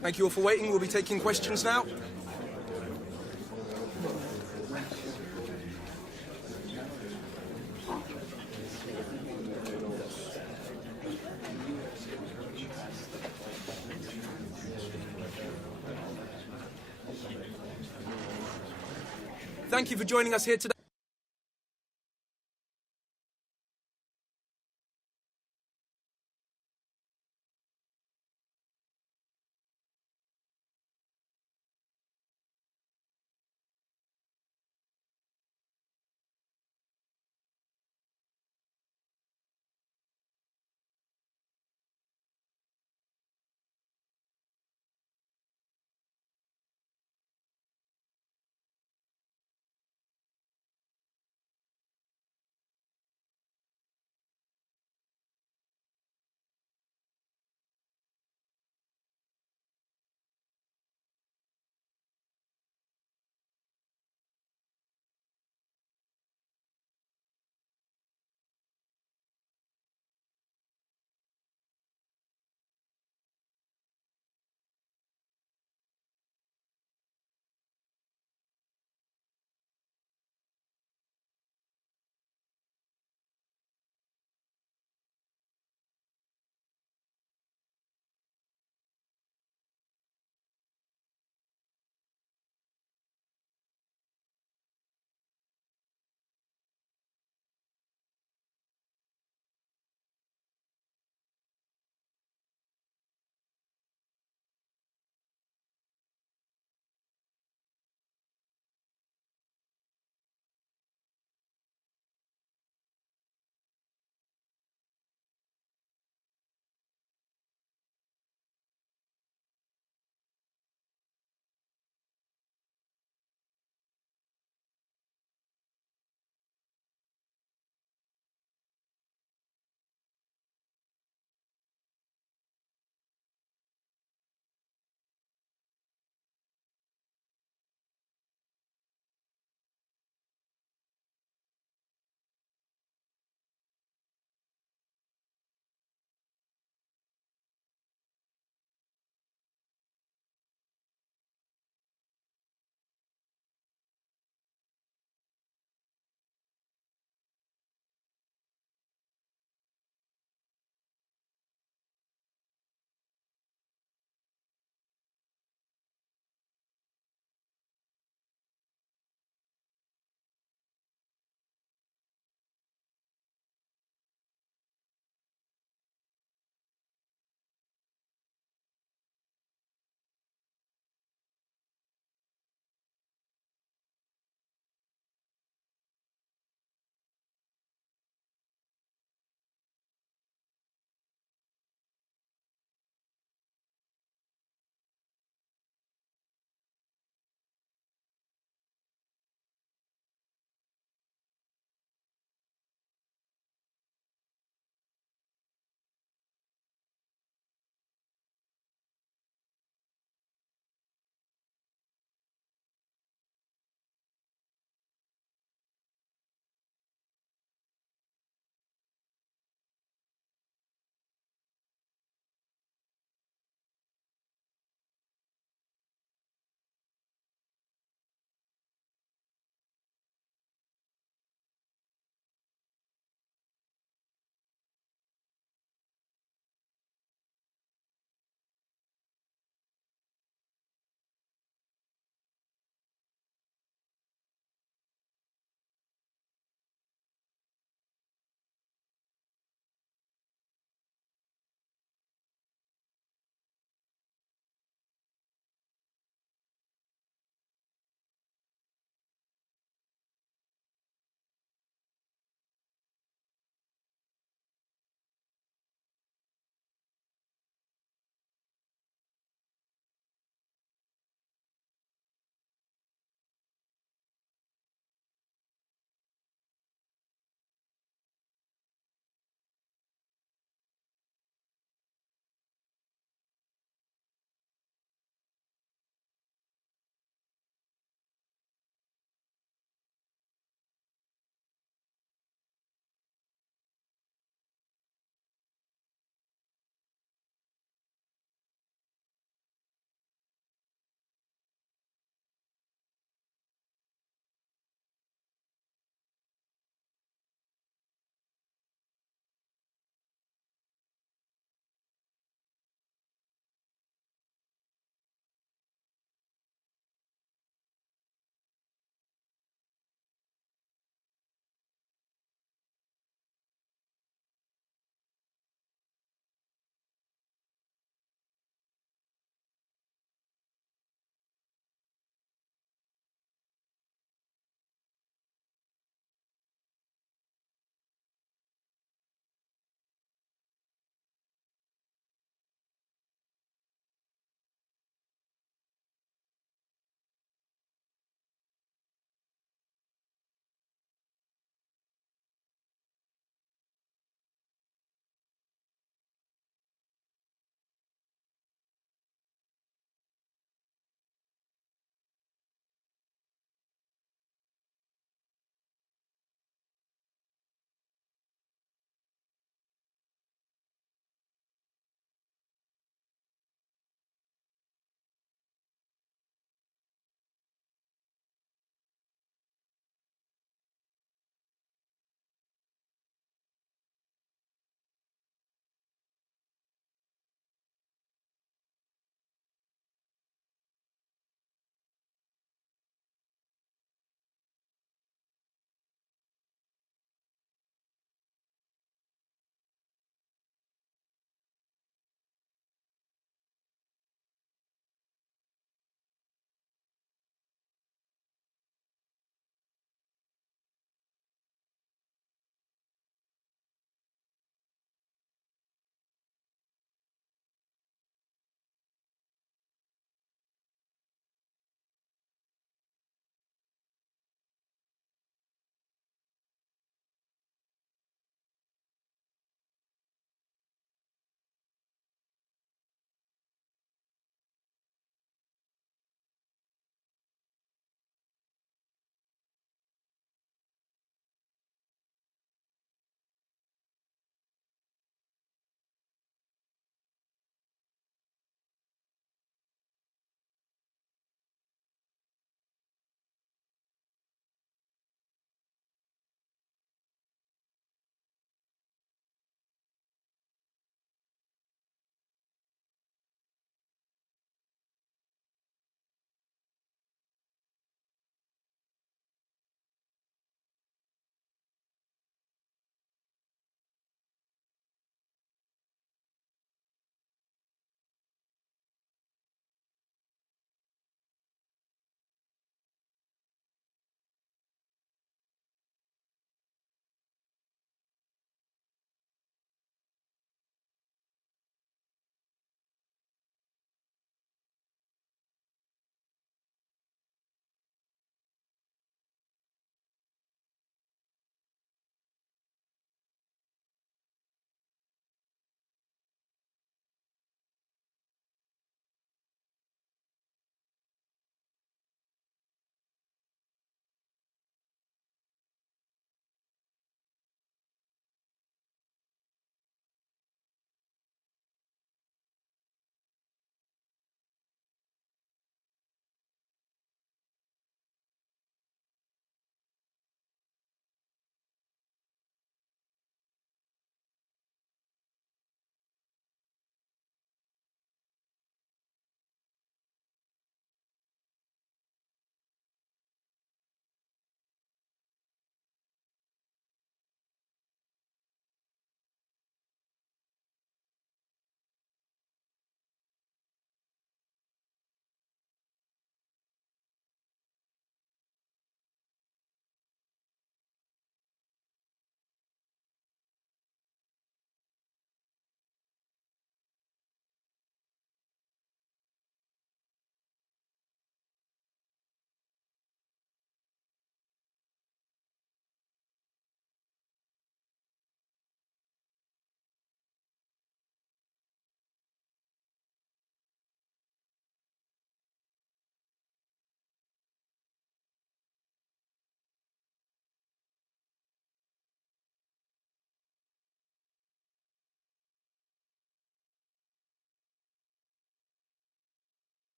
Thank you all for waiting. We'll be taking questions now. Thank you for joining us here today.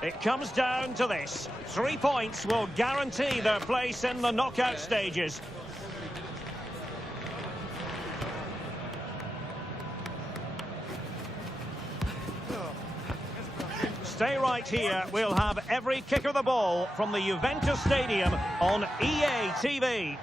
It comes down to this. 3 points will guarantee their place in the knockout stages. Stay right here. We'll have every kick of the ball from the Juventus Stadium on EA TV.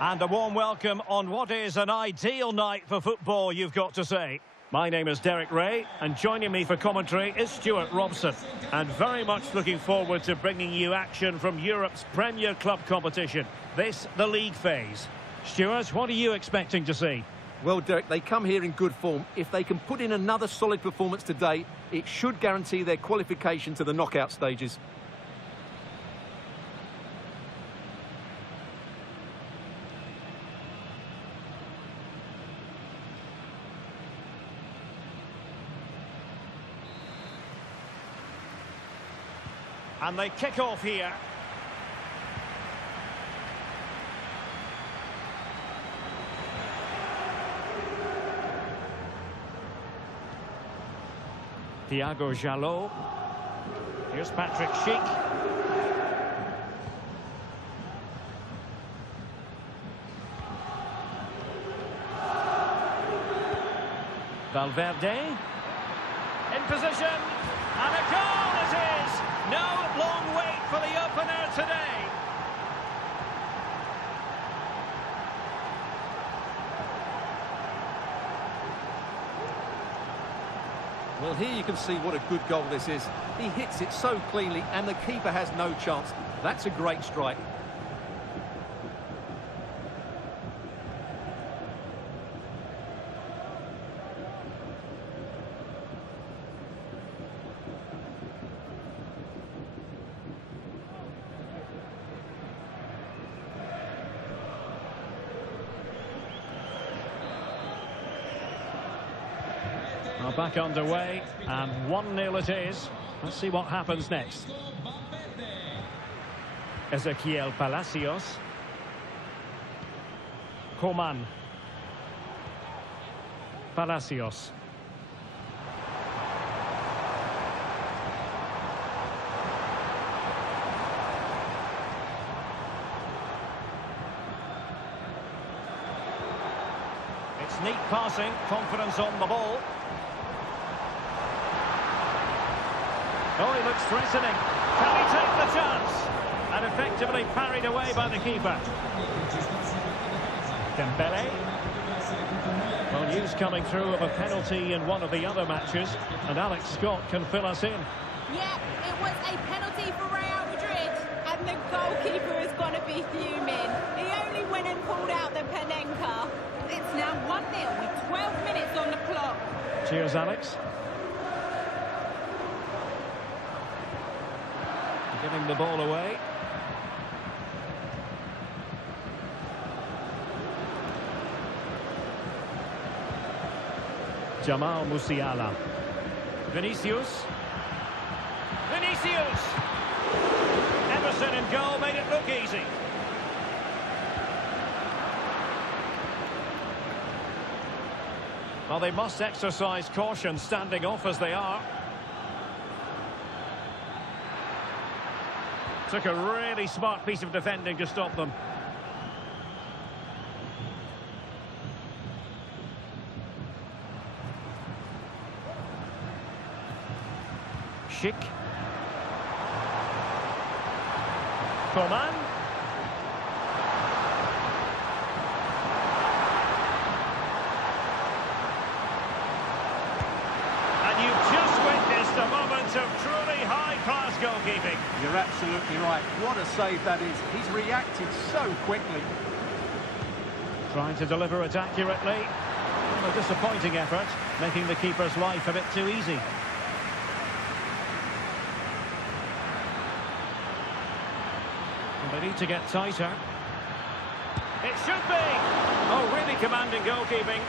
And a warm welcome on what is an ideal night for football, you've got to say. My name is Derek Ray, and joining me for commentary is Stuart Robson. And very much looking forward to bringing you action from Europe's Premier Club competition. This, the league phase. Stuart, what are you expecting to see? Well, Derek, they come here in good form. If they can put in another solid performance today, it should guarantee their qualification to the knockout stages. And they kick off here. Thiago Jalot. Here's Patrick Schick. Valverde. In position. And a goal it is! No long wait for the opener today. Well, here you can see what a good goal this is. He hits it so cleanly and the keeper has no chance. That's a great strike. Back underway, and 1-0 it is. Let's see what happens next. Ezequiel Palacios. Coman. Palacios. It's neat passing, confidence on the ball. Oh, he looks threatening. Can he take the chance? And effectively parried away by the keeper. Dembele. Well, news coming through of a penalty in one of the other matches, and Alex Scott can fill us in. Yeah, it was a penalty for Real Madrid, and the goalkeeper is going to be fuming. He only went and pulled out the Panenka. It's now 1-0 with 12 minutes on the clock. Cheers, Alex. Giving the ball away. Jamal Musiala. Vinicius. Vinicius! Emerson in goal made it look easy. Well, they must exercise caution standing off as they are. Took a really smart piece of defending to stop them. Schick. Coman. And you've just witnessed a moment of truly high-class goalkeeping. You're absolutely right. What a save that is. He's reacted so quickly. Trying to deliver it accurately. A disappointing effort, making the keeper's life a bit too easy. And they need to get tighter. It should be! Oh, really commanding goalkeeping.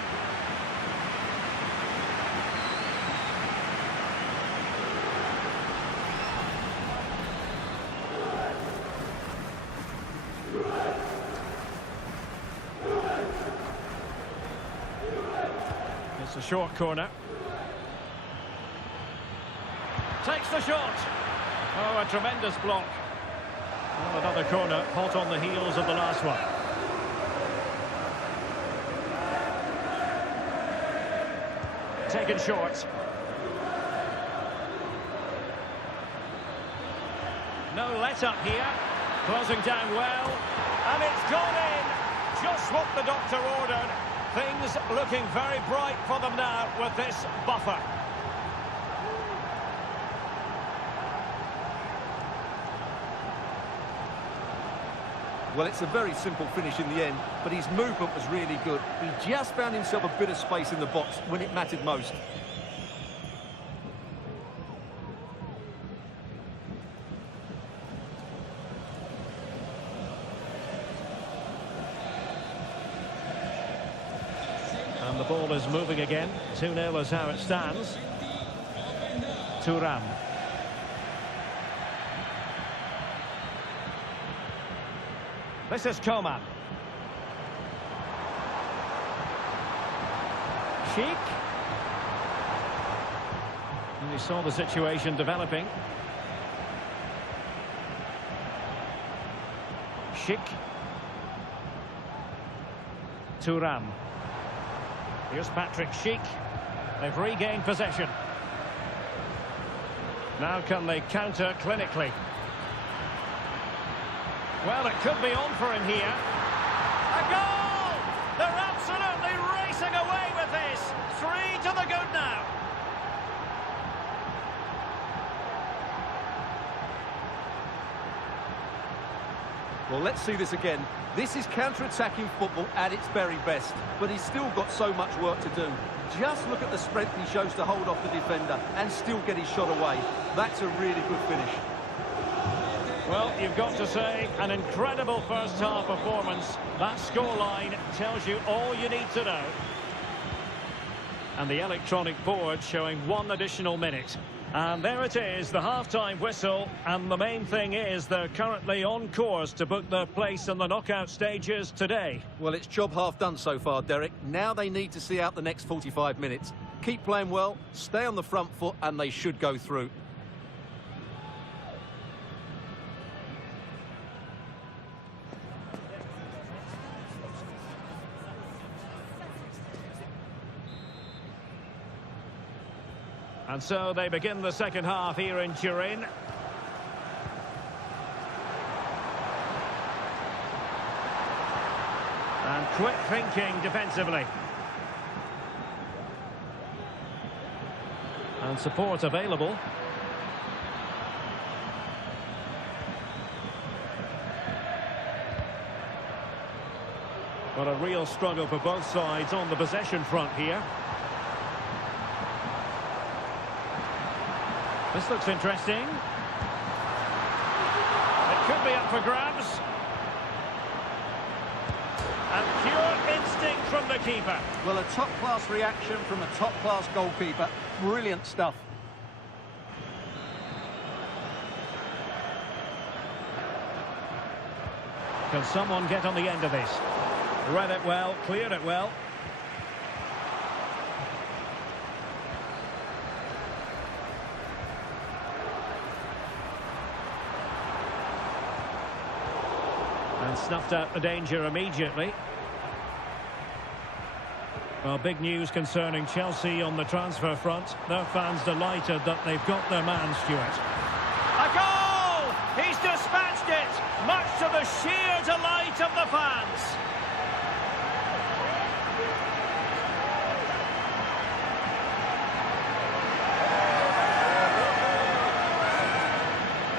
It's a short corner. Takes the shot. Oh, a tremendous block. Well, another corner, hot on the heels of the last one. Taken short. No let-up here. Closing down well. And it's gone in. Just what the doctor ordered. Things looking very bright for them now with this buffer. Well, it's a very simple finish in the end, but his movement was really good. He just found himself a bit of space in the box when it mattered most. And the ball is moving again. 2-0 is how it stands. Thuram. This is Coman. Sheik. And he saw the situation developing. Sheik. Thuram. Here's Patrick Sheik. They've regained possession. Now can they counter clinically? Well, it could be on for him here. A goal! They're absolutely racing away with this. 3 to the good now. Well, let's see this again. This is counter-attacking football at its very best, but he's still got so much work to do. Just look at the strength he shows to hold off the defender and still get his shot away. That's a really good finish. Well, you've got to say, an incredible first-half performance. That scoreline tells you all you need to know. And the electronic board showing 1 additional minute. And there it is, the half-time whistle. And the main thing is they're currently on course to book their place in the knockout stages today. Well, it's job half done so far, Derek. Now they need to see out the next 45 minutes. Keep playing well, stay on the front foot, and they should go through. And so they begin the second half here in Turin. And quick thinking defensively. And support available. But a real struggle for both sides on the possession front here. This looks interesting. It could be up for grabs. And pure instinct from the keeper. Well, a top-class reaction from a top-class goalkeeper. Brilliant stuff. Can someone get on the end of this? Read it well, cleared it well. And snuffed out the danger immediately. Well, big news concerning Chelsea on the transfer front. Their fans delighted that they've got their man, Stuart. A goal! He's dispatched it, much to the sheer delight of the fans.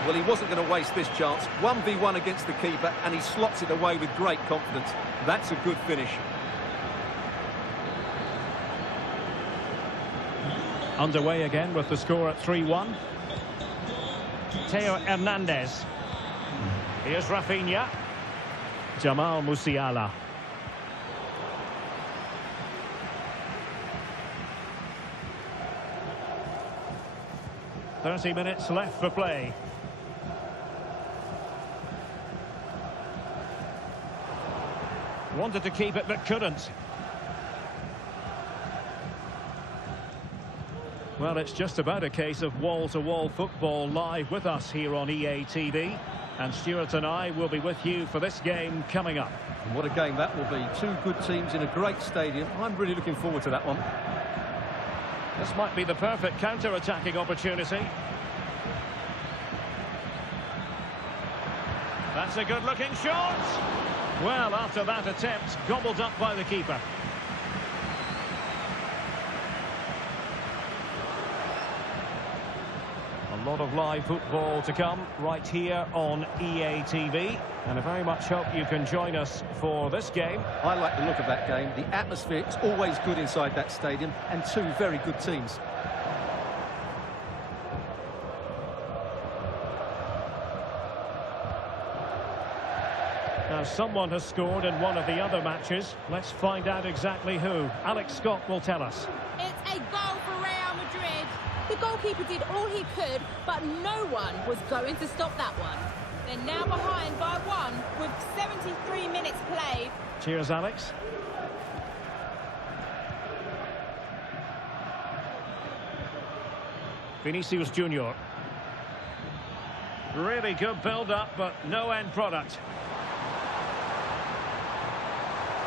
Well, he wasn't going to waste this chance. 1v1 against the keeper, and he slots it away with great confidence. That's a good finish. Underway again with the score at 3-1. Theo Hernandez. Here's Rafinha. Jamal Musiala. "30 minutes left for play. Wanted to keep it but couldn't. Well, it's just about a case of wall-to-wall football live with us here on EA TV. And Stuart and I will be with you for this game coming up. And what a game that will be. Two good teams in a great stadium. I'm really looking forward to that one. This might be the perfect counter-attacking opportunity. That's a good-looking shot. Well, after that attempt, gobbled up by the keeper. A lot of live football to come right here on EA TV. And I very much hope you can join us for this game. I like the look of that game. The atmosphere is always good inside that stadium, and two very good teams. Now, someone has scored in one of the other matches. Let's find out exactly who. Alex Scott will tell us. It's a goal for Real Madrid. The goalkeeper did all he could, but no one was going to stop that one. They're now behind by one with 73 minutes played. Cheers, Alex. Vinicius Junior. Really good build-up, but no end product.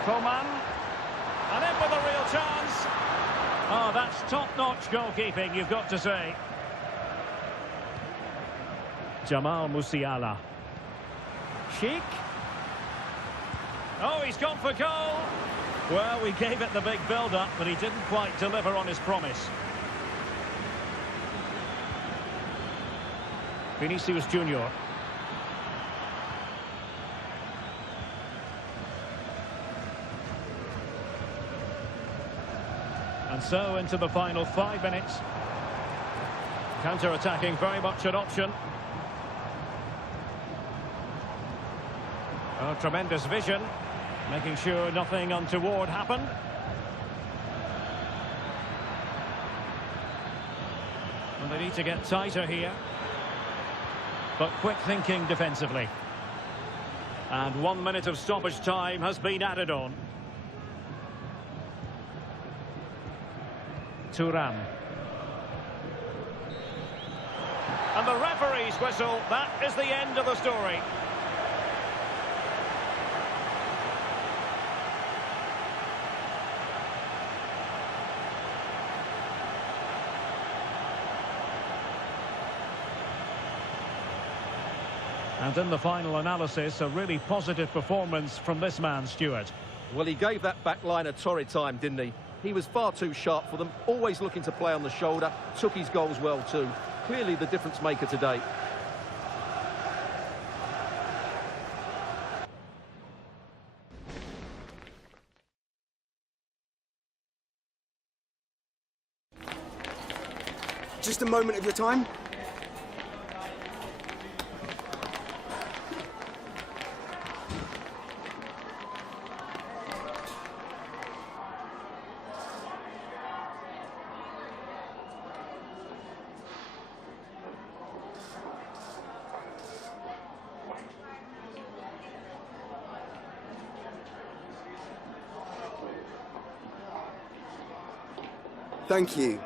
Coman. And in with a real chance. Oh, that's top-notch goalkeeping, you've got to say. Jamal Musiala. Sheik. Oh, he's gone for goal. Well, we gave it the big build-up, but he didn't quite deliver on his promise. Vinicius Junior. And so into the final 5 minutes. Counter-attacking, very much an option. Oh, tremendous vision, making sure nothing untoward happened. And they need to get tighter here. But quick thinking defensively. And 1 minute of stoppage time has been added on. Thuram. And the referee's whistle, that is the end of the story. And in the final analysis, a really positive performance from this man, Stuart. Well, he gave that back line a torrid time, didn't he? He was far too sharp for them, always looking to play on the shoulder, took his goals well too. Clearly the difference maker today. Just a moment of your time. Thank you.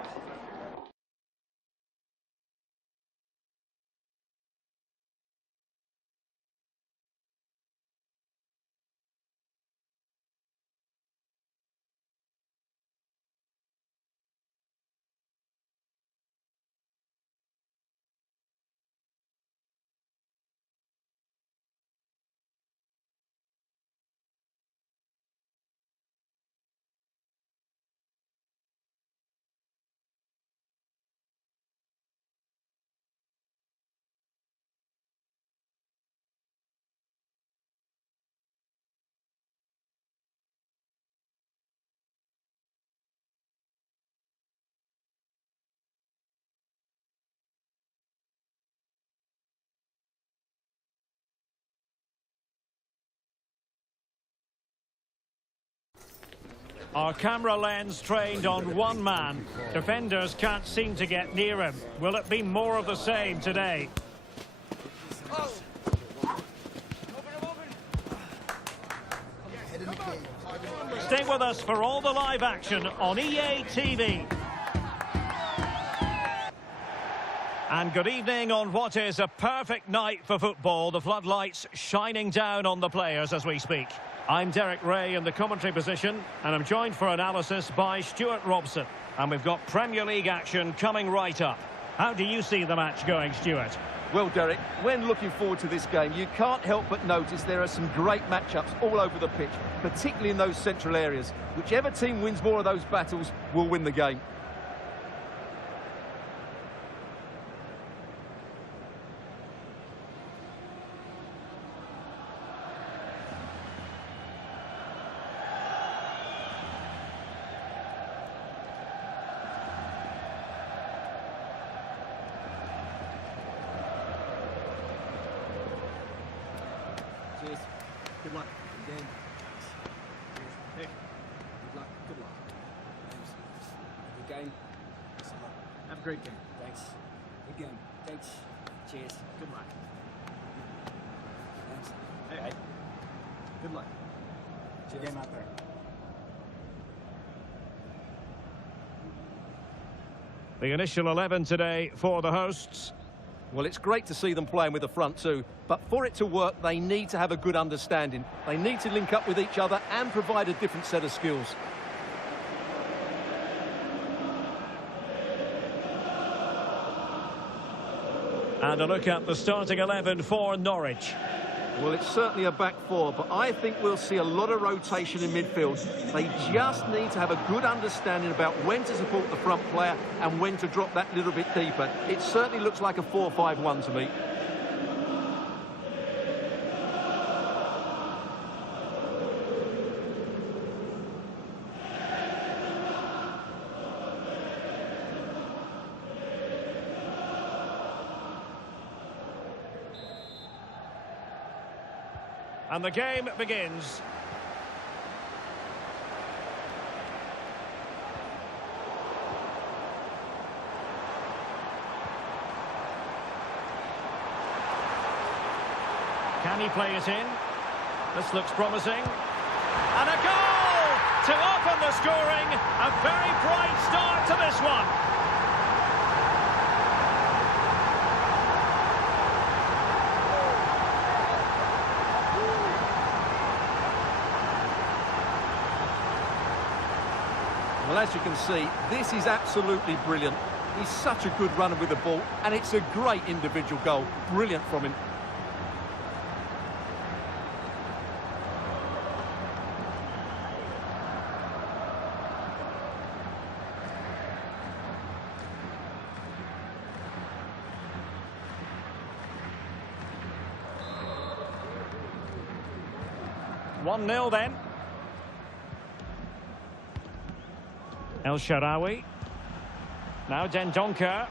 Our camera lens trained on one man. Defenders can't seem to get near him. Will it be more of the same today? Stay with us for all the live action on EA TV. And good evening on what is a perfect night for football. The floodlights shining down on the players as we speak. I'm Derek Ray in the commentary position, and I'm joined for analysis by Stuart Robson. And we've got Premier League action coming right up. How do you see the match going, Stuart? Well, Derek, when looking forward to this game, you can't help but notice there are some great matchups all over the pitch, particularly in those central areas. Whichever team wins more of those battles will win the game. Cheers. Good luck. Good game. Cheers. Good luck. Good luck. Thanks. Good game. Thanks a lot. Have a great game. Thanks. Good game. Thanks. Cheers. Good luck. Thanks. Hey. Good luck. Good game out there. The initial 11 today for the hosts. Well, it's great to see them playing with the front two, but for it to work, they need to have a good understanding. They need to link up with each other and provide a different set of skills. And a look at the starting 11 for Norwich. Well, it's certainly a back four, but I think we'll see a lot of rotation in midfield. They just need to have a good understanding about when to support the front player and when to drop that little bit deeper. It certainly looks like a 4-5-1 to me. And the game begins. Can he play it in? This looks promising. And a goal to open the scoring. A very bright start to this one. Well, as you can see, this is absolutely brilliant. He's such a good runner with the ball, and it's a great individual goal. Brilliant from him. One 0 then. El Shaarawy. Now Dendoncker.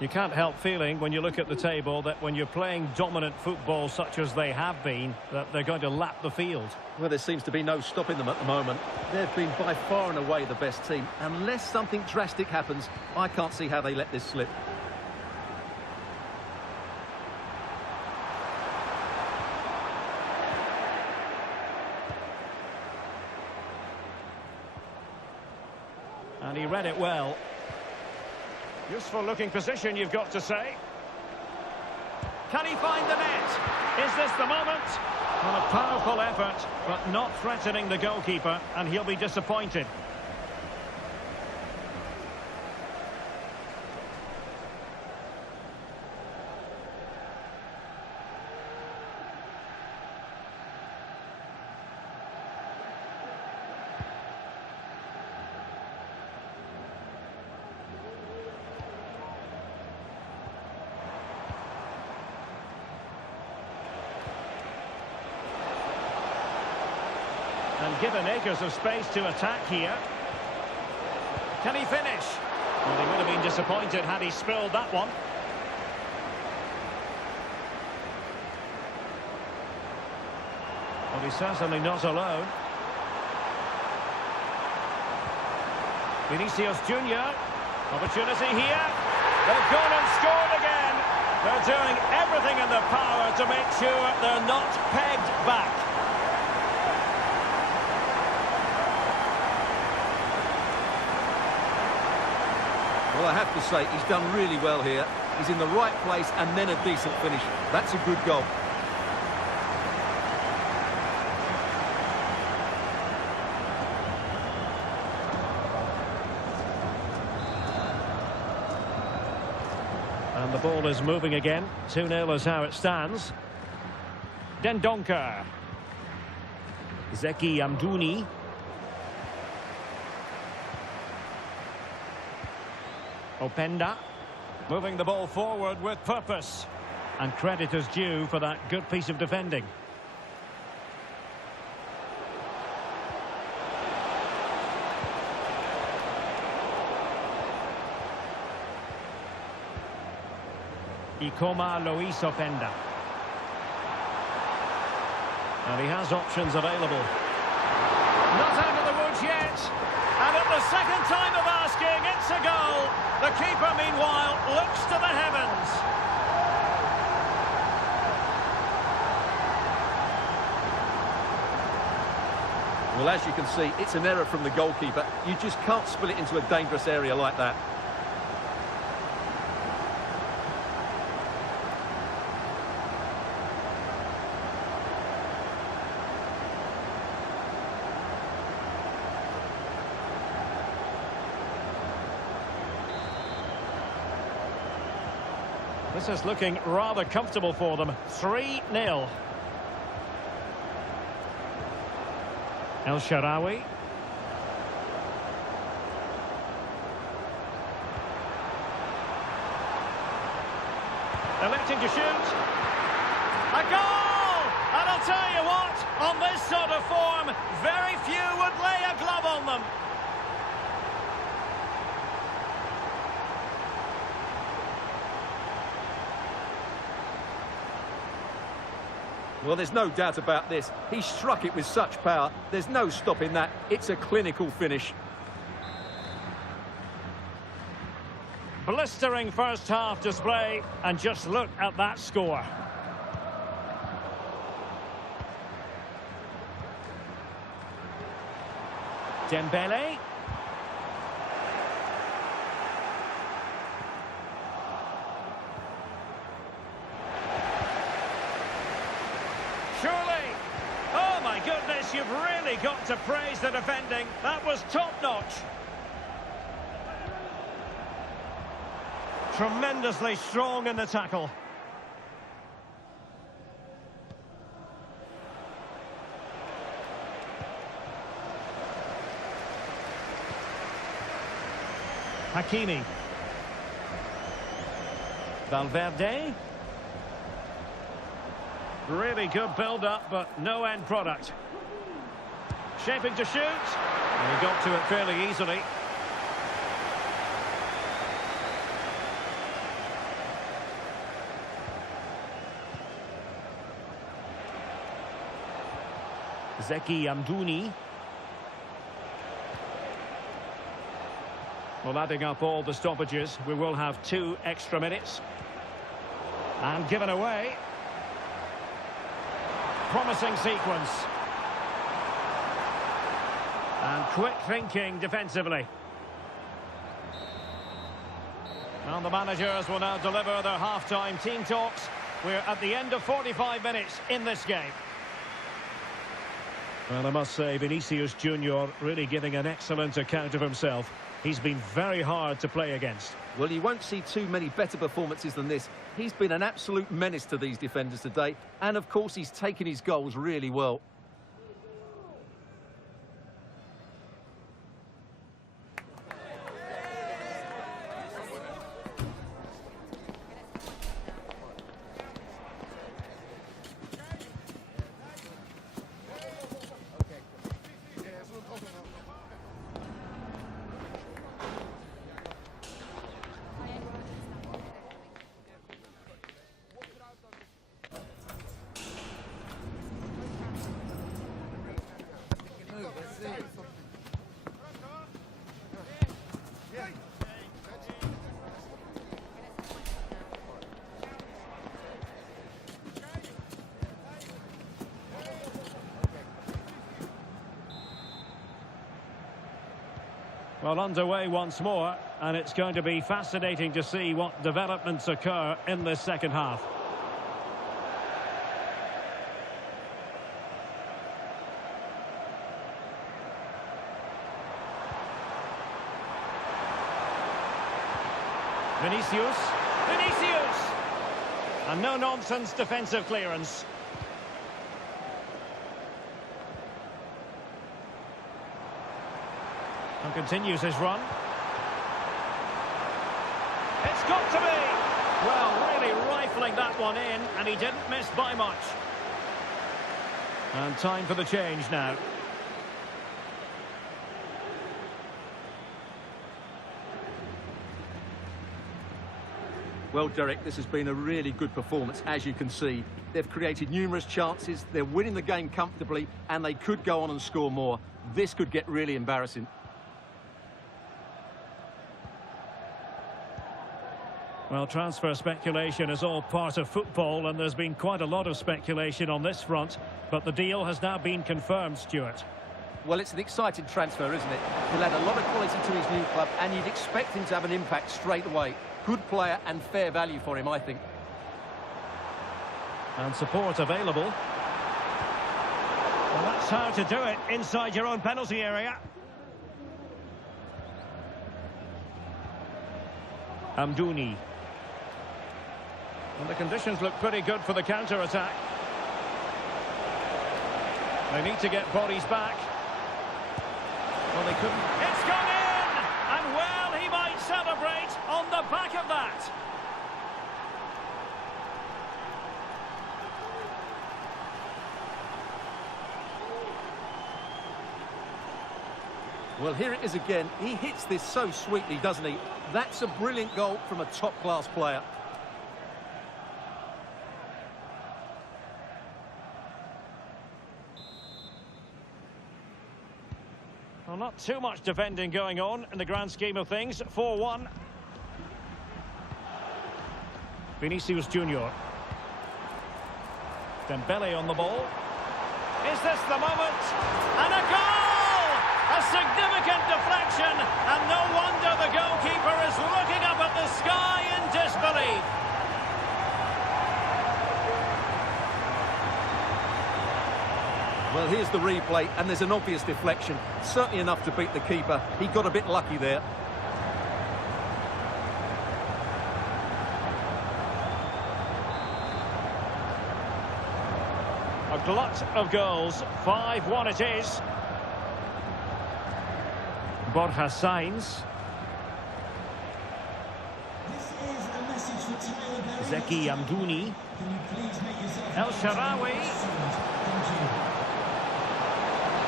You can't help feeling when you look at the table that when you're playing dominant football such as they have been, that they're going to lap the field. Well, there seems to be no stopping them at the moment. They've been by far and away the best team. Unless something drastic happens, I can't see how they let this slip. And he read it well. Useful looking position, you've got to say. Can he find the net? Is this the moment? Well, a powerful effort, but not threatening the goalkeeper, and he'll be disappointed. And given acres of space to attack here. Can he finish? Well, he would have been disappointed had he spilled that one. Well, he's certainly not alone. Vinicius Junior. Opportunity here. They've gone and scored again. They're doing everything in their power to make sure they're not pegged back. Well, I have to say, he's done really well here. He's in the right place and then a decent finish. That's a good goal. And the ball is moving again. 2-0 is how it stands. Dendoncker. Zeki Amdouni. Openda. Moving the ball forward with purpose. And credit is due for that good piece of defending. Ikoma Luis Openda. And he has options available. Not out of the woods yet. And at the second time of asking, it's a goal. The keeper, meanwhile, looks to the heavens. Well, as you can see, it's an error from the goalkeeper. You just can't spill it into a dangerous area like that. This is looking rather comfortable for them. 3-0. El Shaarawy. Electing to shoot. A goal! And I'll tell you what, on this sort of form, very few would lay a glove on them. Well, there's no doubt about this. He struck it with such power. There's no stopping that. It's a clinical finish. Blistering first half display, and just look at that score. Dembele. Surely. Oh my goodness, you've really got to praise the defending. That was top-notch. Tremendously strong in the tackle. Hakimi. Valverde. Really good build-up, but no end product. Shaping to shoot. And he got to it fairly easily. Zeki Amdouni. Well, adding up all the stoppages, we will have 2 extra minutes. And given away. Promising sequence. And quick thinking defensively. And the managers will now deliver their half-time team talks. We're at the end of 45 minutes in this game. Well, I must say, Vinicius Junior really giving an excellent account of himself. He's been very hard to play against. Well, you won't see too many better performances than this. He's been an absolute menace to these defenders today. And, of course, he's taken his goals really well. Well, underway once more. And it's going to be fascinating to see what developments occur in this second half. Vinicius. And no-nonsense defensive clearance. And continues his run. It's got to be! Well, really rifling that one in, and he didn't miss by much. And time for the change now. Well, Derek, this has been a really good performance, as you can see. They've created numerous chances, they're winning the game comfortably, and they could go on and score more. This could get really embarrassing. Well, transfer speculation is all part of football, and there's been quite a lot of speculation on this front, but the deal has now been confirmed, Stuart. Well, it's an exciting transfer, isn't it? He'll add a lot of quality to his new club, and you'd expect him to have an impact straight away. Good player and fair value for him, I think. And support available. Well, that's how to do it inside your own penalty area. Amdouni. And the conditions look pretty good for the counter-attack. They need to get bodies back. Well, they couldn't. It's gone in! And well, he might celebrate on the back of that. Well, here it is again. He hits this so sweetly, doesn't he? That's a brilliant goal from a top-class player. Well, not too much defending going on in the grand scheme of things. 4-1. Vinicius Junior. Dembele on the ball. Is this the moment? And a goal! A significant deflection, and no wonder the goalkeeper is looking up at the sky in disbelief. Well, here's the replay, and there's an obvious deflection. Certainly enough to beat the keeper. He got a bit lucky there. A glut of goals. 5-1 it is. Borja Sainz. Zeki Amdouni. El Shaarawy.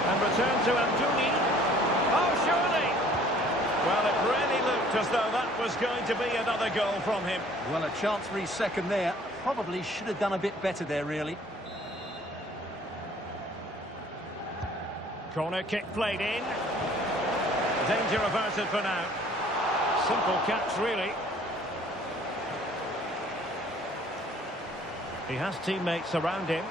And return to Amdouni. Oh, surely! Well, it really looked as though that was going to be another goal from him. Well, a chance for his second there. Probably should have done a bit better there, really. Corner kick played in. Danger averted for now. Simple catch, really. He has teammates around him.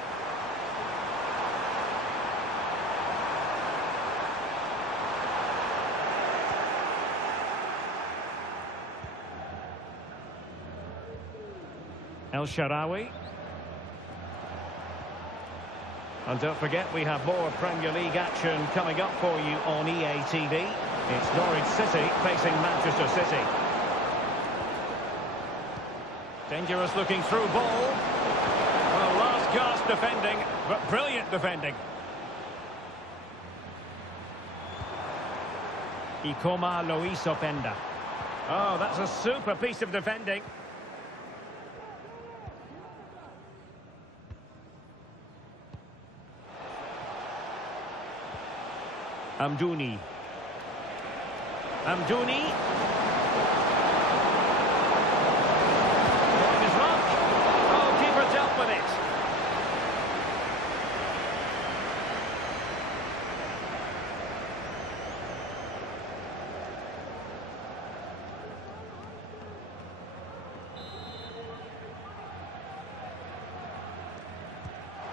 El Shaarawy. And don't forget, we have more Premier League action coming up for you on EATV. It's Norwich City facing Manchester City. Dangerous looking through ball. Well, last gasp defending, but brilliant defending. Ikoma Lois Openda. Oh, that's a super piece of defending. Amdouni. Amdouni. Going his luck. Oh, keeper dealt with it.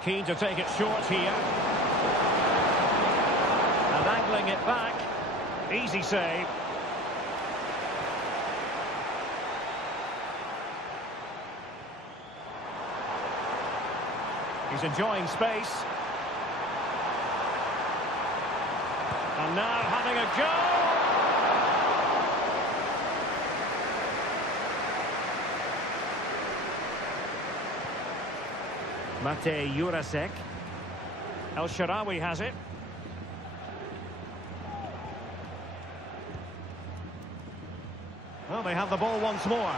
Keen to take it short here. Angling it back. Easy save. He's enjoying space. And now having a go. Mate Jurasek. El Shaarawy has it. Well, they have the ball once more.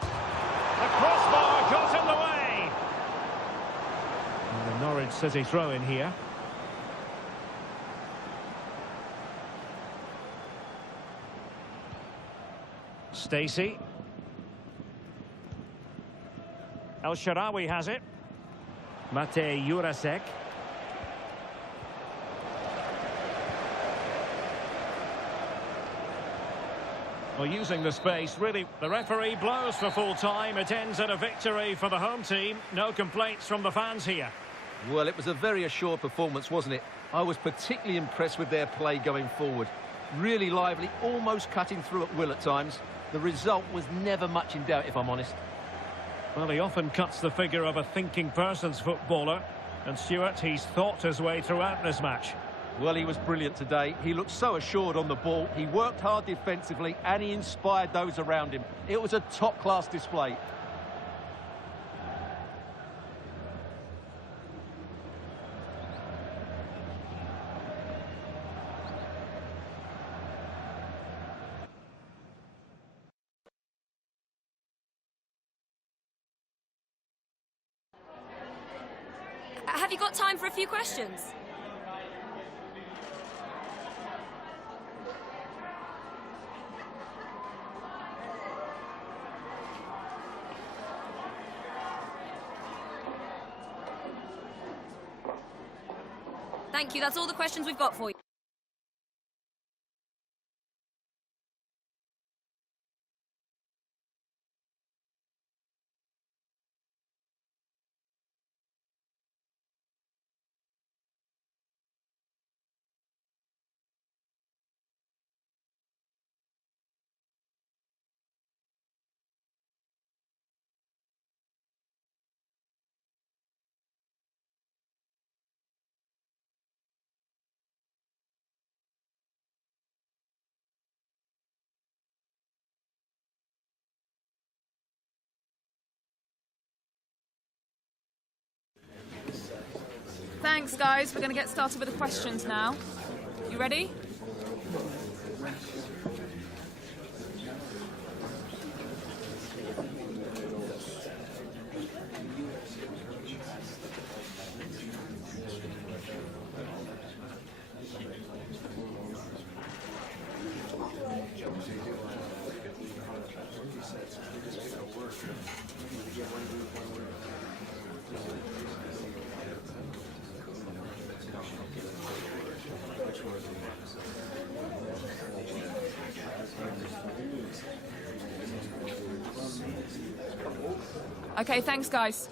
The crossbar got in the way. And the Norwich City throw in here. Stacey. El Shaarawy has it. Mate Jurasek. Well, using the space, really, the referee blows for full time. It ends in a victory for the home team. No complaints from the fans here. Well, it was a very assured performance, wasn't it? I was particularly impressed with their play going forward. Really lively, almost cutting through at will at times. The result was never much in doubt, if I'm honest. Well, he often cuts the figure of a thinking person's footballer. And Stuart, he's thought his way throughout this match. Well, he was brilliant today. He looked so assured on the ball. He worked hard defensively and he inspired those around him. It was a top-class display. Have you got time for a few questions? Thank you, that's all the questions we've got for you. Thanks, guys. We're going to get started with the questions now. You ready? Okay, thanks, guys.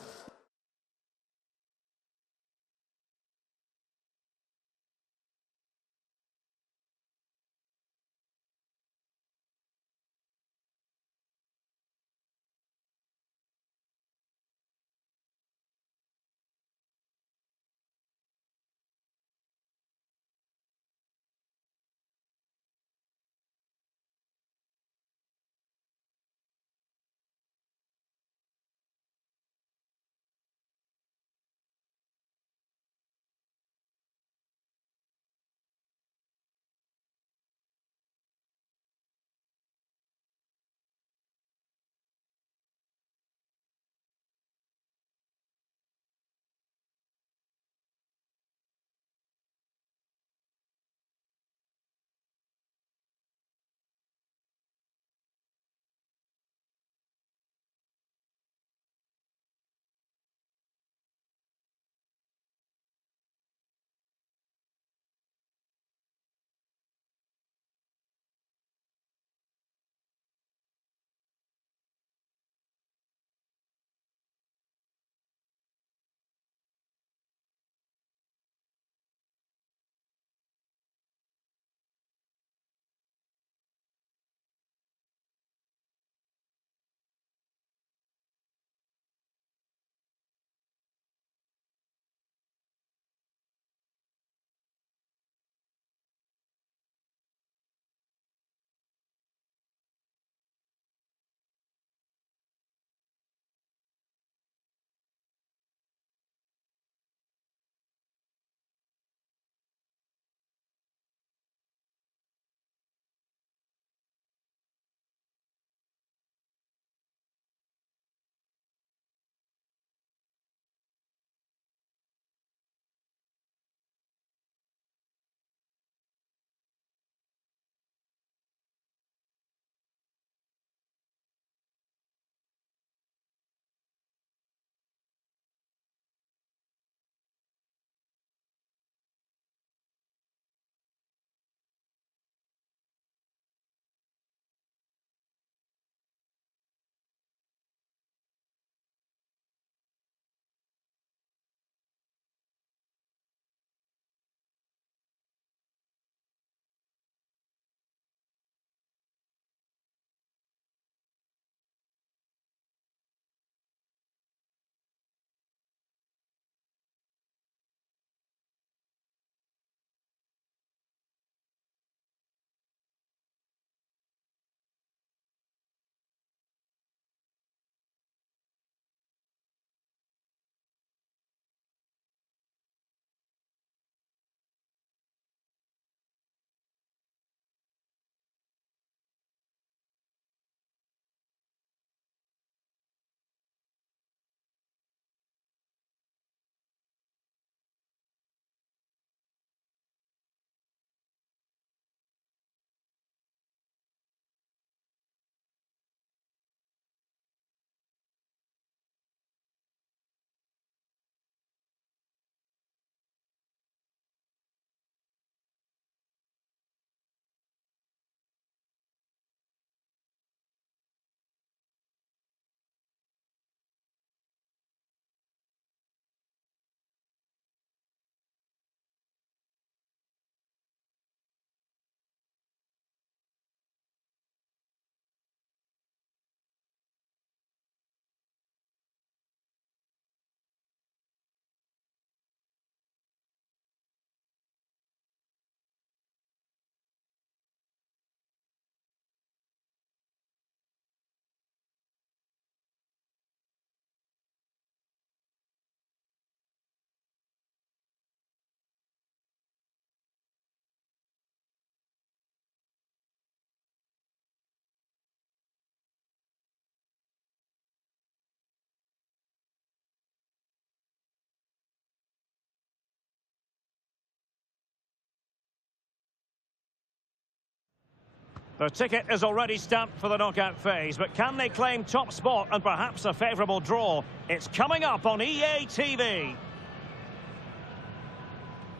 Their ticket is already stamped for the knockout phase, but can they claim top spot and perhaps a favourable draw? It's coming up on EA TV.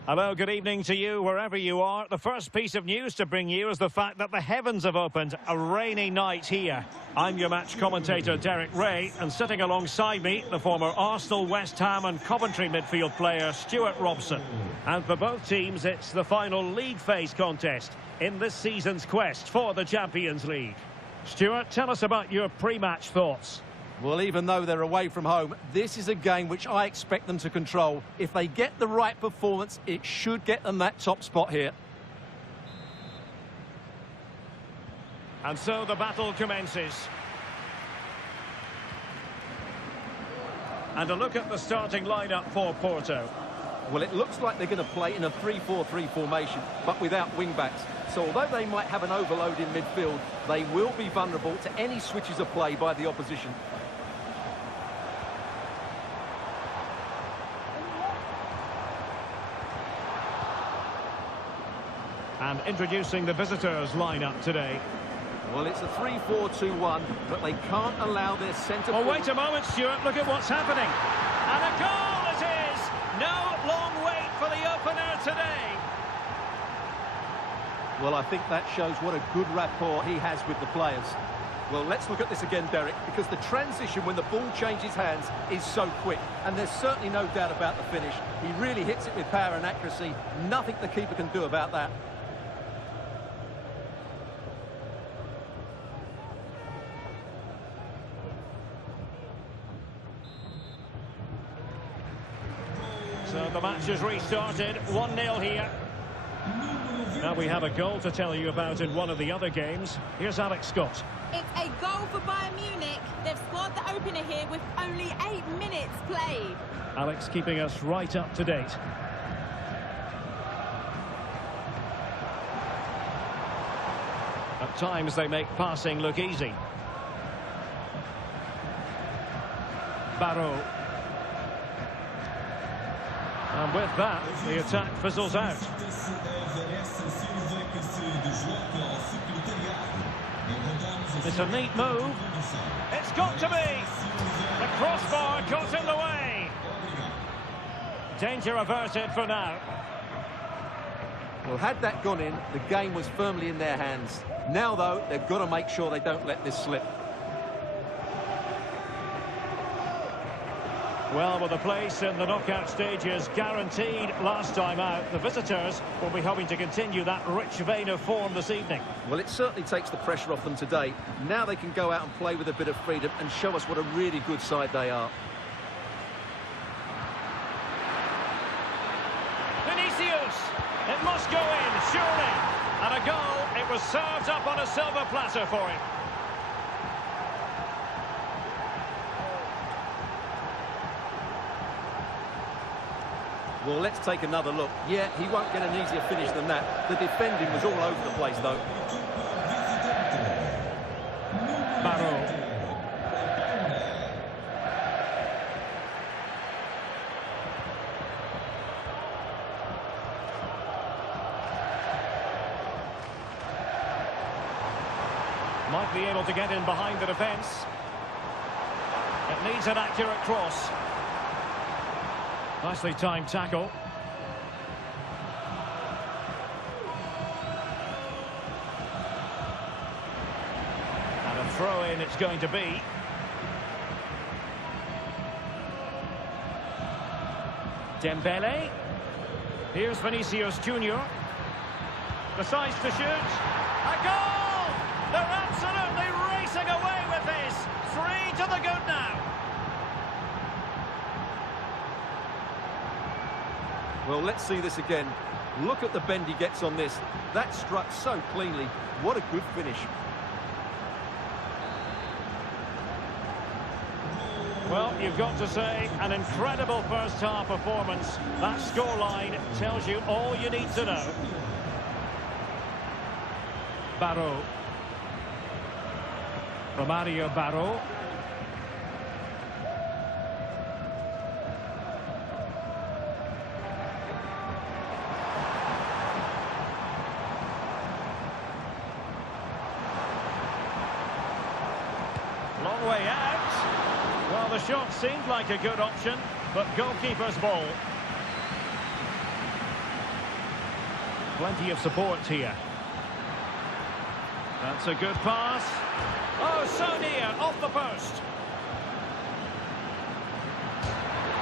Hello, good evening to you wherever you are. The first piece of news to bring you is the fact that the heavens have opened. A rainy night here. I'm your match commentator Derek Ray, and sitting alongside me, the former Arsenal, West Ham and Coventry midfield player Stuart Robson. And for both teams, it's the final league phase contest in this season's quest for the Champions League. Stuart, tell us about your pre-match thoughts. Well, even though they're away from home, this is a game which I expect them to control. If they get the right performance, it should get them that top spot here. And so the battle commences. And a look at the starting lineup for Porto. Well, it looks like they're going to play in a 3-4-3 formation, but without wing-backs. So although they might have an overload in midfield, they will be vulnerable to any switches of play by the opposition. And introducing the visitors' lineup today. Well, it's a 3-4-2-1, but they can't allow their centre... Oh, wait a moment, Stuart. Look at what's happening. And a goal it is! No long wait for the opener today. Well, I think that shows what a good rapport he has with the players. Well, let's look at this again, Derek, because the transition when the ball changes hands is so quick. And there's certainly no doubt about the finish. He really hits it with power and accuracy. Nothing the keeper can do about that. So the match has restarted, 1-0 here. Now we have a goal to tell you about in one of the other games. Here's Alex Scott. It's a goal for Bayern Munich. They've scored the opener here with only 8 minutes played. Alex keeping us right up to date. At times they make passing look easy. Barrow. And with that, the attack fizzles out. It's a neat move. It's got to be. The crossbar got in the way. Danger averted for now. Well, had that gone in, the game was firmly in their hands. Now, though, they've got to make sure they don't let this slip. Well, with a place in the knockout stages guaranteed last time out, the visitors will be hoping to continue that rich vein of form this evening. Well, it certainly takes the pressure off them today. Now they can go out and play with a bit of freedom and show us what a really good side they are. Vinicius! It must go in, surely! And a goal, it was served up on a silver platter for him. Well, let's take another look. Yeah, he won't get an easier finish than that. The defending was all over the place, though. Barrow. Might be able to get in behind the defence. It needs an accurate cross. Nicely timed tackle. And a throw-in it's going to be. Dembele. Here's Vinicius Junior. Decides to shoot. A goal! They're absolutely racing away with this. 3 to the good now. Well, let's see this again. Look at the bend he gets on this. That struck so cleanly. What a good finish. Well, you've got to say, an incredible first-half performance. That scoreline tells you all you need to know. Barrow. Romario Barrow. long way out. Well, the shot seemed like a good option, but goalkeeper's ball. Plenty of support here. That's a good pass. Oh, so near, off the post.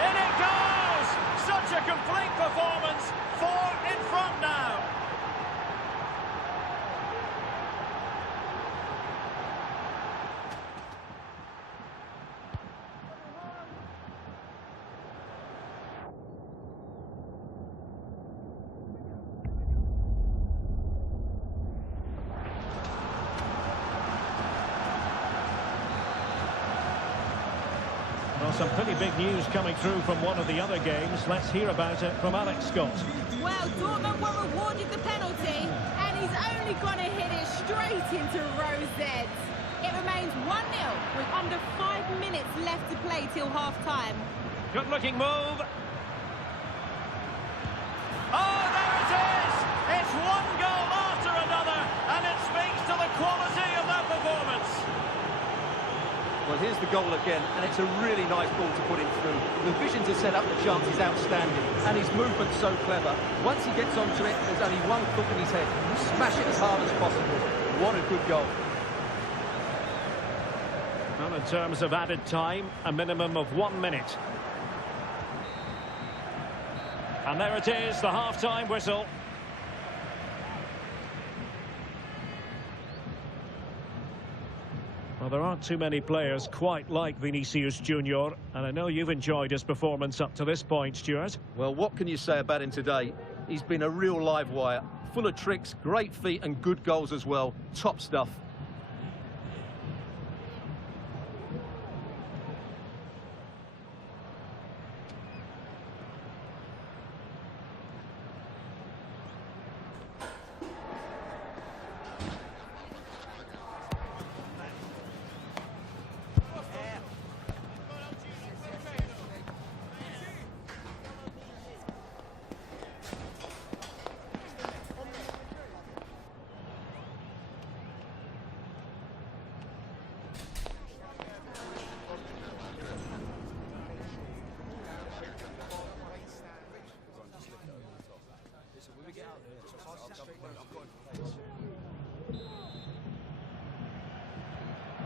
In it goes! Such a complete performance. 4 in front now. Well, some pretty big news coming through from one of the other games. Let's hear about it from Alex Scott. Well, Dortmund were rewarded the penalty, and he's only going to hit it straight into row Z. It remains 1-0 with under 5 minutes left to play till half-time. Good-looking move. Oh, there it is! It's one goal after another, and it speaks to the quality of that performance. Well, here's the goal again, and it's a really nice ball to put him through. The vision to set up the chance is outstanding, and his movement's so clever. Once he gets onto it, there's only one thought in his head. Smash it as hard as possible. What a good goal. Well, in terms of added time, a minimum of 1 minute. And there it is, the half-time whistle. Well, there aren't too many players quite like Vinicius Junior, and I know you've enjoyed his performance up to this point, Stuart. Well, what can you say about him today? He's been a real live wire, full of tricks, great feet and good goals as well. Top stuff.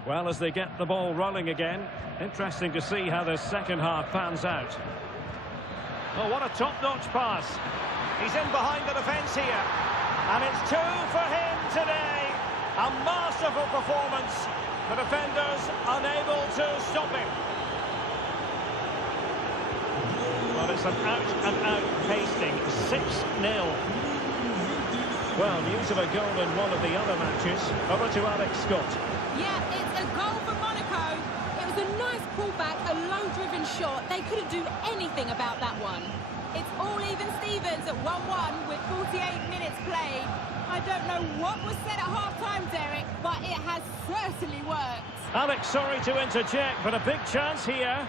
Well, as they get the ball rolling again, interesting to see how the second half pans out. Oh, what a top-notch pass. He's in behind the defence here. And it's 2 for him today. A masterful performance. The defenders unable to stop him. Well, it's an out-and-out pasting. 6-0. Well, news of a goal in one of the other matches. Over to Alex Scott. Yeah, it's a goal for Monaco. It was a nice pullback, a low-driven shot. They couldn't do anything about that one. It's all even Stevens at 1-1 with 48 minutes played. I don't know what was said at half-time, Derek, but it has certainly worked. Alex, sorry to interject, but a big chance here.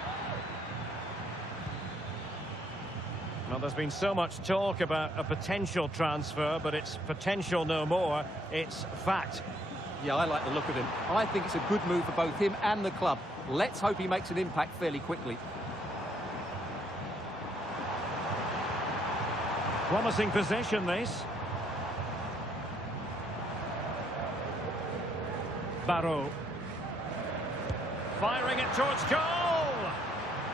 Well, there's been so much talk about a potential transfer, but it's potential no more. It's fact. Yeah, I like the look of him. I think it's a good move for both him and the club. Let's hope he makes an impact fairly quickly. Promising possession, this. Barrow. Firing it towards goal.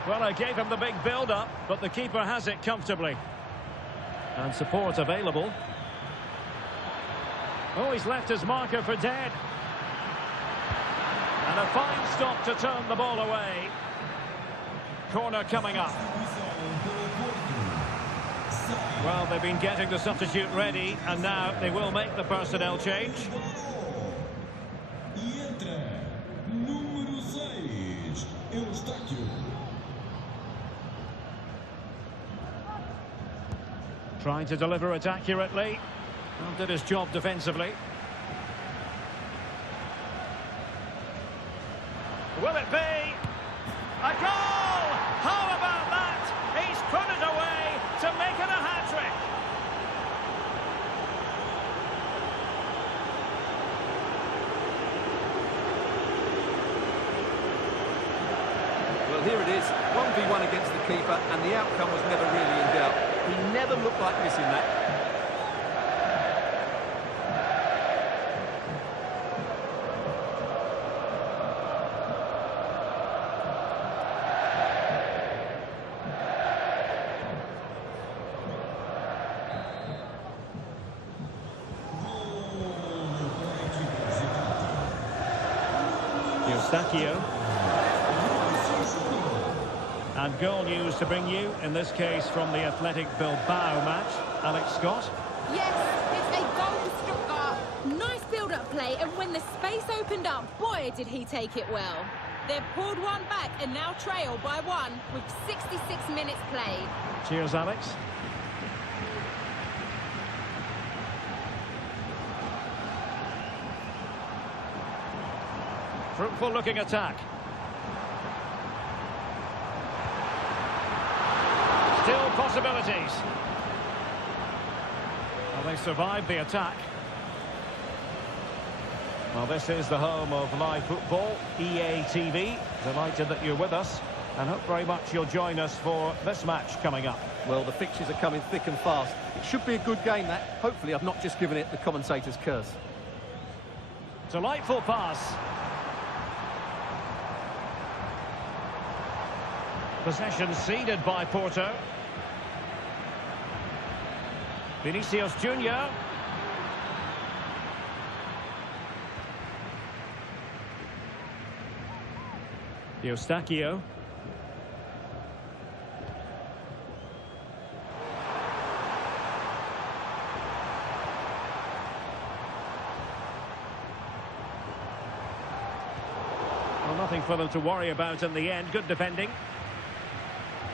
Well, I gave him the big build-up, but the keeper has it comfortably. And support available. Oh, he's left his marker for dead. And a fine stop to turn the ball away. Corner coming up. Well, they've been getting the substitute ready, and now they will make the personnel change. Trying to deliver it accurately. Well, did his job defensively. Will it be a goal? How about that? He's put it away to make it a hat-trick. Well, here it is, 1v1 against the keeper, and the outcome was never really in doubt. He never looked like missing that. Eustachio. And goal news to bring you, in this case from the Athletic Bilbao match. Alex Scott. Yes, it's a goal for Stuttgart. Nice build-up play, and when the space opened up, boy, did he take it well. They've pulled one back and now trail by one with 66 minutes played. Cheers, Alex. Fruitful looking attack. Still possibilities. Well, they survived the attack. Well, this is the home of live football, EATV. Delighted that you're with us, and hope very much you'll join us for this match coming up. Well, the fixtures are coming thick and fast. It should be a good game, that. Hopefully I've not just given it the commentator's curse. Delightful pass. Possession ceded by Porto. Vinicius Junior. Eustachio. Well, nothing for them to worry about in the end. Good defending.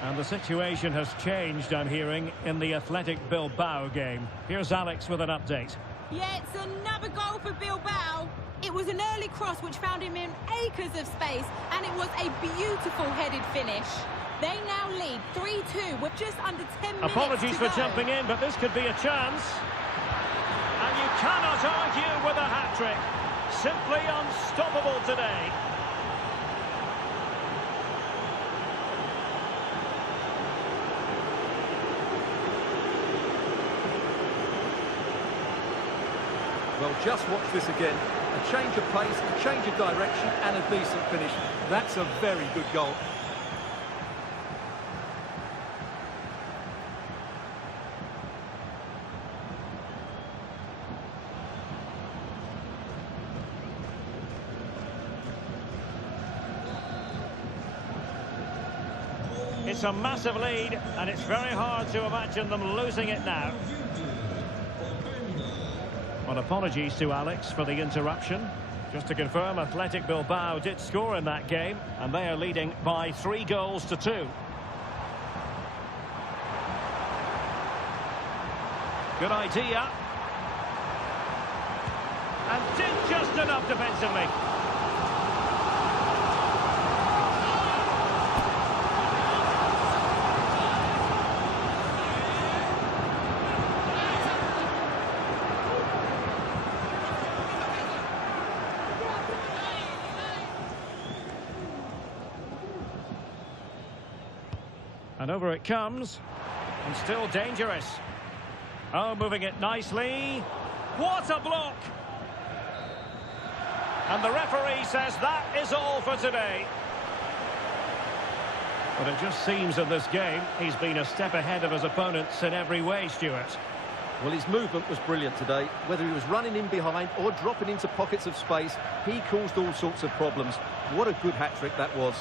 And the situation has changed, I'm hearing, in the Athletic Bilbao game. Here's Alex with an update. Yeah, it's another goal for Bilbao. It was an early cross which found him in acres of space, and it was a beautiful headed finish. They now lead 3-2 with just under 10 minutes Apologies to for go. jumping in, but this could be a chance. And you cannot argue with a hat-trick. Simply unstoppable today. Well, just watch this again. A change of pace, a change of direction, and a decent finish. That's a very good goal. It's a massive lead, and it's very hard to imagine them losing it now. Well, apologies to Alex for the interruption. Just to confirm, Athletic Bilbao did score in that game, and they are leading by 3-2. Good idea. And did just enough defensively. And over it comes, and still dangerous. Oh, moving it nicely. What a block! And the referee says that is all for today. But it just seems in this game, he's been a step ahead of his opponents in every way, Stuart. Well, his movement was brilliant today. Whether he was running in behind or dropping into pockets of space, he caused all sorts of problems. What a good hat-trick that was.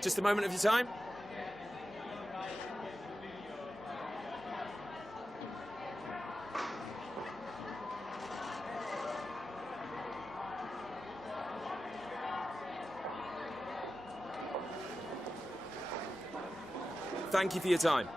Just a moment of your time. Thank you for your time.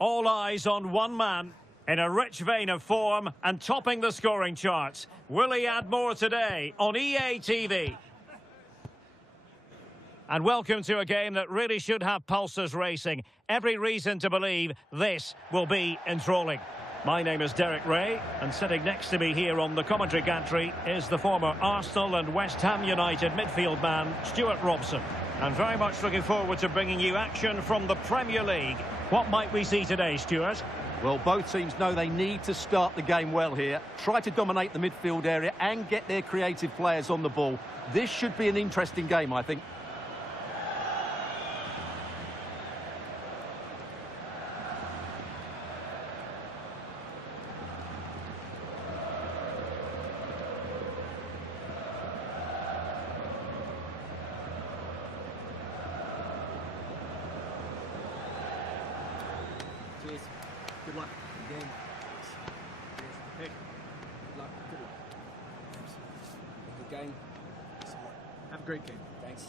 All eyes on one man in a rich vein of form and topping the scoring charts. Will he add more today on EA TV? And welcome to a game that really should have pulses racing. Every reason to believe this will be enthralling. My name is Derek Ray, and sitting next to me here on the commentary gantry is the former Arsenal and West Ham United midfield man, Stuart Robson. And very much looking forward to bringing you action from the Premier League. What might we see today, Stuart? Well, both teams know they need to start the game well here. Try to dominate the midfield area and get their creative players on the ball. This should be an interesting game, I think. Cheers. Good luck. Good game. Cheers. Hey. Good luck. Good luck. Thanks. Good game. Have a great game. Thanks.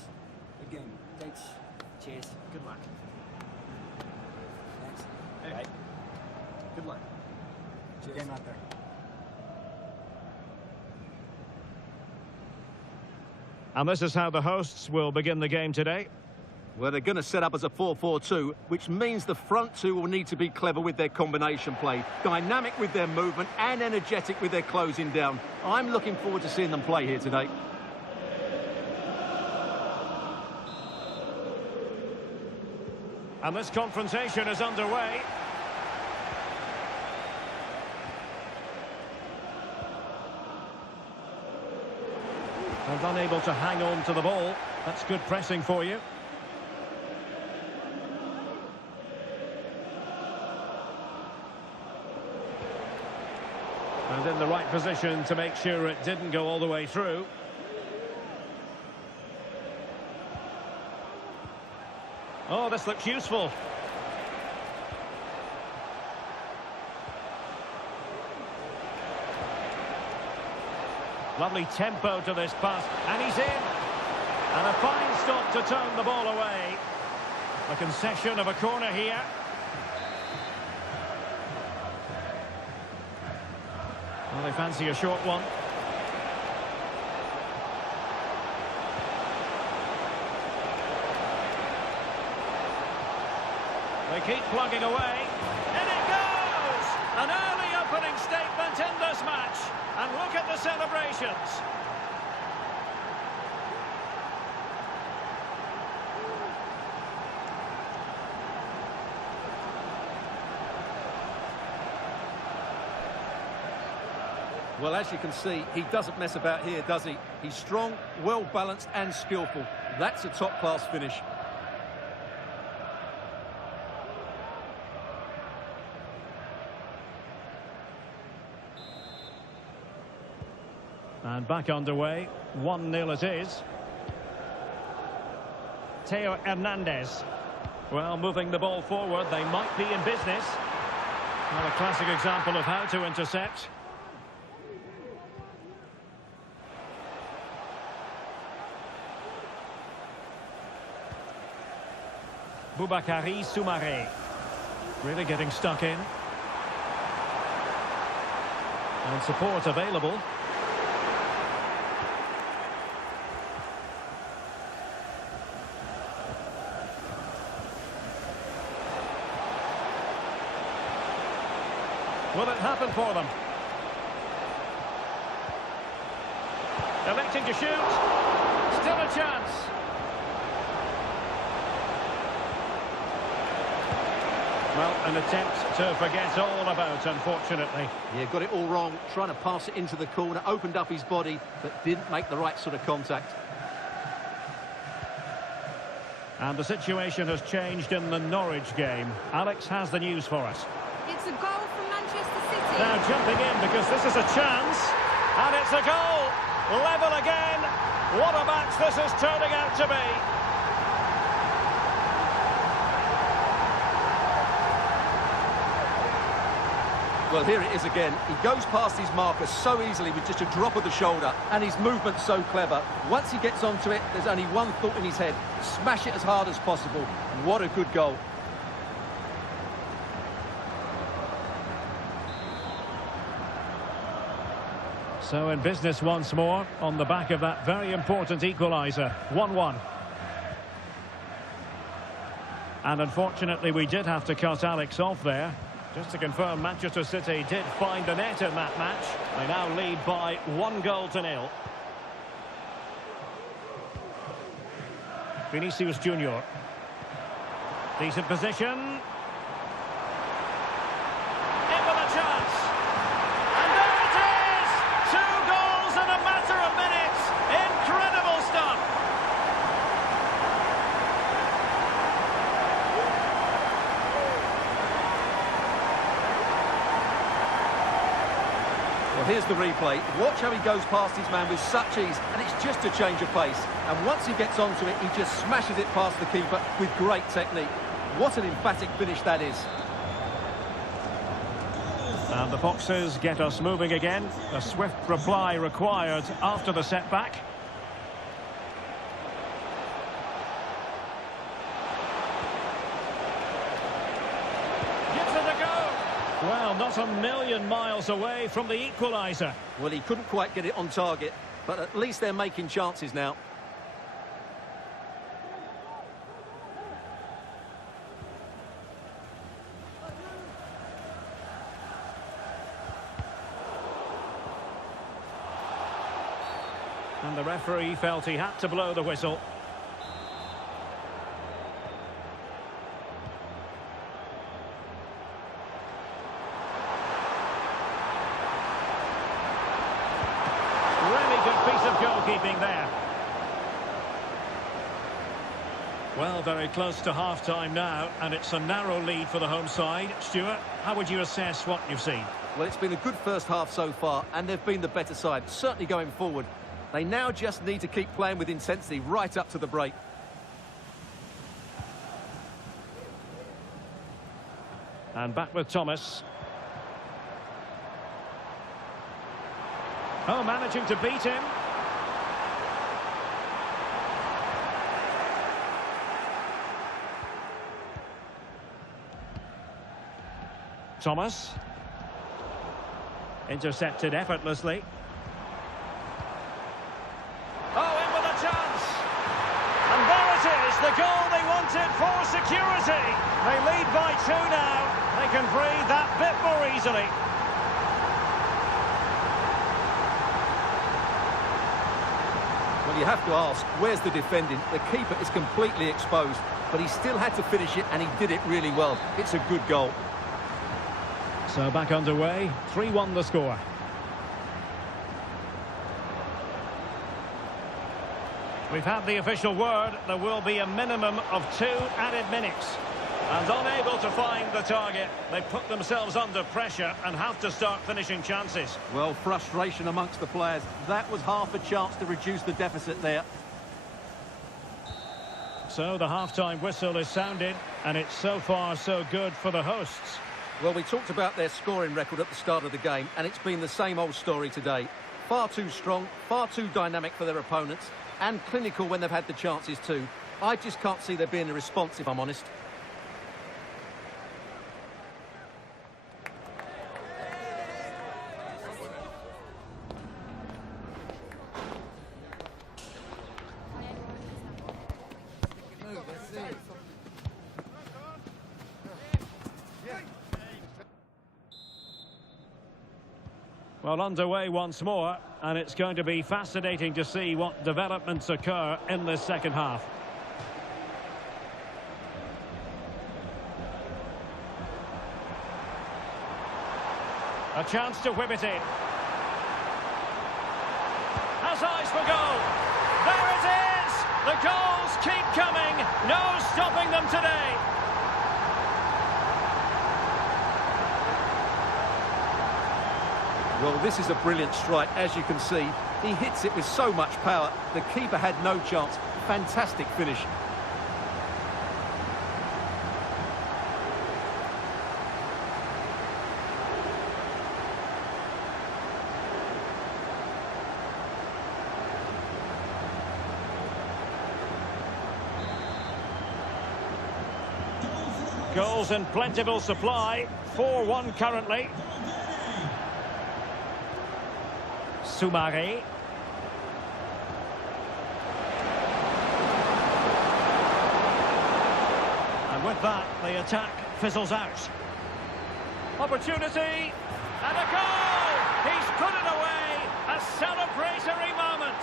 Good game. Thanks. Cheers. Good luck. Thanks. Hey. Right. Good luck. Cheers. Good game out there. And this is how the hosts will begin the game today. Well, they're going to set up as a 4-4-2, which means the front two will need to be clever with their combination play, dynamic with their movement and energetic with their closing down. I'm looking forward to seeing them play here today. And this confrontation is underway. And unable to hang on to the ball. That's good pressing for you. And in the right position to make sure it didn't go all the way through. Oh, this looks useful. Lovely tempo to this pass. And he's in. And a fine stop to turn the ball away. A concession of a corner here. Well, they fancy a short one. They keep plugging away. In it goes! An early opening statement in this match. And look at the celebrations. Well, as you can see, he doesn't mess about here, does he? He's strong, well-balanced and skillful. That's a top-class finish. And back underway. 1-0 it is. Theo Hernandez. Well, moving the ball forward, they might be in business. Well, a classic example of how to intercept. Boubakary Soumaré. Really getting stuck in. And support available. Will it happen for them? Electing to shoot. Still a chance. Well, an attempt to forget all about, unfortunately. Yeah, got it all wrong. Trying to pass it into the corner, opened up his body, but didn't make the right sort of contact. And the situation has changed in the Norwich game. Alex has the news for us. It's a goal for Manchester City. Now jumping in because this is a chance. And it's a goal. Level again. What a match this is turning out to be. Well, here it is again. He goes past his marker so easily with just a drop of the shoulder, and his movement's so clever. Once he gets onto it, there's only one thought in his head: smash it as hard as possible. What a good goal. So in business once more on the back of that very important equaliser. 1-1. And unfortunately we did have to cut Alex off there. Just to confirm, Manchester City did find the net in that match. They now lead by 1-0. Vinicius Junior. Decent position. In with a chance. And there it is! 2 goals in a matter of minutes. Incredible stuff. Well, here's the replay. Watch how he goes past his man with such ease, and it's just a change of pace. And once he gets onto it, he just smashes it past the keeper with great technique. What an emphatic finish that is. And the Foxes get us moving again. A swift reply required after the setback. Gives it a go. Well, not a million miles away from the equaliser. Well, he couldn't quite get it on target, but at least they're making chances now. And the referee felt he had to blow the whistle. Really good piece of goalkeeping there. Well, very close to half-time now, and it's a narrow lead for the home side. Stuart, how would you assess what you've seen? Well, it's been a good first half so far, and they've been the better side, certainly going forward. They now just need to keep playing with intensity right up to the break. And back with Thomas. Oh, managing to beat him. Thomas. Intercepted effortlessly. The goal they wanted for security. They lead by 2 now. They can breathe that bit more easily. Well, you have to ask, where's the defending? The keeper is completely exposed, but he still had to finish it, and he did it really well. It's a good goal. So back underway, 3-1 the score. We've had the official word. There will be a minimum of 2 added minutes. And unable to find the target, they put themselves under pressure and have to start finishing chances. Well, frustration amongst the players. That was half a chance to reduce the deficit there. So the half-time whistle is sounded, and it's so far so good for the hosts. Well, we talked about their scoring record at the start of the game, and it's been the same old story today. Far too strong, far too dynamic for their opponents, and clinical when they've had the chances too. I just can't see there being a response, if I'm honest. Well, underway once more, and it's going to be fascinating to see what developments occur in this second half. A chance to whip it in. Has eyes for goal. There it is! The goals keep coming. No stopping them today. Well, this is a brilliant strike, as you can see. He hits it with so much power. The keeper had no chance. Fantastic finish. Goals in plentiful supply. 4-1 currently. Soumare. And with that, the attack fizzles out. Opportunity, and a goal! He's put it away, a celebratory moment.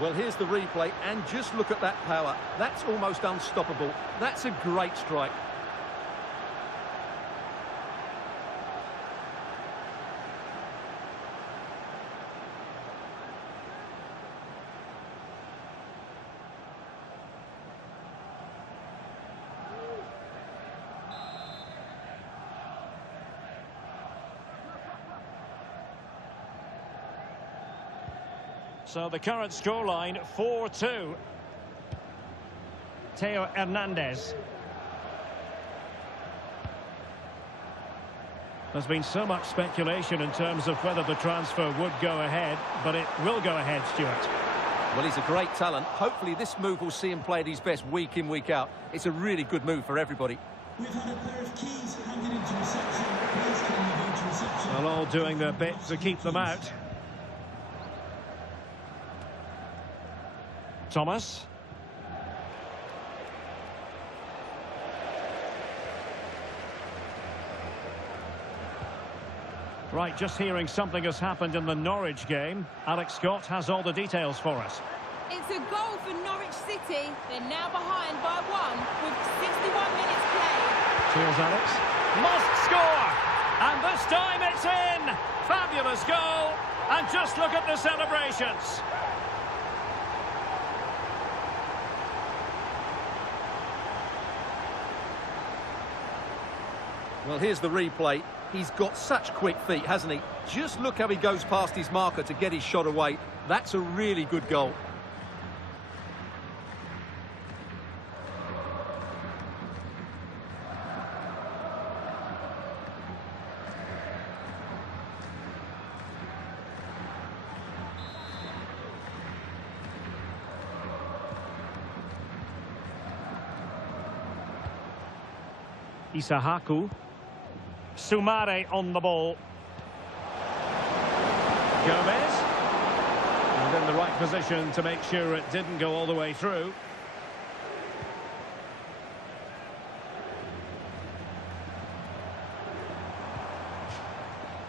Well, here's the replay, and just look at that power. That's almost unstoppable. That's a great strike. So the current scoreline, 4-2. Theo Hernandez. There's been so much speculation in terms of whether the transfer would go ahead, but it will go ahead, Stuart. Well, he's a great talent. Hopefully this move will see him play at his best week in, week out. It's a really good move for everybody. We've had a pair of keys handed into reception. Please can you go to reception? Well, all doing their bit to keep them out. Thomas. Right, just hearing something has happened in the Norwich game. Alex Scott has all the details for us. It's a goal for Norwich City. They're now behind by 1 with 61 minutes played. Cheers, Alex. Must score! And this time it's in! Fabulous goal! And just look at the celebrations. Well, here's the replay. He's got such quick feet, hasn't he? Just look how he goes past his marker to get his shot away. That's a really good goal. Isahaku. Soumare on the ball. Gomez. And in the right position to make sure it didn't go all the way through.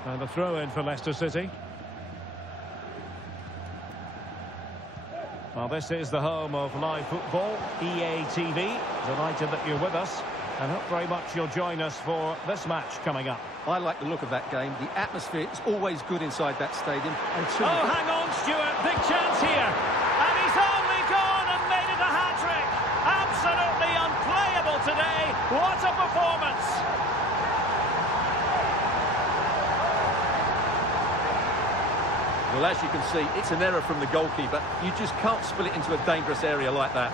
And a throw-in for Leicester City. Well, this is the home of live football, EATV. Delighted that you're with us. And hope very much you'll join us for this match coming up. I like the look of that game. The atmosphere is always good inside that stadium. And hang on, Stuart. Big chance here. And he's only gone and made it a hat-trick. Absolutely unplayable today. What a performance. Well, as you can see, it's an error from the goalkeeper. You just can't spill it into a dangerous area like that.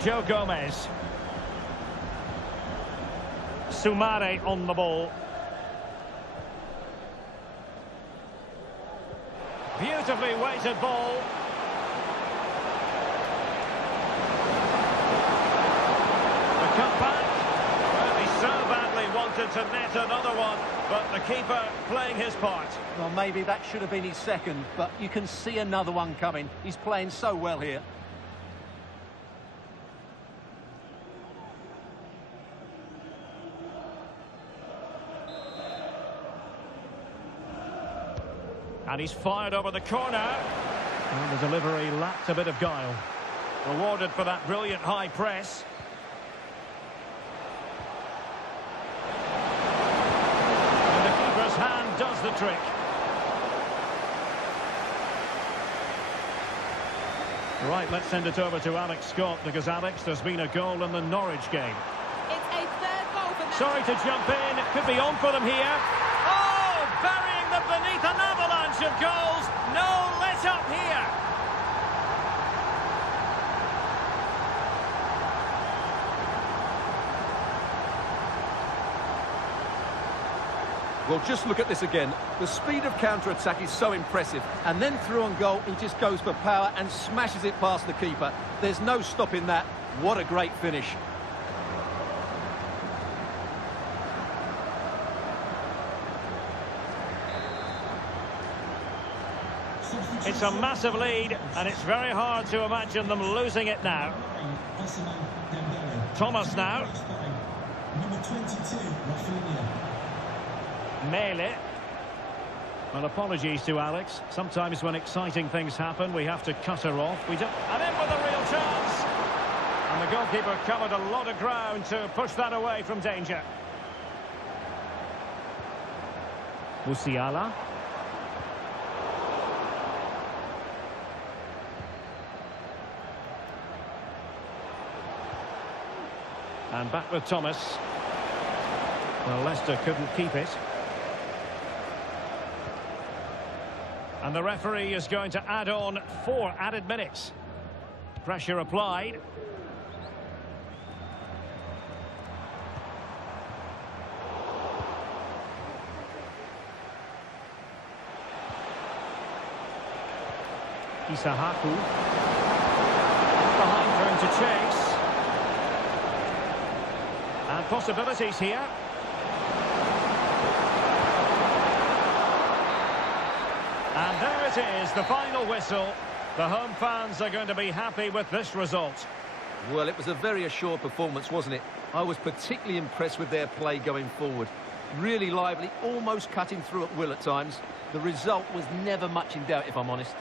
Joe Gomez. Soumare on the ball. Beautifully weighted ball. The cutback. Well, he so badly wanted to net another one, but the keeper playing his part. Well, maybe that should have been his second, but you can see another one coming. He's playing so well here. And he's fired over the corner. And the delivery lacked a bit of guile. Rewarded for that brilliant high press. And the keeper's hand does the trick. Right, let's send it over to Alex Scott, because, Alex, there's been a goal in the Norwich game. It's a third goal for them. Sorry to jump in. It could be on for them here. Oh, burying them beneath an avalanche of goals. No let-up here. Well, just look at this again. The speed of counter-attack is so impressive. And then through on goal, he just goes for power and smashes it past the keeper. There's no stopping that. What a great finish. It's a massive lead, and it's very hard to imagine them losing it now. Thomas now. Number 22, Rafinha. Mele. Well, apologies to Alex. Sometimes when exciting things happen, we have to cut her off. And in with a real chance. And the goalkeeper covered a lot of ground to push that away from danger. Musiala. And back with Thomas. Well, Leicester couldn't keep it. And the referee is going to add on 4 added minutes. Pressure applied. Isahaku. Behind for him to chase. And possibilities here. And there it is, the final whistle. The home fans are going to be happy with this result. Well, it was a very assured performance, wasn't it? I was particularly impressed with their play going forward. Really lively, almost cutting through at will at times. The result was never much in doubt, if I'm honest.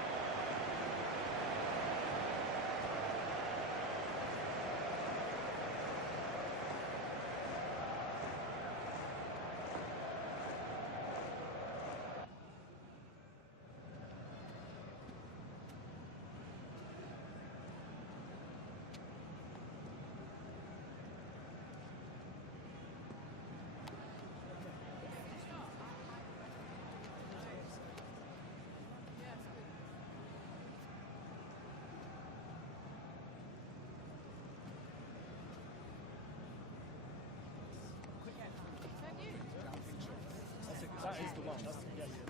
That is the one. That's the one.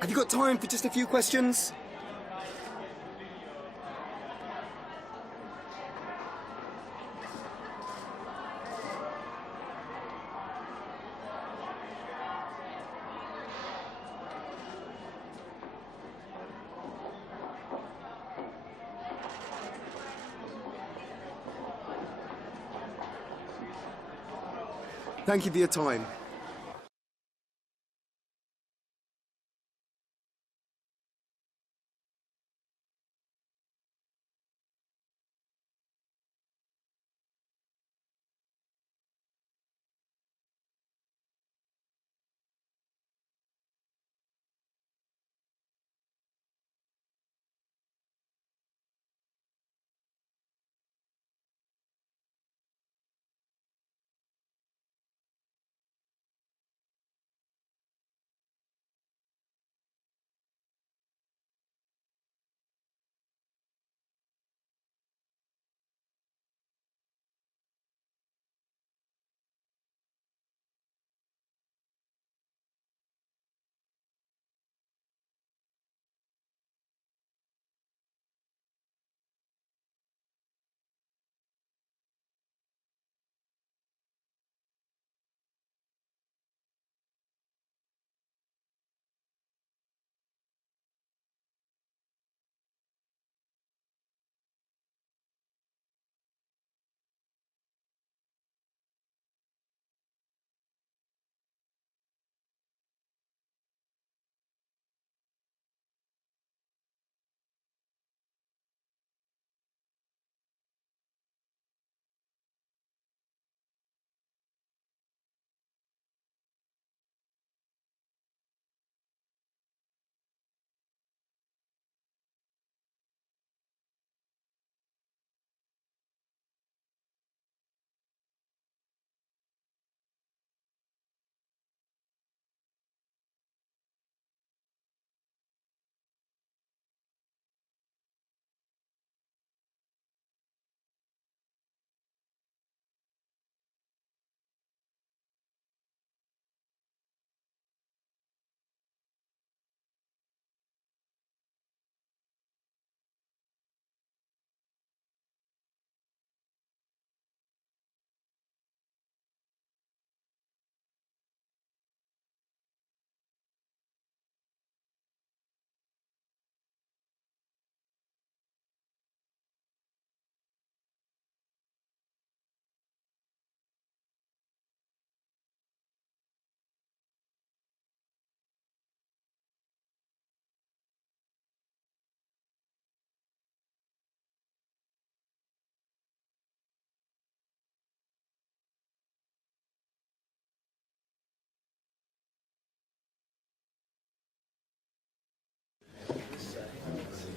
Have you got time for just a few questions? Thank you for your time.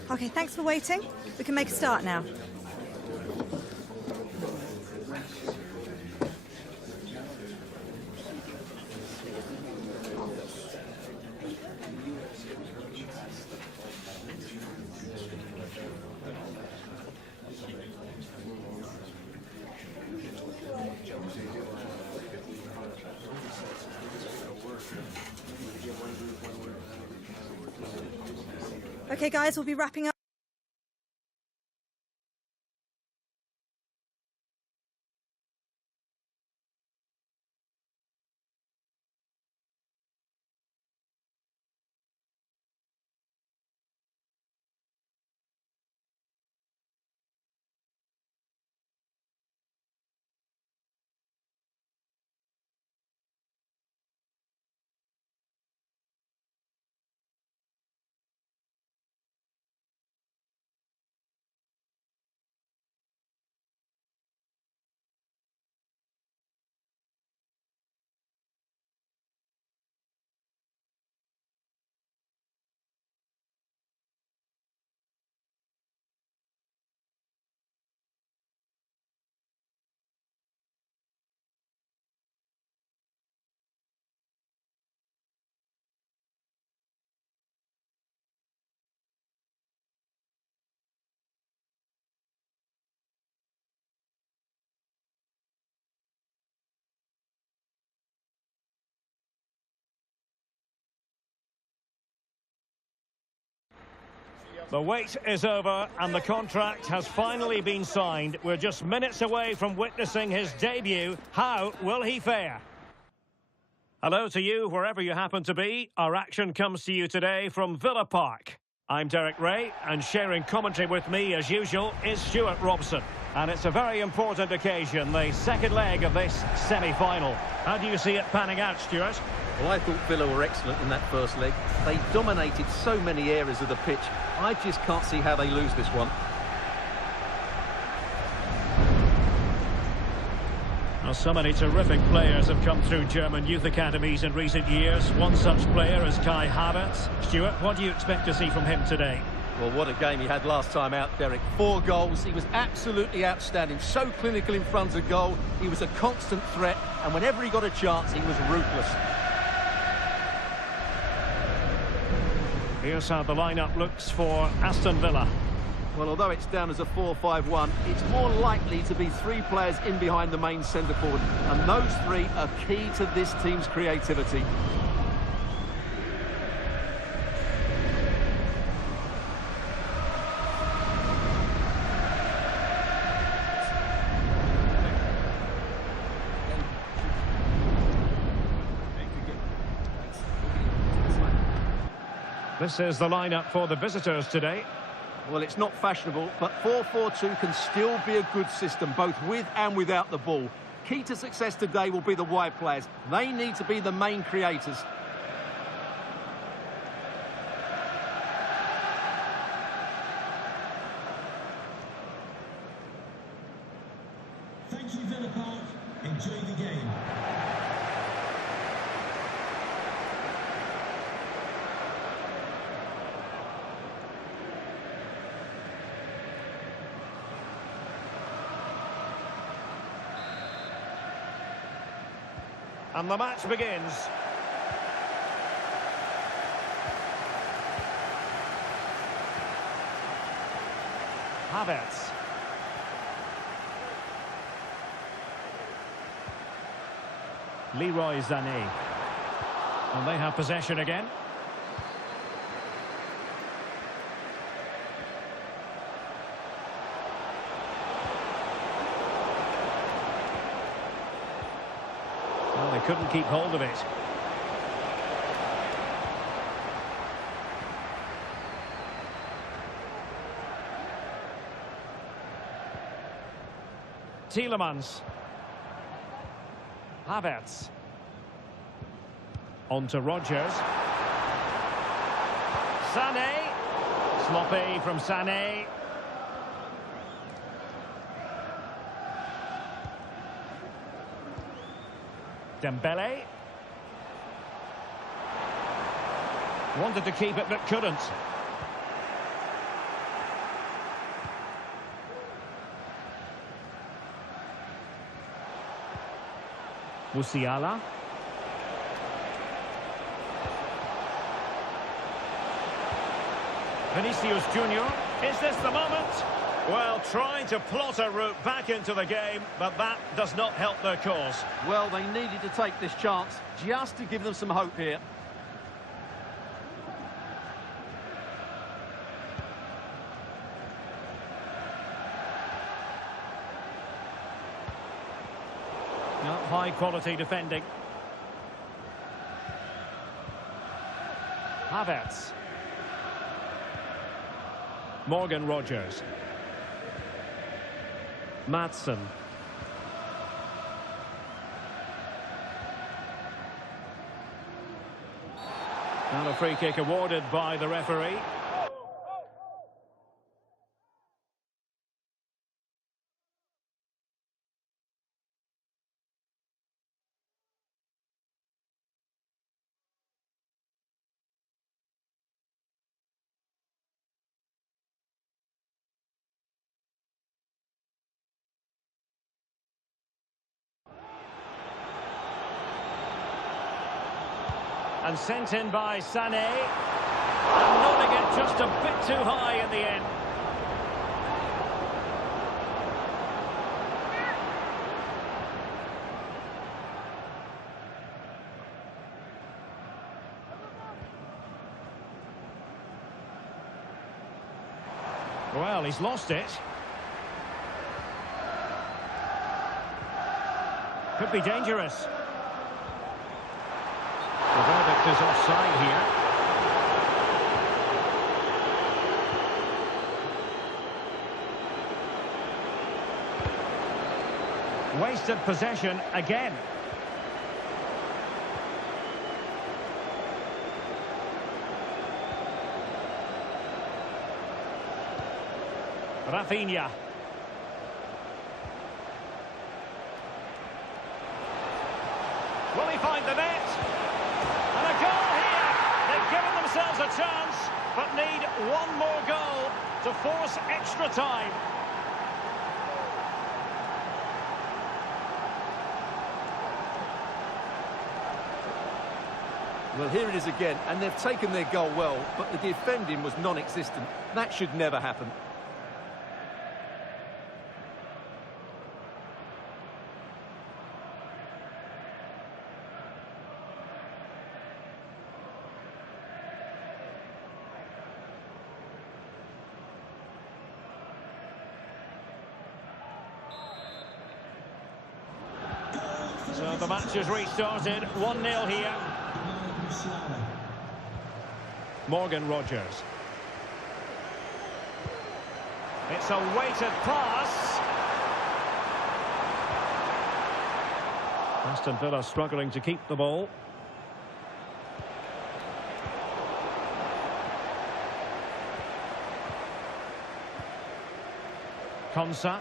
Okay, thanks for waiting. We can make a start now. Okay, guys, we'll be wrapping up. The wait is over and the contract has finally been signed. We're just minutes away from witnessing his debut. How will he fare? Hello to you, wherever you happen to be. Our action comes to you today from Villa Park. I'm Derek Ray, and sharing commentary with me, as usual, is Stuart Robson. And it's a very important occasion, the second leg of this semi-final. How do you see it panning out, Stuart? Well, I thought Villa were excellent in that first leg. They dominated so many areas of the pitch. I just can't see how they lose this one. Well, so many terrific players have come through German youth academies in recent years. One such player is Kai Havertz. Stuart, what do you expect to see from him today? Well, what a game he had last time out, Derek. 4 goals. He was absolutely outstanding. So clinical in front of goal. He was a constant threat. And whenever he got a chance, he was ruthless. Here's how the lineup looks for Aston Villa. Well, although it's down as a 4-5-1, it's more likely to be 3 players in behind the main centre forward. And those 3 are key to this team's creativity. This is the lineup for the visitors today. Well, it's not fashionable, but 4-4-2 can still be a good system, both with and without the ball. Key to success today will be the wide players. They need to be the main creators. Thank you, Villa Park. Enjoy the game. And the match begins. Havertz. Leroy Sané. And they have possession again. Well, they couldn't keep hold of it. Tielemans. Havertz. On to Rodgers. Sané. Sloppy from Sané. Dembele. Wanted to keep it but couldn't. Musiala. Vinicius Junior. Is this the moment? Well, trying to plot a route back into the game, but that does not help their cause. Well, they needed to take this chance just to give them some hope here. High quality defending. Havertz. Morgan Rogers. Maatsen. And a free kick awarded by the referee. And sent in by Sané. And nodding it just a bit too high in the end. Well, he's lost it. Could be dangerous. The verdict is offside here. Wasted possession again. Rafinha. Will he find the net? And a goal here. They've given themselves a chance, but need one more goal to force extra time. Well, here it is again, and they've taken their goal well, but the defending was non-existent. That should never happen. So the match has restarted, 1-0 here. Morgan Rogers. It's a weighted pass. Aston Villa struggling to keep the ball. Konsa.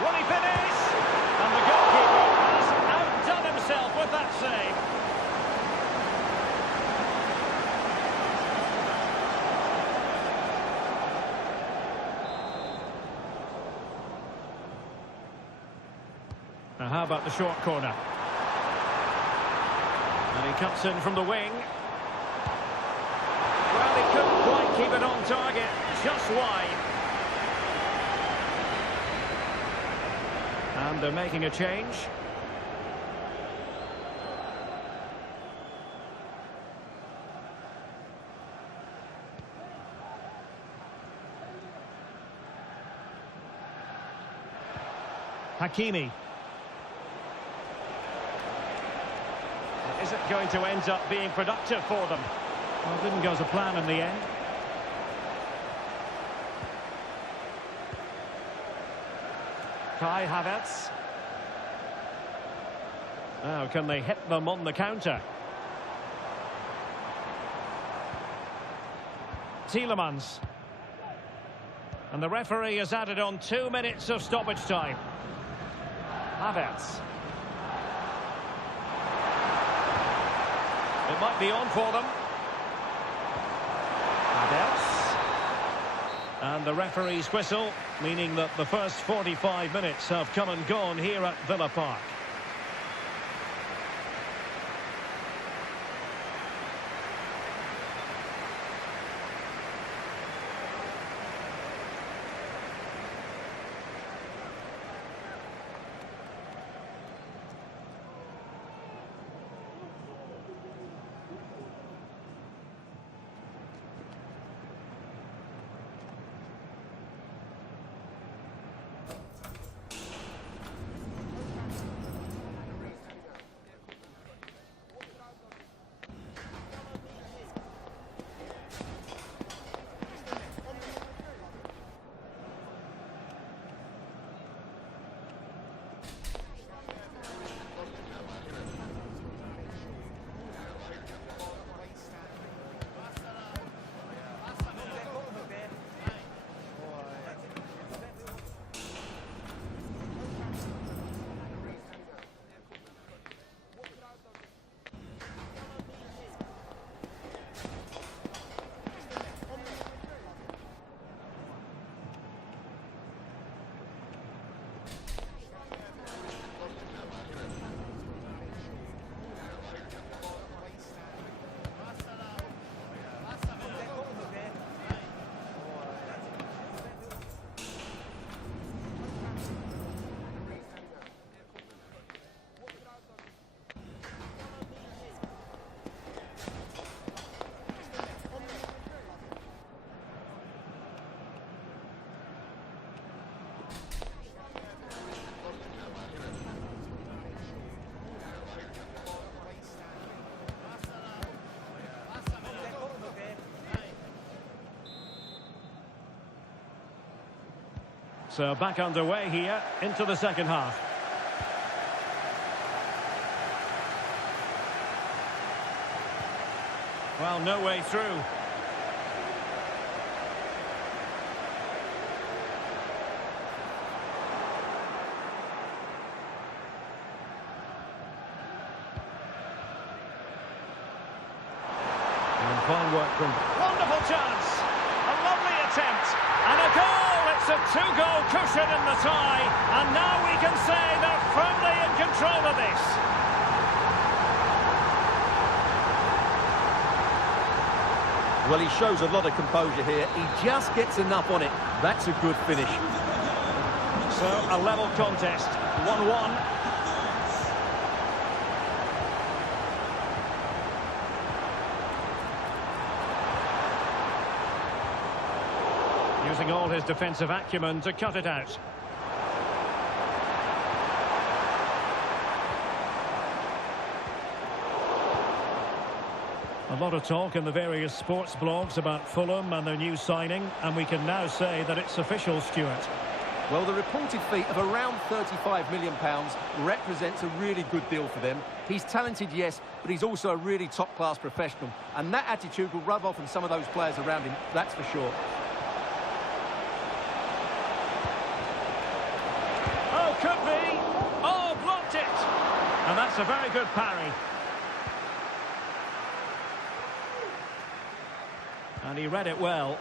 Will he finish? And the goalkeeper has outdone himself with that save. Now how about the short corner? And he cuts in from the wing. Well, he couldn't quite keep it on target, just wide. And they're making a change. Hakimi. Is it going to end up being productive for them? Well, it didn't go to plan in the end. Kai Havertz. Now, can they hit them on the counter? Tielemans. And the referee has added on 2 minutes of stoppage time. Havertz. It might be on for them. And the referee's whistle, meaning that the first 45 minutes have come and gone here at Villa Park. So back underway here into the second half. Well, no way through. And fine work from... Wonderful chance! A lovely attempt! And a goal! It's a two-goal cushion in the tie, and now we can say they're firmly in control of this. Well, he shows a lot of composure here. He just gets enough on it. That's a good finish. So, a level contest, 1-1. Using all his defensive acumen to cut it out. A lot of talk in the various sports blogs about Fulham and their new signing, and we can now say that it's official, Stuart. Well, the reported fee of around £35 million represents a really good deal for them. He's talented, yes, but he's also a really top-class professional, and that attitude will rub off on some of those players around him, that's for sure. Oh, could be! Oh, blocked it! And that's a very good parry. And he read it well.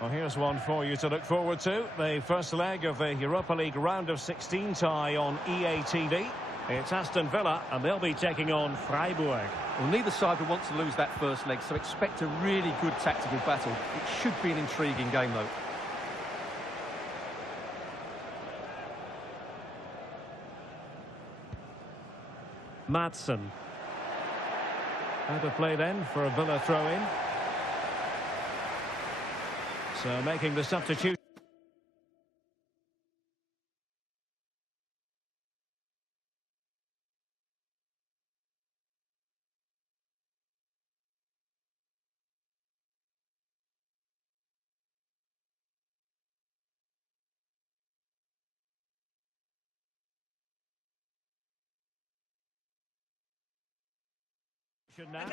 Well, here's one for you to look forward to. The first leg of the Europa League round of 16 tie on EATV. It's Aston Villa, and they'll be taking on Freiburg. Well, neither side will want to lose that first leg, so expect a really good tactical battle. It should be an intriguing game, though. Madsen. How to play then for a Villa throw-in. So making the substitution. Now.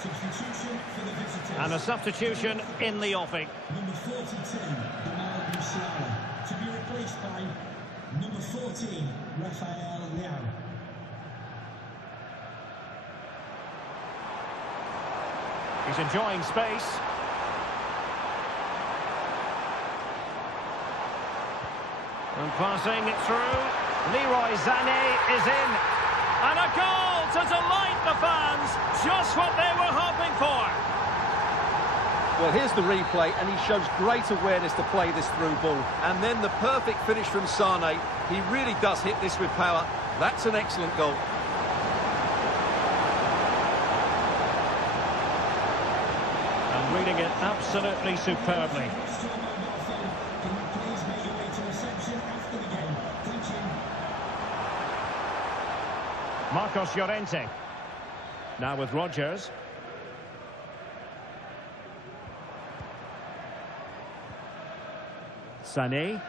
Substitution for the visitors. And a substitution in the offing. Number 42, to be replaced by number 14, Rafael Leao. He's enjoying space. And passing it through. Leroy Sané is in. And a goal to delight the fans. Just what they were hoping for. Well, here's the replay, and he shows great awareness to play this through ball. And then the perfect finish from Sané. He really does hit this with power. That's an excellent goal. And reading it absolutely superbly. Please make your way to reception after the game. Thank you. Marcos Llorente. Now with Rodgers. Sané.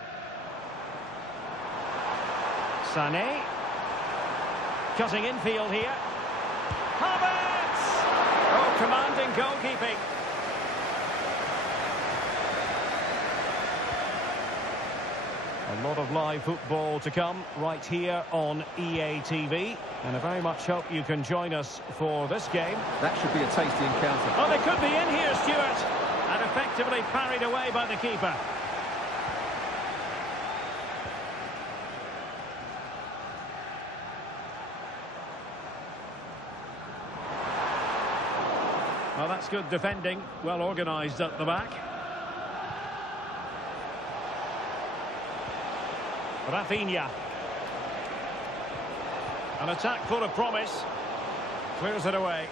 Sané. Cutting infield here. Havertz! Oh, commanding goalkeeping. A lot of live football to come right here on EA TV. And I very much hope you can join us for this game. That should be a tasty encounter. Oh, they could be in here, Stuart. And effectively parried away by the keeper. Well, that's good defending. Well organised at the back. Rafinha. An attack full of promise. Clears it away.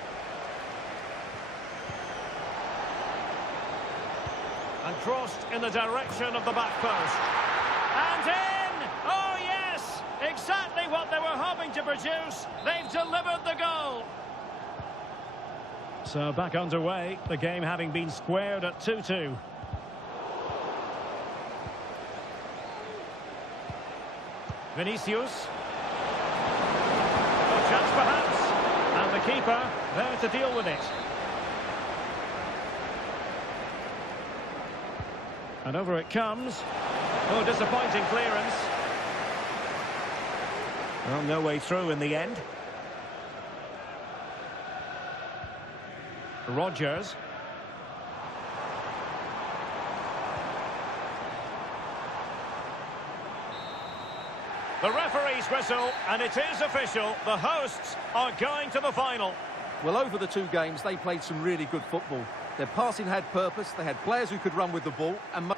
And crossed in the direction of the back post. And in! Oh, yes! Exactly what they were hoping to produce. They've delivered the goal. So back underway, the game having been squared at 2-2. Vinicius. A chance perhaps. And the keeper there to deal with it. And over it comes. Oh, disappointing clearance. Well, no way through in the end. Rodgers. The referee's whistle, and it is official. The hosts are going to the final. Well, over the two games, they played some really good football. Their passing had purpose, they had players who could run with the ball, and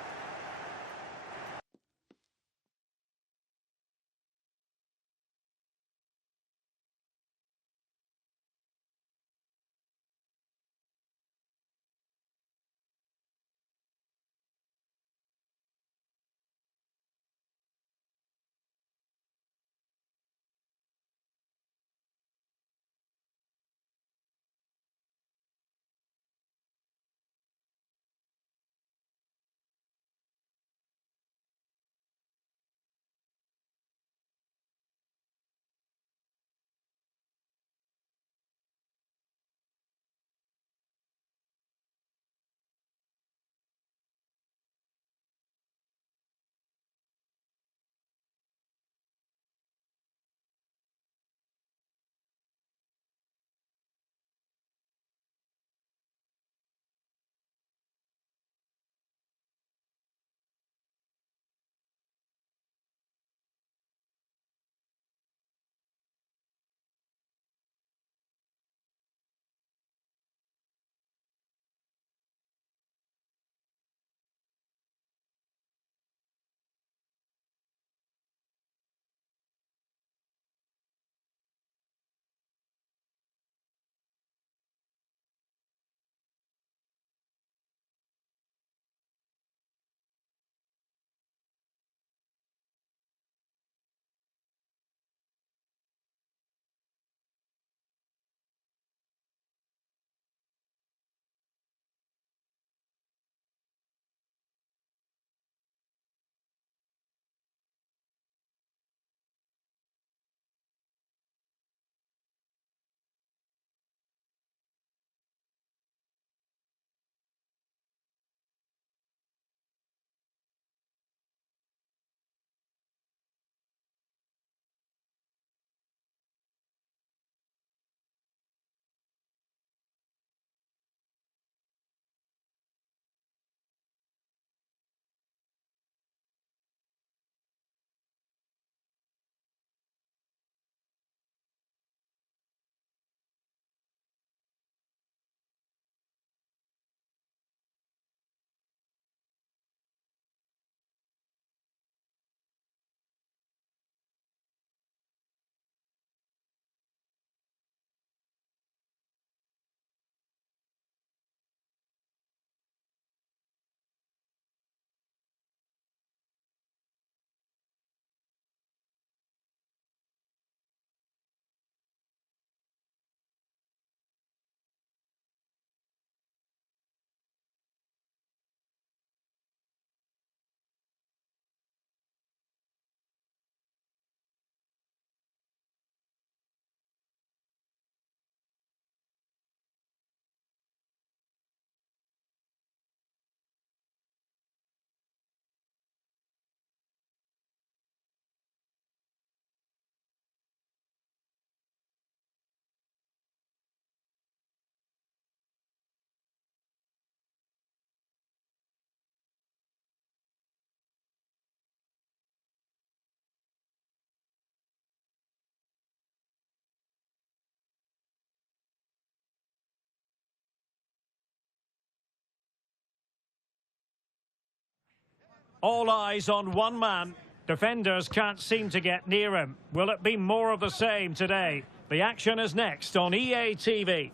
All eyes on one man. Defenders can't seem to get near him. Will it be more of the same today? The action is next on EA TV.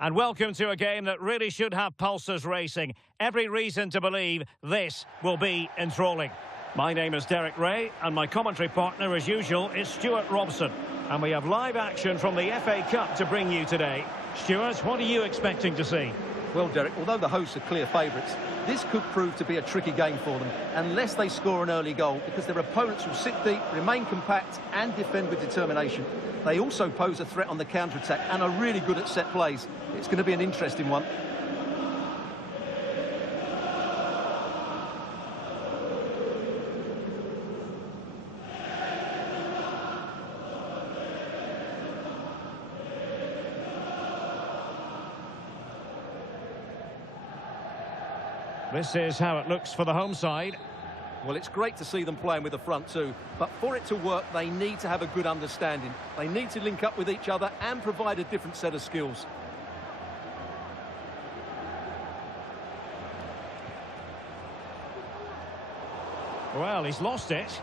And welcome to a game that really should have pulses racing. Every reason to believe this will be enthralling. My name is Derek Ray, and my commentary partner, as usual, is Stuart Robson. And we have live action from the FA Cup to bring you today. Stuart, what are you expecting to see? Well, Derek, although the hosts are clear favourites, this could prove to be a tricky game for them, unless they score an early goal, because their opponents will sit deep, remain compact and defend with determination. They also pose a threat on the counter-attack and are really good at set plays. It's going to be an interesting one. This is how it looks for the home side. Well, it's great to see them playing with the front two, but for it to work, they need to have a good understanding. They need to link up with each other and provide a different set of skills. Well, he's lost it.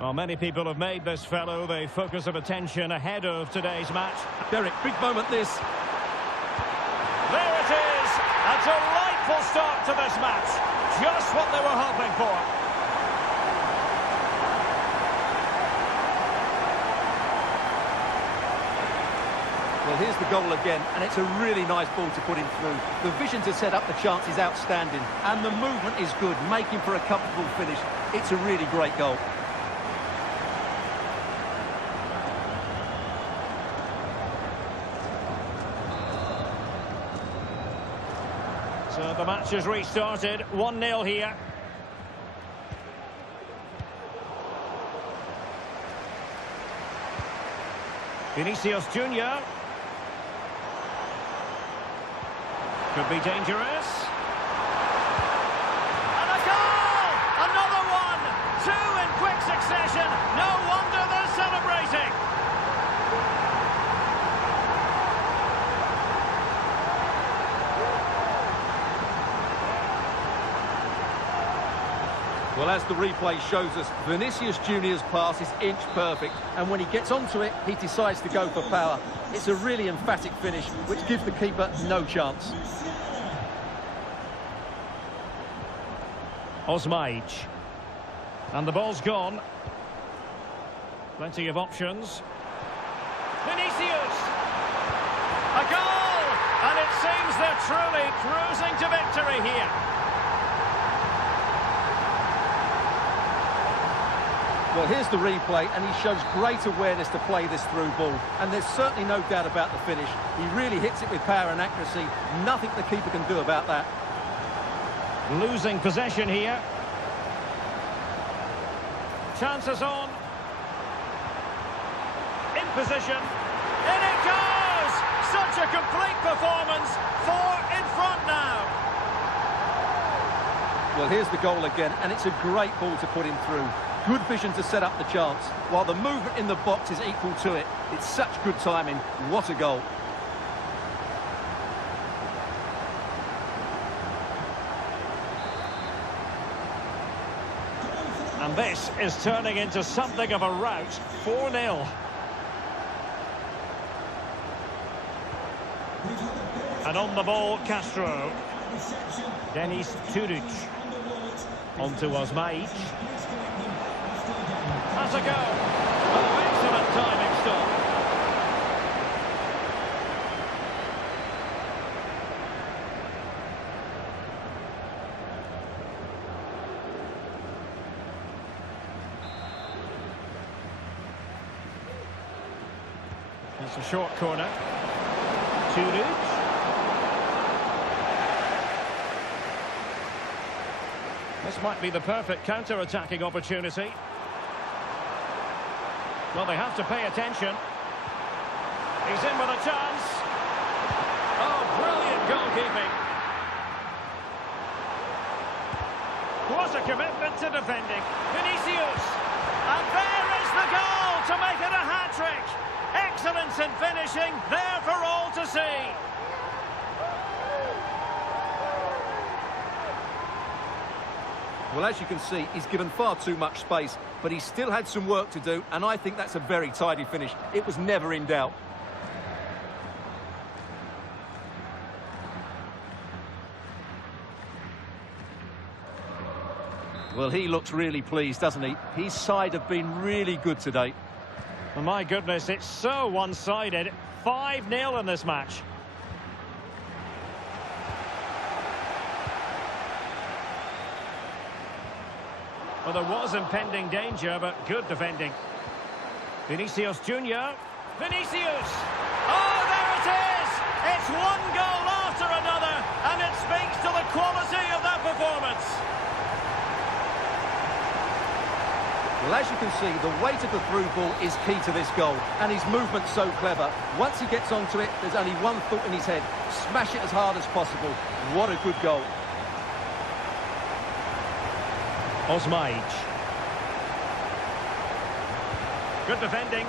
Well, many people have made this fellow the focus of attention ahead of today's match. Derek, big moment this. There it is! A delightful start to this match. Just what they were hoping for. Well, here's the goal again, and it's a really nice ball to put him through. The vision to set up the chance is outstanding, and the movement is good, making for a comfortable finish. It's a really great goal. So the match has restarted, 1-0 here. Vinicius Junior. Could be dangerous. And a goal! Another one! Two in quick succession. No wonder they're celebrating. Well, as the replay shows us, Vinicius Junior's pass is inch perfect, and when he gets onto it, he decides to go for power. It's a really emphatic finish, which gives the keeper no chance. Osmaich. And the ball's gone. Plenty of options. Vinicius! A goal! And it seems they're truly cruising to victory here. Well, here's the replay, and he shows great awareness to play this through ball. And there's certainly no doubt about the finish. He really hits it with power and accuracy. Nothing the keeper can do about that. Losing possession here. Chances on. In position. In it goes! Such a complete performance. 4 in front now. Well, here's the goal again, and it's a great ball to put him through. Good vision to set up the chance, while the movement in the box is equal to it. It's such good timing. What a goal. And this is turning into something of a rout. 4-0. And on the ball, Castro. Denis Turic. On to Osmaich. Has a go. Oh, excellent timing stop. It's a short corner. Turic. This might be the perfect counter-attacking opportunity. Well, they have to pay attention. He's in with a chance. Oh, brilliant goalkeeping. What a commitment to defending. Vinicius. And there is the goal to make it a hat-trick. Excellence in finishing, there for all to see. Well, as you can see, he's given far too much space, but he still had some work to do, and I think that's a very tidy finish. It was never in doubt. Well, he looks really pleased, doesn't he? His side have been really good today. Oh, my goodness, it's so one-sided. 5-0 in this match. Well, there was impending danger, but good defending. Vinicius Junior. Vinicius! Oh, there it is! It's one goal after another, and it speaks to the quality of that performance. Well, as you can see, the weight of the through ball is key to this goal, and his movement's so clever. Once he gets onto it, there's only one thought in his head: smash it as hard as possible. What a good goal. Osmajic. Good defending.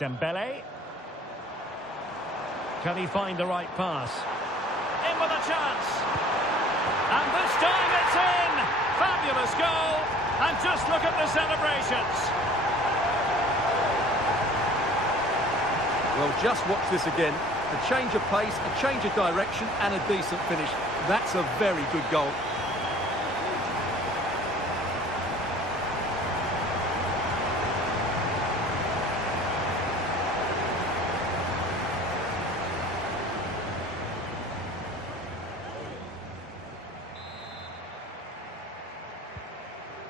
Dembele. Can he find the right pass? In with a chance. And this time it's in. Fabulous goal. And just look at the celebrations. Well, just watch this again. A change of pace, a change of direction, and a decent finish. That's a very good goal.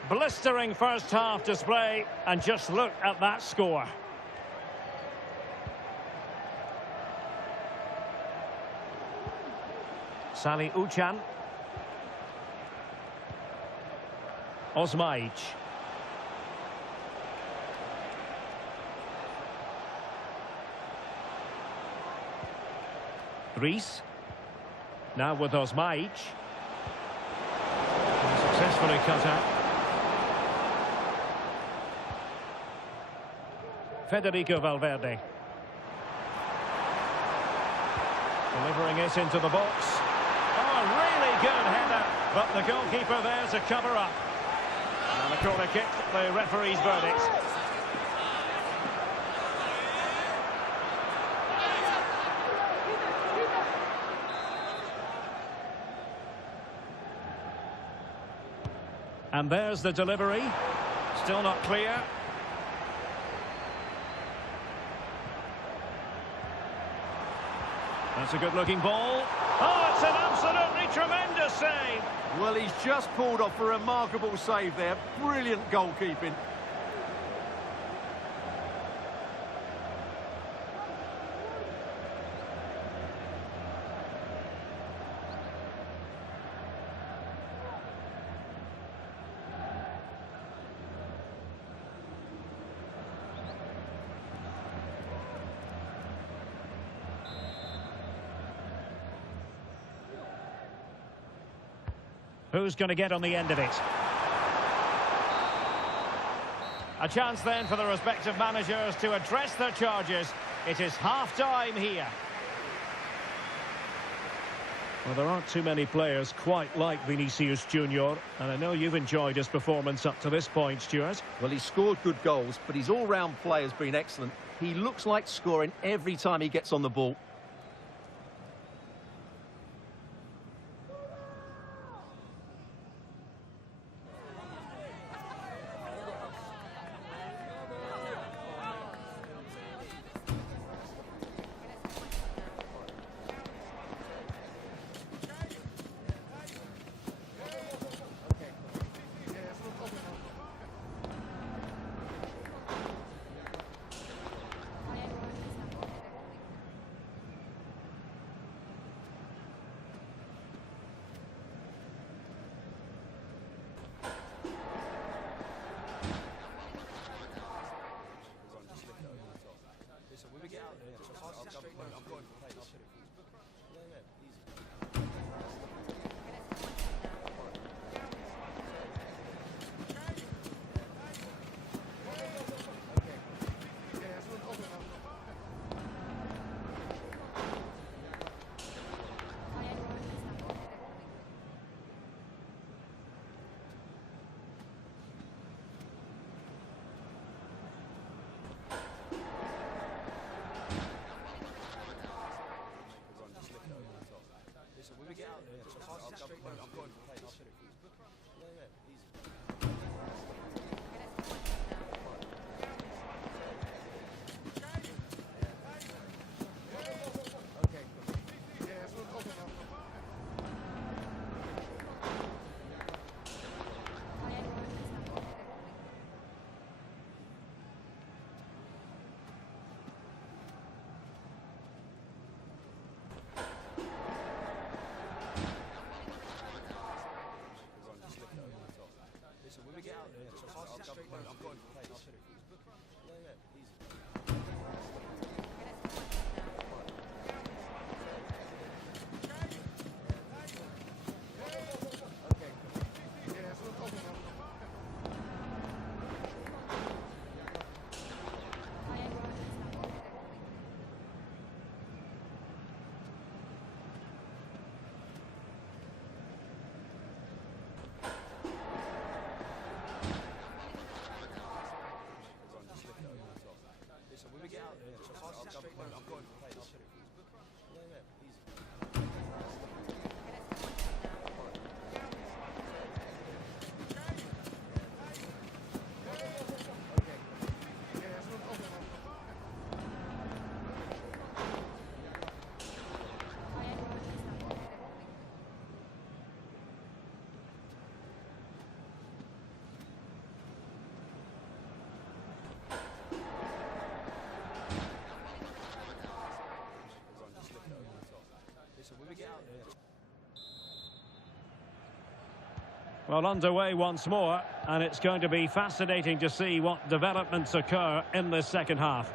Blistering first half display, and just look at that score. Salih Uçan. Osmajic. Rees. Now with Osmajic. Successfully cut out. Federico Valverde. Delivering it into the box. Oh, really good header, but the goalkeeper there to cover up. And a corner kick, the referee's verdict. And there's the delivery. Still not clear. That's a good-looking ball. Oh, it's an absolutely tremendous save. Well, he's just pulled off a remarkable save there. Brilliant goalkeeping. Who's going to get on the end of it? A chance then for the respective managers to address their charges. It is half-time here. Well, there aren't too many players quite like Vinicius Junior, and I know you've enjoyed his performance up to this point, Stuart. Well, he's scored good goals, but his all-round play has been excellent. He looks like scoring every time he gets on the ball. Well, underway once more, and it's going to be fascinating to see what developments occur in this second half.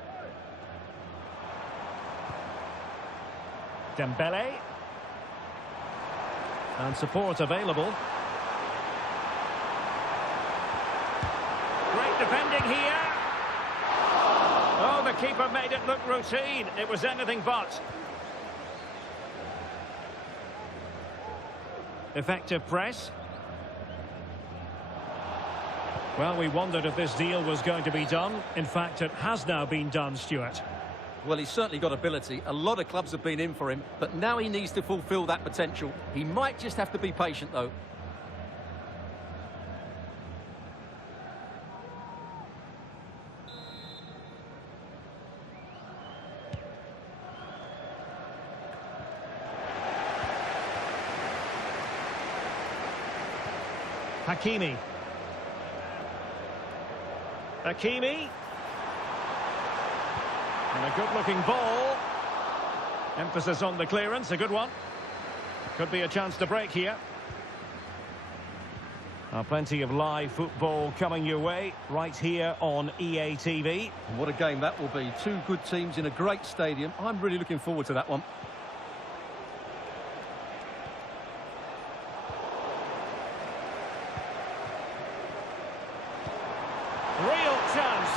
Dembele. And support available. Great defending here. Oh, the keeper made it look routine. It was anything but. Effective press. Well, we wondered if this deal was going to be done. In fact, it has now been done, Stuart. Well, he's certainly got ability. A lot of clubs have been in for him, but now he needs to fulfil that potential. He might just have to be patient, though. Hakimi. And a good-looking ball. Emphasis on the clearance, a good one. Could be a chance to break here. Plenty of live football coming your way right here on EA TV. And what a game that will be. Two good teams in a great stadium. I'm really looking forward to that one. Real chance.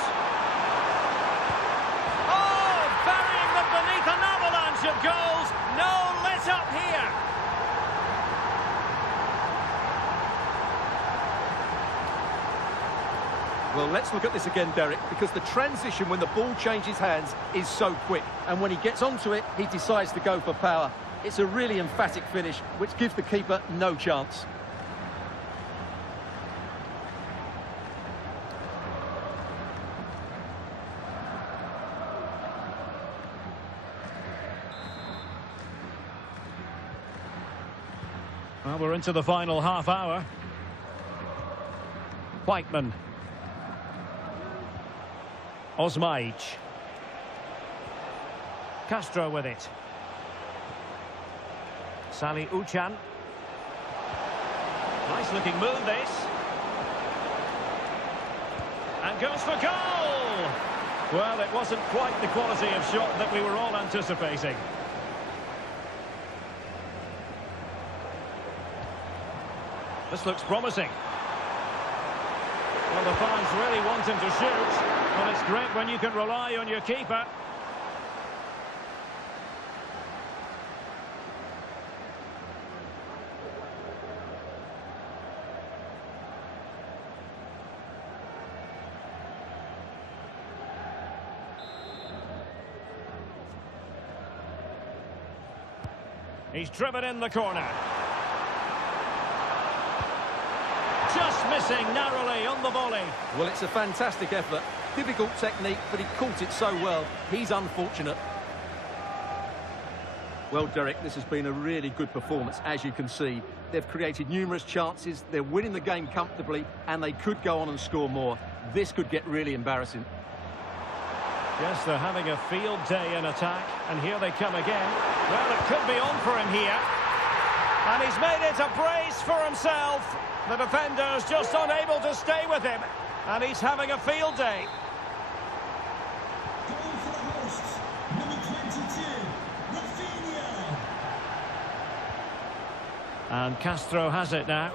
Oh, burying them beneath an avalanche of goals. No let up here. Well, let's look at this again, Derek, because the transition when the ball changes hands is so quick. And when he gets onto it, he decides to go for power. It's a really emphatic finish, which gives the keeper no chance. Well, we're into the final half hour. Whiteman. Osmajic. Castro with it. Sali Uchan. Nice looking move this. And goes for goal! Well, it wasn't quite the quality of shot that we were all anticipating. This looks promising. Well, the fans really want him to shoot. Well, it's great when you can rely on your keeper. He's driven in the corner. Just missing narrowly on the volley. Well, it's a fantastic effort. Difficult technique, but he caught it so well. He's unfortunate. Well, Derek, this has been a really good performance, as you can see. They've created numerous chances, they're winning the game comfortably, and they could go on and score more. This could get really embarrassing. Yes, they're having a field day in attack, and here they come again. Well, it could be on for him here. And he's made it a brace for himself. The defender's just unable to stay with him, and he's having a field day. Goal for the hosts, number 22, Rafinha. And Castro has it now.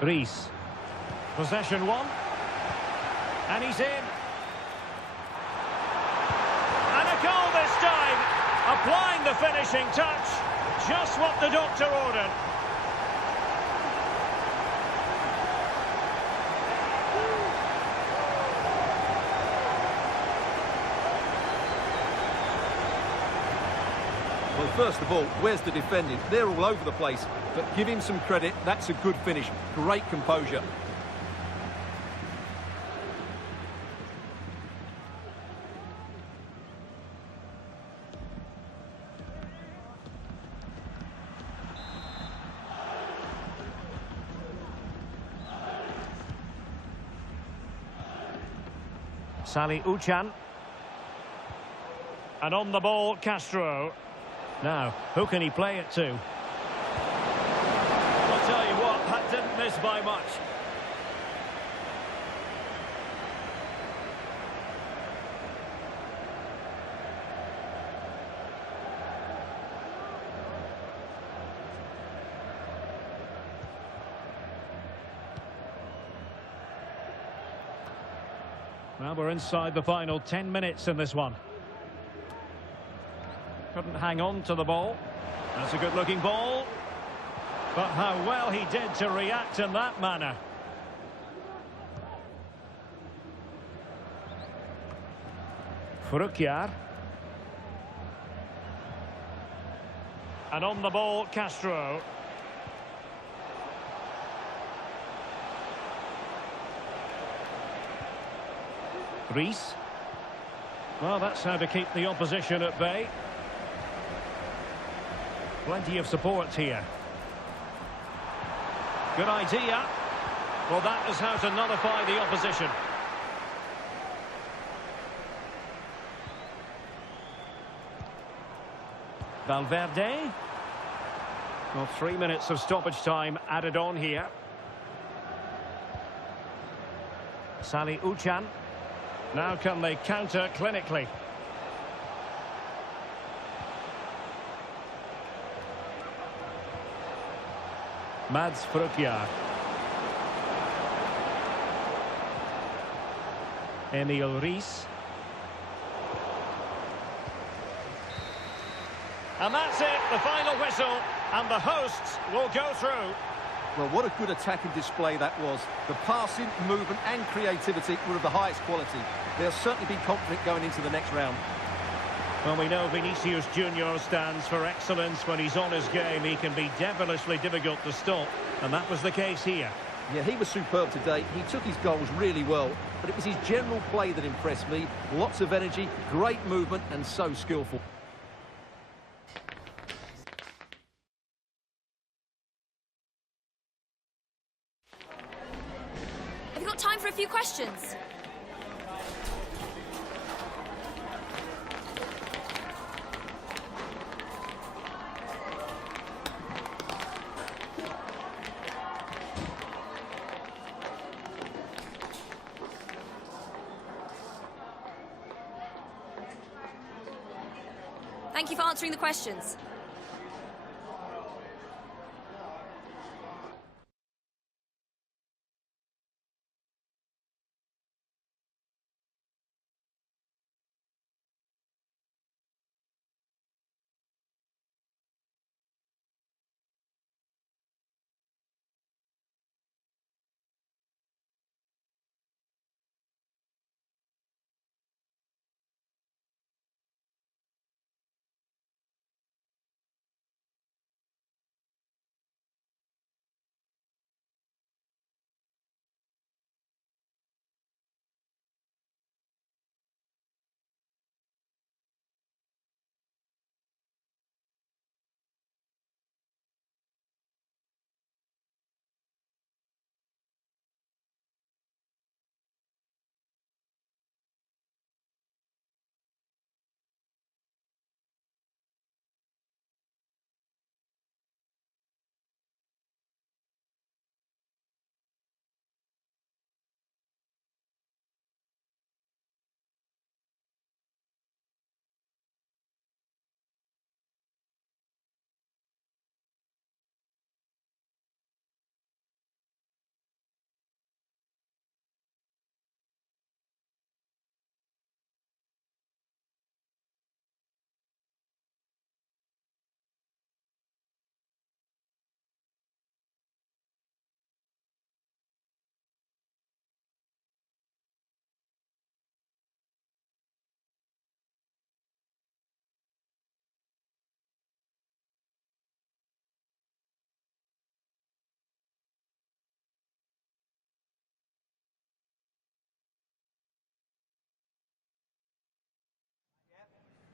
Rees. Possession one. And he's in. And a goal this time. Applying the finishing touch. Just what the doctor ordered. Well, first of all, where's the defending? They're all over the place, but give him some credit. That's a good finish. Great composure. Sally Uchan. And on the ball, Castro. Now, who can he play it to? I'll tell you what, that didn't miss by much. Well, we're inside the final 10 minutes in this one. Couldn't hang on to the ball. That's a good-looking ball. But how well he did to react in that manner. Frukyar. And on the ball, Castro. Rees. Well, that's how to keep the opposition at bay. Plenty of support here. Good idea. Well, that is how to nullify the opposition. Valverde. Well, 3 minutes of stoppage time added on here. Sally Uchan. Now can they counter clinically? Mads Frukyar. Emil Rees. And that's it, the final whistle, and the hosts will go through. Well, what a good attacking display that was. The passing, movement and creativity were of the highest quality. They'll certainly be confident going into the next round. Well, we know Vinicius Junior stands for excellence. When he's on his game, he can be devilishly difficult to stop, and that was the case here. Yeah, he was superb today. He took his goals really well, but it was his general play that impressed me. Lots of energy, great movement and so skillful. Have you got time for a few questions? Thank you for answering the questions.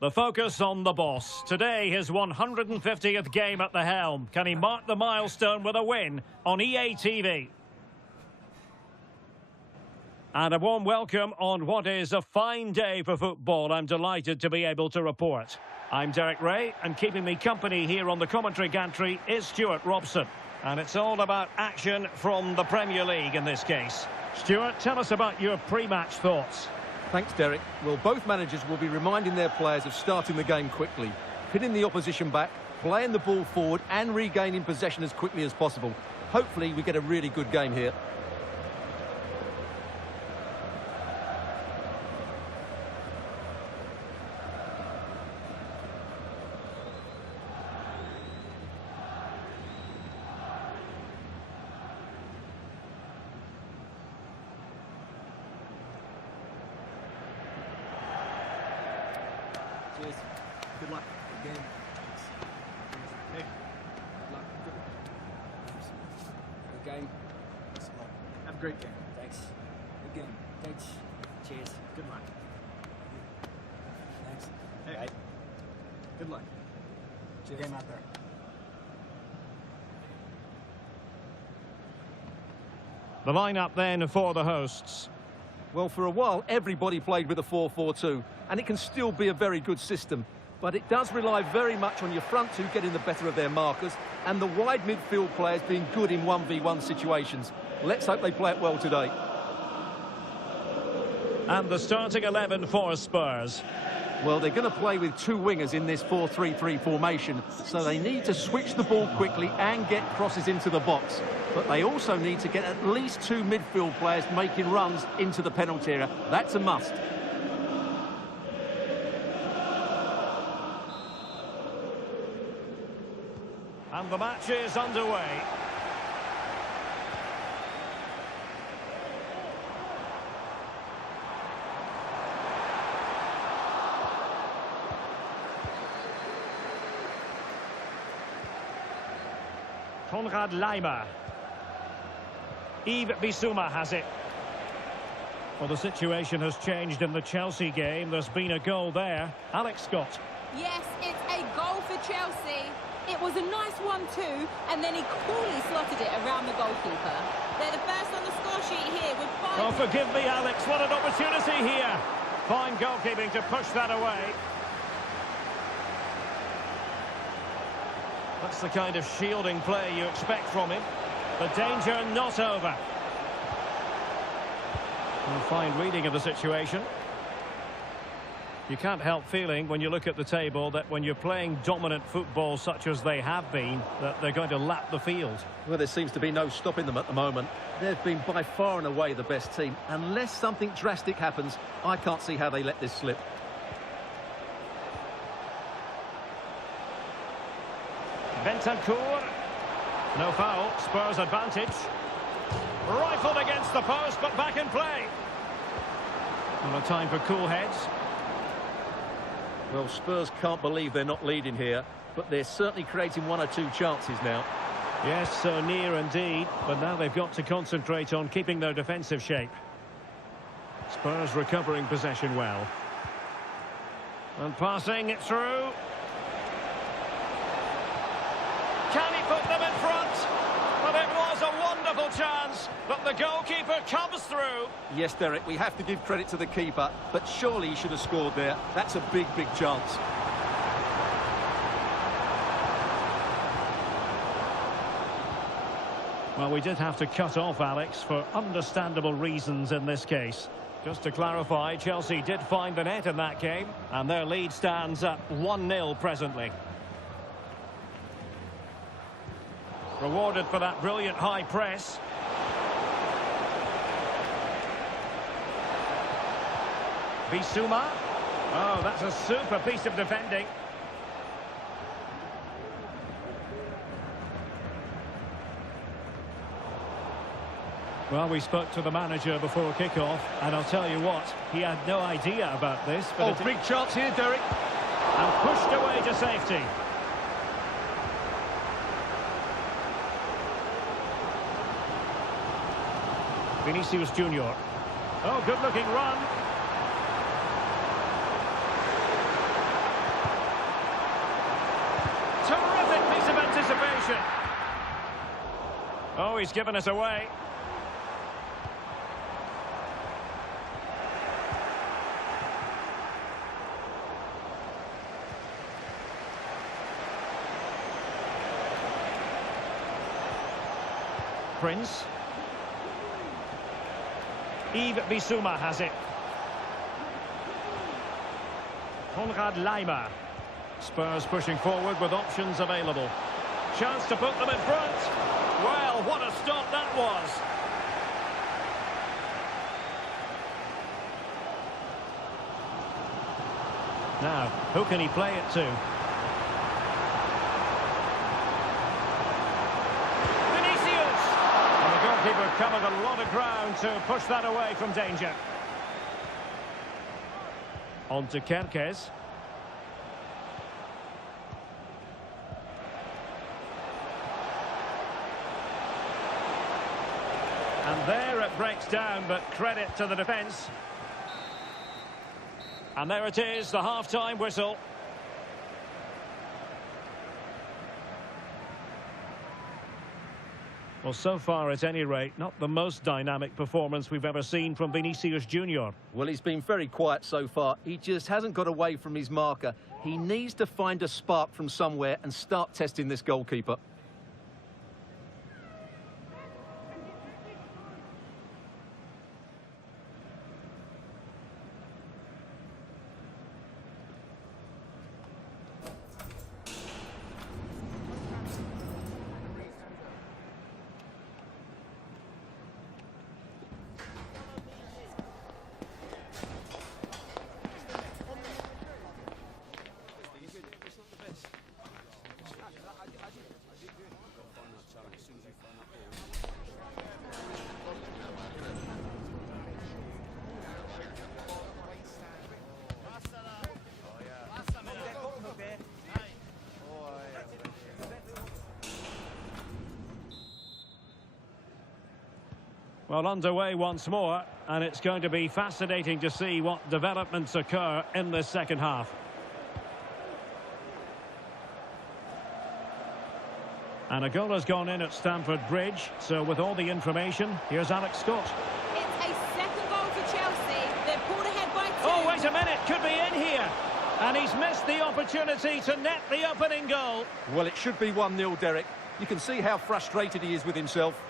The focus on the boss. Today, his 150th game at the helm. Can he mark the milestone with a win on EA TV? And a warm welcome on what is a fine day for football. I'm delighted to be able to report. I'm Derek Ray, and keeping me company here on the commentary gantry is Stuart Robson. And it's all about action from the Premier League in this case. Stuart, tell us about your pre-match thoughts. Thanks, Derek. Well, both managers will be reminding their players of starting the game quickly, pinning the opposition back, playing the ball forward and regaining possession as quickly as possible. Hopefully, we get a really good game here. Cheers. Good luck. Good game. Thanks. Hey. Good luck. Good game. Thanks a lot. Have a great game. Thanks. Good game. Thanks. Cheers. Good luck. Thanks. Hey. Right. Good luck. Cheers. Game out there. The lineup then for the hosts. Well, for a while, everybody played with a 4-4-2, and it can still be a very good system. But it does rely very much on your front two getting the better of their markers, and the wide midfield players being good in 1v1 situations. Let's hope they play it well today. And the starting 11 for Spurs. Well, they're going to play with two wingers in this 4-3-3 formation, so they need to switch the ball quickly and get crosses into the box. But they also need to get at least two midfield players making runs into the penalty area. That's a must. And the match is underway. Konrad Laimer. Yves Bissouma has it. Well, the situation has changed in the Chelsea game. There's been a goal there. Alex Scott. Yes, it's a goal for Chelsea. It was a nice 1-2, and then he coolly slotted it around the goalkeeper. They're the first on the score sheet here with 5... Oh, forgive me, Alex. What an opportunity here. Fine goalkeeping to push that away. That's the kind of shielding play you expect from him. The danger not over. And fine reading of the situation. You can't help feeling when you look at the table that when you're playing dominant football such as they have been, that they're going to lap the field. Well, there seems to be no stopping them at the moment. They've been by far and away the best team. Unless something drastic happens, I can't see how they let this slip. Bentancur. No foul. Spurs advantage. Rifled against the post, but back in play. Well, a time for cool heads. Well, Spurs can't believe they're not leading here, but they're certainly creating one or two chances now. Yes, so near indeed, but now they've got to concentrate on keeping their defensive shape. Spurs recovering possession well. And passing it through. Can he put them in front? But it was a wonderful chance, but the goalkeeper comes through. Yes, Derek, we have to give credit to the keeper, but surely he should have scored there. That's a big, big chance. Well, we did have to cut off Alex for understandable reasons in this case. Just to clarify, Chelsea did find the net in that game, and their lead stands at 1-0 presently. Rewarded for that brilliant high press. Bissouma. Oh, that's a super piece of defending. Well, we spoke to the manager before kick-off, and I'll tell you what, he had no idea about this. But oh, big chance here, Derek. And pushed away to safety. Vinicius Junior. Oh, good-looking run. Terrific piece of anticipation. Oh, he's given us away. Prince. Bissouma has it. Konrad Laimer. Spurs pushing forward with options available. Chance to put them in front. Well, what a stop that was. Now, who can he play it to? Keeper covered a lot of ground to push that away from danger. On to Kerkez. And there it breaks down, but credit to the defence. And there it is, the half-time whistle. Well, so far, at any rate, not the most dynamic performance we've ever seen from Vinicius Junior. Well, he's been very quiet so far. He just hasn't got away from his marker. He needs to find a spark from somewhere and start testing this goalkeeper. Well, underway once more, and it's going to be fascinating to see what developments occur in this second half. And a goal has gone in at Stamford Bridge, so with all the information, here's Alex Scott. It's a second goal for Chelsea. They're pulled ahead by 2. Oh, wait a minute, could be in here. And he's missed the opportunity to net the opening goal. Well, it should be 1-0, Derek. You can see how frustrated he is with himself.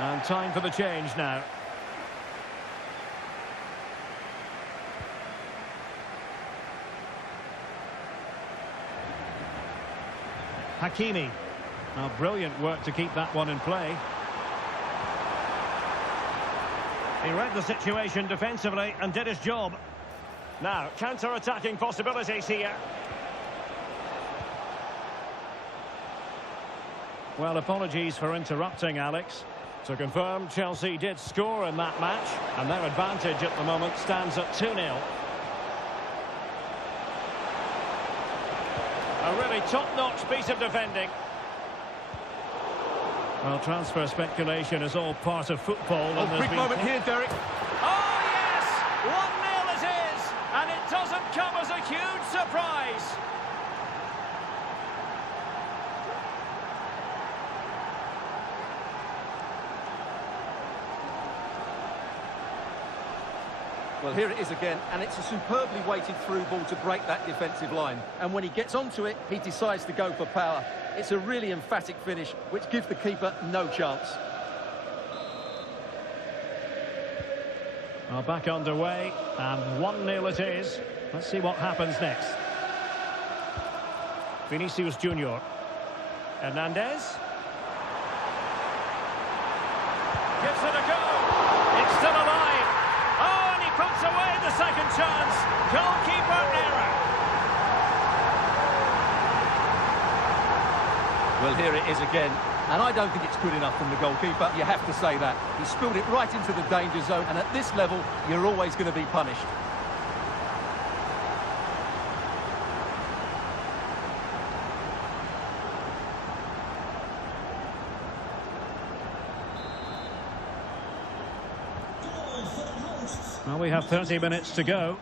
And time for the change now. Hakimi. Now, brilliant work to keep that one in play. He read the situation defensively and did his job. Now, counter-attacking possibilities here. Well, apologies for interrupting, Alex. To confirm, Chelsea did score in that match, and their advantage at the moment stands at 2-0. A really top-notch piece of defending. Well, transfer speculation is all part of football. Oh, big moment here, Derek. Oh, yes! 1-0 it is! And it doesn't come as a huge surprise. Well, here it is again, and it's a superbly weighted through ball to break that defensive line. And when he gets onto it, he decides to go for power. It's a really emphatic finish, which gives the keeper no chance. Well, back underway, and 1-0 it is. Let's see what happens next. Vinicius Junior. Hernandez. Gives it a go. It's still alive. Oh, and he puts away the second chance. Goalkeeper error. Well, here it is again, and I don't think it's good enough from the goalkeeper. You have to say that. He spilled it right into the danger zone, and at this level, you're always going to be punished. Well, we have 30 minutes to go.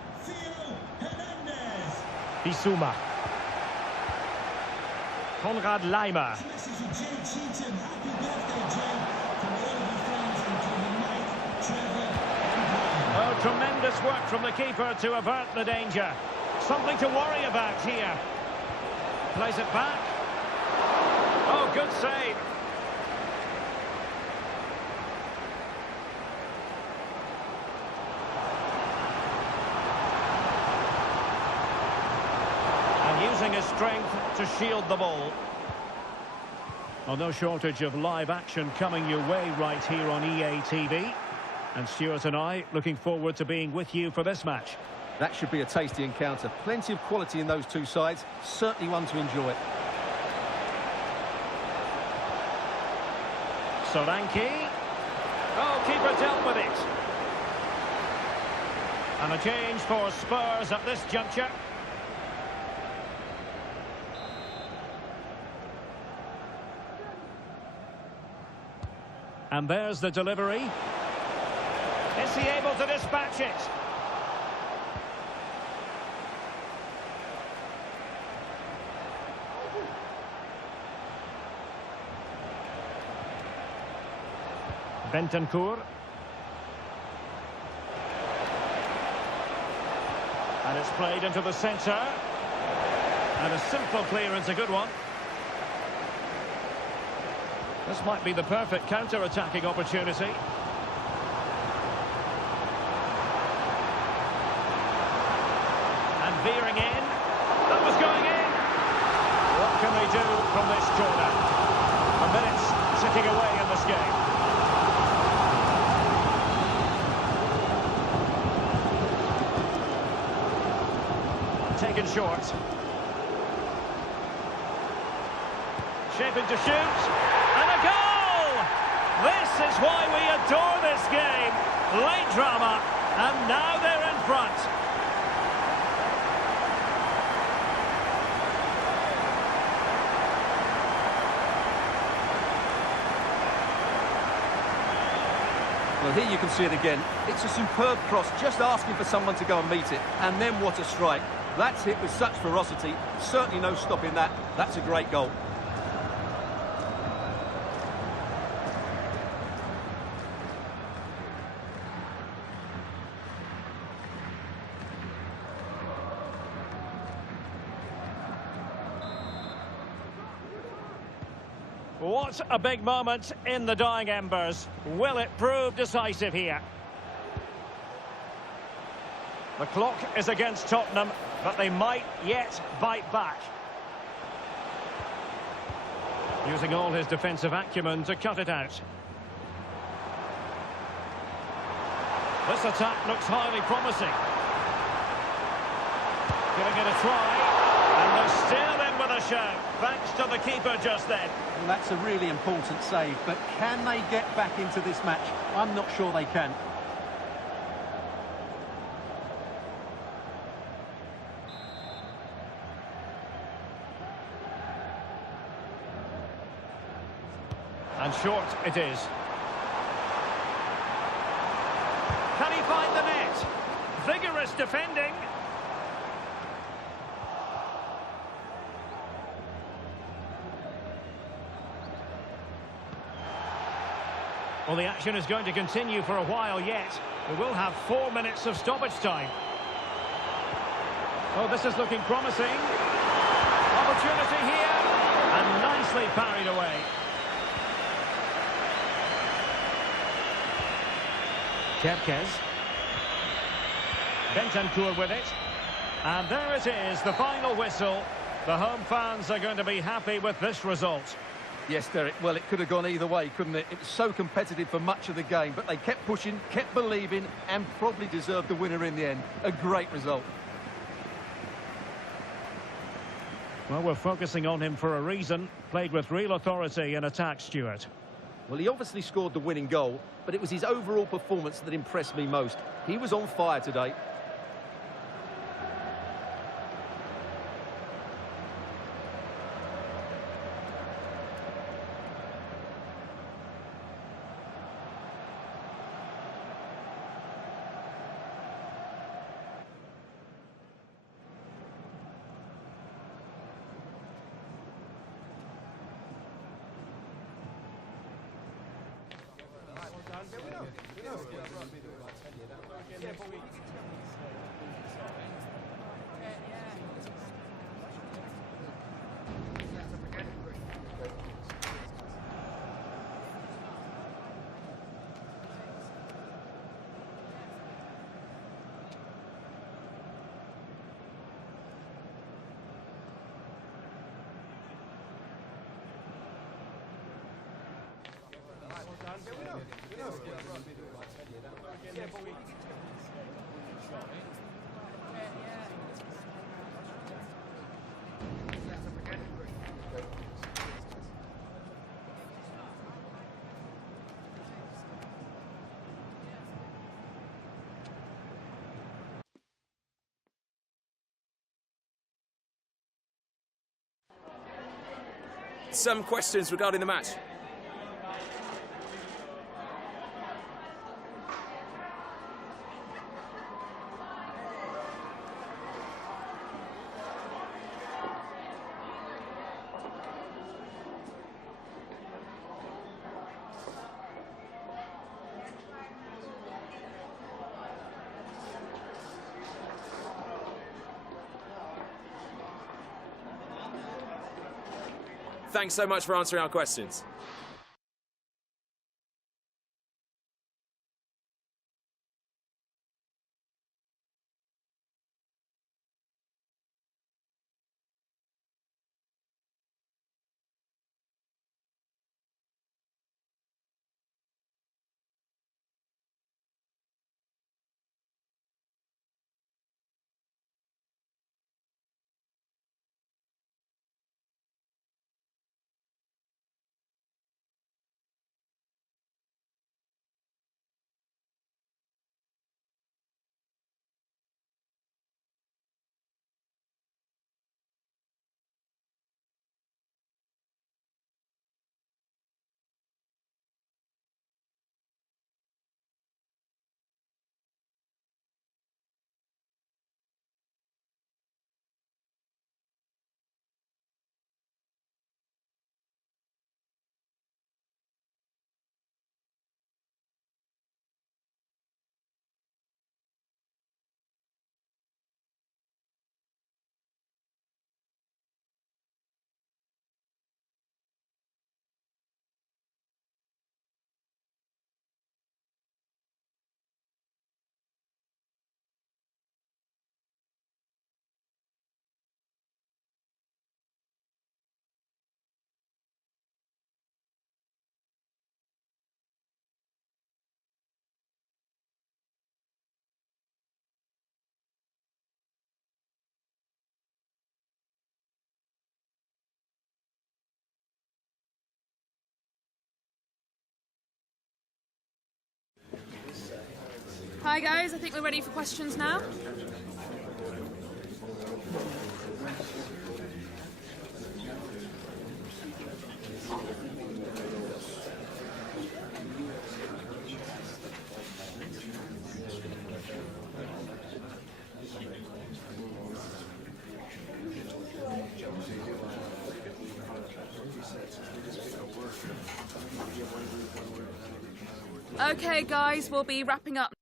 Bissouma. Konrad Laimer. Oh, tremendous work from the keeper to avert the danger. Something to worry about here. Plays it back. Oh, good save. Using his strength to shield the ball. Well, no shortage of live action coming your way right here on EA TV. And Stuart and I looking forward to being with you for this match. That should be a tasty encounter. Plenty of quality in those two sides. Certainly one to enjoy. Solanke. Oh, keeper dealt with it. And a change for Spurs at this juncture. And there's the delivery. Is he able to dispatch it? Bentancur. And it's played into the centre. And a simple clearance, a good one. This might be the perfect counter-attacking opportunity. And veering in. That was going in. What can they do from this corner? A minute's ticking away in this game. Taken short. Shaping to shoot. And a goal! This is why we adore this game. Late drama, and now they're in front. Well, here you can see it again. It's a superb cross, just asking for someone to go and meet it. And then what a strike. That's hit with such ferocity. Certainly no stopping that. That's a great goal. What a big moment in the dying embers. Will it prove decisive here? The clock is against Tottenham, but they might yet bite back. Using all his defensive acumen to cut it out. This attack looks highly promising. Giving it a try. And they're still in with a show, thanks to the keeper just then. Well, that's a really important save, but can they get back into this match? I'm not sure they can. And short it is. Can he find the net? Vigorous defending. Well, the action is going to continue for a while yet. We will have 4 minutes of stoppage time. Oh, this is looking promising. Opportunity here. And nicely parried away. Kerkez. Bentancur with it. And there it is, the final whistle. The home fans are going to be happy with this result. Yes, Derek, well, it could have gone either way, couldn't it? It was so competitive for much of the game, but they kept pushing, kept believing, and probably deserved the winner in the end. A great result. Well, we're focusing on him for a reason. Played with real authority in attack, Stuart. Well, he obviously scored the winning goal, but it was his overall performance that impressed me most. He was on fire today. Some questions regarding the match. Thanks so much for answering our questions. Hi guys, I think we're ready for questions now. Okay guys, we'll be wrapping up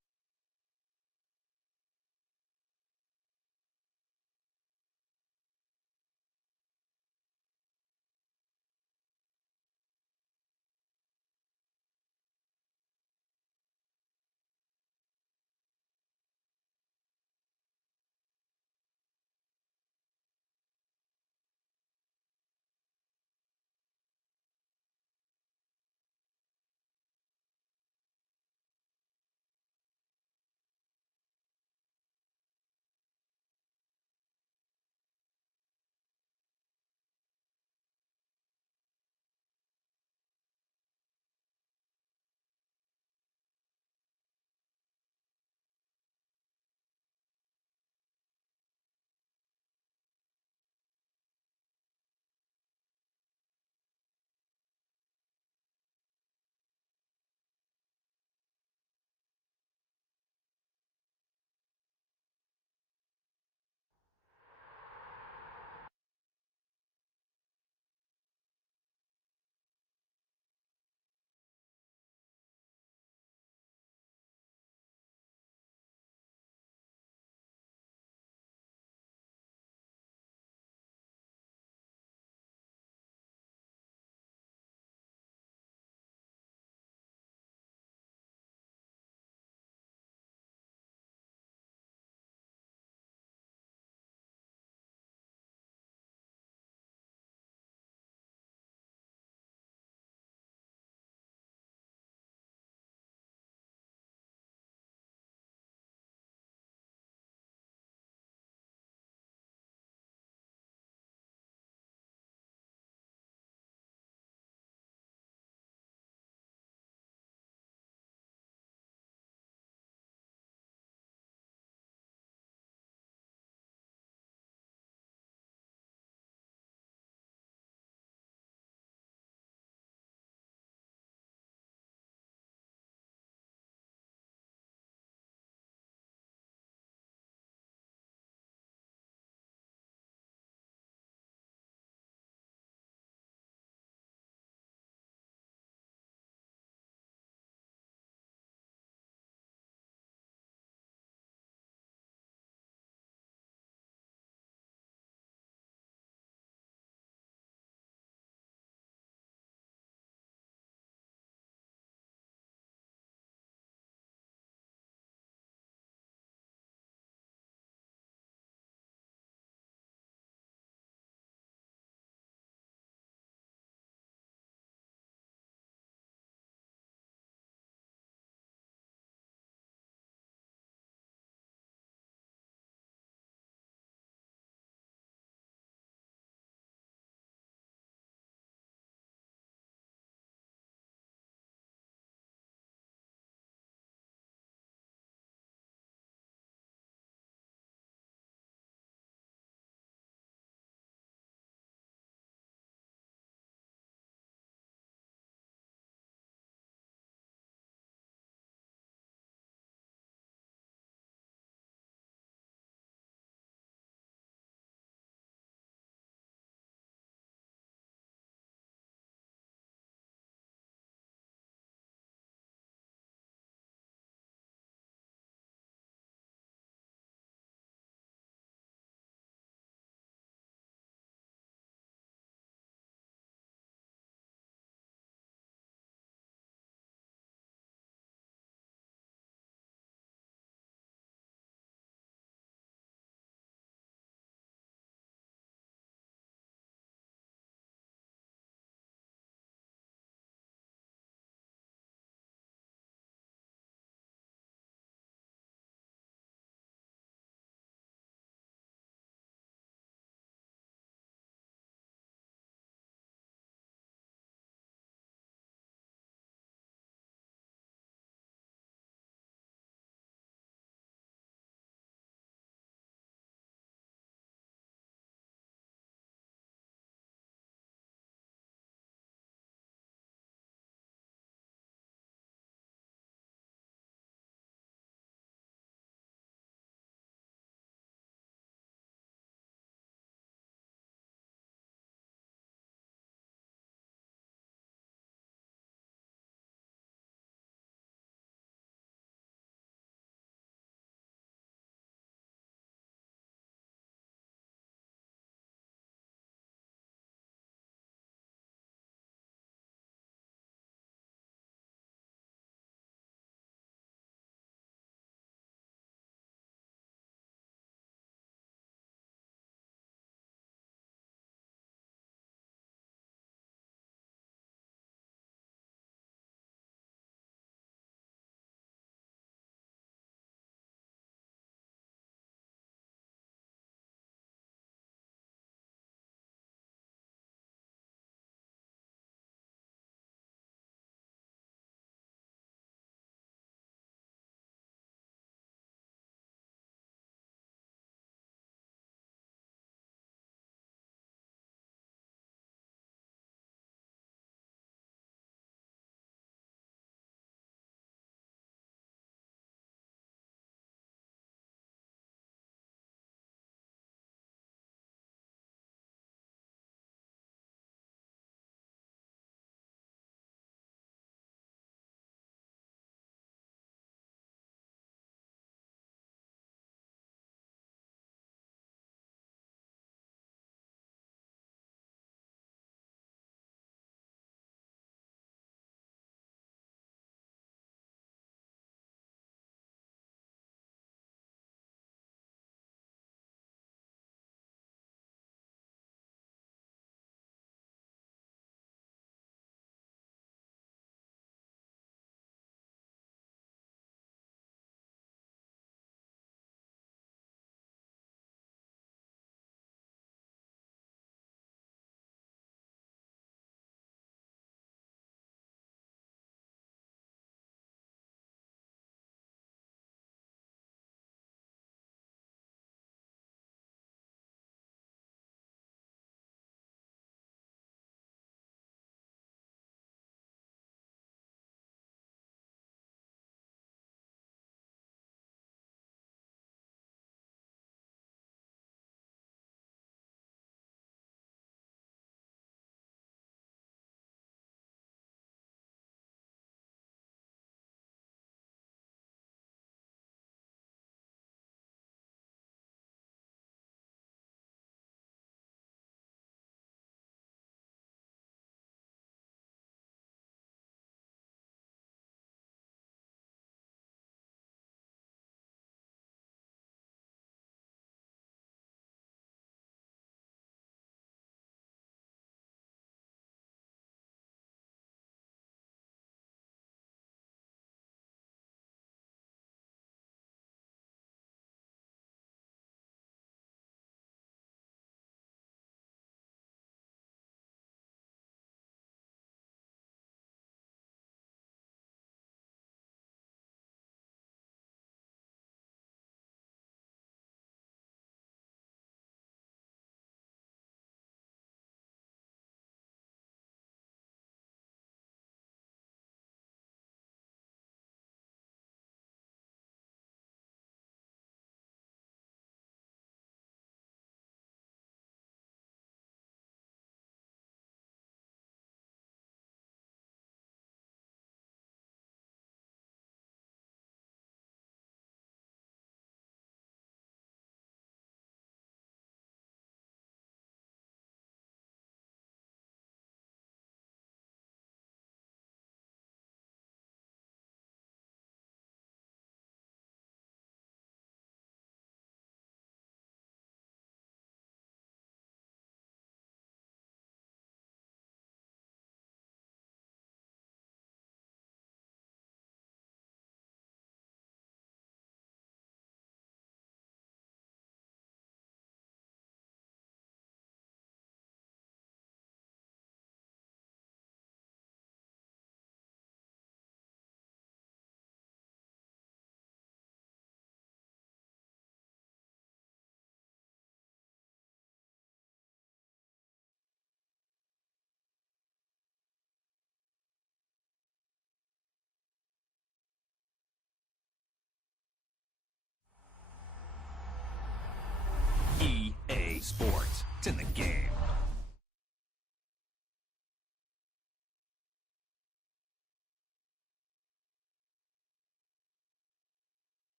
Sports. It's in the game.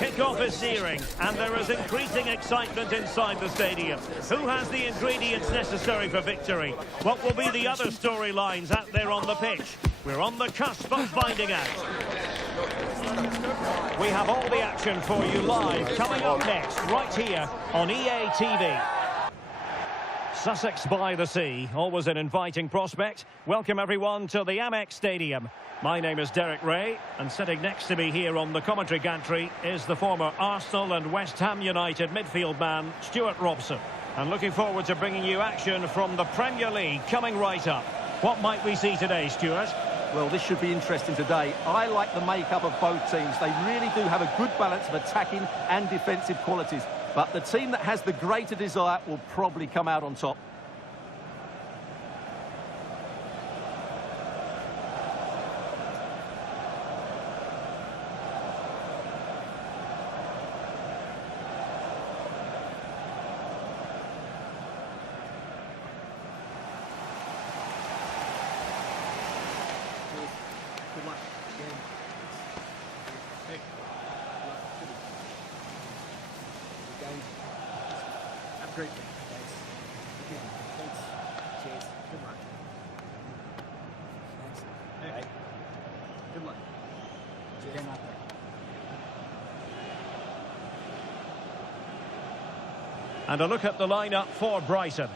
Kick-off is searing, and there is increasing excitement inside the stadium. Who has the ingredients necessary for victory? What will be the other storylines out there on the pitch? We're on the cusp of finding out. We have all the action for you live, coming up next, right here on EA TV. Sussex by the sea, always an inviting prospect. Welcome everyone to the Amex Stadium. My name is Derek Ray, and sitting next to me here on the commentary gantry is the former Arsenal and West Ham United midfield man, Stuart Robson. And looking forward to bringing you action from the Premier League coming right up. What might we see today, Stuart? Well, this should be interesting today. I like the makeup of both teams. They really do have a good balance of attacking and defensive qualities. But the team that has the greater desire will probably come out on top. Good luck. Again. Hey. Good luck. Good game. Have a great game. Thanks. Again. Thanks. Cheers. Good luck. Thanks. Hey. Good luck. Cheers. Game out there. And a look at the lineup for Brighton.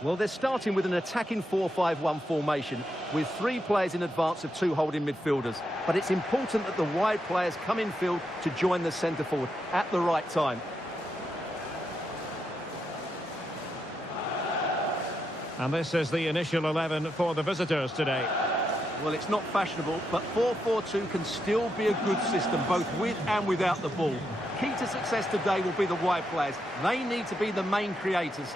Well, they're starting with an attacking 4-5-1 formation with 3 players in advance of 2 holding midfielders. But it's important that the wide players come in field to join the centre forward at the right time. And this is the initial 11 for the visitors today. Well, it's not fashionable, but 4-4-2 can still be a good system, both with and without the ball. Key to success today will be the wide players. They need to be the main creators.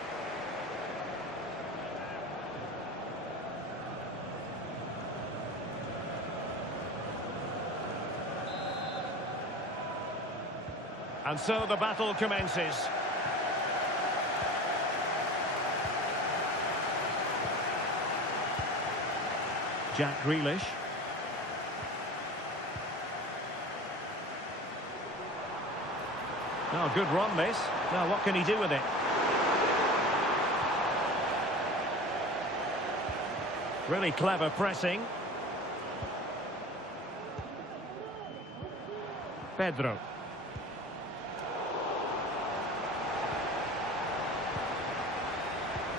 And so the battle commences. Jack Grealish. Oh, good run this. Now what can he do with it? Really clever pressing. Pedro.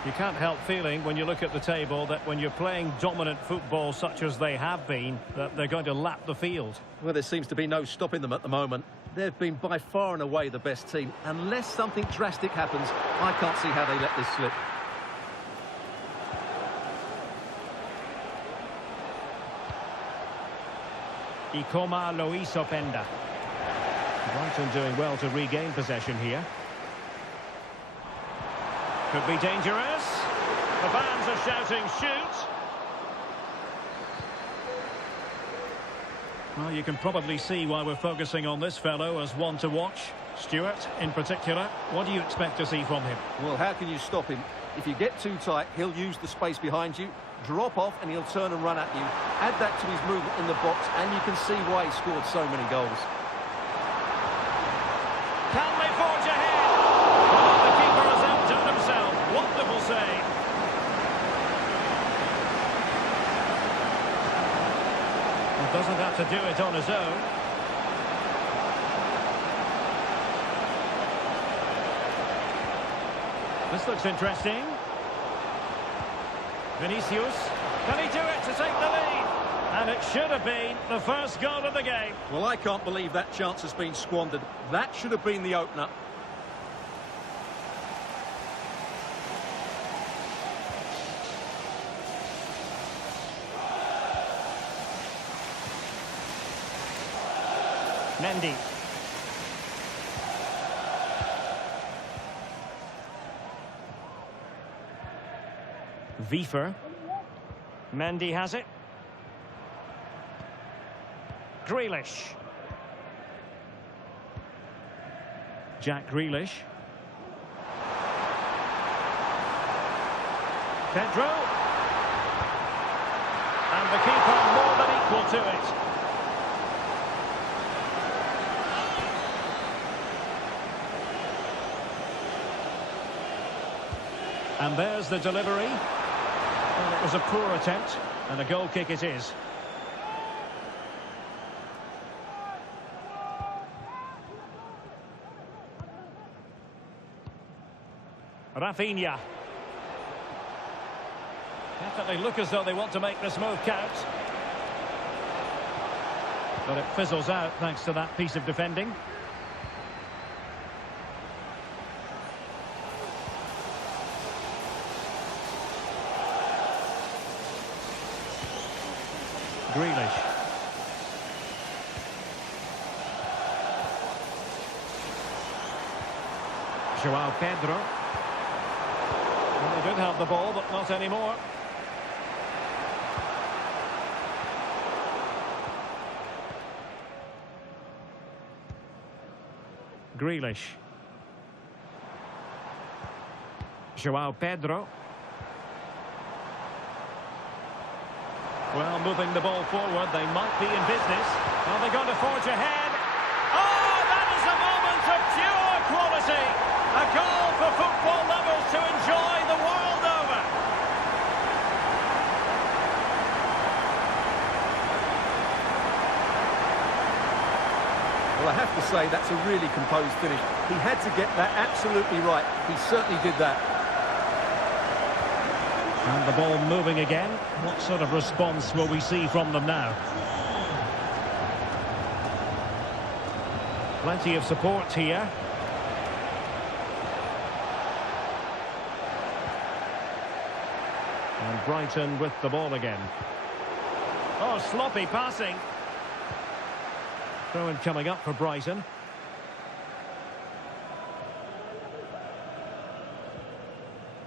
You can't help feeling when you look at the table that when you're playing dominant football such as they have been, that they're going to lap the field. Well, there seems to be no stopping them at the moment. They've been by far and away the best team. Unless something drastic happens, I can't see how they let this slip. Ikoma Loiso Penda. Brighton doing well to regain possession here. Could be dangerous. The fans are shouting, shoot! Well, you can probably see why we're focusing on this fellow as one to watch. Stuart, in particular, what do you expect to see from him? Well, how can you stop him? If you get too tight, he'll use the space behind you, drop off, and he'll turn and run at you. Add that to his movement in the box, and you can see why he scored so many goals. Can they forge ahead? Oh, the keeper has outdone himself. Wonderful save. He doesn't have to do it on his own. This looks interesting. Vinicius. Can he do it to take the lead? And it should have been the first goal of the game. Well, I can't believe that chance has been squandered. That should have been the opener. Mendy. Wiefer. Mendy has it. Grealish. Jack Grealish. Pedro. And the keeper more than equal to it. And there's the delivery. Well, it was a poor attempt, and a goal kick it is. Rafinha. Definitely look as though they want to make this move count. But it fizzles out thanks to that piece of defending. Grealish. Joao Pedro. Well, they did have the ball, but not anymore. Grealish. Joao Pedro. Well, moving the ball forward, they might be in business. Are they going to forge ahead? Oh, that is a moment of pure quality. A goal for football lovers to enjoy the world over. Well, I have to say, that's a really composed finish. He had to get that absolutely right. He certainly did that. And the ball moving again. What sort of response will we see from them now? Plenty of support here. And Brighton with the ball again. Oh, sloppy passing. Throw-in coming up for Brighton.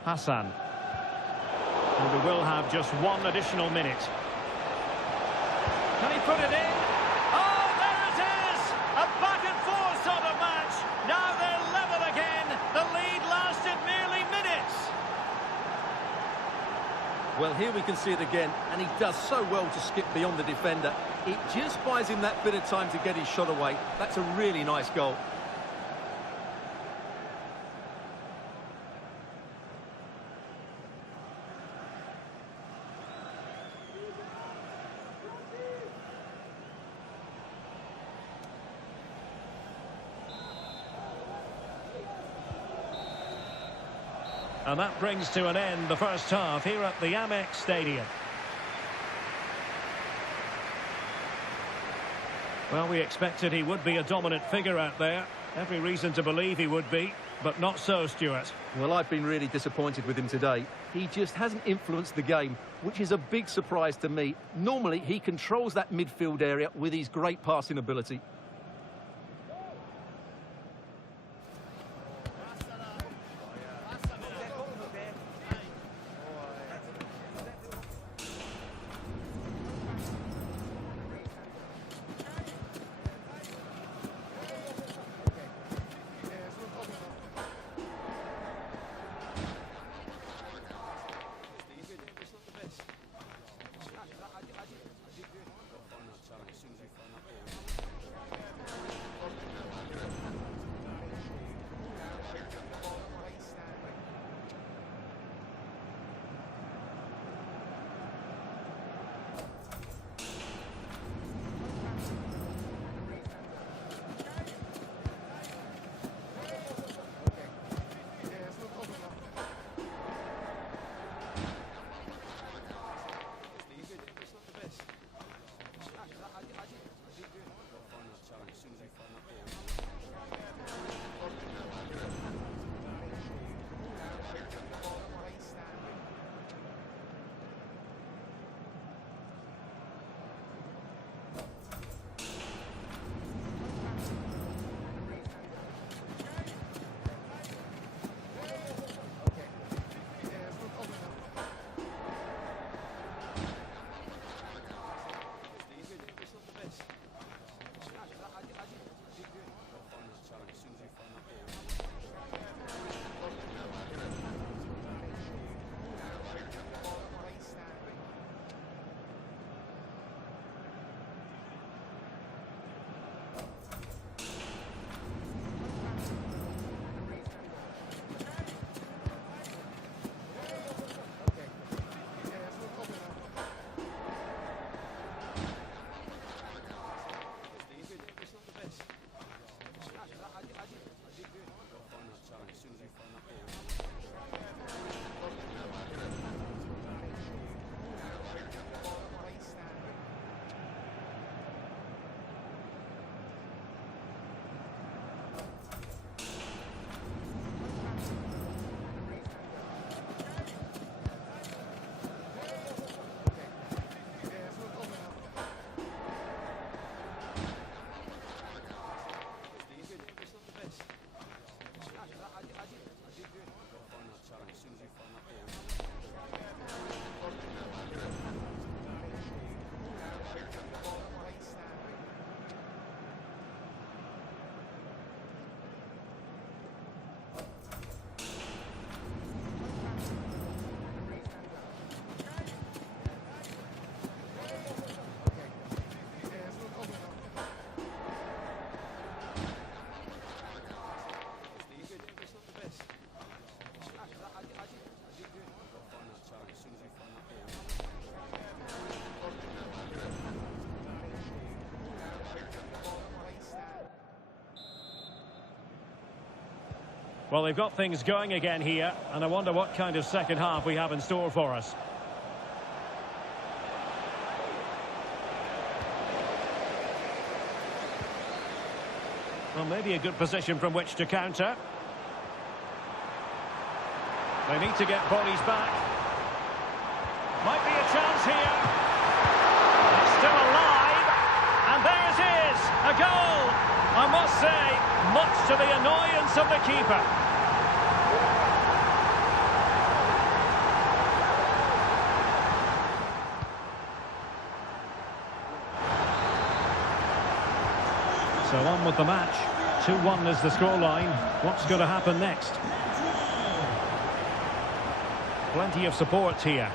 Hassan. And we will have just one additional minute. Can he put it in? Oh, there it is! A back-and-forth sort of match. Now they're level again. The lead lasted merely minutes. Well, here we can see it again, and he does so well to skip beyond the defender. It just buys him that bit of time to get his shot away. That's a really nice goal. And that brings to an end the first half here at the Amex Stadium. Well, we expected he would be a dominant figure out there. Every reason to believe he would be, but not so, Stuart. Well, I've been really disappointed with him today. He just hasn't influenced the game, which is a big surprise to me. Normally, he controls that midfield area with his great passing ability. Well, they've got things going again here, and I wonder what kind of second half we have in store for us. Well, maybe a good position from which to counter. They need to get bodies back. Might be a chance here. It's still alive. And there it is, a goal. I must say, much to the annoyance of the keeper. So on with the match. 2-1 is the scoreline. What's going to happen next? Plenty of support here.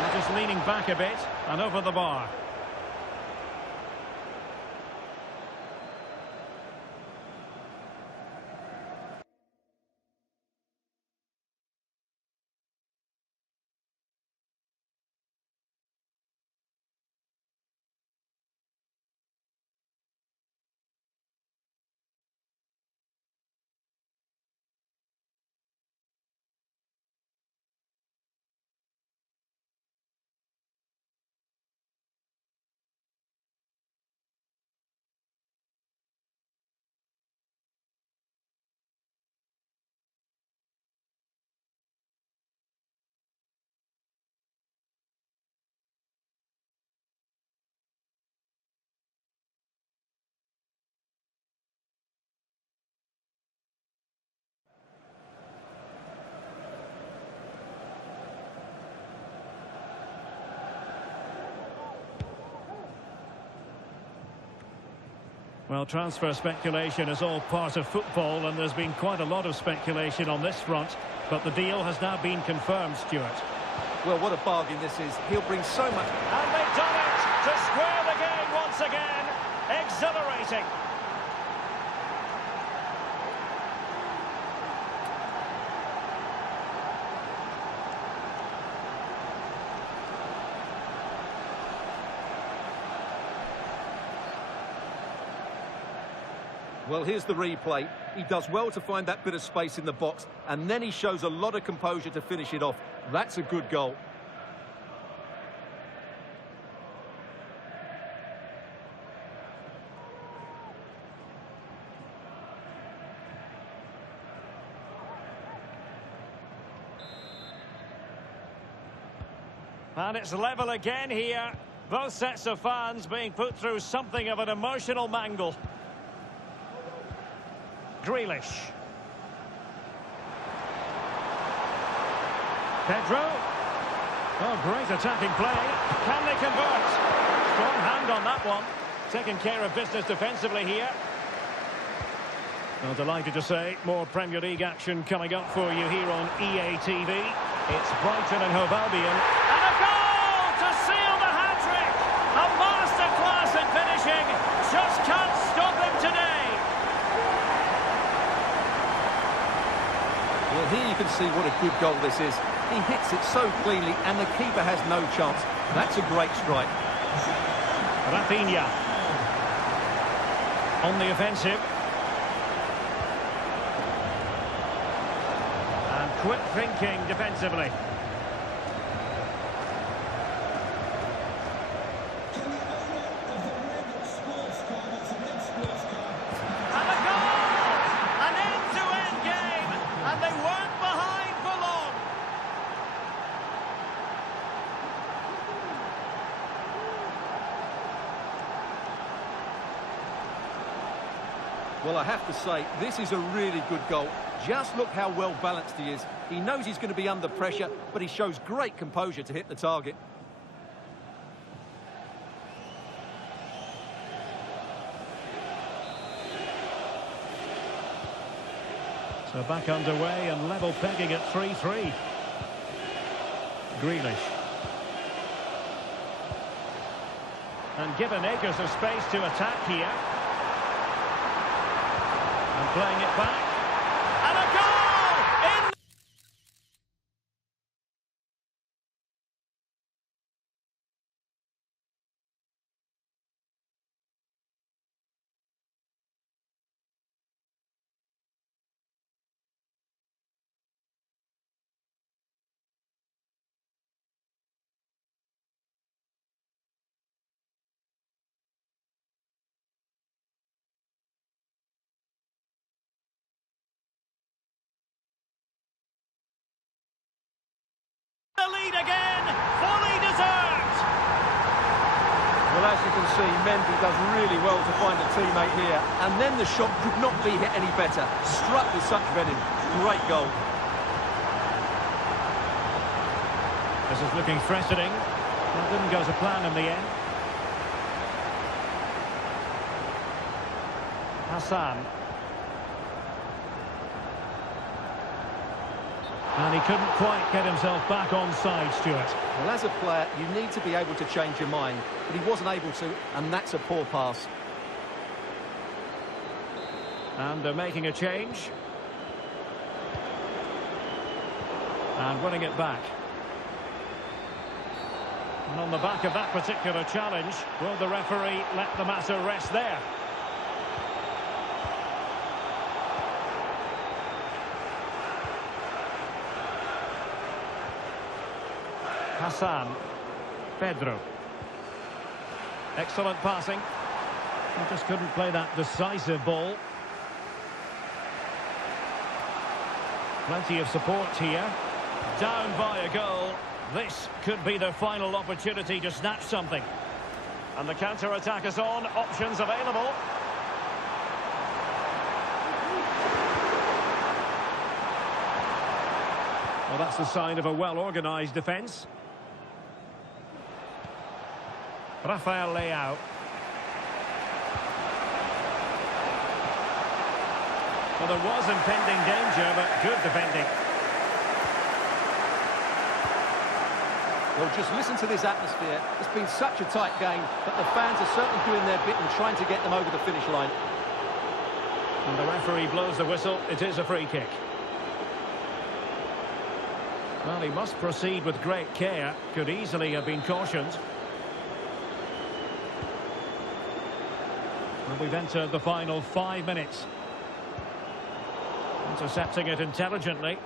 They're just leaning back a bit and over the bar. Well, transfer speculation is all part of football, and there's been quite a lot of speculation on this front, but the deal has now been confirmed, Stuart. Well, what a bargain this is. He'll bring so much... And they've done it to square the game once again. Exhilarating. Well, here's the replay. He does well to find that bit of space in the box, and then he shows a lot of composure to finish it off. That's a good goal. And it's level again here. Both sets of fans being put through something of an emotional mangle. Grealish. Pedro. Oh, great attacking play. Can they convert? Strong hand on that one. Taking care of business defensively here. Well, delighted to say, more Premier League action coming up for you here on EATV. It's Brighton and Hove Albion. And a goal to seal the hat-trick! A masterclass in finishing. Just can't stop them today. Well, here you can see what a good goal this is. He hits it so cleanly, and the keeper has no chance. That's a great strike. Rafinha on the offensive. And quick thinking defensively. Well, I have to say, this is a really good goal. Just look how well balanced he is. He knows he's going to be under pressure, but he shows great composure to hit the target. So back underway and level pegging at 3-3. Grealish. And given acres of space to attack here. And playing it back. as you can see, Mendy does really well to find a teammate here. And then the shot could not be hit any better. Struck with such venom. Great goal. This is looking threatening. Well, didn't go to plan in the end. Hassan. And he couldn't quite get himself back on side, Stuart. Well, as a player, you need to be able to change your mind. But he wasn't able to, and that's a poor pass. And they're making a change. And winning it back. And on the back of that particular challenge, will the referee let the matter rest there? Hassan. Pedro. Excellent passing. He just couldn't play that decisive ball. Plenty of support here. Down by a goal. This could be their final opportunity to snatch something. And the counter-attack is on. Options available. Well, that's the sign of a well-organised defence. Rafael Leao. Well, there was impending danger, but good defending. Well, just listen to this atmosphere. It's been such a tight game, but the fans are certainly doing their bit and trying to get them over the finish line. And the referee blows the whistle. It is a free kick. Well, he must proceed with great care. Could easily have been cautioned. And we've entered the final 5 minutes. Intercepting it intelligently.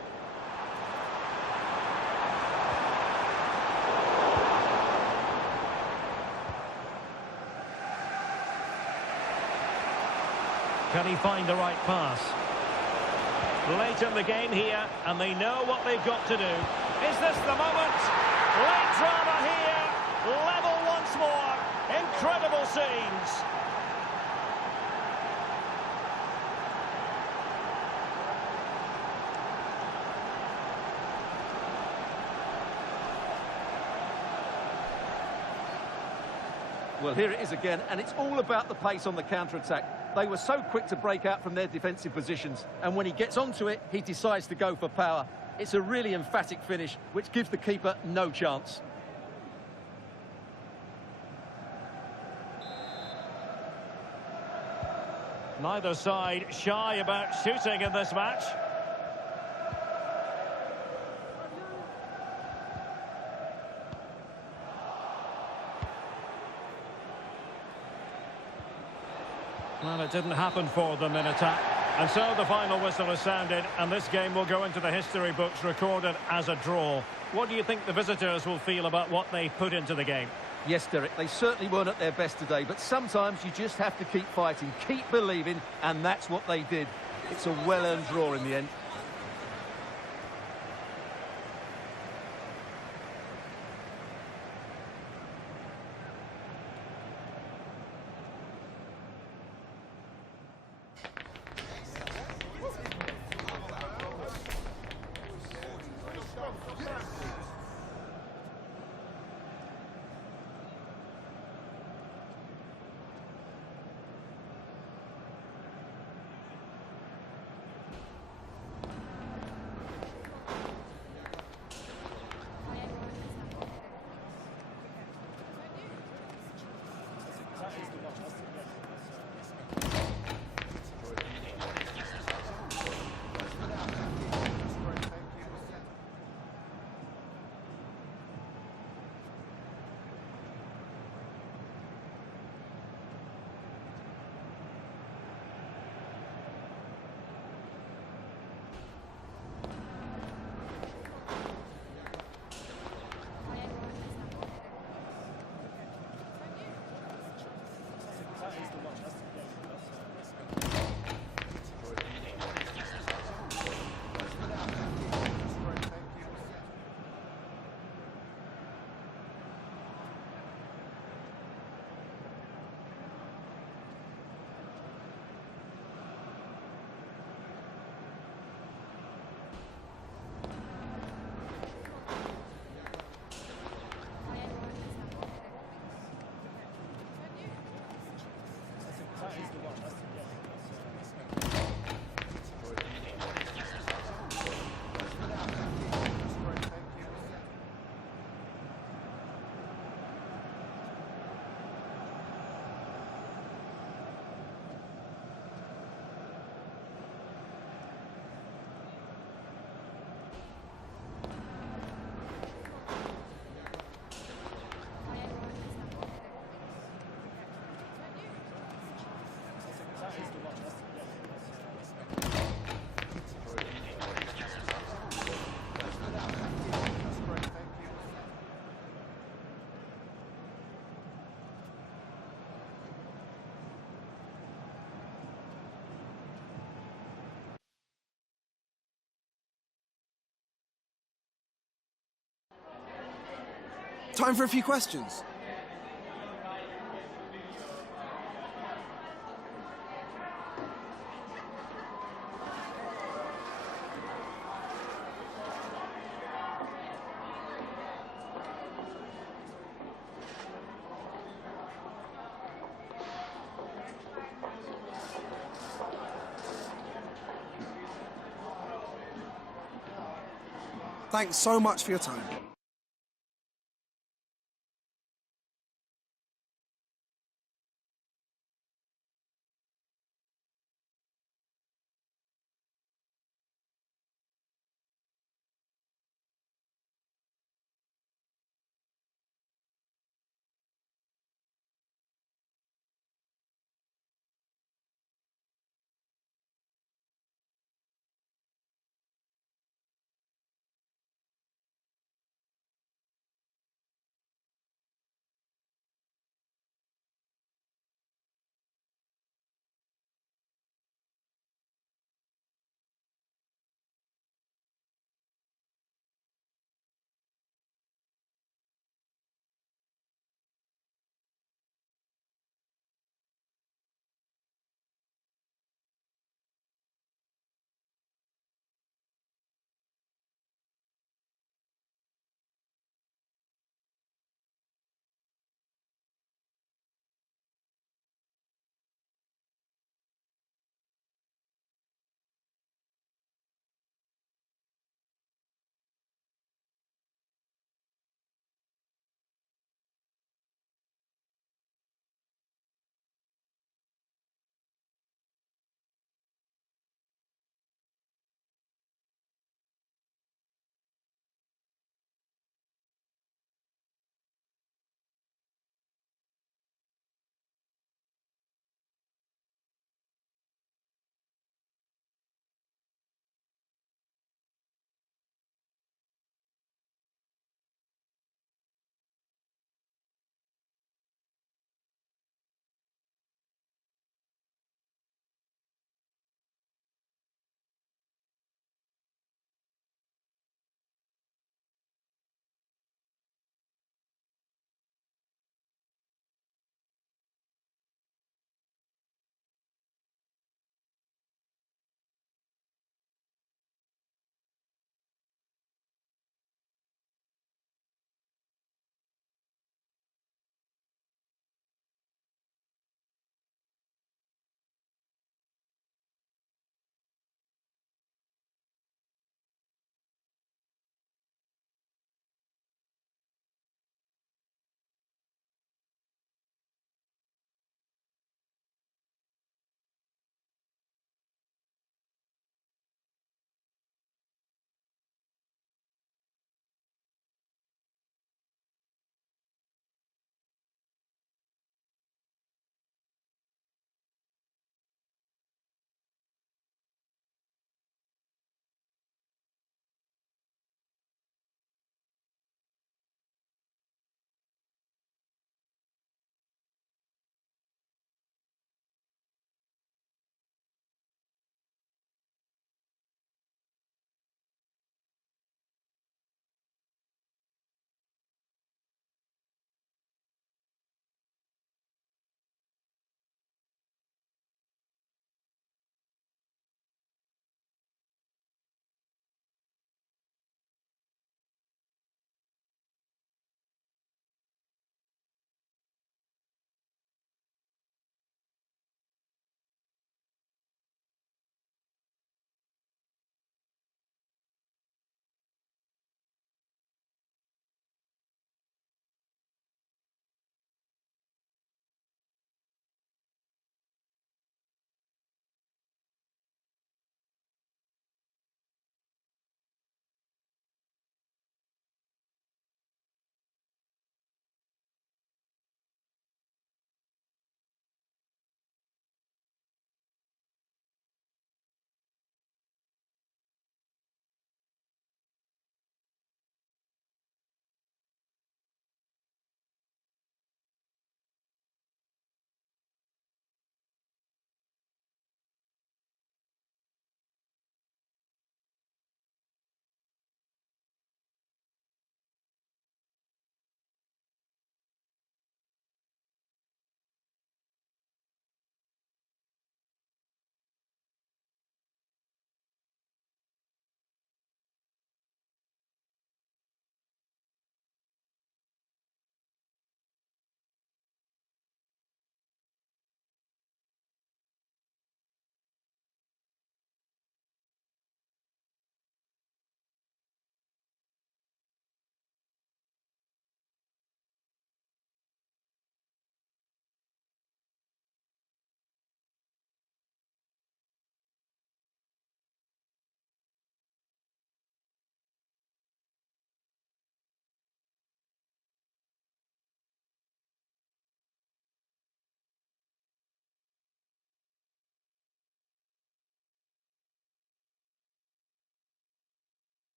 Can he find the right pass? Late in the game here, and they know what they've got to do. Is this the moment? Late drama here. Level once more. Incredible scenes. Well, here it is again, and it's all about the pace on the counter-attack. They were so quick to break out from their defensive positions, and when he gets onto it, he decides to go for power. It's a really emphatic finish, which gives the keeper no chance. Neither side shy about shooting in this match. Well, it didn't happen for them in attack. And so the final whistle has sounded, and this game will go into the history books recorded as a draw. What do you think the visitors will feel about what they put into the game? Yes, Derek, they certainly weren't at their best today, but sometimes you just have to keep fighting, keep believing, and that's what they did. It's a well-earned draw in the end. Time for a few questions. Thanks so much for your time.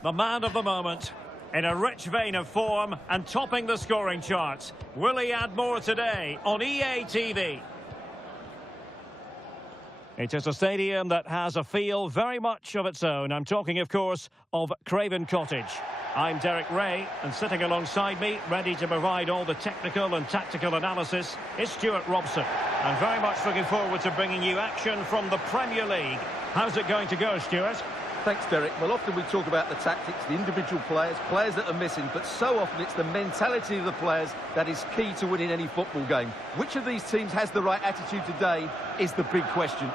The man of the moment, in a rich vein of form and topping the scoring charts. Will he add more today on EA TV? It is a stadium that has a feel very much of its own. I'm talking, of course, of Craven Cottage. I'm Derek Ray, and sitting alongside me, ready to provide all the technical and tactical analysis, is Stuart Robson. I'm very much looking forward to bringing you action from the Premier League. How's it going to go, Stuart? Thanks, Derek. Well, often we talk about the tactics, the individual players that are missing, but so often it's the mentality of the players that is key to winning any football game. Which of these teams has the right attitude today is the big question.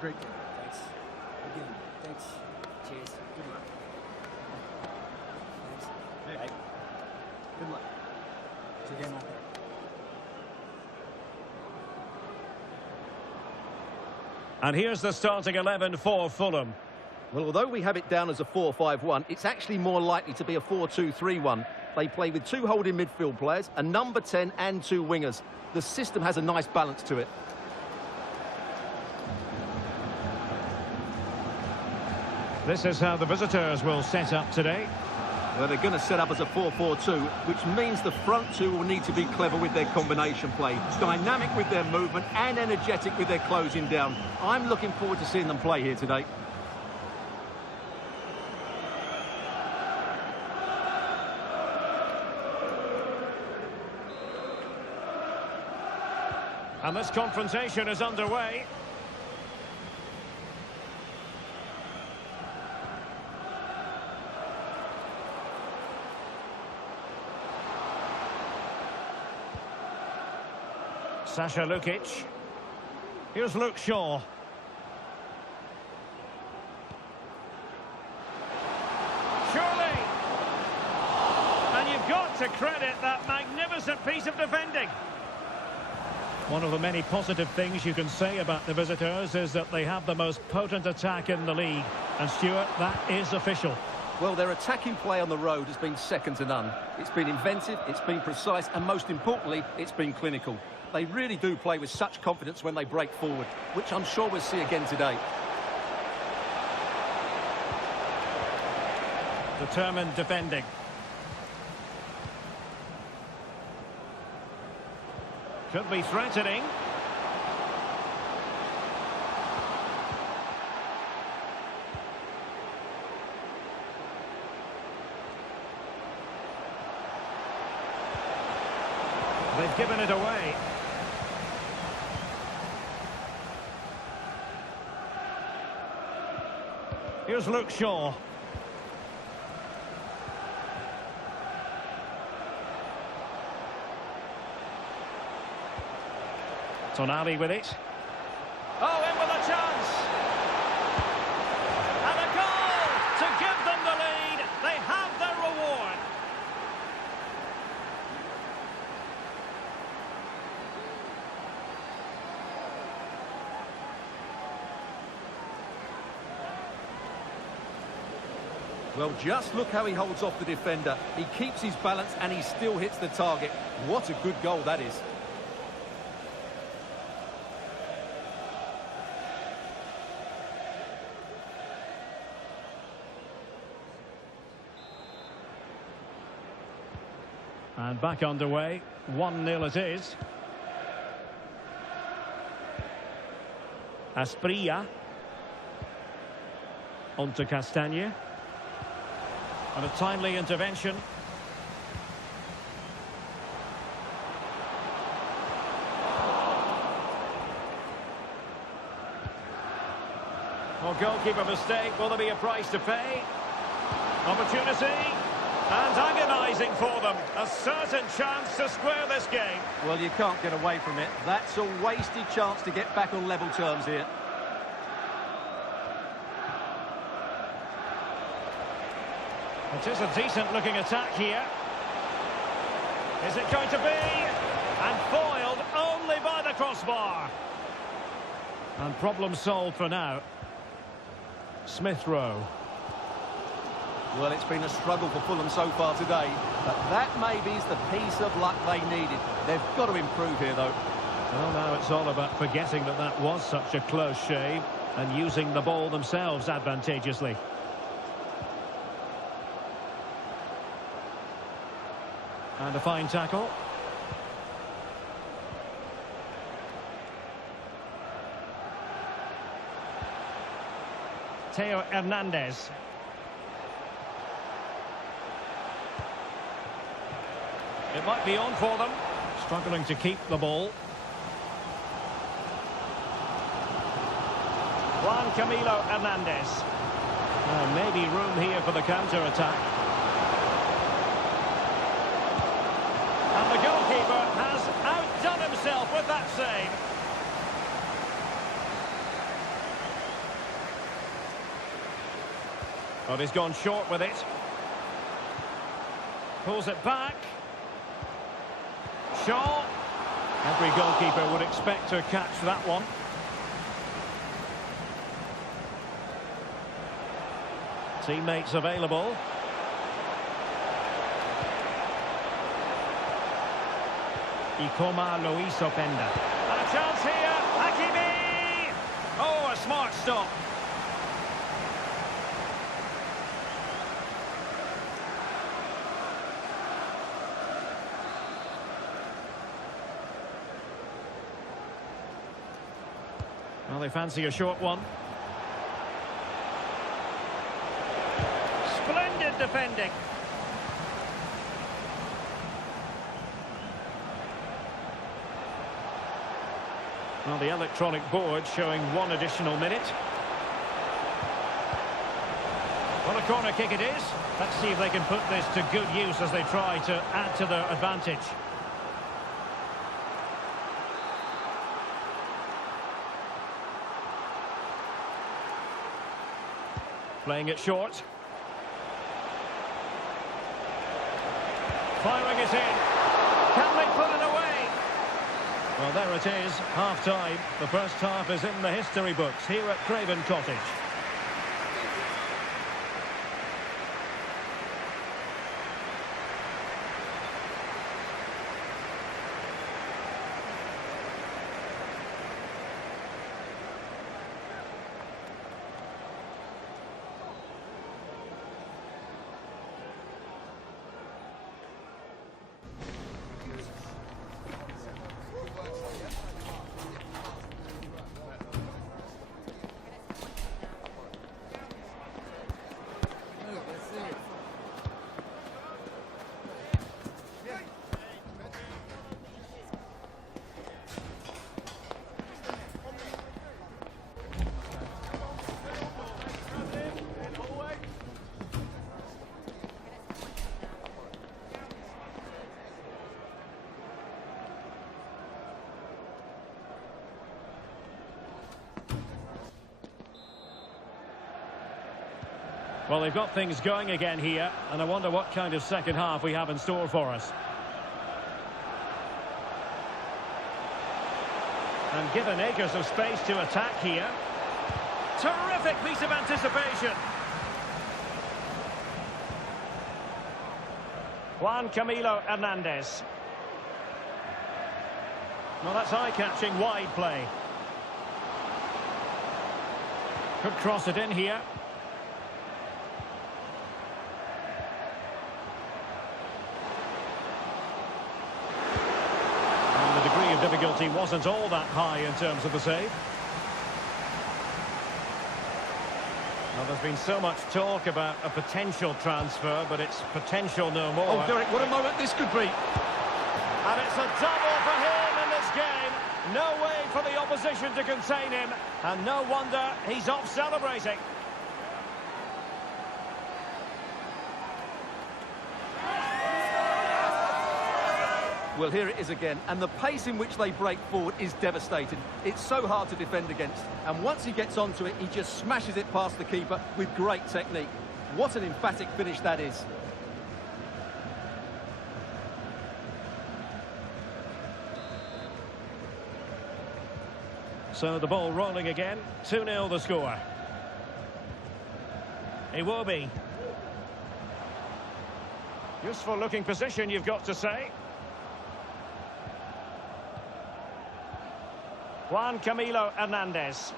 Great game. Thanks. Good game. Thanks. Cheers. Good luck. Thanks. Hey. Good luck. It's your game out there. And here's the starting 11 for Fulham. Well, although we have it down as a 4-5-1, it's actually more likely to be a 4-2-3-1. They play with two holding midfield players, a number 10 and two wingers. The system has a nice balance to it. This is how the visitors will set up today. Well, they're going to set up as a 4-4-2, which means the front two will need to be clever with their combination play, dynamic with their movement and energetic with their closing down. I'm looking forward to seeing them play here today. And this confrontation is underway. Sasha Lukic. Here's Luke Shaw. Surely! And you've got to credit that magnificent piece of defending. One of the many positive things you can say about the visitors is that they have the most potent attack in the league. And Stuart, that is official. Well, their attacking play on the road has been second to none. It's been inventive, it's been precise, and most importantly, it's been clinical. They really do play with such confidence when they break forward, which I'm sure we'll see again today. Determined defending. Could be threatening. They've given it away. Here's Luke Shaw. Tonali with it. Oh, in with a chance. And a goal to give them the lead. They have their reward. Well, just look how he holds off the defender. He keeps his balance and he still hits the target. What a good goal that is. And back underway. 1-0 it is. Asprilla. On to Castagne. And a timely intervention. Well, goalkeeper mistake. Will there be a price to pay? Opportunity. And agonising for them. A certain chance to square this game. Well, you can't get away from it. That's a wasted chance to get back on level terms here. It is a decent-looking attack here. Is it going to be? And foiled only by the crossbar. And problem solved for now. Smith Rowe. Well, it's been a struggle for Fulham so far today, but that maybe is the piece of luck they needed. They've got to improve here, though. Well, now it's all about forgetting that that was such a close shave and using the ball themselves advantageously. And a fine tackle. Theo Hernandez. It might be on for them. Struggling to keep the ball. Juan Camilo Hernandez. Maybe room here for the counter-attack. And the goalkeeper has outdone himself with that save. But he's gone short with it. Pulls it back. Shaw. Every goalkeeper would expect to catch that one. Teammates available. Ikoma Luis Openda. And a chance here. Hakimi! Oh, a smart stop. Well, they fancy a short one. Splendid defending. Well, the electronic board showing 1 additional minute. Well, a corner kick it is. Let's see if they can put this to good use as they try to add to their advantage. Playing it short. Firing it in. Can they put it away? Well, there it is, half-time. The first half is in the history books here at Craven Cottage. Well, they've got things going again here, and I wonder what kind of second half we have in store for us. And given acres of space to attack here. Terrific piece of anticipation. Juan Camilo Hernandez. Well, that's eye-catching wide play. Could cross it in here. Difficulty wasn't all that high in terms of the save. Well, there's been so much talk about a potential transfer, but it's potential no more. Oh, Derek, what a moment this could be. And it's a double for him in this game. No way for the opposition to contain him, and no wonder he's off celebrating. Well, here it is again, and the pace in which they break forward is devastating. It's so hard to defend against, and once he gets onto it, he just smashes it past the keeper with great technique. What an emphatic finish that is. So the ball rolling again. 2-0 the score. Iwobi. Useful looking position, you've got to say. Juan Camilo Hernandez.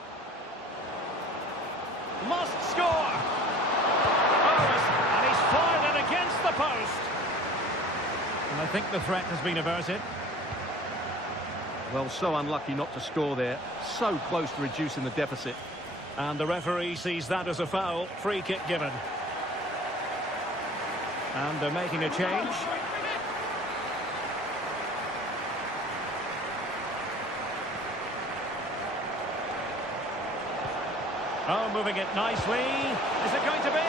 Must score! And he's fired it against the post. And I think the threat has been averted. Well, so unlucky not to score there. So close to reducing the deficit. And the referee sees that as a foul. Free kick given. And they're making a change. Oh, moving it nicely. Is it going to be?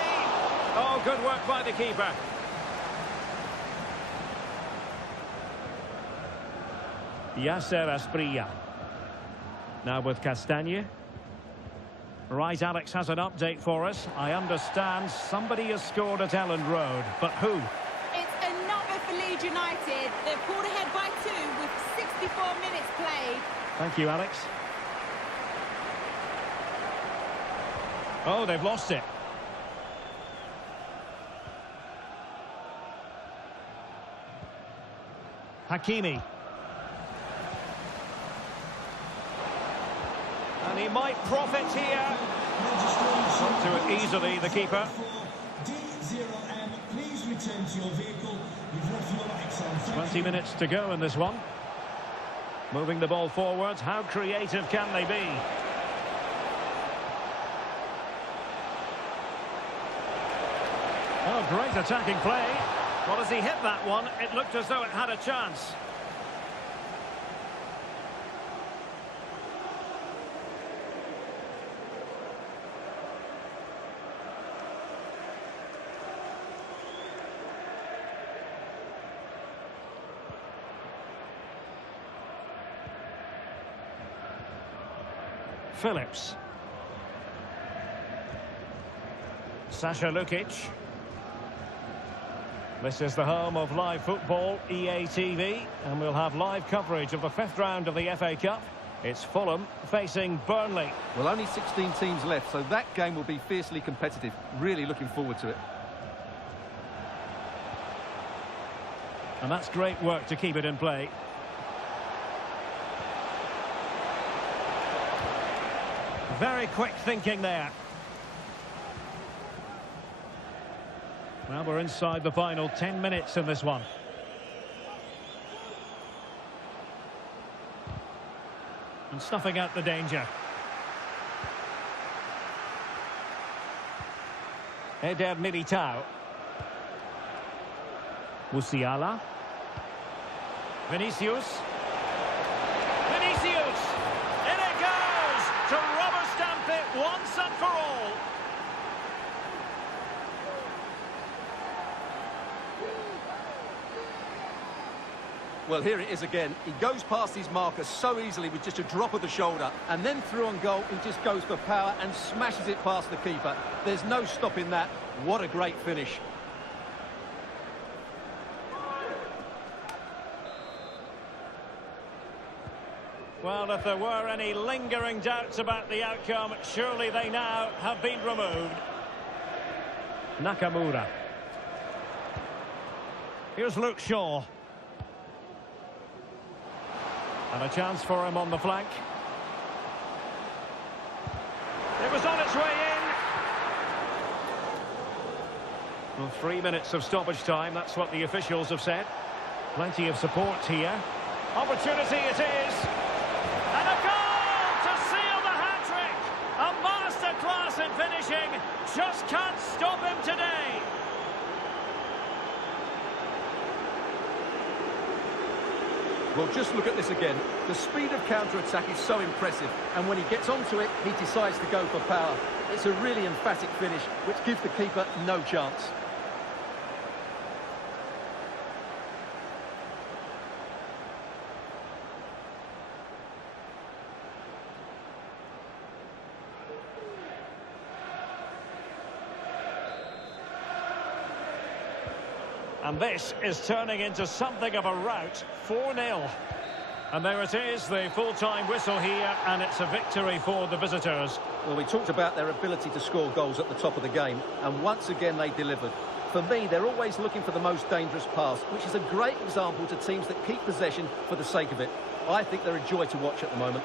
Oh, good work by the keeper. Yasser Asprilla. Now with Castagne. Right, Alex has an update for us. I understand somebody has scored at Ellen Road, but who? It's another for Leeds United. They're pulled ahead by 2 with 64 minutes played. Thank you, Alex. Oh, they've lost it. Hakimi. And he might profit here. Not to it easily, the keeper. D0M, please return to your vehicle. You've left your lights on. 20 minutes to go in this one. Moving the ball forwards. How creative can they be? Oh, great attacking play. Well, as he hit that one, it looked as though it had a chance. Phillips. Sasha Lukic. This is the home of live football, EATV, and we'll have live coverage of the 5th round of the FA Cup. It's Fulham facing Burnley. Well, only 16 teams left, so that game will be fiercely competitive. Really looking forward to it. And that's great work to keep it in play. Very quick thinking there. Well, we're inside the final 10 minutes in this one. And snuffing out the danger. Eder Militao. Musiala. Vinicius. Vinicius! In it goes! To rubber stamp it once and for all. Well, here it is again. He goes past his marker so easily with just a drop of the shoulder. And then through on goal, he just goes for power and smashes it past the keeper. There's no stopping that. What a great finish. Well, if there were any lingering doubts about the outcome, surely they now have been removed. Nakamura. Here's Luke Shaw. And a chance for him on the flank. It was on its way in. Well, 3 minutes of stoppage time, that's what the officials have said. Plenty of support here. Opportunity it is. And a goal to seal the hat-trick. A masterclass in finishing. Just can't stop him today. Well, just look at this again. The speed of counter-attack is so impressive, and when he gets onto it, he decides to go for power. It's a really emphatic finish, which gives the keeper no chance. And this is turning into something of a rout, 4-0. And there it is, the full-time whistle here, and it's a victory for the visitors. Well, we talked about their ability to score goals at the top of the game, and once again they delivered. For me, they're always looking for the most dangerous pass, which is a great example to teams that keep possession for the sake of it. I think they're a joy to watch at the moment.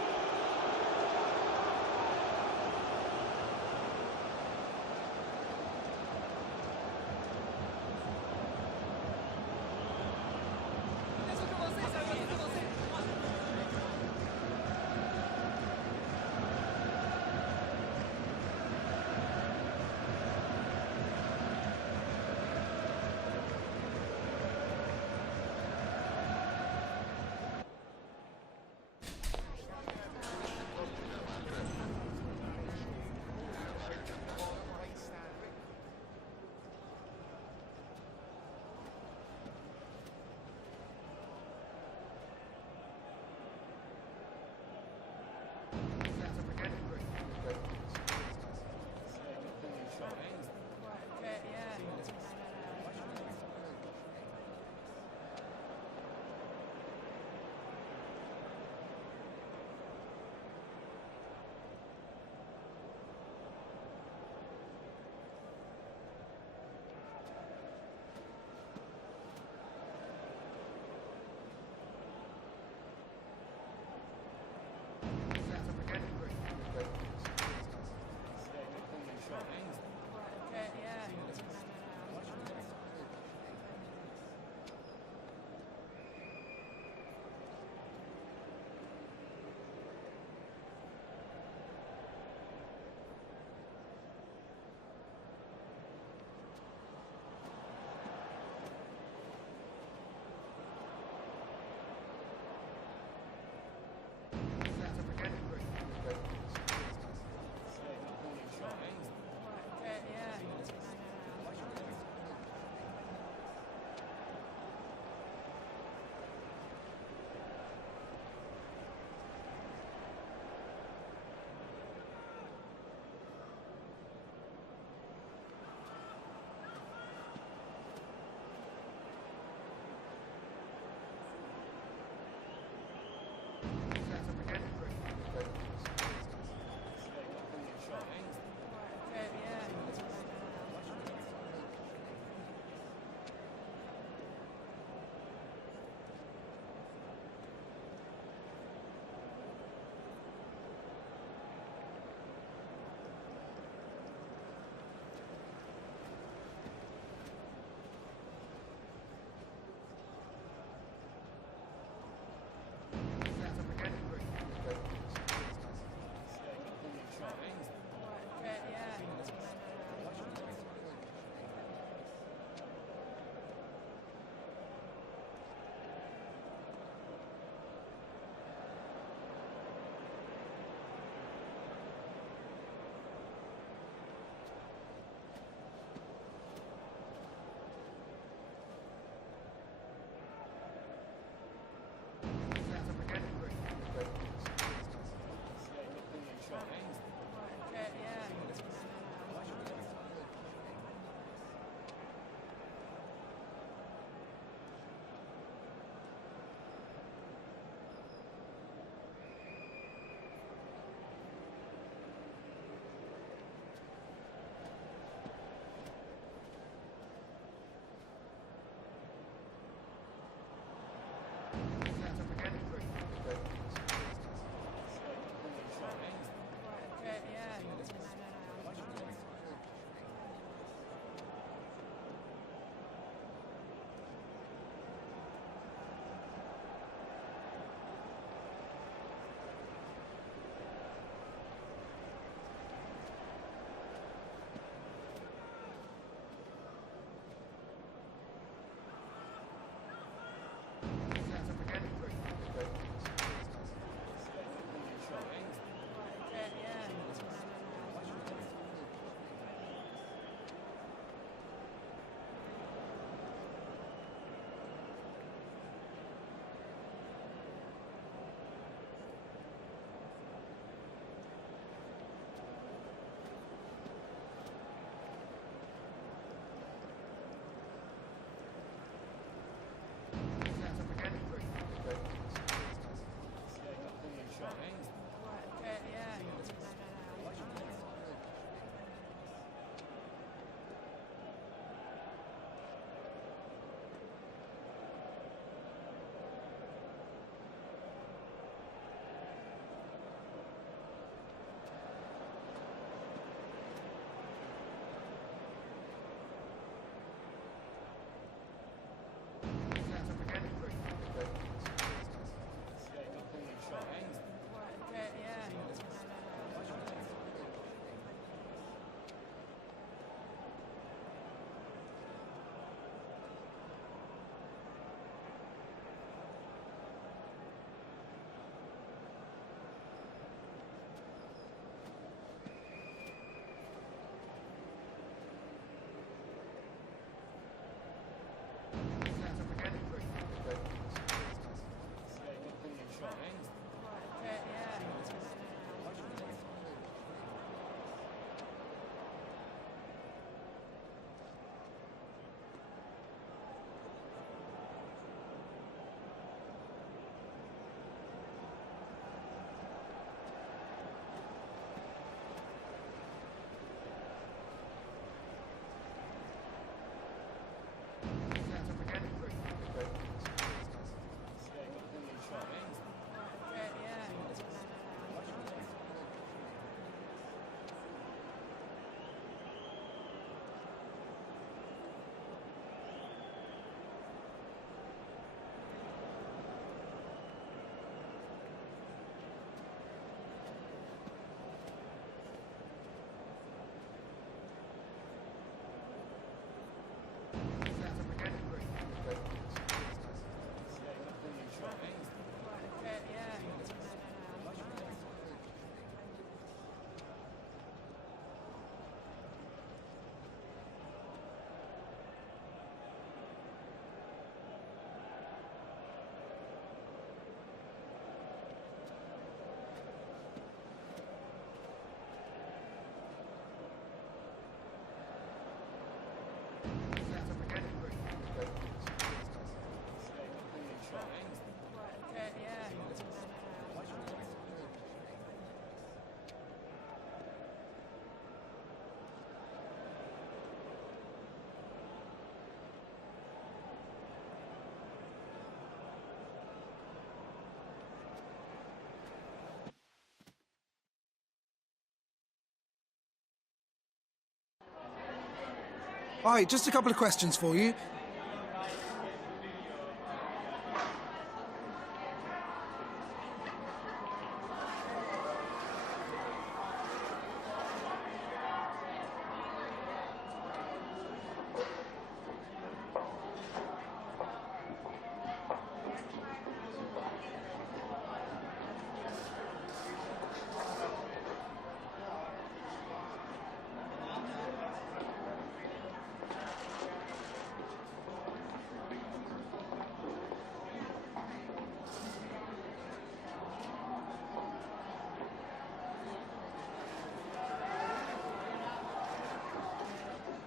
All right, just a couple of questions for you.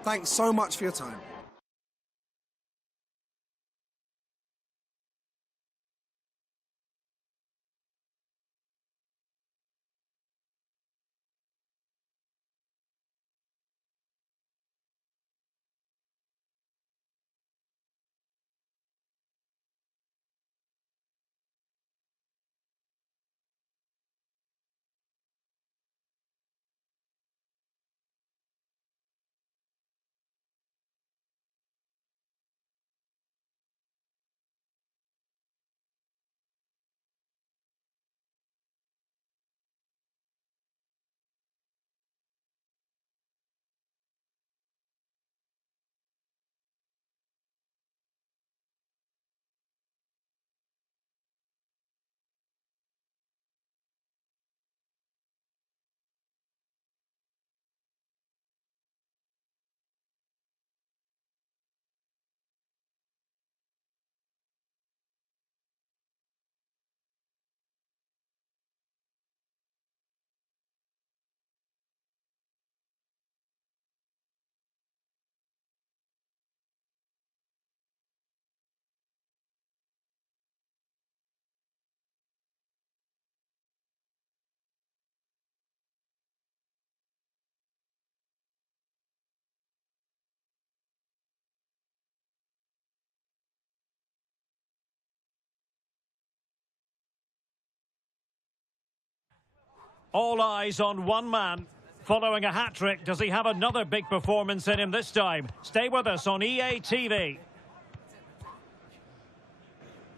Thanks so much for your time. All eyes on one man. Following a hat-trick, does he have another big performance in him this time? Stay with us on EA TV.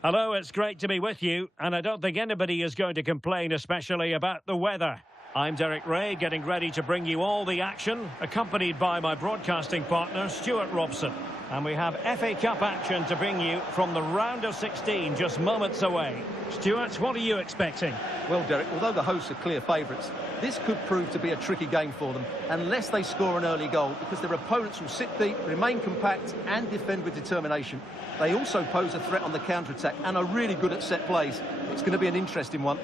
Hello, it's great to be with you, and I don't think anybody is going to complain, especially about the weather. I'm Derek Ray, getting ready to bring you all the action, accompanied by my broadcasting partner, Stuart Robson. And we have FA Cup action to bring you from the round of 16, just moments away. Stuart, what are you expecting? Well, Derek, although the hosts are clear favourites, this could prove to be a tricky game for them, unless they score an early goal, because their opponents will sit deep, remain compact and defend with determination. They also pose a threat on the counter-attack and are really good at set plays. It's going to be an interesting one.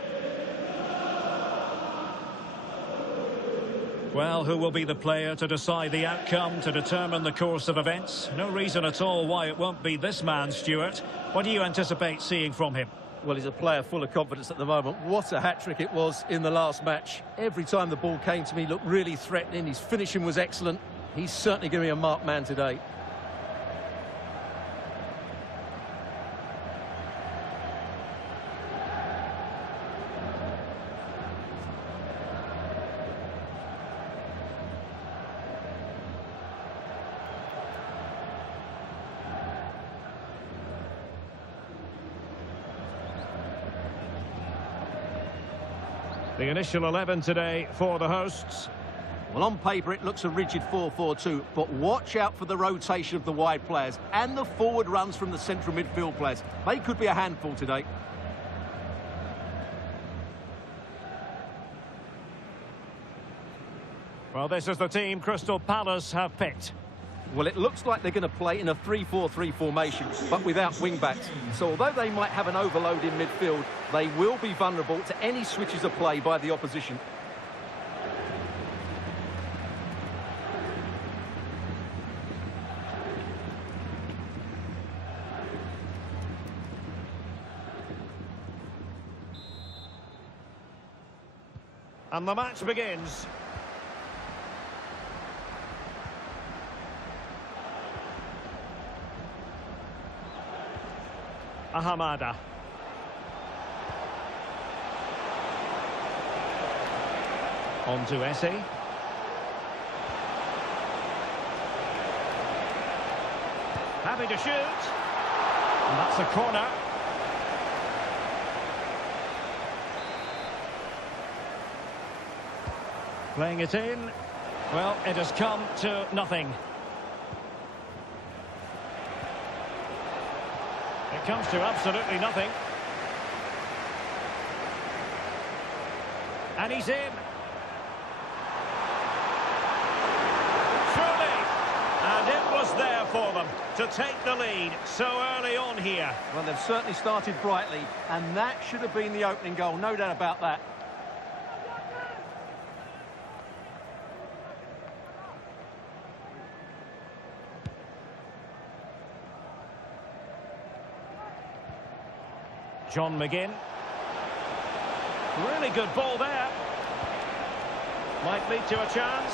Well, who will be the player to decide the outcome, to determine the course of events? No reason at all why it won't be this man, Stuart. What do you anticipate seeing from him? Well, he's a player full of confidence at the moment. What a hat-trick it was in the last match. Every time the ball came to me, he looked really threatening. His finishing was excellent. He's certainly going to be a marked man today. The initial 11 today for the hosts. Well, on paper, it looks a rigid 4-4-2, but watch out for the rotation of the wide players and the forward runs from the central midfield players. They could be a handful today. Well, this is the team Crystal Palace have picked. Well, it looks like they're going to play in a 3-4-3 formation, but without wing-backs. So although they might have an overload in midfield, they will be vulnerable to any switches of play by the opposition. And the match begins. Ahamada. On to Essie. Happy to shoot. And that's a corner. Playing it in. Well, it has come to nothing. It comes to absolutely nothing. And he's in. Surely. And it was there for them to take the lead so early on here. Well, they've certainly started brightly, and that should have been the opening goal, no doubt about that. John McGinn. Really good ball there. Might lead to a chance.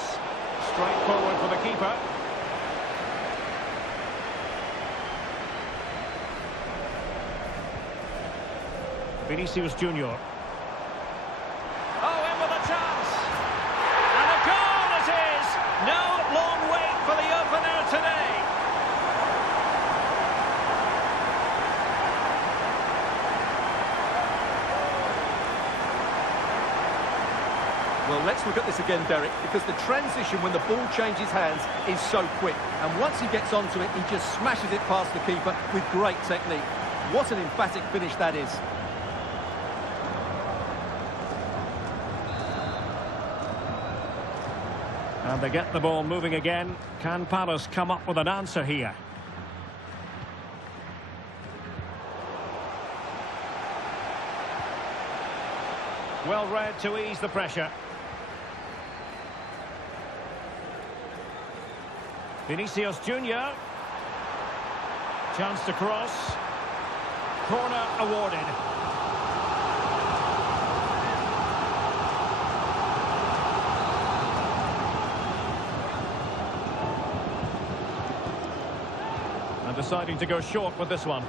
Straight forward for the keeper. Vinicius Junior. Oh, in with a chance. And a goal it is. No long wait for the opener today. Well, let's look at this again, Derek, because the transition when the ball changes hands is so quick. And once he gets onto it, he just smashes it past the keeper with great technique. What an emphatic finish that is. And they get the ball moving again. Can Palace come up with an answer here? Well read to ease the pressure. Vinicius Junior. Chance to cross. Corner awarded. And deciding to go short with this one.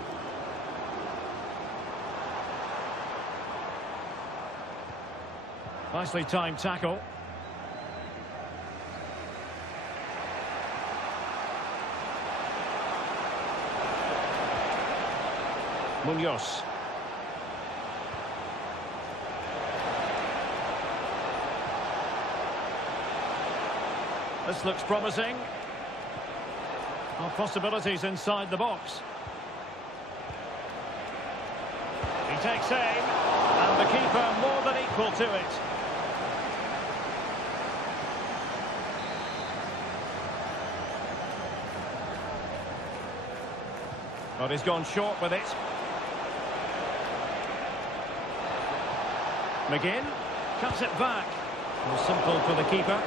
Nicely timed tackle. Munoz. This looks promising. Possibilities inside the box. He takes aim, and the keeper more than equal to it. But he's gone short with it. McGinn cuts it back. Well, simple for the keeper.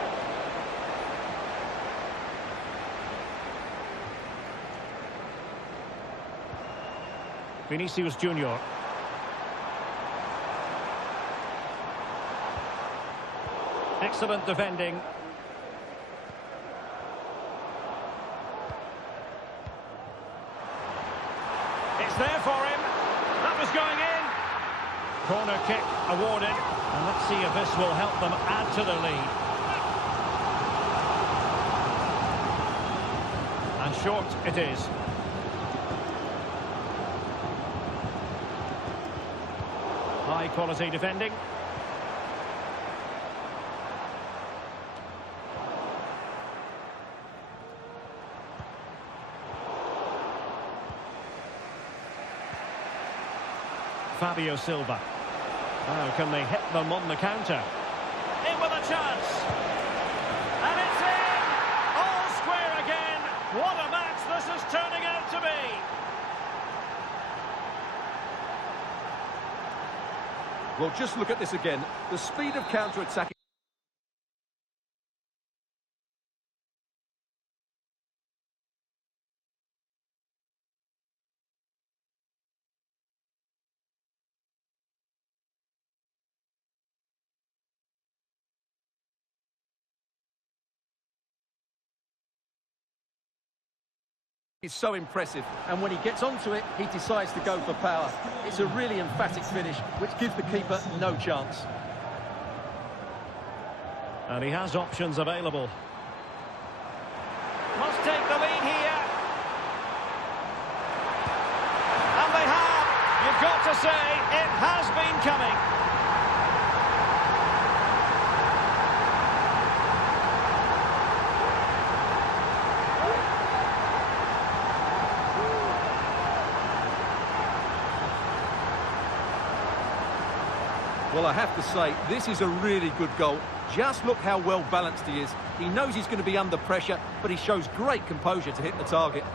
Vinicius Junior. Excellent defending. It's there for him. That was going in. Corner kick awarded. And let's see if this will help them add to the lead. And short it is. High quality defending. Fabio Silva. Now can they hit them on the counter? In with a chance. And it's in! All square again. What a match this is turning out to be. Well, just look at this again. The speed of counter-attacking. It's so impressive, and when he gets onto it, he decides to go for power. It's a really emphatic finish, which gives the keeper no chance. And he has options available. Must take the lead here. And they have. You've got to say, it has been coming. Well, I have to say, this is a really good goal. Just look how well balanced he is. He knows he's going to be under pressure, but he shows great composure to hit the target.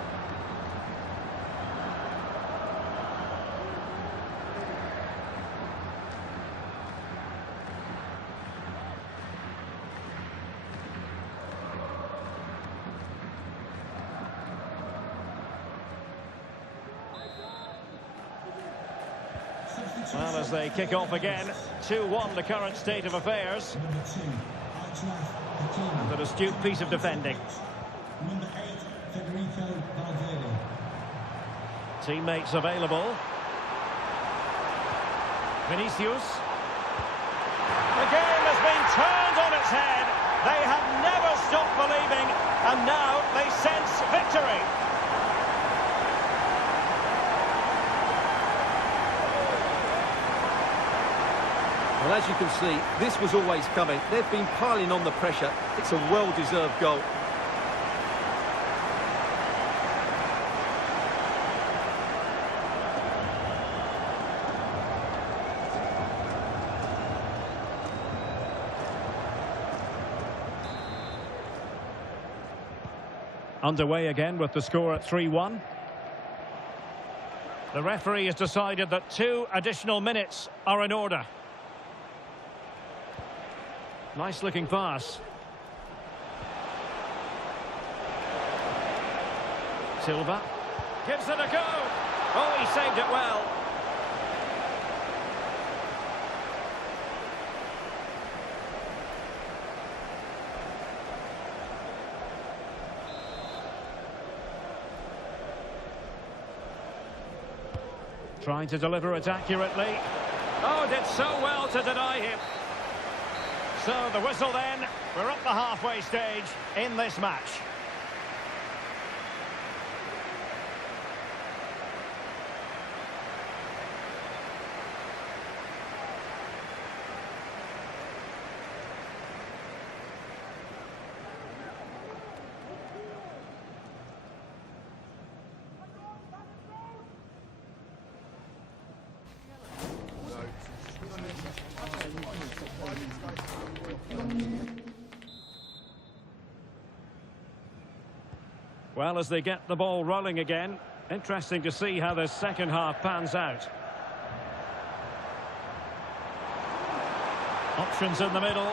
Well, as they kick off again, 2-1 the current state of affairs. And an astute piece of defending. Teammates available. Vinicius. The game has been turned on its head. They have never stopped believing, and now they sense victory. Well, as you can see, this was always coming. They've been piling on the pressure. It's a well-deserved goal. Underway again with the score at 3-1. The referee has decided that 2 additional minutes are in order. Nice looking pass. Silva gives it a go. Oh, he saved it well. Trying to deliver it accurately. Oh, did so well to deny him. So the whistle then, we're up the halfway stage in this match. Well, as they get the ball rolling again, interesting to see how the second half pans out. Options in the middle.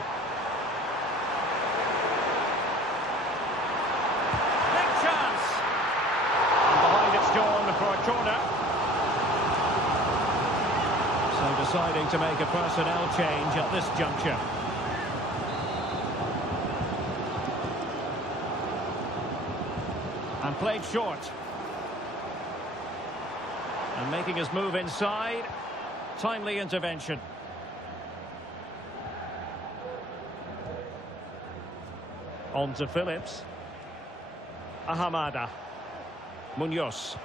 Big chance! And behind it's gone for a corner. So deciding to make a personnel change at this juncture. And played short. And making his move inside. Timely intervention. On to Phillips. Ahamada. Munoz.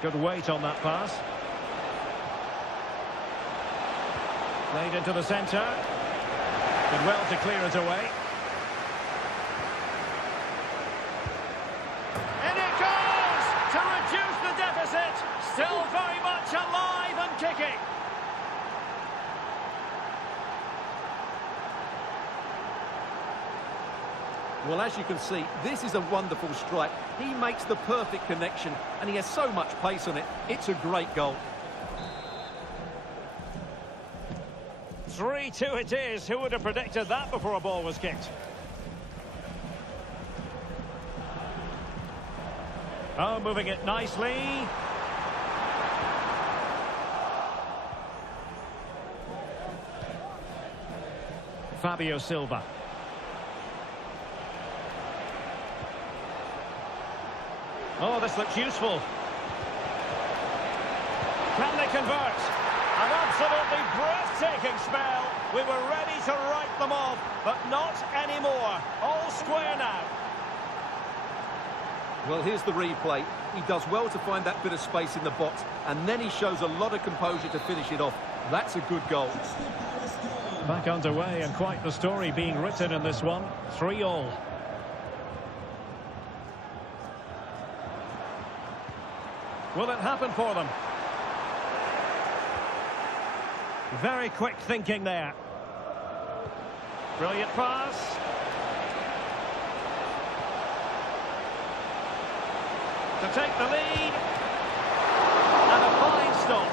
Good weight on that pass. Played into the centre. Did well to clear it away. Still very much alive and kicking. Well, as you can see, this is a wonderful strike. He makes the perfect connection, and he has so much pace on it. It's a great goal. 3-2 it is. Who would have predicted that before a ball was kicked? Oh, moving it nicely. Fabio Oh, this looks useful. Can they convert? An absolutely breathtaking spell. We were ready to write them off, but not anymore. All square now. Well, here's the replay. He does well to find that bit of space in the box, and then he shows a lot of composure to finish it off. That's a good goal. Back underway, and quite the story being written in this one. 3-3. Will it happen for them? Very quick thinking there. Brilliant pass. To take the lead. And a fine stop.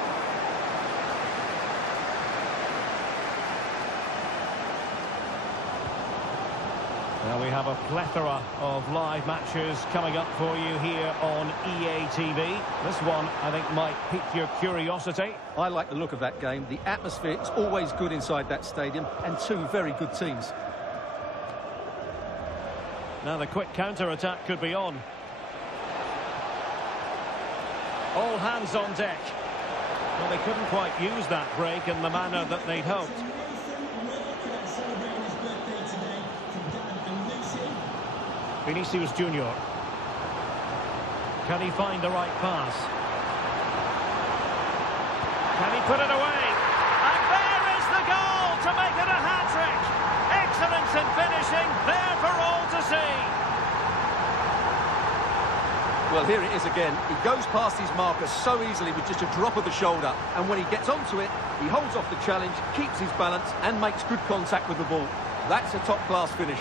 Well, we have a plethora of live matches coming up for you here on EATV. This one, I think, might pique your curiosity. I like the look of that game. The atmosphere is always good inside that stadium, and two very good teams. Now the quick counter-attack could be on. All hands on deck. Well, they couldn't quite use that break in the manner that they'd hoped. Vinicius Junior. Can he find the right pass? Can he put it away? And there is the goal to make it a hat-trick. Excellence in finishing, there for all to see. Well, here it is again. He goes past his marker so easily with just a drop of the shoulder. And when he gets onto it, he holds off the challenge, keeps his balance, and makes good contact with the ball. That's a top-class finish.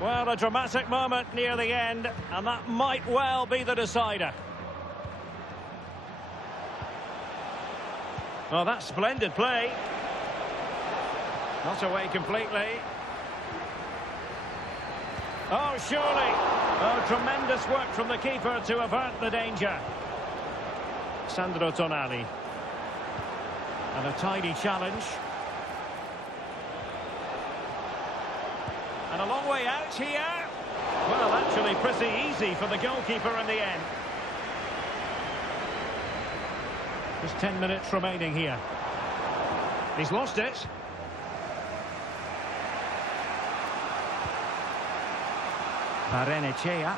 Well, a dramatic moment near the end, and that might well be the decider. Oh, that's splendid play. Not away completely. Oh, surely. Oh, tremendous work from the keeper to avert the danger. Sandro Tonali. And a tidy challenge. And a long way out here. Well, actually pretty easy for the goalkeeper in the end. Just 10 minutes remaining here. He's lost it. Barrenechea.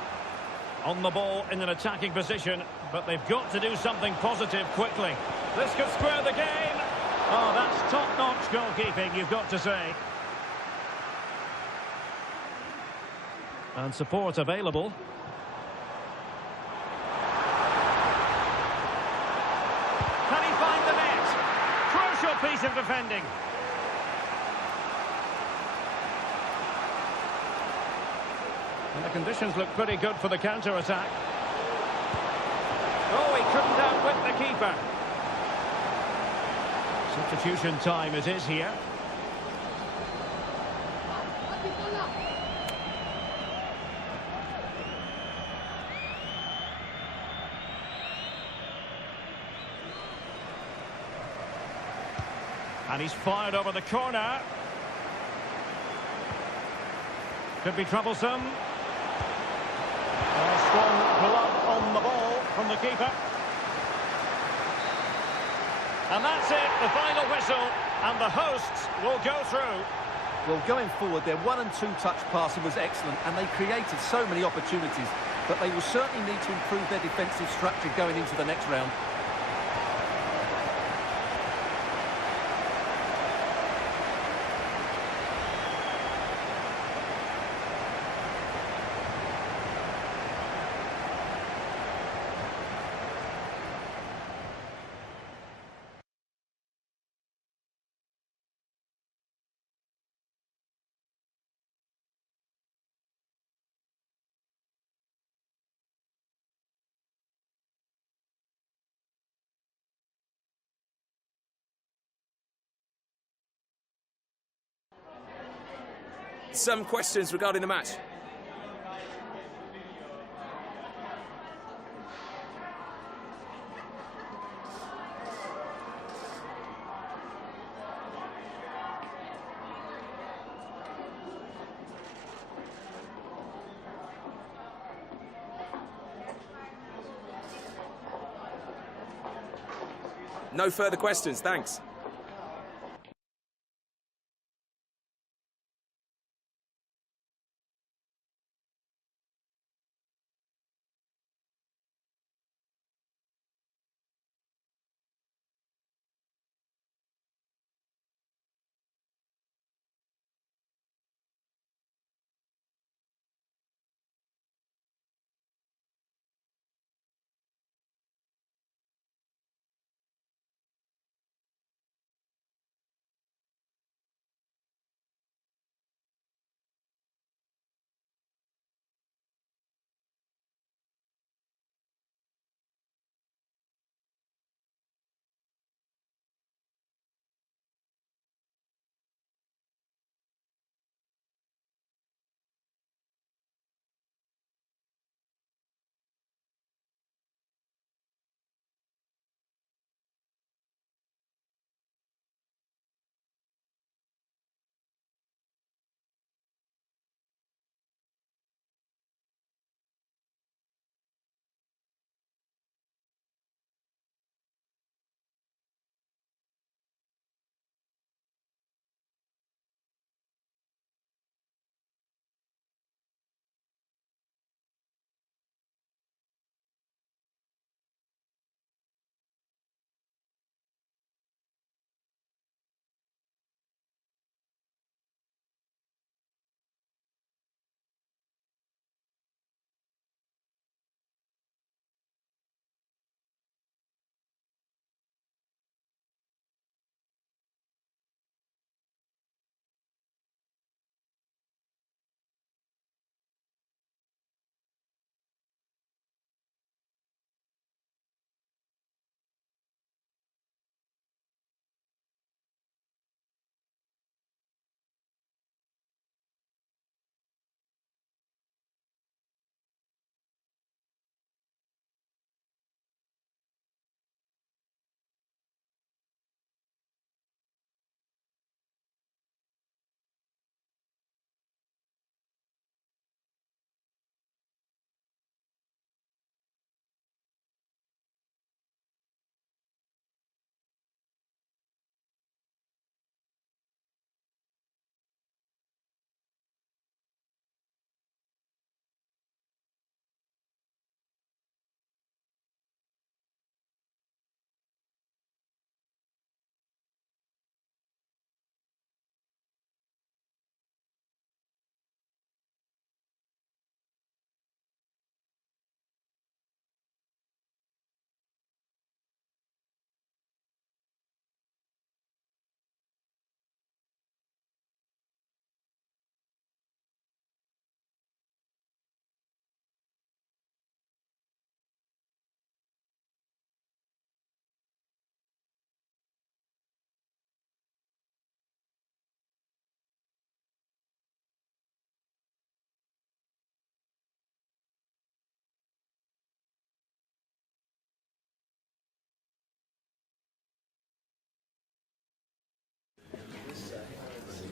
On the ball in an attacking position, but they've got to do something positive quickly. This could square the game. Oh, that's top-notch goalkeeping, you've got to say. And support available. Can he find the net? Crucial piece of defending. And the conditions look pretty good for the counter-attack. Oh, he couldn't outwit the keeper. Substitution time it is here. And he's fired over the corner. Could be troublesome. A strong glove on the ball from the keeper. And that's it, the final whistle. And the hosts will go through. Well, going forward, their 1- and 2-touch passing was excellent, and they created so many opportunities. But they will certainly need to improve their defensive structure going into the next round. Some questions regarding the match. No further questions, thanks.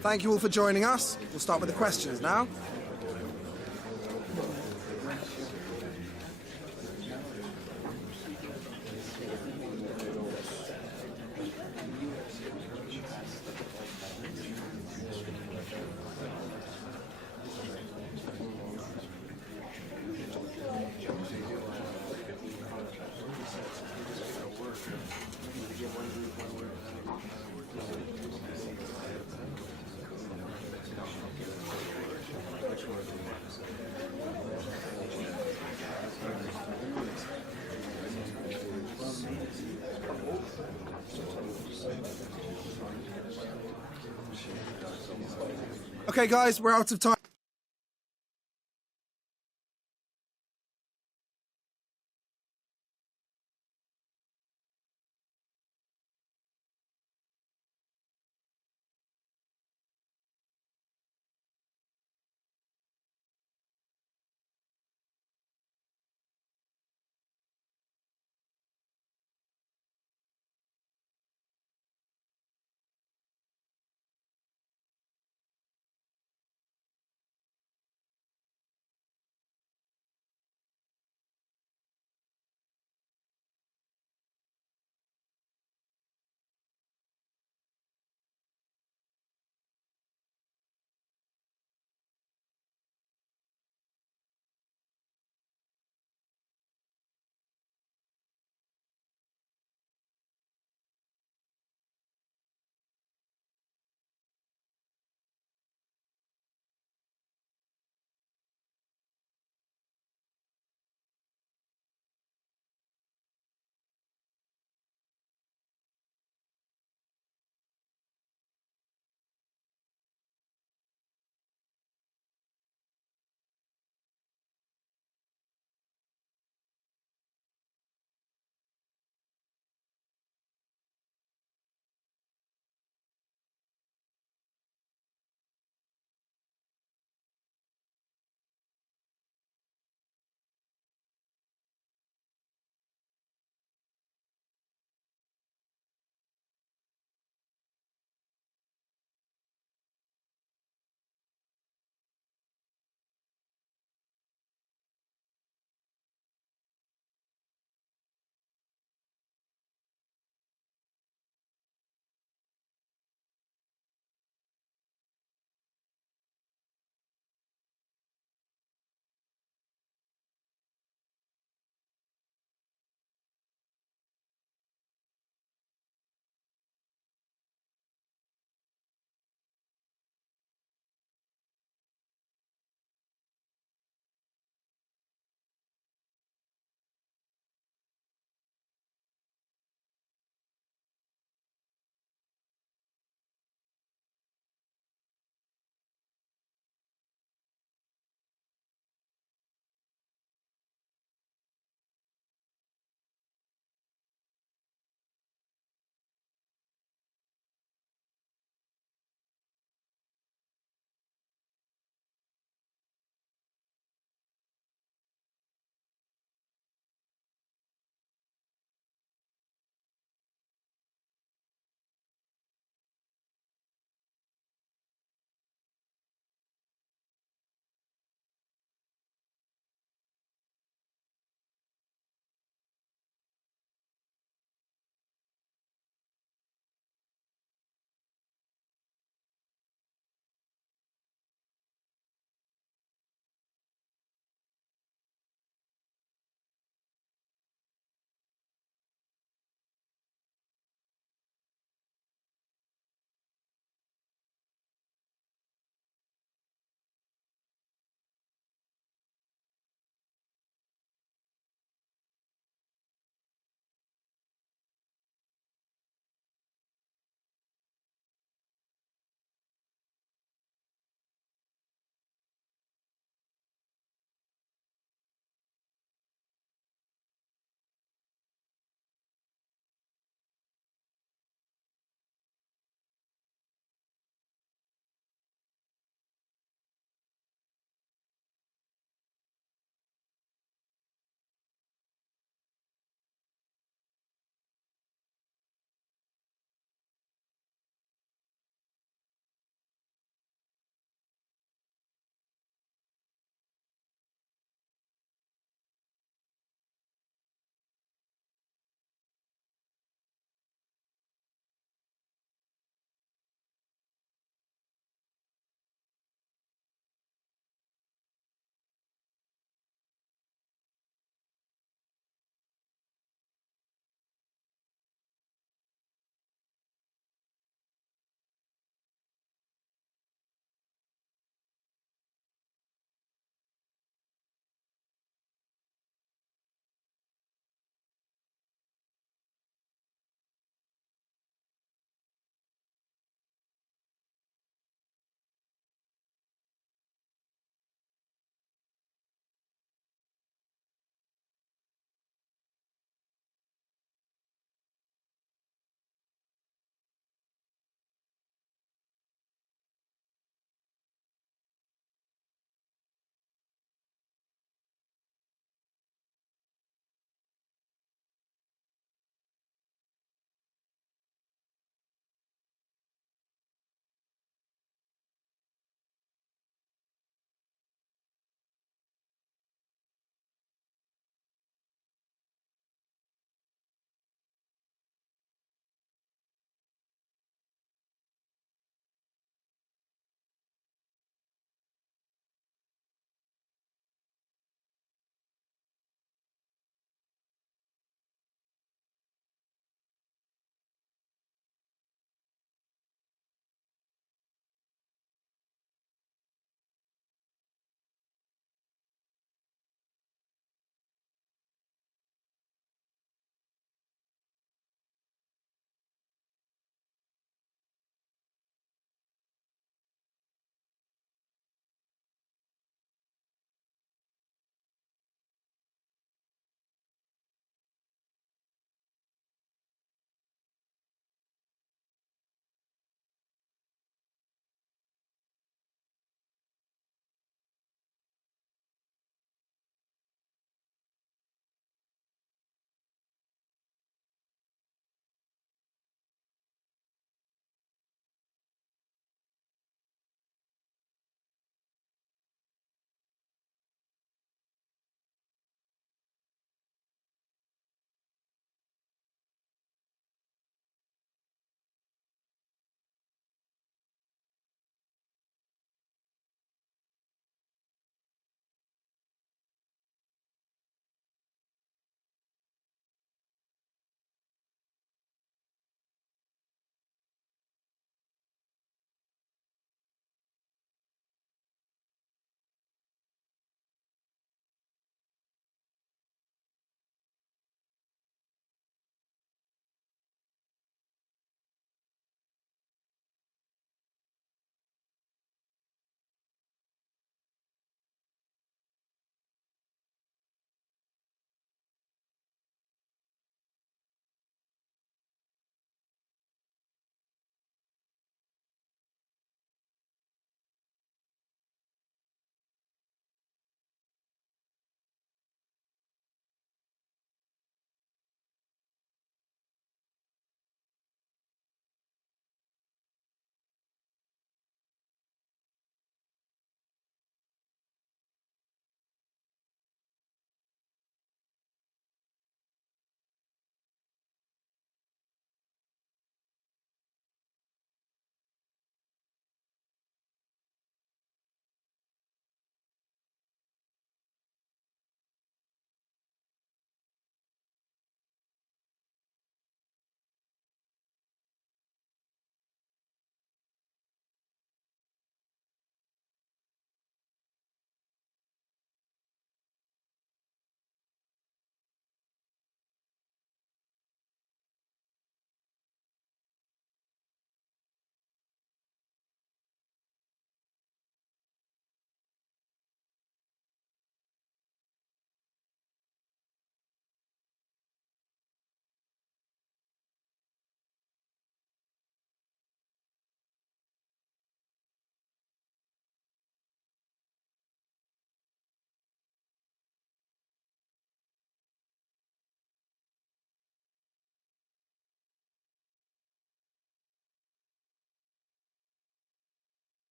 Thank you all for joining us. We'll start with the questions now. Okay, guys, we're out of time.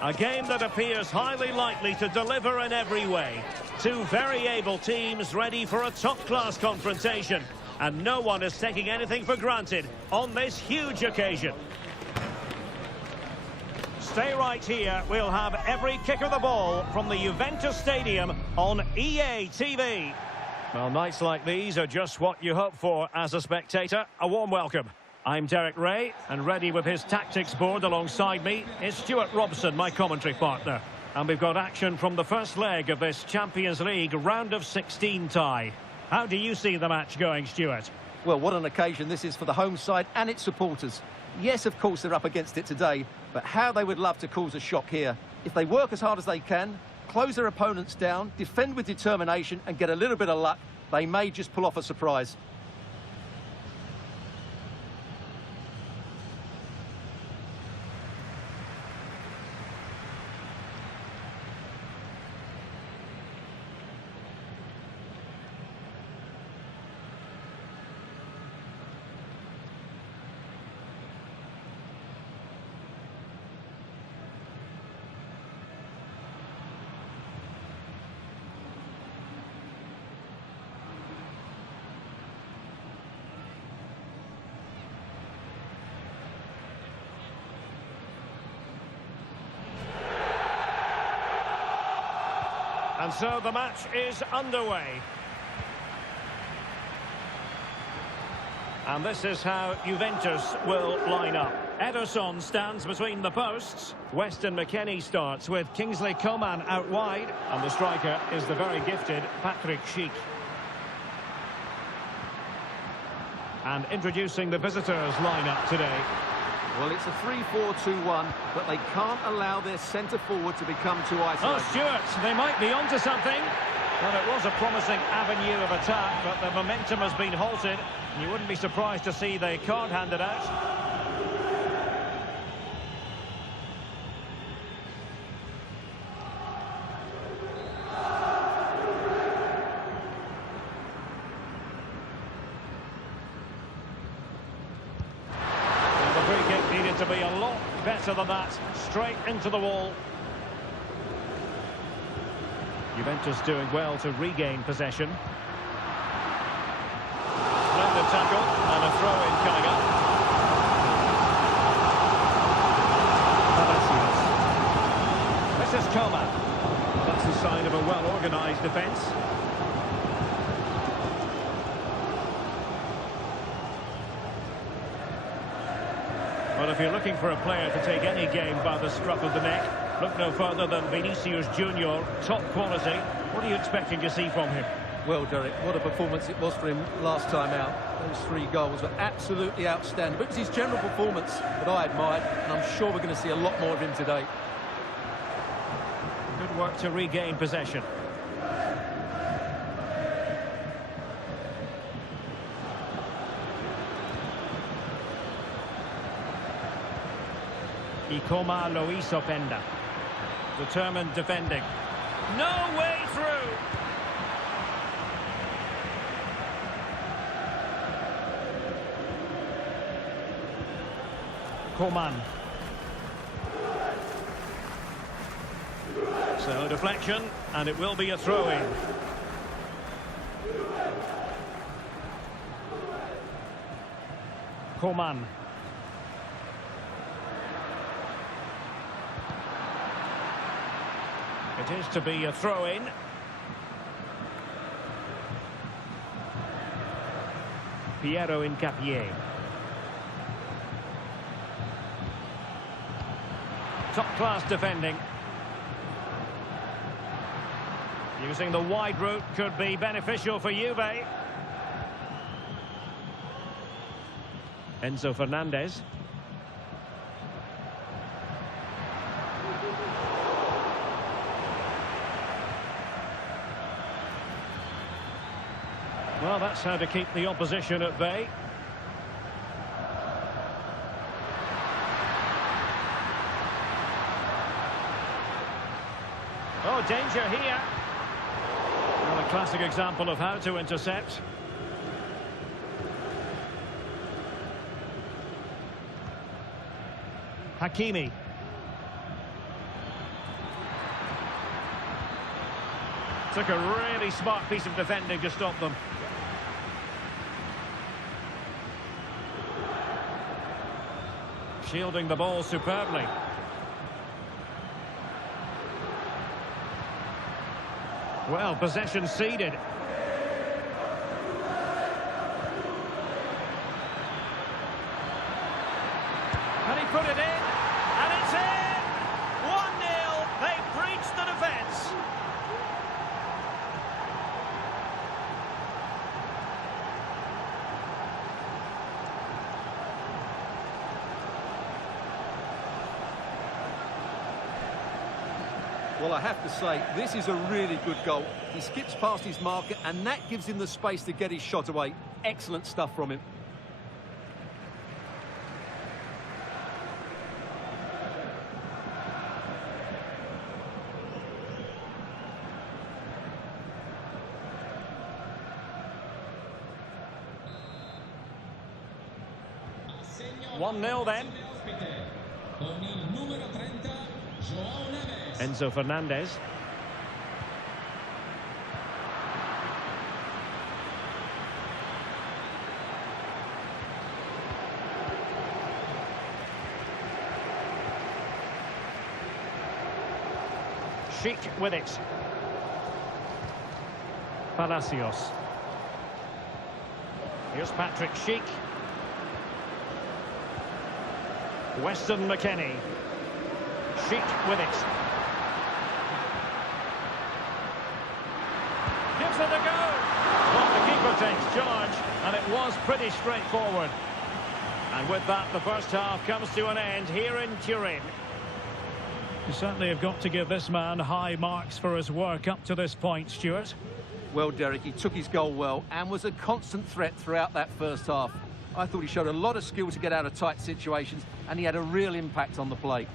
A game that appears highly likely to deliver in every way. Two very able teams ready for a top-class confrontation. And no one is taking anything for granted on this huge occasion. Stay right here. We'll have every kick of the ball from the Juventus Stadium on EA TV. Well, nights like these are just what you hope for as a spectator. A warm welcome. I'm Derek Ray, and ready with his tactics board alongside me is Stuart Robson, my commentary partner. And we've got action from the first leg of this Champions League round of 16 tie. How do you see the match going, Stuart? Well, what an occasion this is for the home side and its supporters. Yes, of course, they're up against it today, but how they would love to cause a shock here. If they work as hard as they can, close their opponents down, defend with determination and get a little bit of luck, they may just pull off a surprise. And so the match is underway. And this is how Juventus will line up. Ederson stands between the posts. Weston McKennie starts with Kingsley Coman out wide. And the striker is the very gifted Patrick Schick. And introducing the visitors lineup today. Well, it's a 3-4-2-1, but they can't allow their centre-forward to become too isolated. Oh, Stuart, they might be onto something. Well, it was a promising avenue of attack, but the momentum has been halted. You wouldn't be surprised to see the card handed out. To be a lot better than that. Straight into the wall. Juventus doing well to regain possession. Splendid tackle and a throw-in coming up. Palacios. This is Coman. That's a sign of a well-organised defence. Well, if you're looking for a player to take any game by the scruff of the neck, look no further than Vinicius Junior, top quality. What are you expecting to see from him? Well, Derek, what a performance it was for him last time out. Those 3 goals were absolutely outstanding. But it was his general performance that I admired, and I'm sure we're going to see a lot more of him today. Good work to regain possession. Ikoma Luis Openda. Determined defending. No way through! Coman. So a deflection, and it will be a throw-in. Coman. It is to be a throw-in. Piero Incapié. Top-class defending. Using the wide route could be beneficial for Juve. Enzo Fernandez. Well, that's how to keep the opposition at bay. Oh, danger here. Well, a classic example of how to intercept. Hakimi. Took a really smart piece of defending to stop them. Shielding the ball superbly. Well, possession ceded. And he put it in, and it's in! 1-0, they breached the defence. Well, I have to say, this is a really good goal. He skips past his marker, and that gives him the space to get his shot away. Excellent stuff from him. One 1-0 then. Enzo Fernandez. Schick with it. Palacios. Here's Patrick Schick. Weston McKennie. Schick with it. Gives it a go. Well, the keeper takes charge, and it was pretty straightforward. And with that, the first half comes to an end here in Turin. You certainly have got to give this man high marks for his work up to this point, Stuart. Well, Derek, he took his goal well and was a constant threat throughout that first half. I thought he showed a lot of skill to get out of tight situations, and he had a real impact on the play.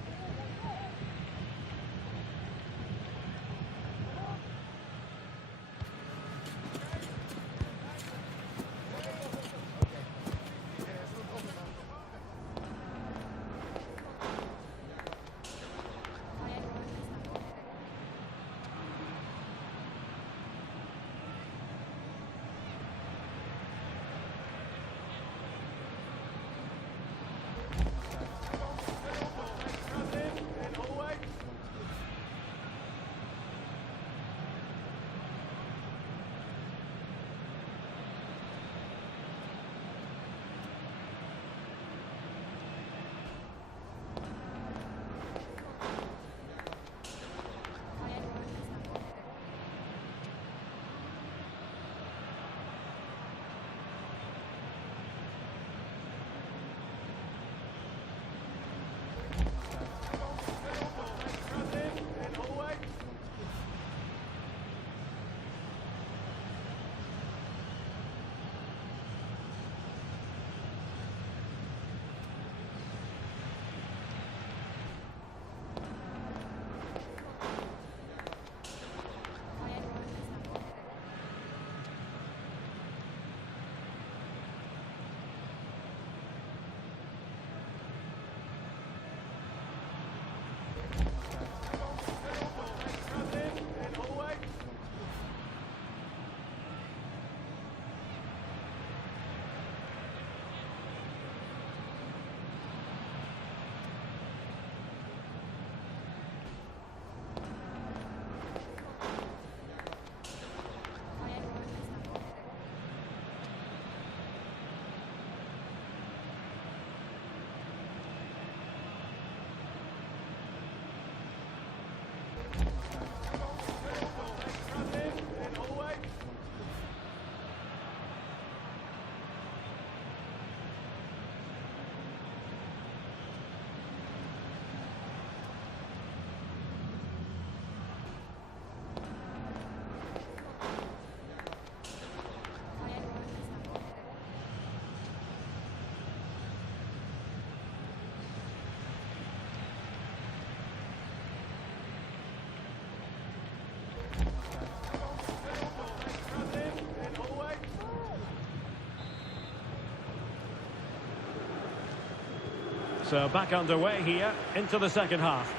So back underway here into the second half.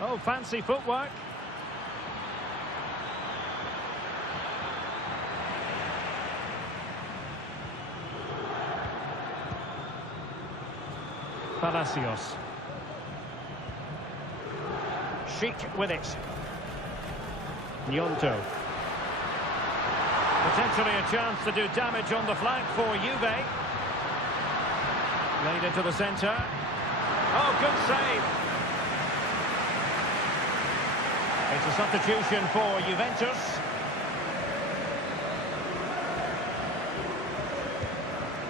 Oh, fancy footwork. Palacios. Chic with it. Nyonto. Potentially a chance to do damage on the flank for Juve. Laid into the centre. Oh, good save. It's a substitution for Juventus.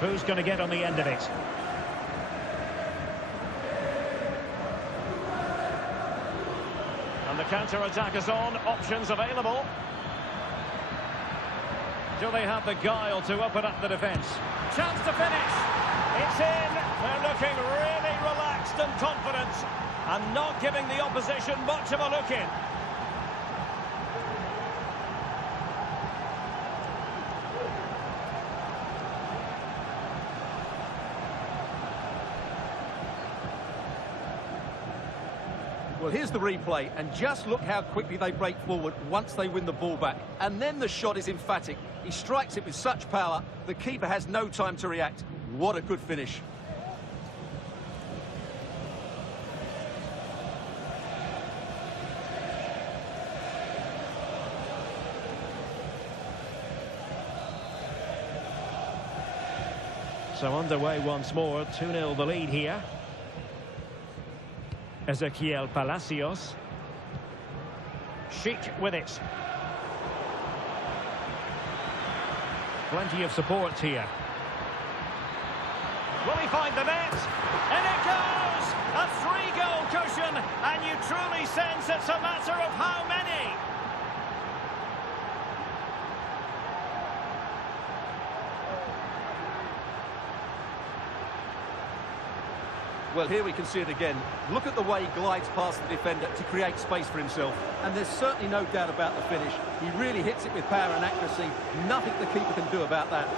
Who's going to get on the end of it? And the counter-attack is on. Options available. Do they have the guile to open up the defence? Chance to finish. It's in. They're looking really relaxed and confident and not giving the opposition much of a look in. Well, here's the replay, and just look how quickly they break forward once they win the ball back. And then the shot is emphatic. He strikes it with such power, the keeper has no time to react. What a good finish. So underway once more, 2-0 the lead here. Ezequiel Palacios. Chic with it. Plenty of support here. Will he find the net? And it goes! A 3-goal cushion, and you truly sense it's a matter of how many. Well, here we can see it again. Look at the way he glides past the defender to create space for himself. And there's certainly no doubt about the finish. He really hits it with power and accuracy. Nothing the keeper can do about that.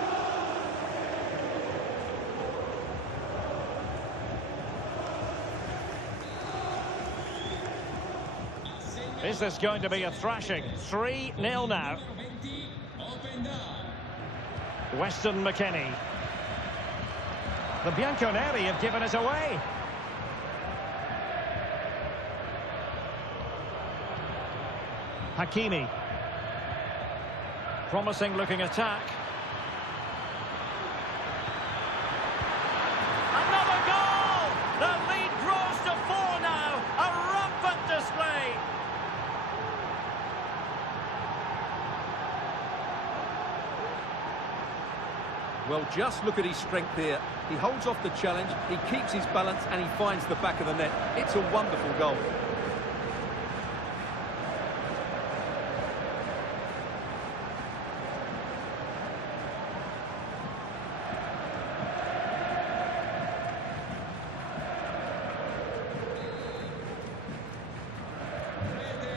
Is this going to be a thrashing? 3-0 now. Weston McKennie. The Bianconeri have given it away. Hakimi. Promising looking attack. Another goal! The lead grows to 4 now. A rampant display. Well, just look at his strength here. He holds off the challenge, he keeps his balance, and he finds the back of the net. It's a wonderful goal.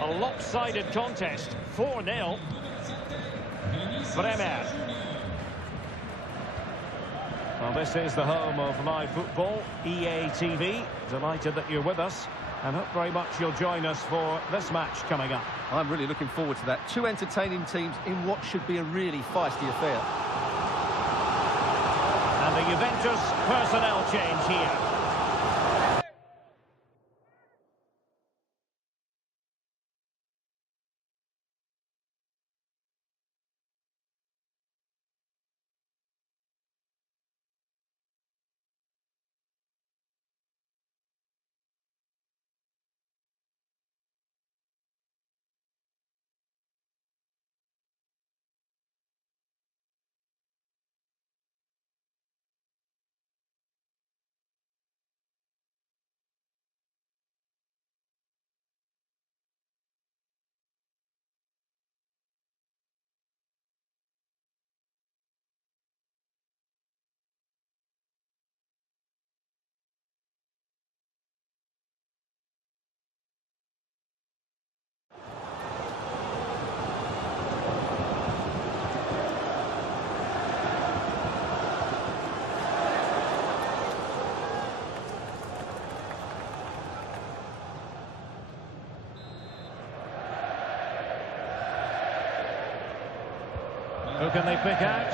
A lopsided contest, 4-0. Bremer. Well, this is the home of live football, EATV. Delighted that you're with us, and hope very much you'll join us for this match coming up. I'm really looking forward to that. Two entertaining teams in what should be a really feisty affair. And the Juventus personnel change here. Who can they pick out?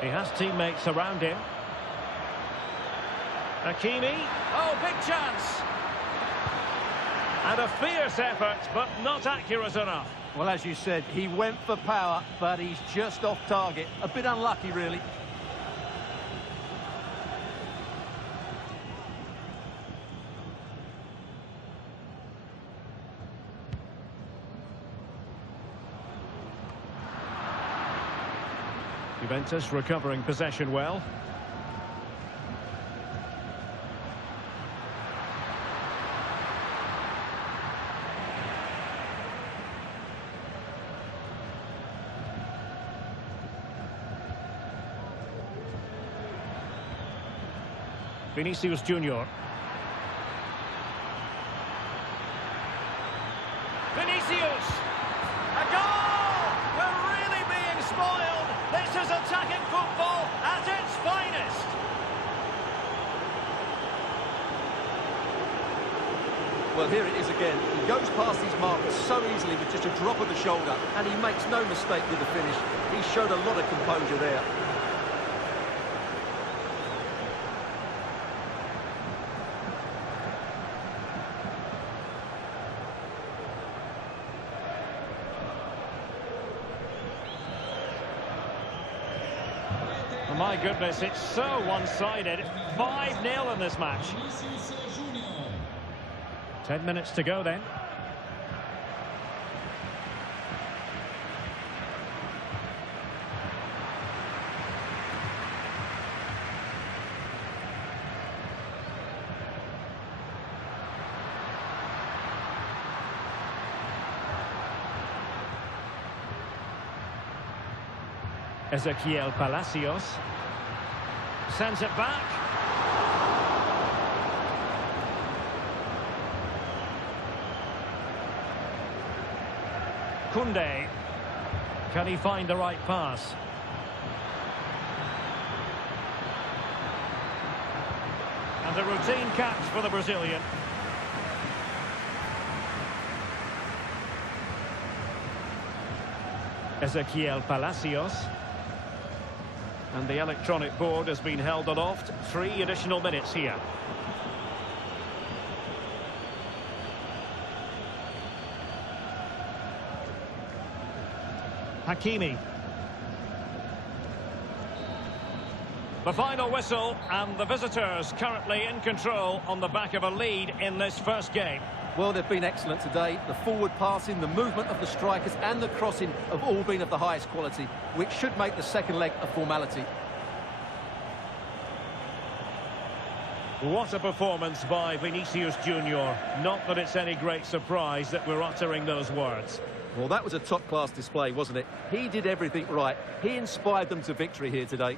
He has teammates around him. Hakimi. Oh, big chance. And a fierce effort, but not accurate enough. Well, as you said, he went for power, but he's just off target. A bit unlucky, really. Juventus recovering possession well. Vinicius Junior. Vinicius! A goal! We're really being spoiled. This is attacking football at its finest. Well, here it is again. He goes past his marker so easily with just a drop of the shoulder, and he makes no mistake with the finish. He showed a lot of composure there. My goodness, it's so one-sided. 5-0 in this match. 10 minutes to go then. Ezequiel Palacios sends it back. Koundé. Can he find the right pass? And a routine catch for the Brazilian. Ezequiel Palacios. And the electronic board has been held aloft. 3 additional minutes here. Hakimi. The final whistle, and the visitors currently in control on the back of a lead in this first game. Well, they've been excellent today. The forward passing, the movement of the strikers and the crossing have all been of the highest quality, which should make the second leg a formality. What a performance by Vinicius Junior. Not that it's any great surprise that we're uttering those words. Well, that was a top-class display, wasn't it? He did everything right. He inspired them to victory here today.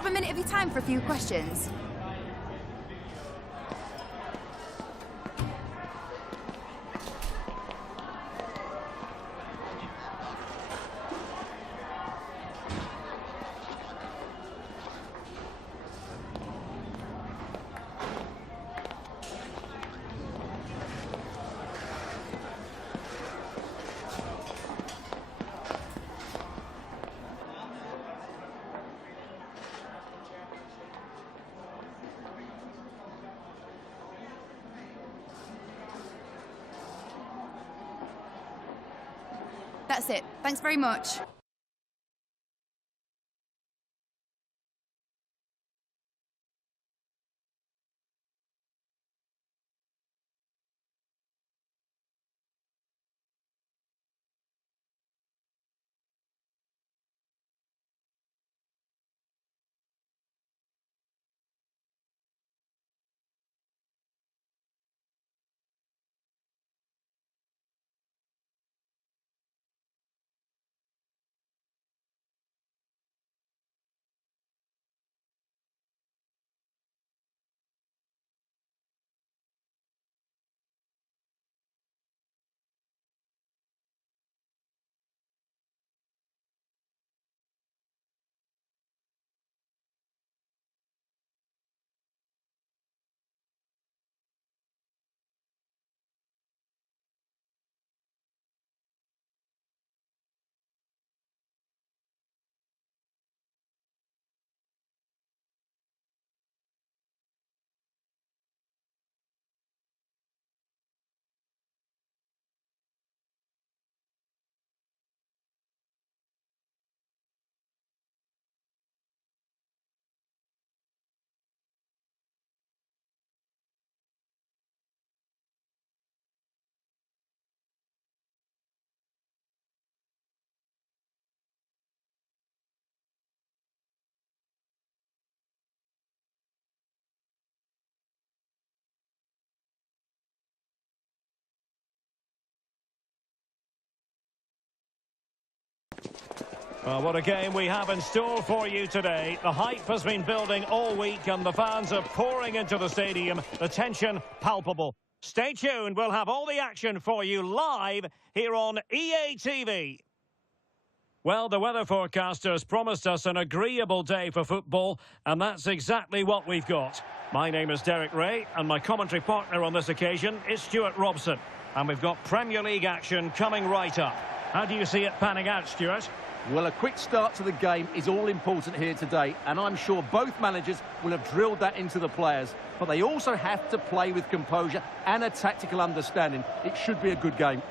grab a minute of your time for a few questions? That's it. Thanks very much. Well, what a game we have in store for you today. The hype has been building all week and the fans are pouring into the stadium. The tension palpable. Stay tuned. We'll have all the action for you live here on EA TV. Well, the weather forecasters promised us an agreeable day for football, and that's exactly what we've got. My name is Derek Ray, and my commentary partner on this occasion is Stuart Robson. And we've got Premier League action coming right up. How do you see it panning out, Stuart? Well, a quick start to the game is all important here today, and I'm sure both managers will have drilled that into the players. But they also have to play with composure and a tactical understanding. It should be a good game.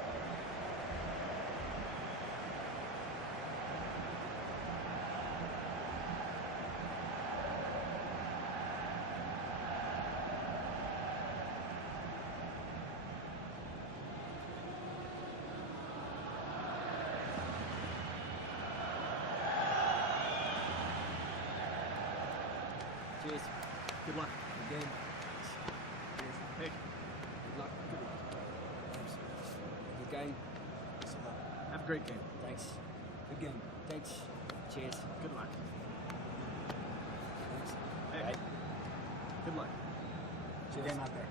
Cheers. Good luck. Good game. Cheers. Hey. Good luck. Good luck. Thanks. Good game. Have a great game. Thanks. Good game. Thanks. Cheers. Good luck. Thanks. Hey. Right. Good luck. Cheers. Good game out there.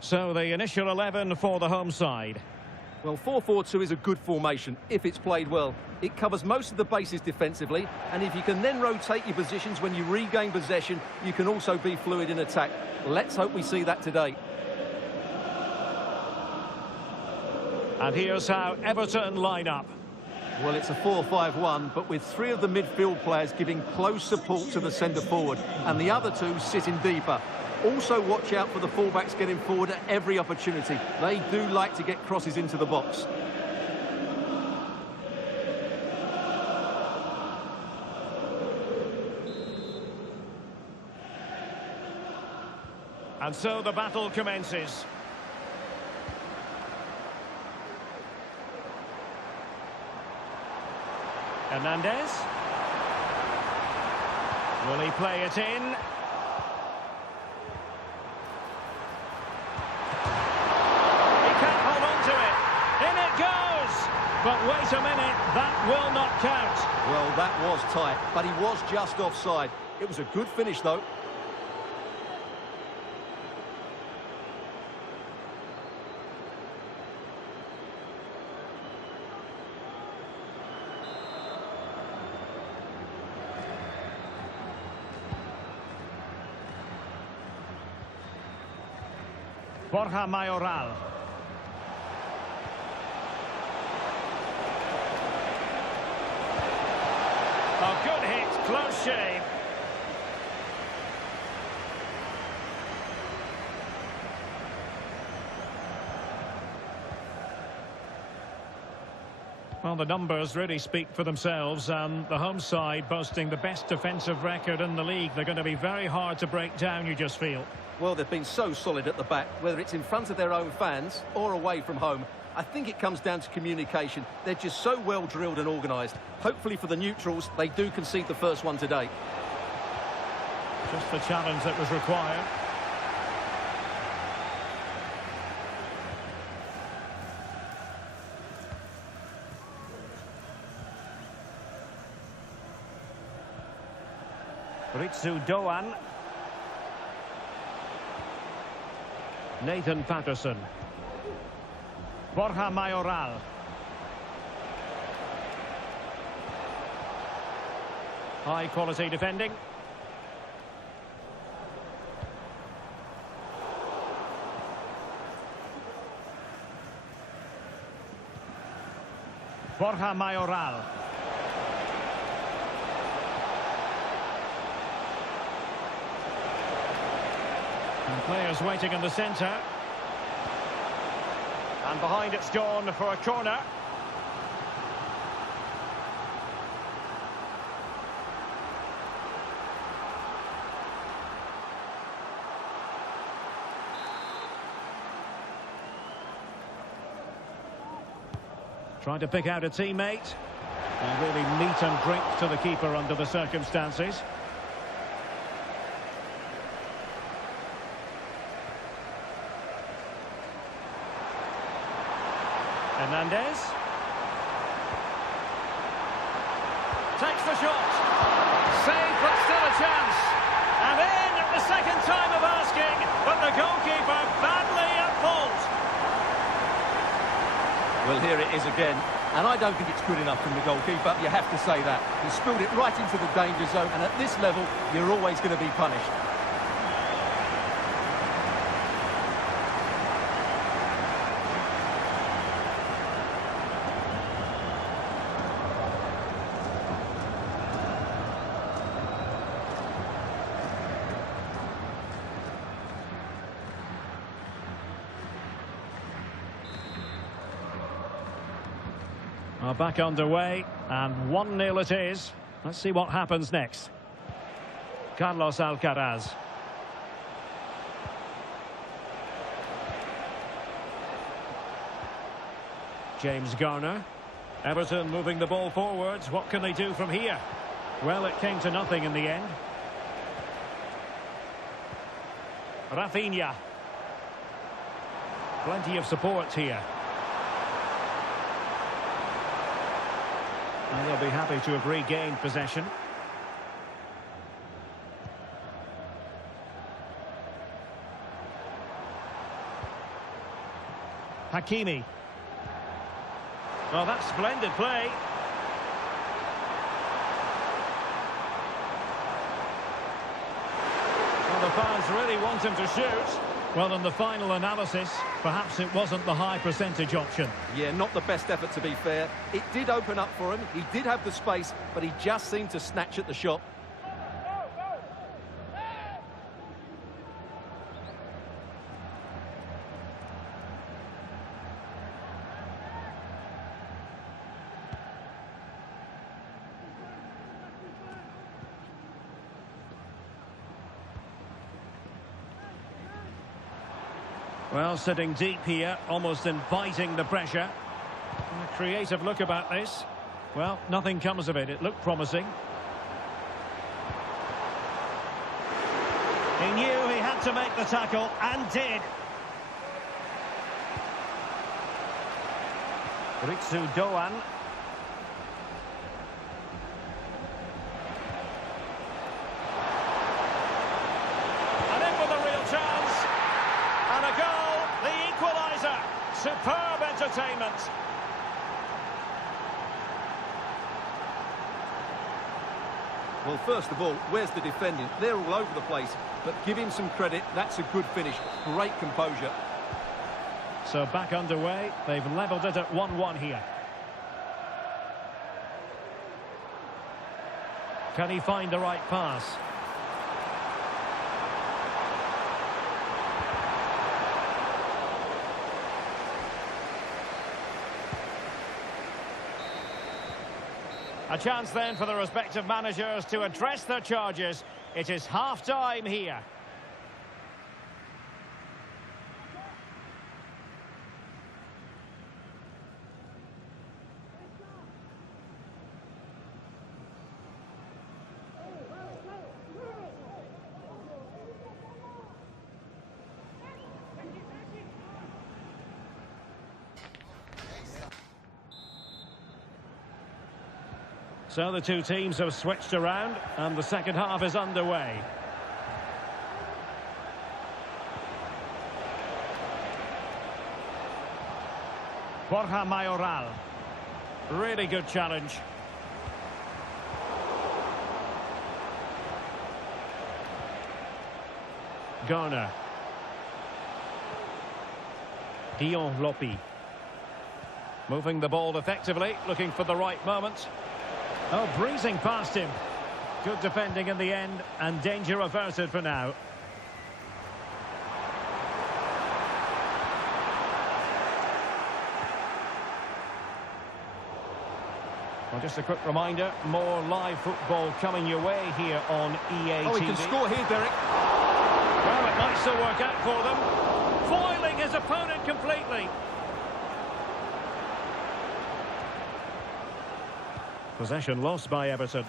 So the initial 11 for the home side. Well, 4-4-2 is a good formation if it's played well. It covers most of the bases defensively, and if you can then rotate your positions when you regain possession, you can also be fluid in attack. Let's hope we see that today. And here's how Everton line up. Well, it's a 4-5-1, but with three of the midfield players giving close support to the centre forward, and the other two sitting deeper. Also watch out for the fullbacks getting forward at every opportunity. They do like to get crosses into the box. And so the battle commences. Hernandez. Will he play it in? but wait a minute, that will not count. Well, that was tight, but he was just offside. It was a good finish, though. Borja Mayoral. A good hit, close shave. Well, the numbers really speak for themselves, and the home side boasting the best defensive record in the league. They're going to be very hard to break down, you just feel. Well, they've been so solid at the back, whether it's in front of their own fans or away from home. I think it comes down to communication. They're just so well drilled and organised. Hopefully for the neutrals, they do concede the first one today. Just the challenge that was required. Ritsu Doan. Nathan Patterson. Borja Mayoral. High quality defending. Borja Mayoral. And players waiting in the centre. And behind it's gone for a corner. Trying to pick out a teammate. And really meat and drink to the keeper under the circumstances. Hernandez. Takes the shot. Save, but still a chance. And in at the second time of asking, but the goalkeeper badly at fault. Well, here it is again. And I don't think it's good enough from the goalkeeper. You have to say that. He spilled it right into the danger zone, and at this level, you're always going to be punished. Back underway, and 1-0 it is. Let's see what happens next. Carlos Alcaraz. James Garner. Everton moving the ball forwards. What can they do from here? Well, it came to nothing in the end. Rafinha. Plenty of support here. And they'll be happy to have regained possession. Hakimi. Well, that's splendid play. Well, the fans really want him to shoot. Well, in the final analysis, perhaps it wasn't the high percentage option. Yeah, not the best effort, to be fair. It did open up for him. He did have the space, but he just seemed to snatch at the shot. Well, sitting deep here, almost inviting the pressure. And a creative look about this. Well, nothing comes of it. It looked promising. He knew he had to make the tackle, and did. Ritsu Doan. And in with a real chance. And a goal, the equaliser. Superb entertainment. Well, first of all, where's the defending? They're all over the place, but give him some credit. That's a good finish. Great composure. So back underway. They've levelled it at 1-1 here. Can he find the right pass? A chance then for the respective managers to address their charges. It is half-time here. So the two teams have switched around and the second half is underway. Borja Mayoral. Really good challenge. Garner. Dion Lopi. Moving the ball effectively, looking for the right moment. Oh, breezing past him. Good defending in the end, and danger averted for now. Well, just a quick reminder, more live football coming your way here on EATV. Oh, he can score here, Derek. Well, it might still work out for them. Foiling his opponent completely. Possession lost by Everton.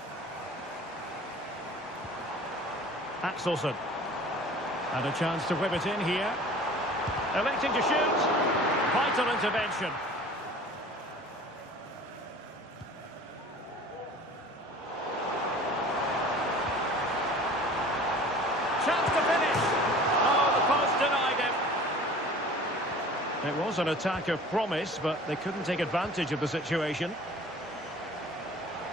Axelson. And a chance to whip it in here. Electing to shoot. Vital intervention. Chance to finish. Oh, the post denied him. It was an attack of promise, but they couldn't take advantage of the situation.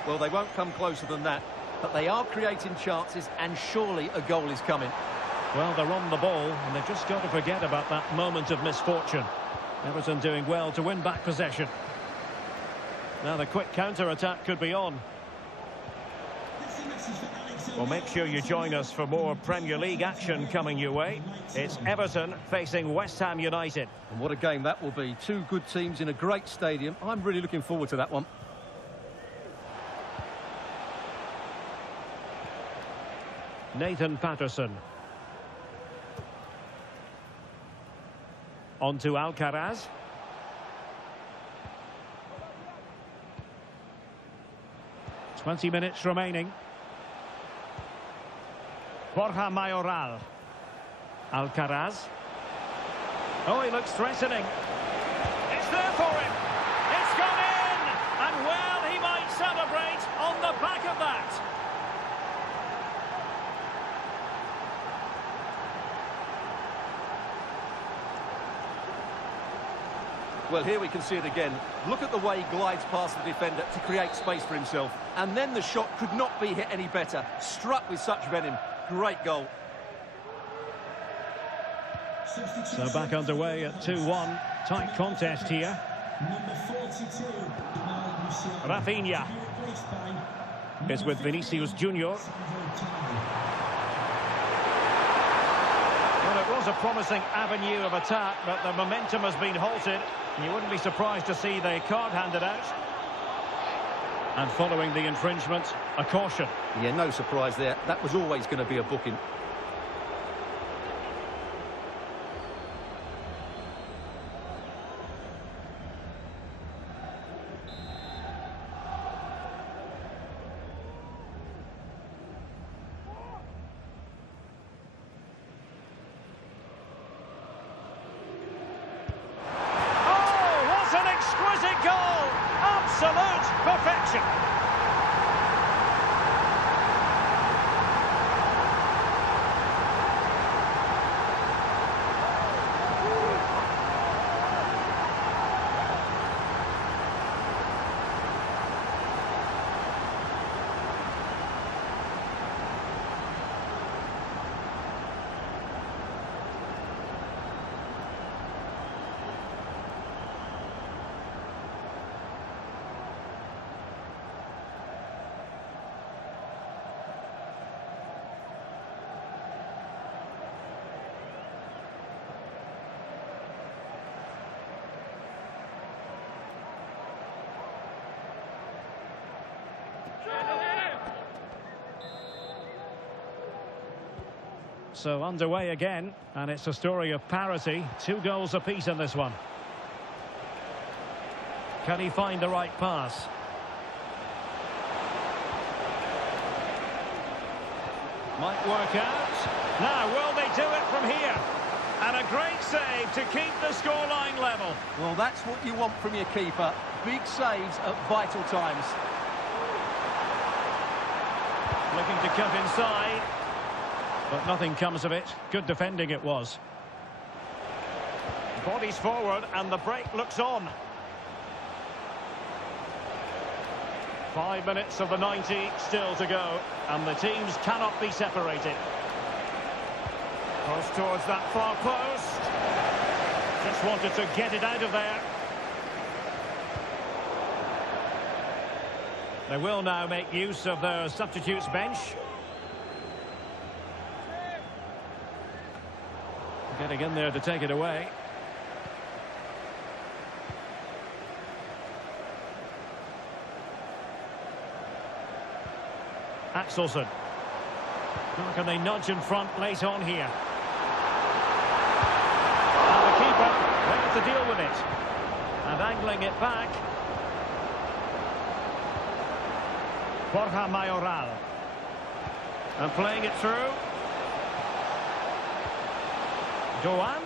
Well, they won't come closer than that, but they are creating chances, and surely a goal is coming. Well, they're on the ball, and they've just got to forget about that moment of misfortune. Everton doing well to win back possession. Now the quick counter-attack could be on. Well, make sure you join us for more Premier League action coming your way. It's Everton facing West Ham United. And what a game that will be. Two good teams in a great stadium. I'm really looking forward to that one. Nathan Patterson. On to Alcaraz. "20 minutes remaining. Borja Mayoral. Alcaraz. Oh, he looks threatening. It's there for him. It's gone in. And well, he might celebrate on the back of that. Well, here we can see it again. Look at the way he glides past the defender to create space for himself. And then the shot could not be hit any better. Struck with such venom. Great goal. So back underway at 2-1. Tight contest here. Rafinha is with Vinicius Junior. Well, it was a promising avenue of attack, but the momentum has been halted. You wouldn't be surprised to see the card handed out. And following the infringement, a caution. Yeah, no surprise there. That was always going to be a booking. Exquisite goal! Absolute perfection. So underway again, and it's a story of parity. 2 goals apiece in this one. Can he find the right pass? Might work out. Now, will they do it from here? And a great save to keep the scoreline level. Well, that's what you want from your keeper. Big saves at vital times. Looking to cut inside. But nothing comes of it. Good defending it was. Bodies forward and the break looks on. 5 minutes of the 90 still to go. And the teams cannot be separated. Cross towards that far post. Just wanted to get it out of there. They will now make use of their substitutes bench. Getting in there to take it away. Axelsen. How can they nudge in front late on here? And the keeper there to deal with it. And angling it back. Borja Mayoral. And playing it through. Doan.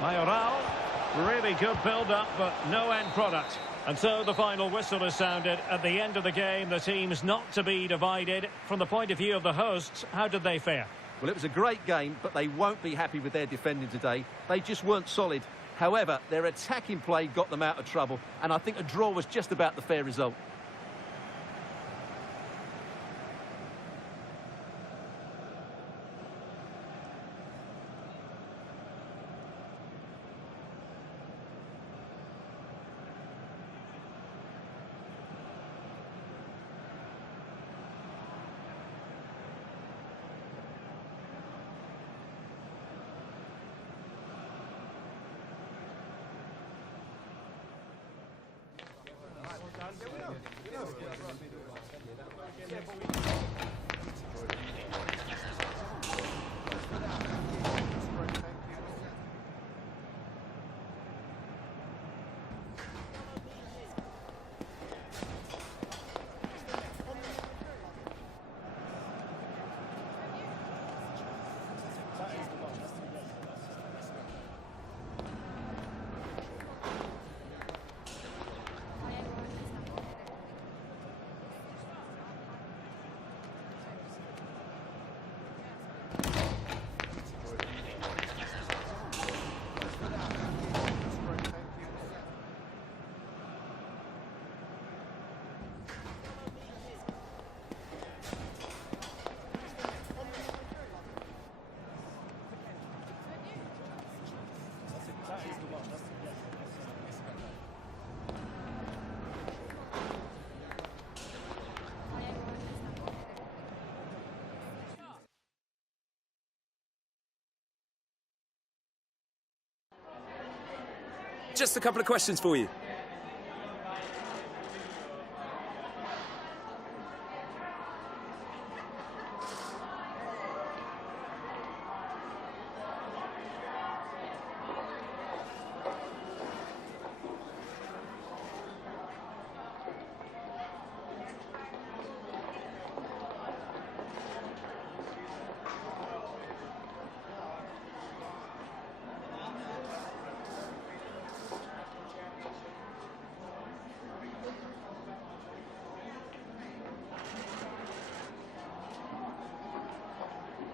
Mayoral. Really good build-up, but no end product. And so the final whistle is sounded. At the end of the game, the team's not to be divided. From the point of view of the hosts, how did they fare? Well, it was a great game, but they won't be happy with their defending today. They just weren't solid. However, their attacking play got them out of trouble, and I think a draw was just about the fair result. Just a couple of questions for you.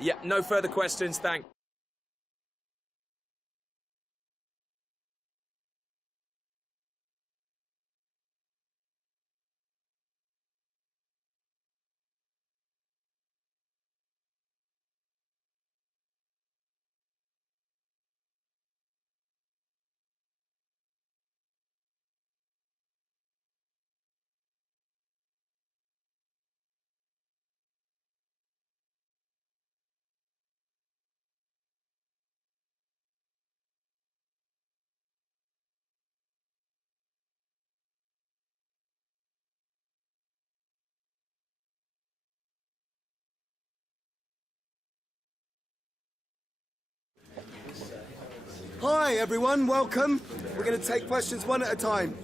Yeah, no further questions, thank. Hi everyone, welcome. We're going to take questions one at a time.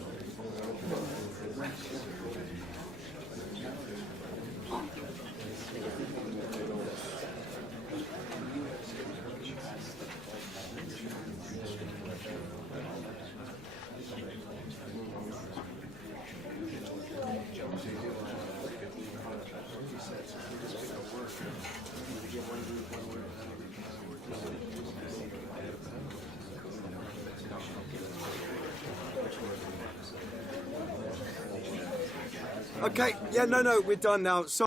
Okay, yeah, no, we're done now. So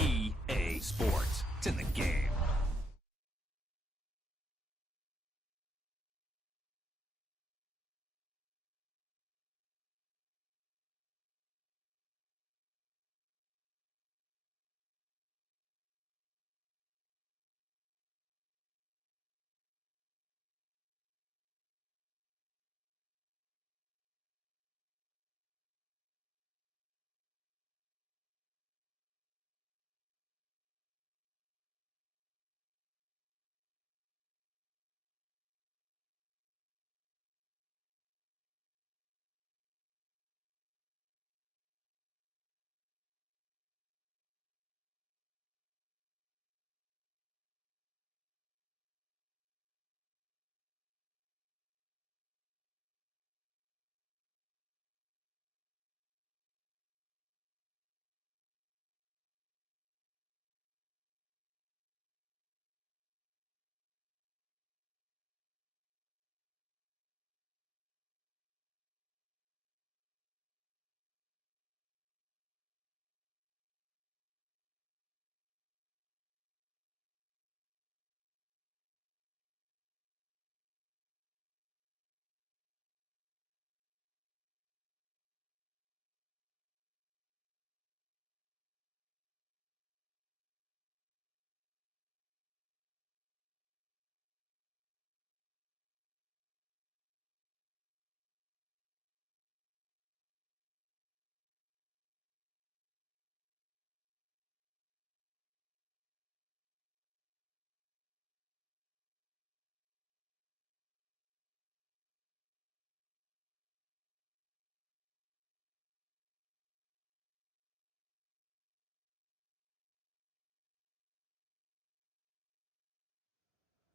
EA Sports. It's in the game.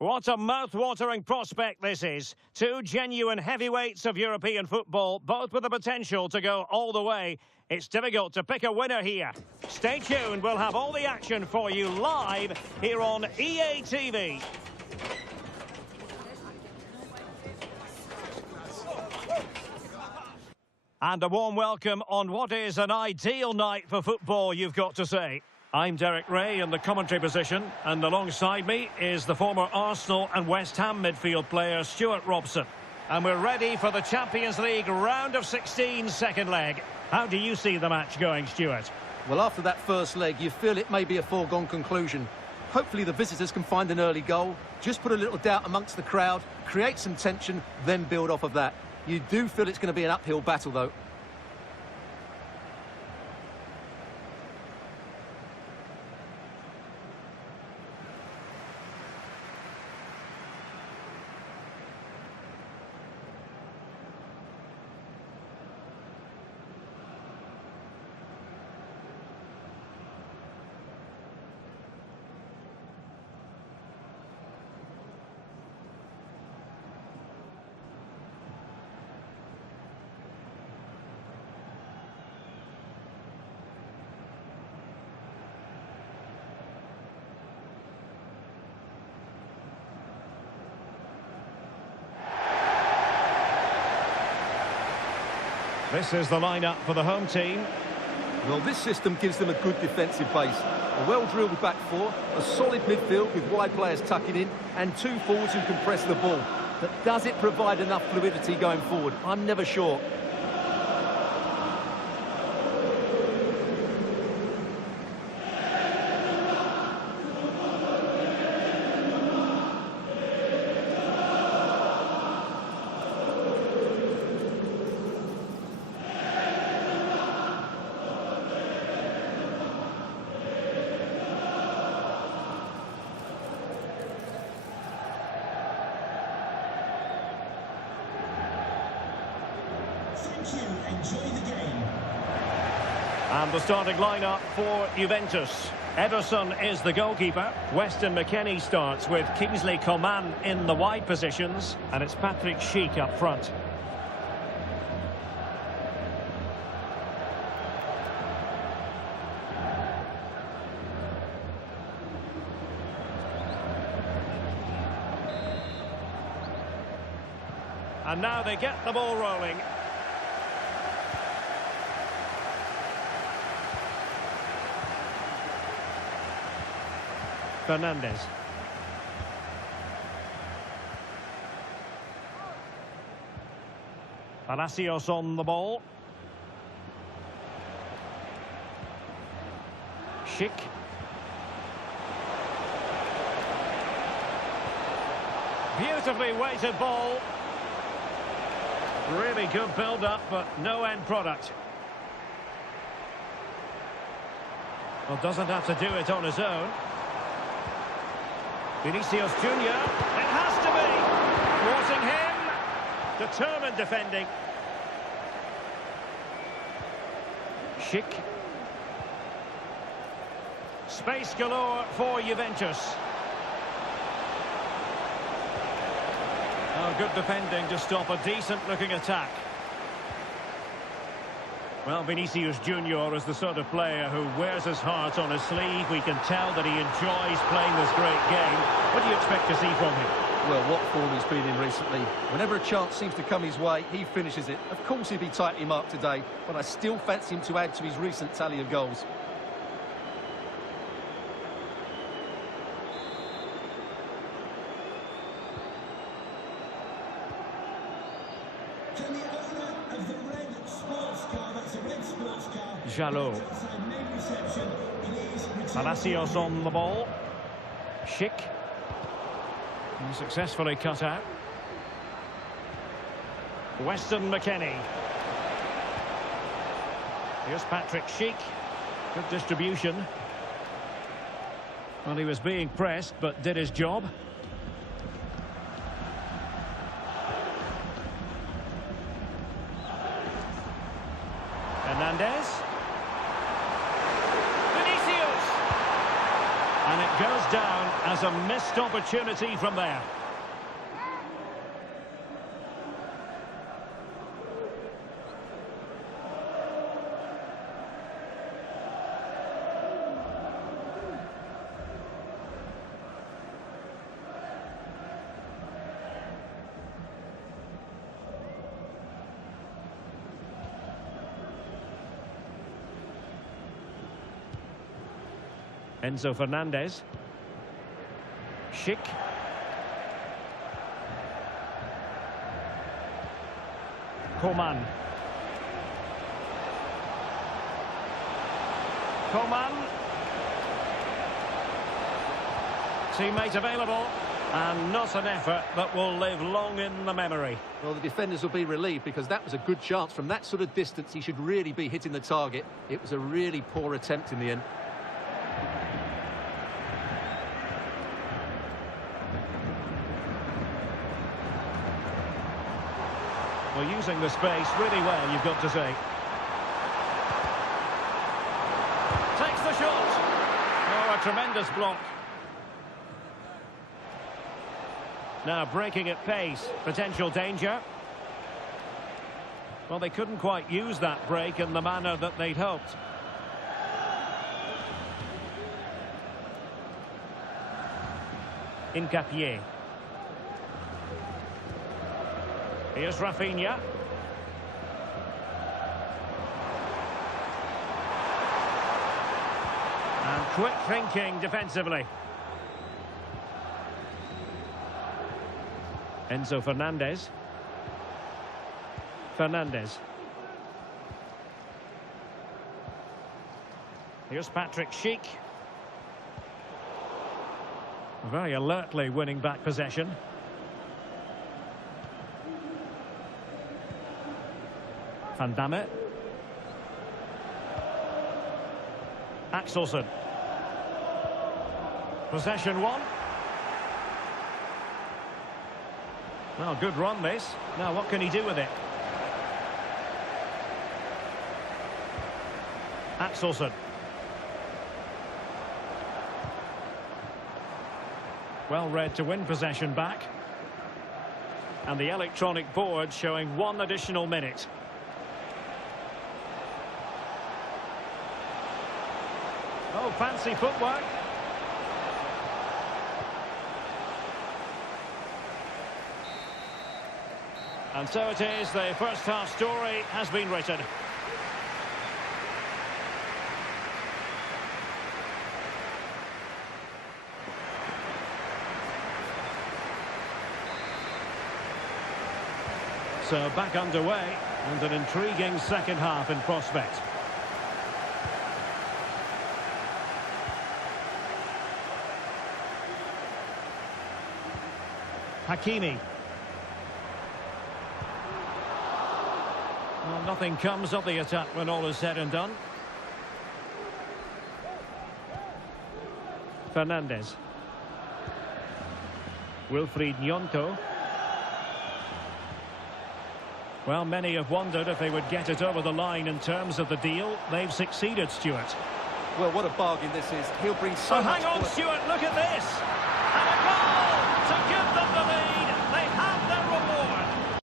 What a mouth-watering prospect this is. Two genuine heavyweights of European football, both with the potential to go all the way. It's difficult to pick a winner here. Stay tuned, we'll have all the action for you live here on EA TV. And a warm welcome on what is an ideal night for football, you've got to say. I'm Derek Ray in the commentary position, and alongside me is the former Arsenal and West Ham midfield player Stuart Robson. And we're ready for the Champions League round of 16 second leg. How do you see the match going, Stuart? Well, after that first leg, you feel it may be a foregone conclusion. Hopefully the visitors can find an early goal, just put a little doubt amongst the crowd, create some tension, then build off of that. You do feel it's going to be an uphill battle, though. This is the lineup for the home team. Well, this system gives them a good defensive base. A well-drilled back four, a solid midfield with wide players tucking in, and two forwards who can press the ball. But does it provide enough fluidity going forward? I'm never sure. Enjoy the game. And the starting lineup for Juventus. Ederson is the goalkeeper. Weston McKennie starts with Kingsley Coman in the wide positions. And it's Patrick Schick up front. And now they get the ball rolling. Fernandez. Palacios on the ball. Schick. Beautifully weighted ball. Really good build-up, but no end product. Well, doesn't have to do it on his own. Vinicius Junior, it has to be, thwarting him, determined defending. Schick. Space galore for Juventus. Oh, good defending to stop a decent-looking attack. Well, Vinicius Junior is the sort of player who wears his heart on his sleeve. We can tell that he enjoys playing this great game. What do you expect to see from him? Well, what form he's been in recently. Whenever a chance seems to come his way, he finishes it. Of course he'd be tightly marked today, but I still fancy him to add to his recent tally of goals. Can the owner of the red sports car, that's a red sports car, Jalot. Palacios on the ball. Schick. And successfully cut out. Weston McKennie. Here's Patrick Schick. Good distribution. Well, he was being pressed, but did his job. Fernandez. Vinicius! And it goes down as a missed opportunity from there. Enzo Fernandez. Schick. Coman. Teammate available. And not an effort that will live long in the memory. Well, the defenders will be relieved because that was a good chance. From that sort of distance, he should really be hitting the target. It was a really poor attempt in the end. Well, using the space really well, you've got to say. Takes the shot. Oh, a tremendous block. Now breaking at pace. Potential danger. Well, they couldn't quite use that break in the manner that they'd hoped. Incapié. Here's Rafinha. And quick thinking defensively. Enzo Fernandez. Here's Patrick Schick. Very alertly winning back possession. Van Damme. Axelsen. Possession one. Well, good run this. Now what can he do with it? Axelsen. Well read to win possession back. And the electronic board showing 1 additional minute. Oh, fancy footwork. And so it is, the first half story has been written. So back underway, and an intriguing second half in prospect. Hakimi. Well, nothing comes of the attack when all is said and done. Fernandez. Wilfried Gnonto. Well, many have wondered if they would get it over the line in terms of the deal. They've succeeded, Stuart. Well, what a bargain this is. He'll bring so much... Hang on, Stuart, look at this! And a goal to give them the lead. They have their reward.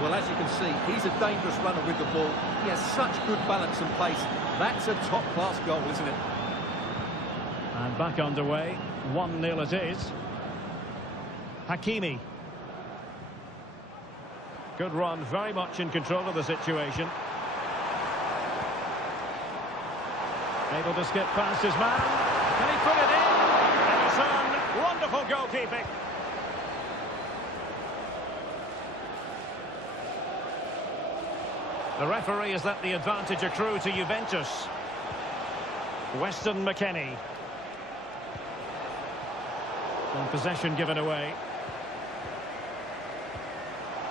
Well, as you can see, he's a dangerous runner with the ball. He has such good balance and pace. That's a top-class goal, isn't it? And back underway. 1-0 it is. Hakimi. Good run, very much in control of the situation. Able to skip past his man. Can he put it in? Edison, wonderful goalkeeping. The referee has let the advantage accrue to Juventus. Weston McKennie. And possession given away.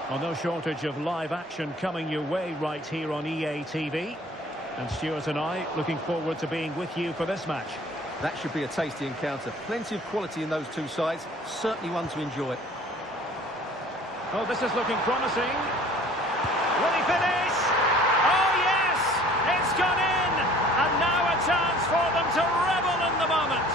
Well, no shortage of live action coming your way right here on EA TV. And Stuart and I looking forward to being with you for this match. That should be a tasty encounter. Plenty of quality in those two sides. Certainly one to enjoy. Oh, this is looking promising. Will he finish? Oh, yes! It's gone in! And now a chance for them to revel in the moment.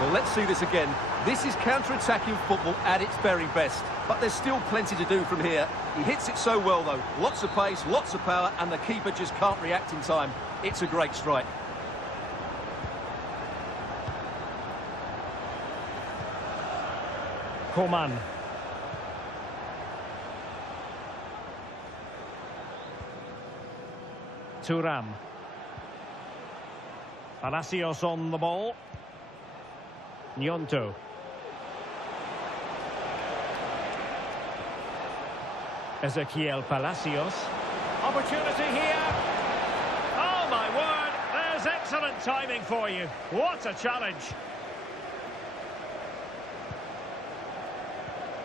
Well, let's see this again. This is counter-attacking football at its very best. But there's still plenty to do from here. He hits it so well, though. Lots of pace, lots of power, and the keeper just can't react in time. It's a great strike. Coman. Thuram. Palacios on the ball. Gnonto. Ezequiel Palacios. Opportunity here. Oh, my word. There's excellent timing for you. What a challenge.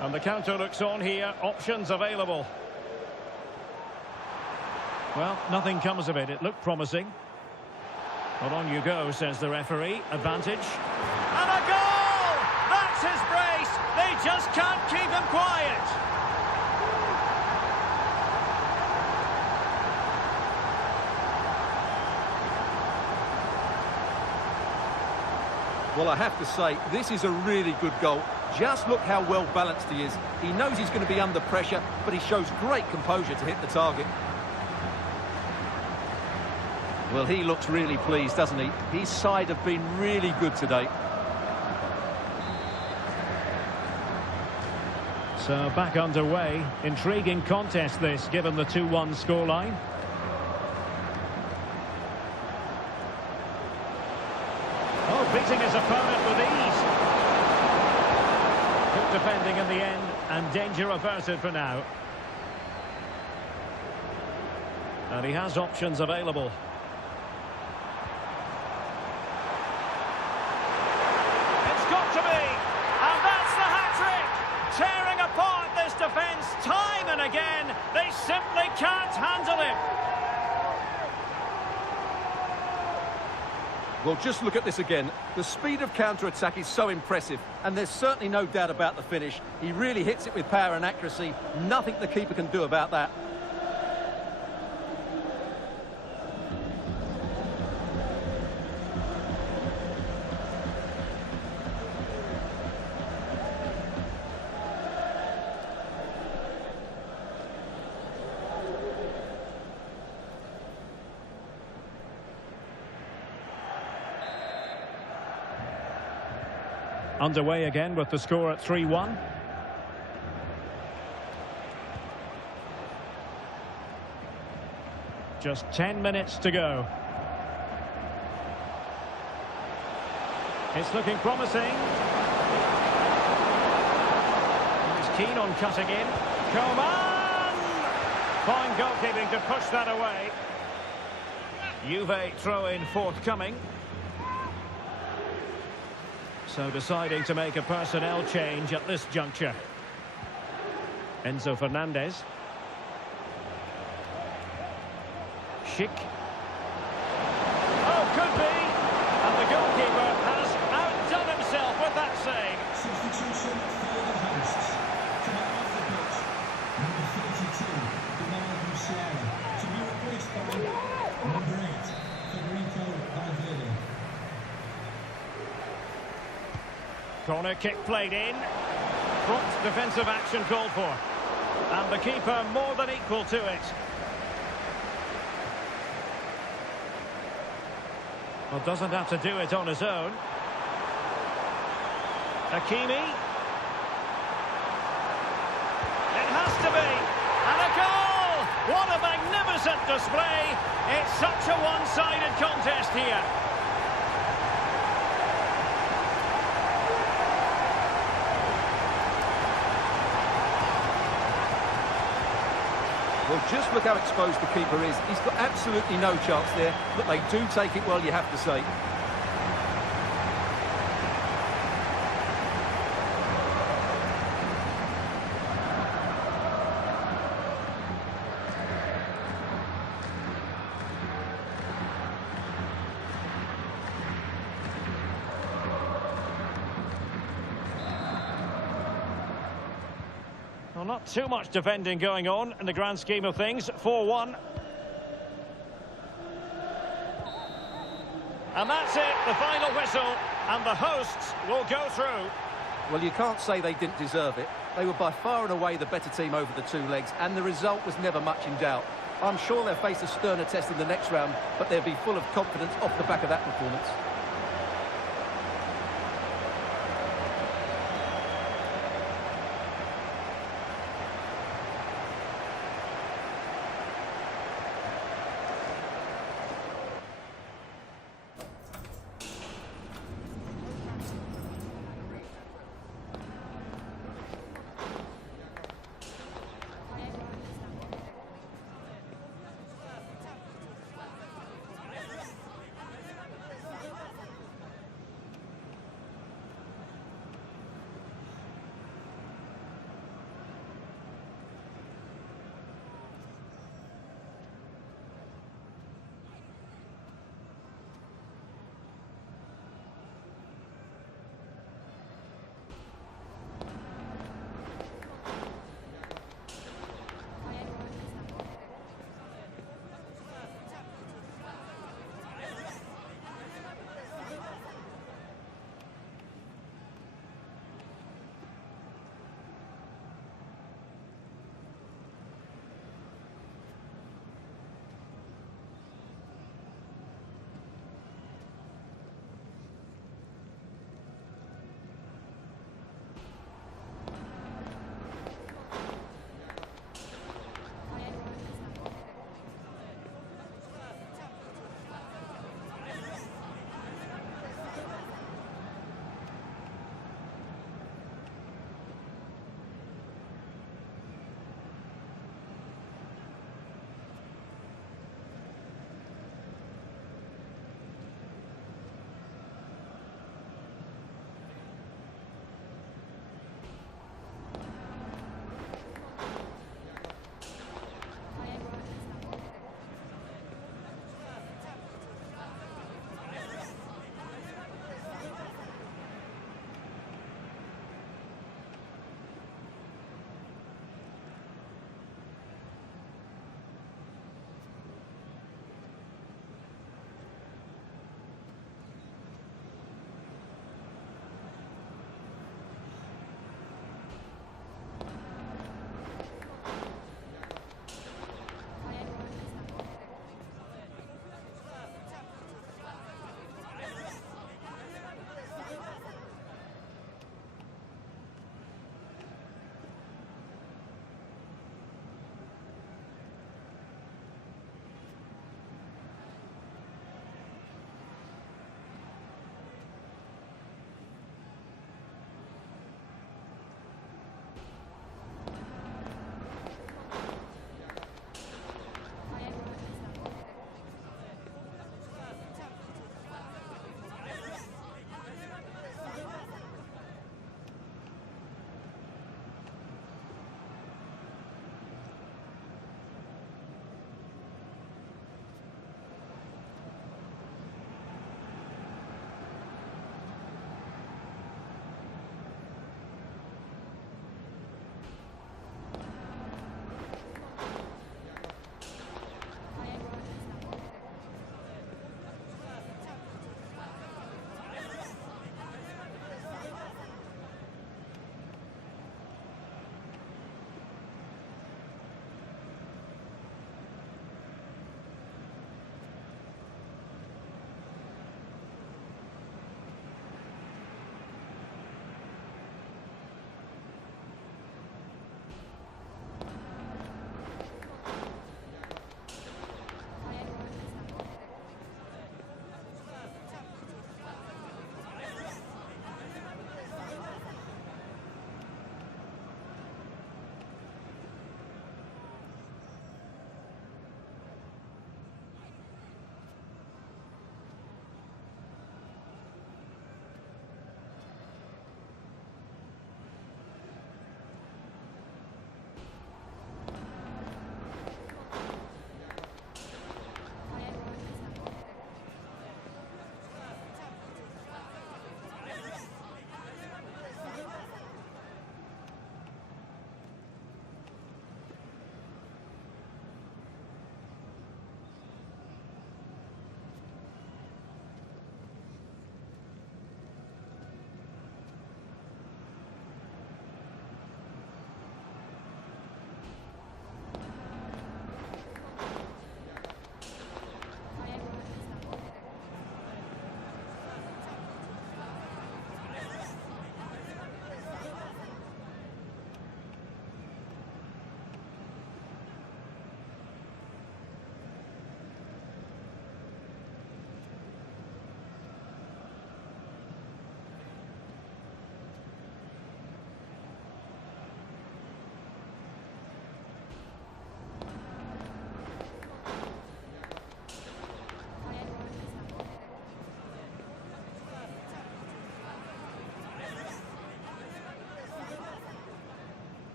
And the counter looks on here. Options available. Well, nothing comes of it. It looked promising. Well, on you go, says the referee. Advantage. And a goal! That's his brace. They just can't keep him quiet. Well, I have to say, this is a really good goal. Just look how well balanced he is. He knows he's going to be under pressure, but he shows great composure to hit the target. Well, he looks really pleased, doesn't he? His side have been really good today. So back underway. Intriguing contest this, given the 2-1 scoreline. Oh, beating his opponent with ease. Good defending in the end, and danger averted for now. And he has options available. It's got to be! And that's the hat-trick! Tearing apart this defence time and again. They simply can't handle him. Well, just look at this again. The speed of counter-attack is so impressive, and there's certainly no doubt about the finish. He really hits it with power and accuracy. Nothing the keeper can do about that. Underway again with the score at 3-1. Just 10 minutes to go. It's looking promising. He's keen on cutting in. Coman! Fine goalkeeping to push that away. Juve throw-in forthcoming. So deciding to make a personnel change at this juncture. Enzo Fernandez. Schick. Oh, could be! And the goalkeeper has outdone himself with that save. Substitution for the hosts. Coming off the pitch, number 32, Demar Musiala, to be replaced by number 8, Federico Valverde. Corner kick played in. Prompt defensive action called for. And the keeper more than equal to it. Well, doesn't have to do it on his own. Hakimi. It has to be. And a goal! What a magnificent display. It's such a one-sided contest here. Well, just look how exposed the keeper is. He's got absolutely no chance there, but they do take it well, you have to say. Well, not too much defending going on in the grand scheme of things. 4-1. And that's it, the final whistle, and the hosts will go through. Well, you can't say they didn't deserve it. They were by far and away the better team over the two legs, and the result was never much in doubt. I'm sure they'll face a sterner test in the next round, but they'll be full of confidence off the back of that performance.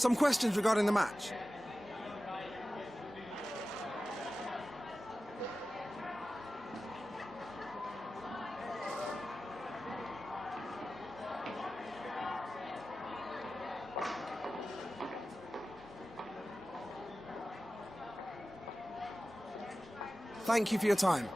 Some questions regarding the match. Thank you for your time.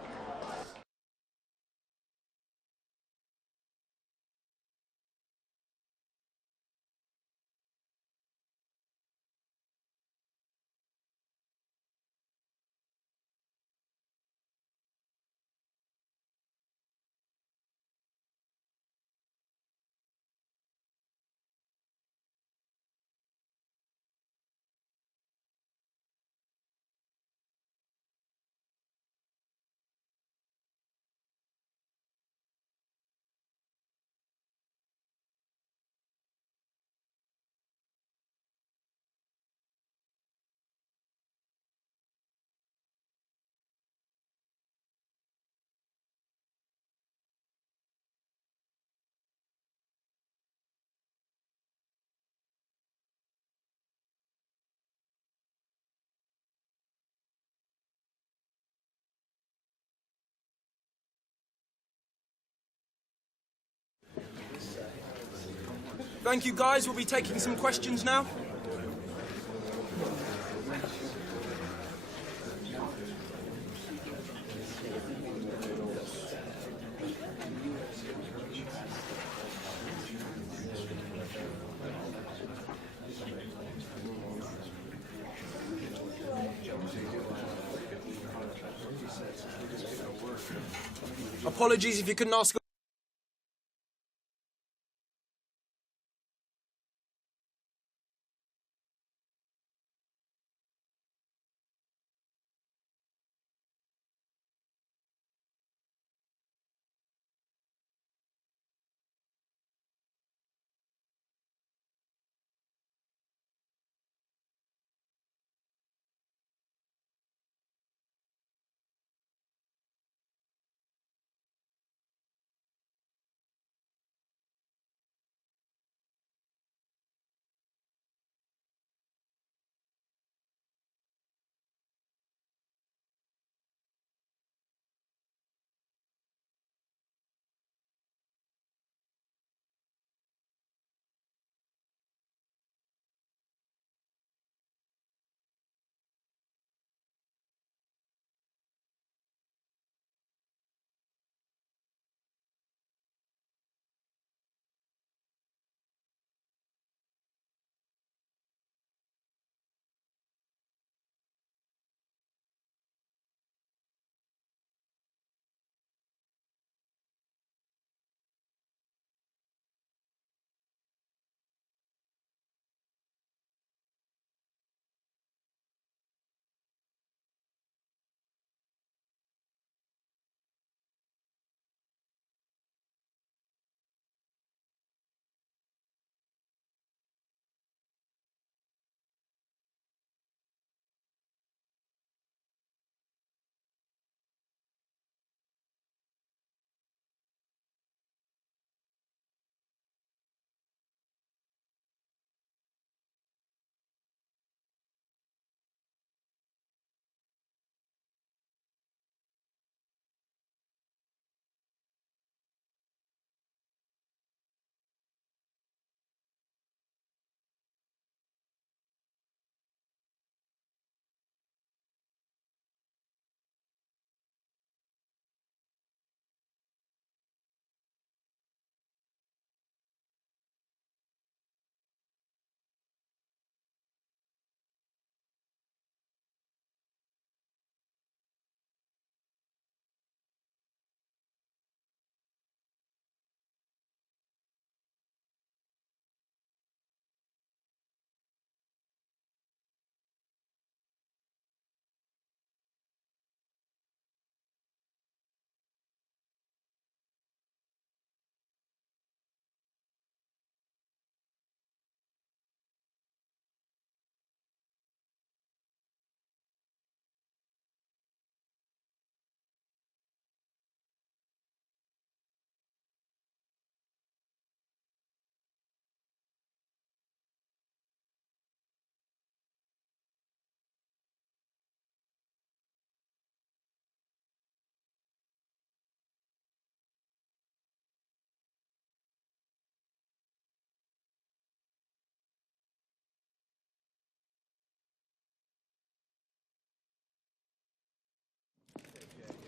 Thank you, guys. We'll be taking some questions now. Apologies if you couldn't ask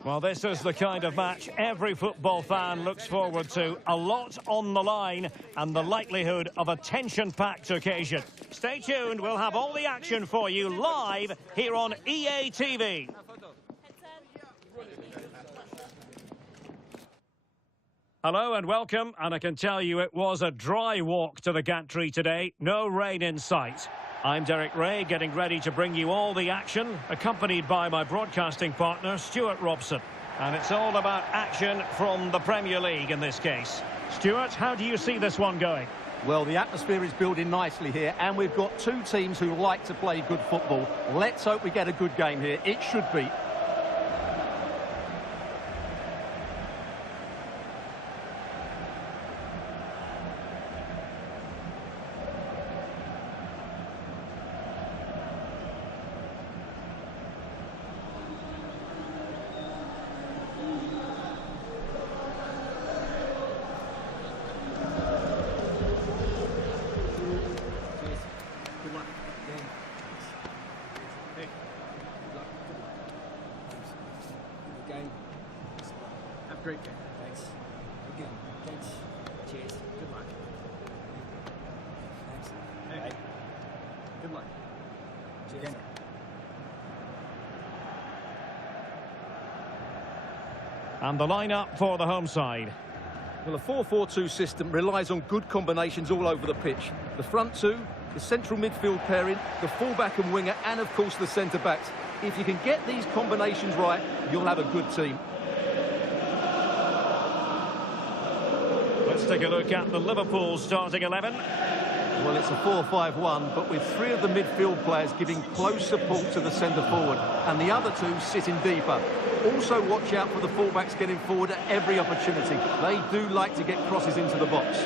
Well, this is the kind of match every football fan looks forward to. A lot on the line and the likelihood of a tension-packed occasion. Stay tuned, we'll have all the action for you live here on EA TV. Hello and welcome, and I can tell you it was a dry walk to the gantry today. No rain in sight. I'm Derek Ray, getting ready to bring you all the action, accompanied by my broadcasting partner, Stuart Robson. And it's all about action from the Premier League in this case. Stuart, how do you see this one going? Well, the atmosphere is building nicely here, and we've got two teams who like to play good football. Let's hope we get a good game here. It should be. Great game. Thanks. Again. Thanks. Cheers. Good luck. Thanks. Hey. Good luck. Cheers. Again. And the lineup for the home side. Well, a 4-4-2 system relies on good combinations all over the pitch. The front two, the central midfield pairing, the fullback and winger, and of course the centre-backs. If you can get these combinations right, you'll have a good team. Let's take a look at the Liverpool starting 11. Well, it's a 4-5-1, but with three of the midfield players giving close support to the centre-forward, and the other two sitting deeper. Also watch out for the fullbacks getting forward at every opportunity. They do like to get crosses into the box.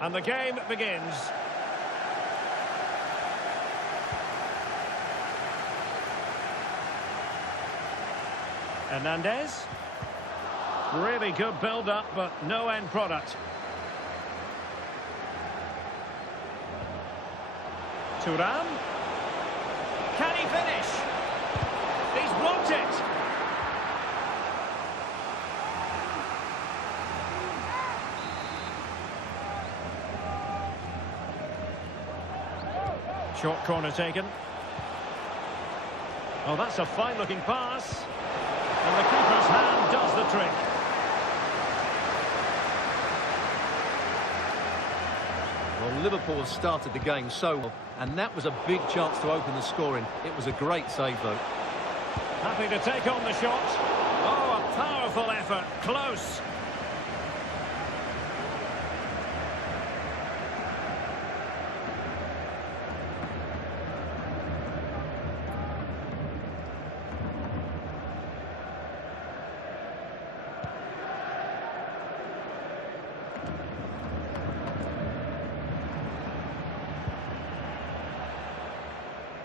And the game begins. Hernandez. Really good build-up, but no end product. Thuram. Can he finish? He's blocked it. Short corner taken. Oh, that's a fine-looking pass. And the keeper's hand does the trick. Well, Liverpool started the game so well, and that was a big chance to open the scoring. It was a great save, though. Happy to take on the shot. Oh, a powerful effort. Close.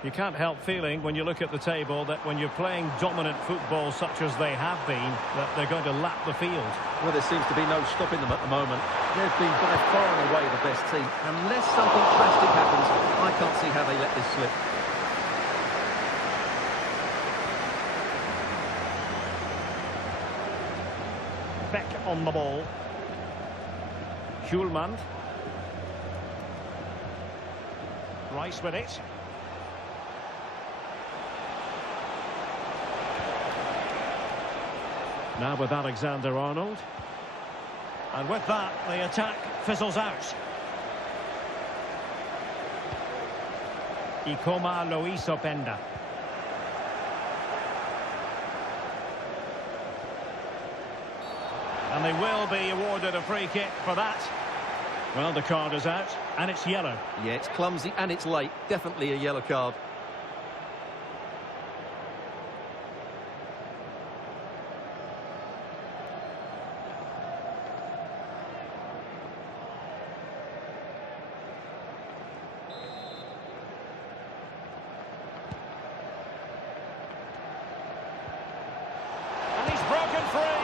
You can't help feeling, when you look at the table, that when you're playing dominant football such as they have been, that they're going to lap the field. Well, there seems to be no stopping them at the moment. They've been by far and away the best team. Unless something drastic happens, I can't see how they let this slip. Beck on the ball. Schulman. Rice with it. Now with Alexander-Arnold. And with that, the attack fizzles out. Ikoma Loisopenda. And they will be awarded a free kick for that. Well, the card is out, and it's yellow. Yeah, it's clumsy and it's late. Definitely a yellow card. And he's broken free.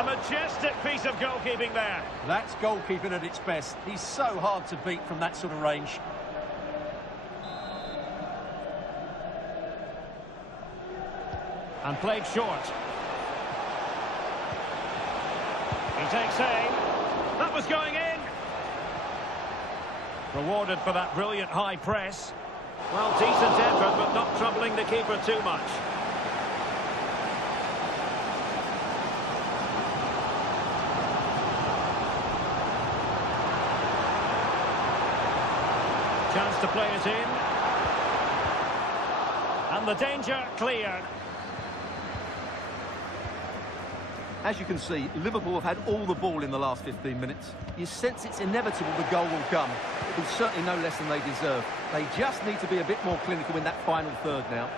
A majestic piece of goalkeeping there. That's goalkeeping at its best. He's so hard to beat from that sort of range. And played short. He takes aim. That was going in. Rewarded for that brilliant high press. Well, decent effort, but not troubling the keeper too much. Chance to play it in. And the danger cleared. As you can see, Liverpool have had all the ball in the last 15 minutes. You sense it's inevitable the goal will come. It was certainly no less than they deserve. They just need to be a bit more clinical in that final third now.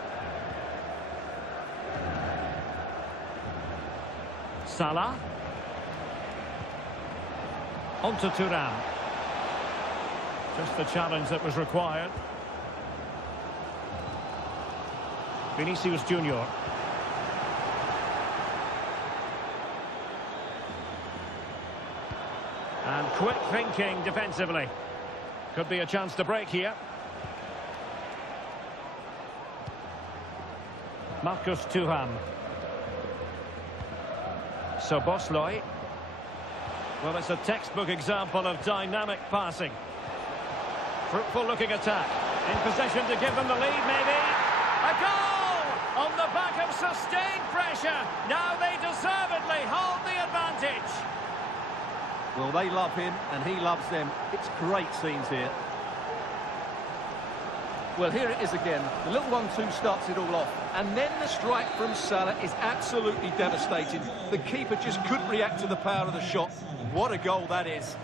Salah. On to Thuram. Just the challenge that was required. Vinicius Junior. And quick thinking defensively. Could be a chance to break here. Marcus Thuram. Szoboszlai. Well, it's a textbook example of dynamic passing. Fruitful looking attack. In possession to give them the lead, maybe. A goal! On the back of sustained pressure. Now they deservedly hold the advantage. Well, they love him and he loves them. It's great scenes here. Well, here it is again. The little 1-2 starts it all off. And then the strike from Salah is absolutely devastating. The keeper just couldn't react to the power of the shot. What a goal that is.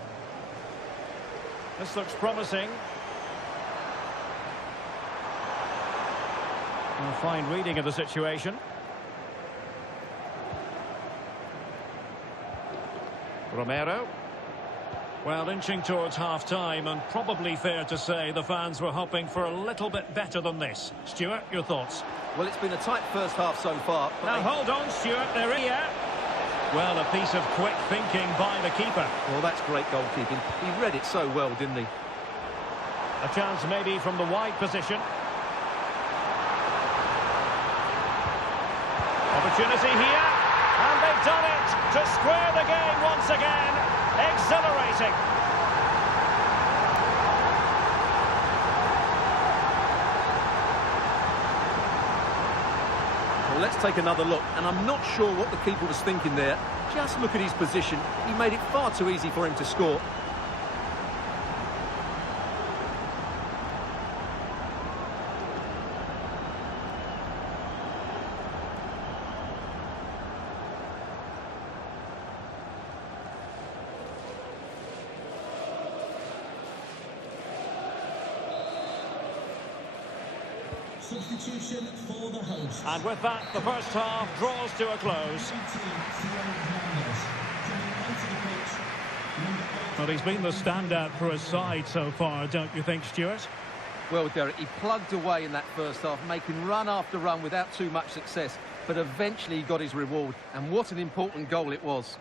This looks promising. A fine reading of the situation. Romero. Well, inching towards half-time, and probably fair to say the fans were hoping for a little bit better than this. Stuart, your thoughts? Well, it's been a tight first half so far. Now, hold on, Stuart, they're here. Well, a piece of quick thinking by the keeper. Well, that's great goalkeeping. He read it so well, didn't he? A chance maybe from the wide position. Opportunity here. And they've done it to square the game once again. Exhilarating. Well, let's take another look. And I'm not sure what the keeper was thinking there. Just look at his position. He made it far too easy for him to score. Substitution for the host. And with that, the first half draws to a close. Well, he's been the standout for his side so far, don't you think, Stuart? Well, Derek, he plugged away in that first half, making run after run without too much success. But eventually he got his reward. And what an important goal it was.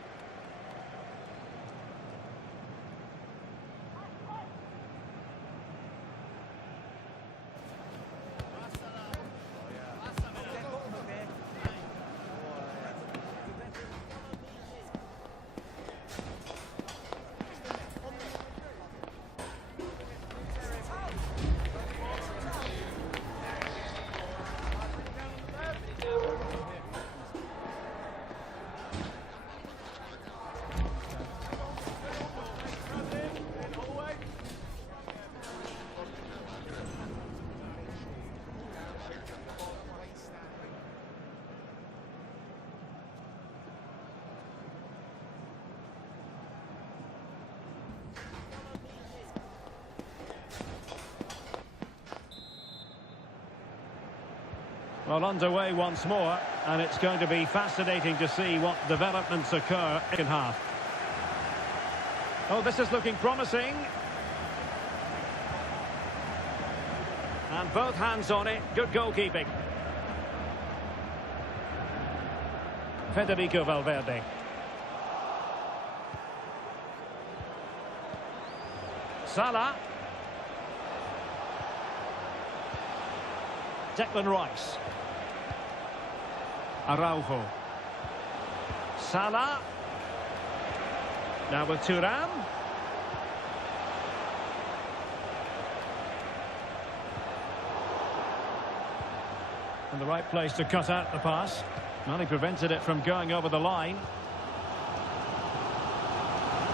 Well, underway once more, and it's going to be fascinating to see what developments occur in half. Oh, this is looking promising. And both hands on it. Good goalkeeping. Federico Valverde. Salah. Declan Rice. Araujo. Salah. Now with Thuram. And the right place to cut out the pass. Well, he prevented it from going over the line.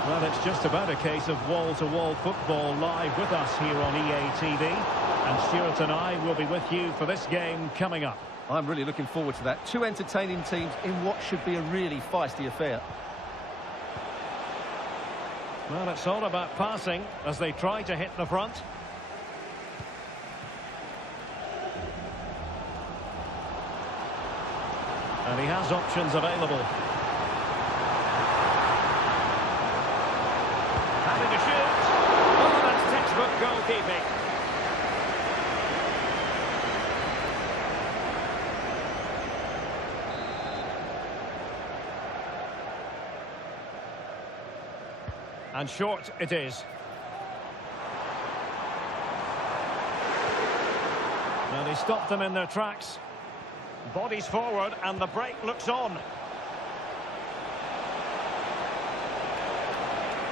Well, it's just about a case of wall-to-wall football live with us here on EA TV. And Stuart and I will be with you for this game coming up. I'm really looking forward to that. Two entertaining teams in what should be a really feisty affair. Well, it's all about passing as they try to hit the front. And he has options available. Having to shoot. Oh, that's textbook goalkeeping. And short it is. Now they stopped them in their tracks. Bodies forward and the break looks on.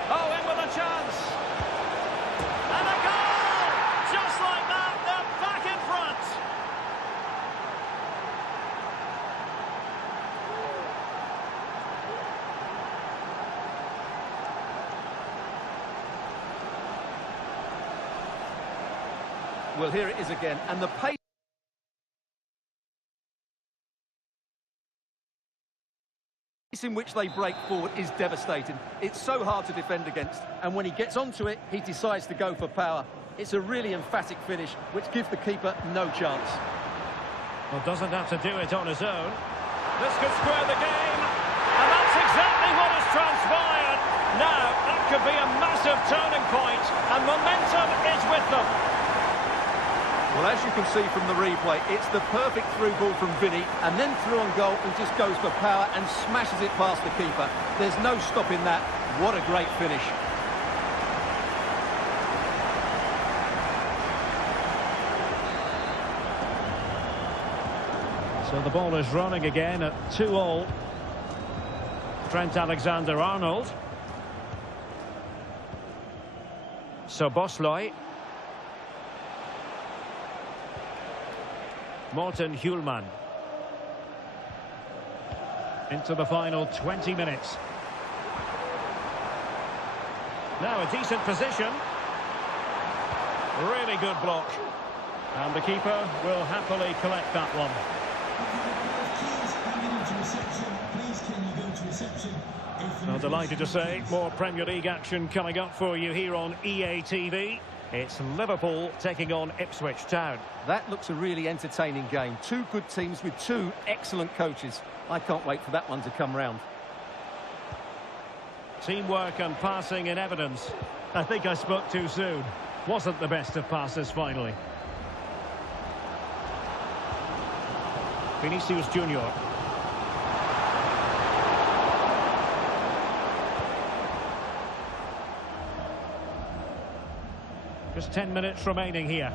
Oh, in with a chance. And a goal! Just like that, they're back in front. Well, here it is again, and the pace in which they break forward is devastating. It's so hard to defend against, and when he gets onto it, he decides to go for power. It's a really emphatic finish, which gives the keeper no chance. Well, doesn't have to do it on his own. This could square the game, and that's exactly what has transpired. Now, that could be a massive turning point, and momentum is with them. Well, as you can see from the replay, it's the perfect through ball from Vinny, and then through on goal and just goes for power and smashes it past the keeper. There's no stopping that. What a great finish. So the ball is running again at 2-2. Trent Alexander-Arnold. So Bosloy. Morten Hjulman. Into the final 20 minutes. Now a decent position. Really good block. And the keeper will happily collect that one. Well, delighted to say, more Premier League action coming up for you here on EA TV. It's Liverpool taking on Ipswich Town. That looks a really entertaining game. Two good teams with two excellent coaches. I can't wait for that one to come round. Teamwork and passing in evidence. I think I spoke too soon. Wasn't the best of passes finally. Vinicius Junior. Just 10 minutes remaining here.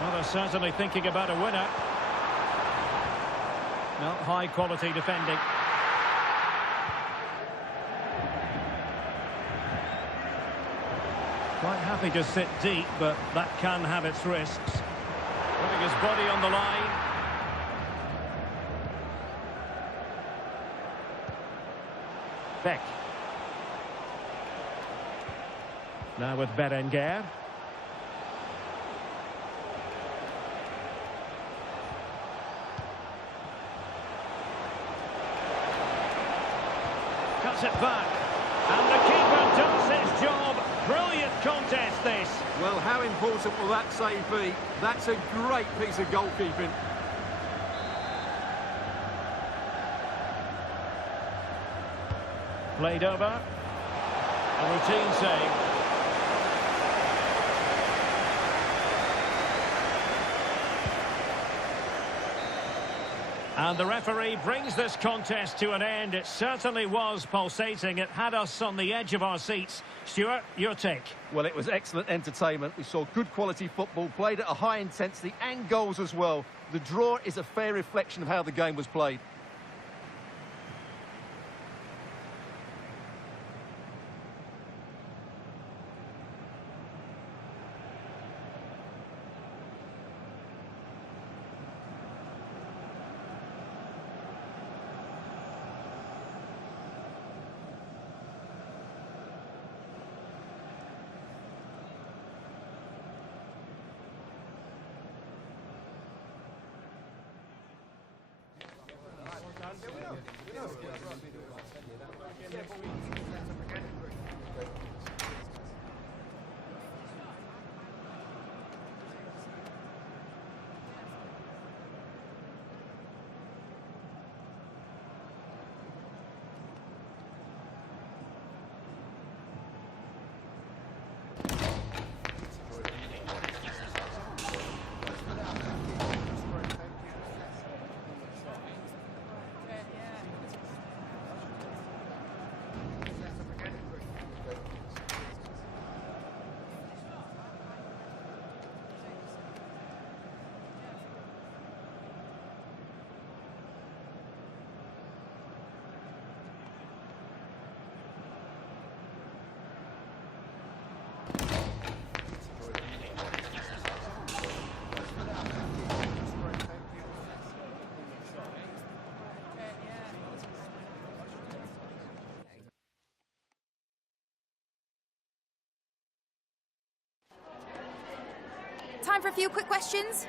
Well, they're certainly thinking about a winner. No, high quality defending. Quite happy to sit deep, but that can have its risks. Putting his body on the line. Beck. Now with Berenguer. Cuts it back. And the keeper does his job. Brilliant contest, this. Well, how important will that save be? That's a great piece of goalkeeping. Played over. A routine save. And the referee brings this contest to an end. It certainly was pulsating. It had us on the edge of our seats. Stuart, your take? Well, it was excellent entertainment. We saw good quality football, played at a high intensity and goals as well. The draw is a fair reflection of how the game was played. Time for a few quick questions.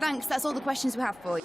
Thanks, that's all the questions we have for you.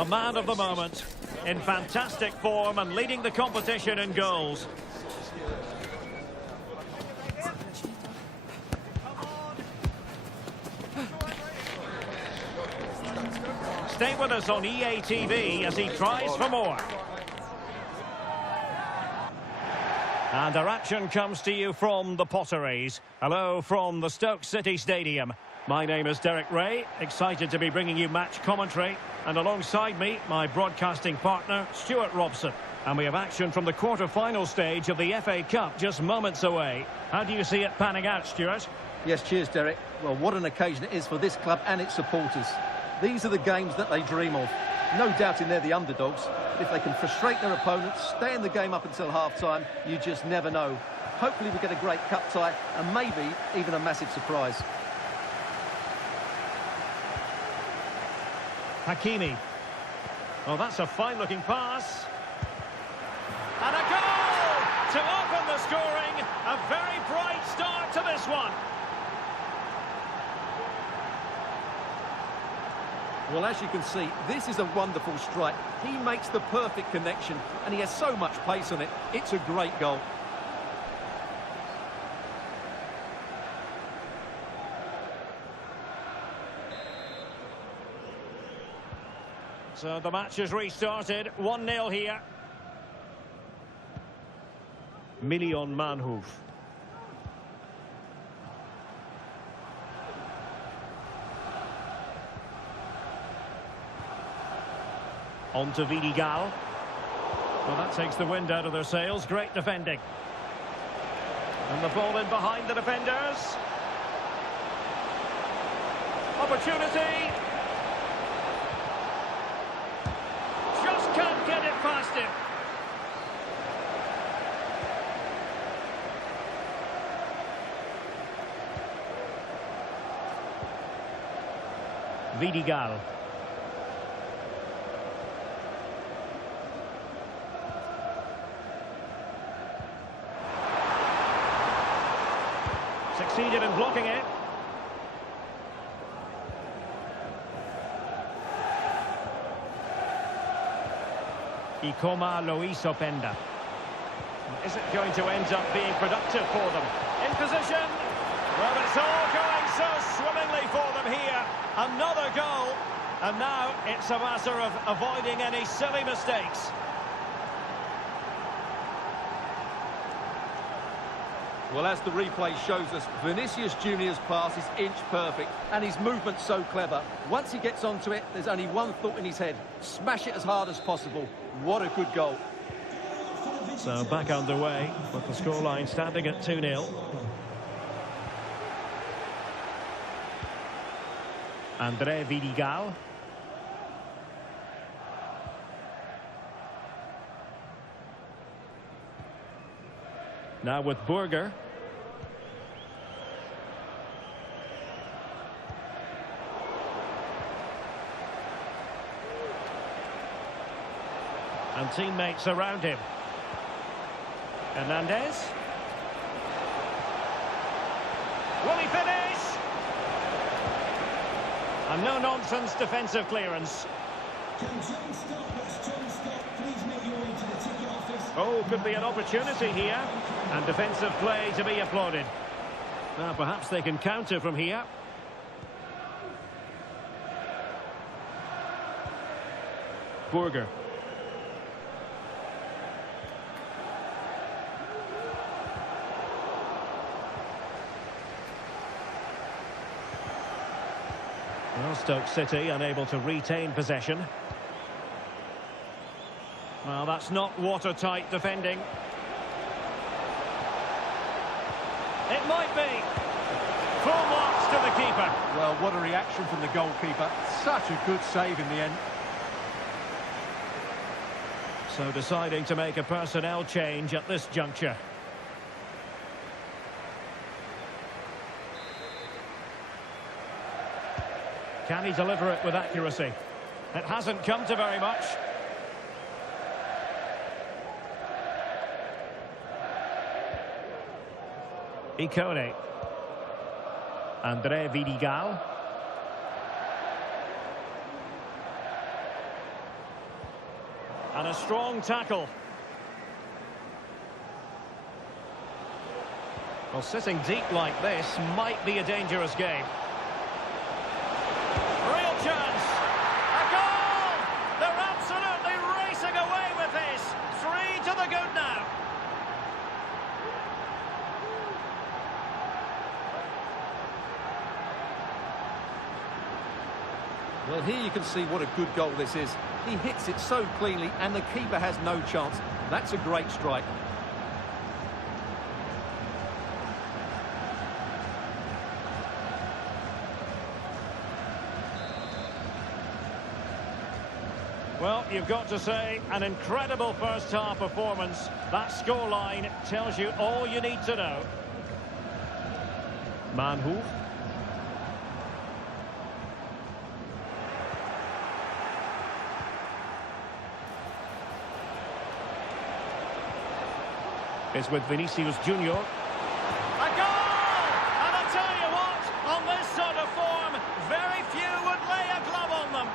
the man of the moment, in fantastic form and leading the competition in goals. Stay with us on EATV as he tries for more. And our action comes to you from the Potteries. Hello from the Stoke City Stadium. My name is Derek Ray, excited to be bringing you match commentary. And alongside me, my broadcasting partner, Stuart Robson. And we have action from the quarter-final stage of the FA Cup just moments away. How do you see it panning out, Stuart? Yes, cheers, Derek. Well, what an occasion it is for this club and its supporters. These are the games that they dream of. No doubting they're the underdogs. If they can frustrate their opponents, stay in the game up until half-time, you just never know. Hopefully we get a great cup tie and maybe even a massive surprise. Hakimi. Oh, that's a fine-looking pass. And a goal to open the scoring. A very bright start to this one. Well, as you can see, this is a wonderful strike. He makes the perfect connection, and he has so much pace on it. It's a great goal. So the match has restarted. 1-0 here. Million Manhoef. On to Vidigal. Well, that takes the wind out of their sails. Great defending. And the ball in behind the defenders. Opportunity. Just can't get it past him. Vidigal. Succeeded in blocking it. Ikoma Luis Openda. Is it going to end up being productive for them? In position. Well, it's all going so swimmingly for them here. Another goal. And now it's a matter of avoiding any silly mistakes. Well, as the replay shows us, Vinicius Junior's pass is inch perfect, and his movement's so clever. Once he gets onto it, there's only one thought in his head: smash it as hard as possible. What a good goal. So back underway, with the scoreline standing at 2-0. Andre Vidigal. Now with Burger. And teammates around him. Hernandez. Will he finish? A no-nonsense defensive clearance. Oh, could be an opportunity here. And defensive play to be applauded. Now, perhaps they can counter from here. Burger. Well, Stoke City unable to retain possession. Well, that's not watertight defending. It might be. Full marks to the keeper. Well, what a reaction from the goalkeeper. Such a good save in the end. So deciding to make a personnel change at this juncture. Can he deliver it with accuracy? It hasn't come to very much. Ikone. Andre Vidigal. And a strong tackle. Well, sitting deep like this might be a dangerous game. Real chance. A goal! They're absolutely racing away with this. 3 to the good now. Well, here you can see what a good goal this is. He hits it so cleanly and the keeper has no chance. That's a great strike. Well, you've got to say, an incredible first-half performance. That scoreline tells you all you need to know. Manhoef. Is with Vinicius Junior. A goal! And I'll tell you what, on this sort of form, very few would lay a glove on them.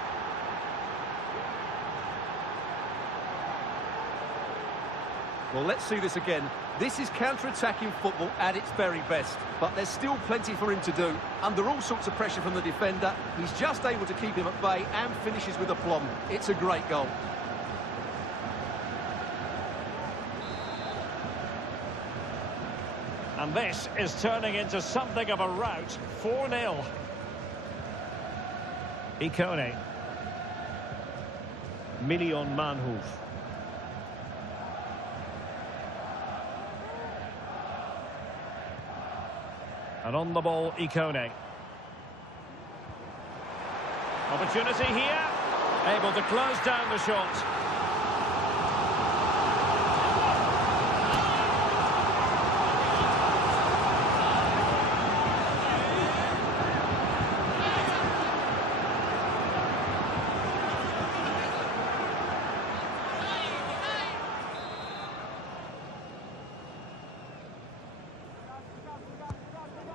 Well, let's see this again. This is counter-attacking football at its very best. But there's still plenty for him to do. Under all sorts of pressure from the defender, he's just able to keep him at bay and finishes with aplomb. It's a great goal. And this is turning into something of a rout. 4-0. Ikone. Million Manhoef. And on the ball, Ikone. Opportunity here. Able to close down the shot.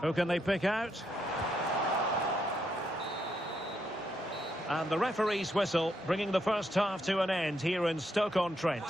Who can they pick out? And the referee's whistle, bringing the first half to an end here in Stoke-on-Trent.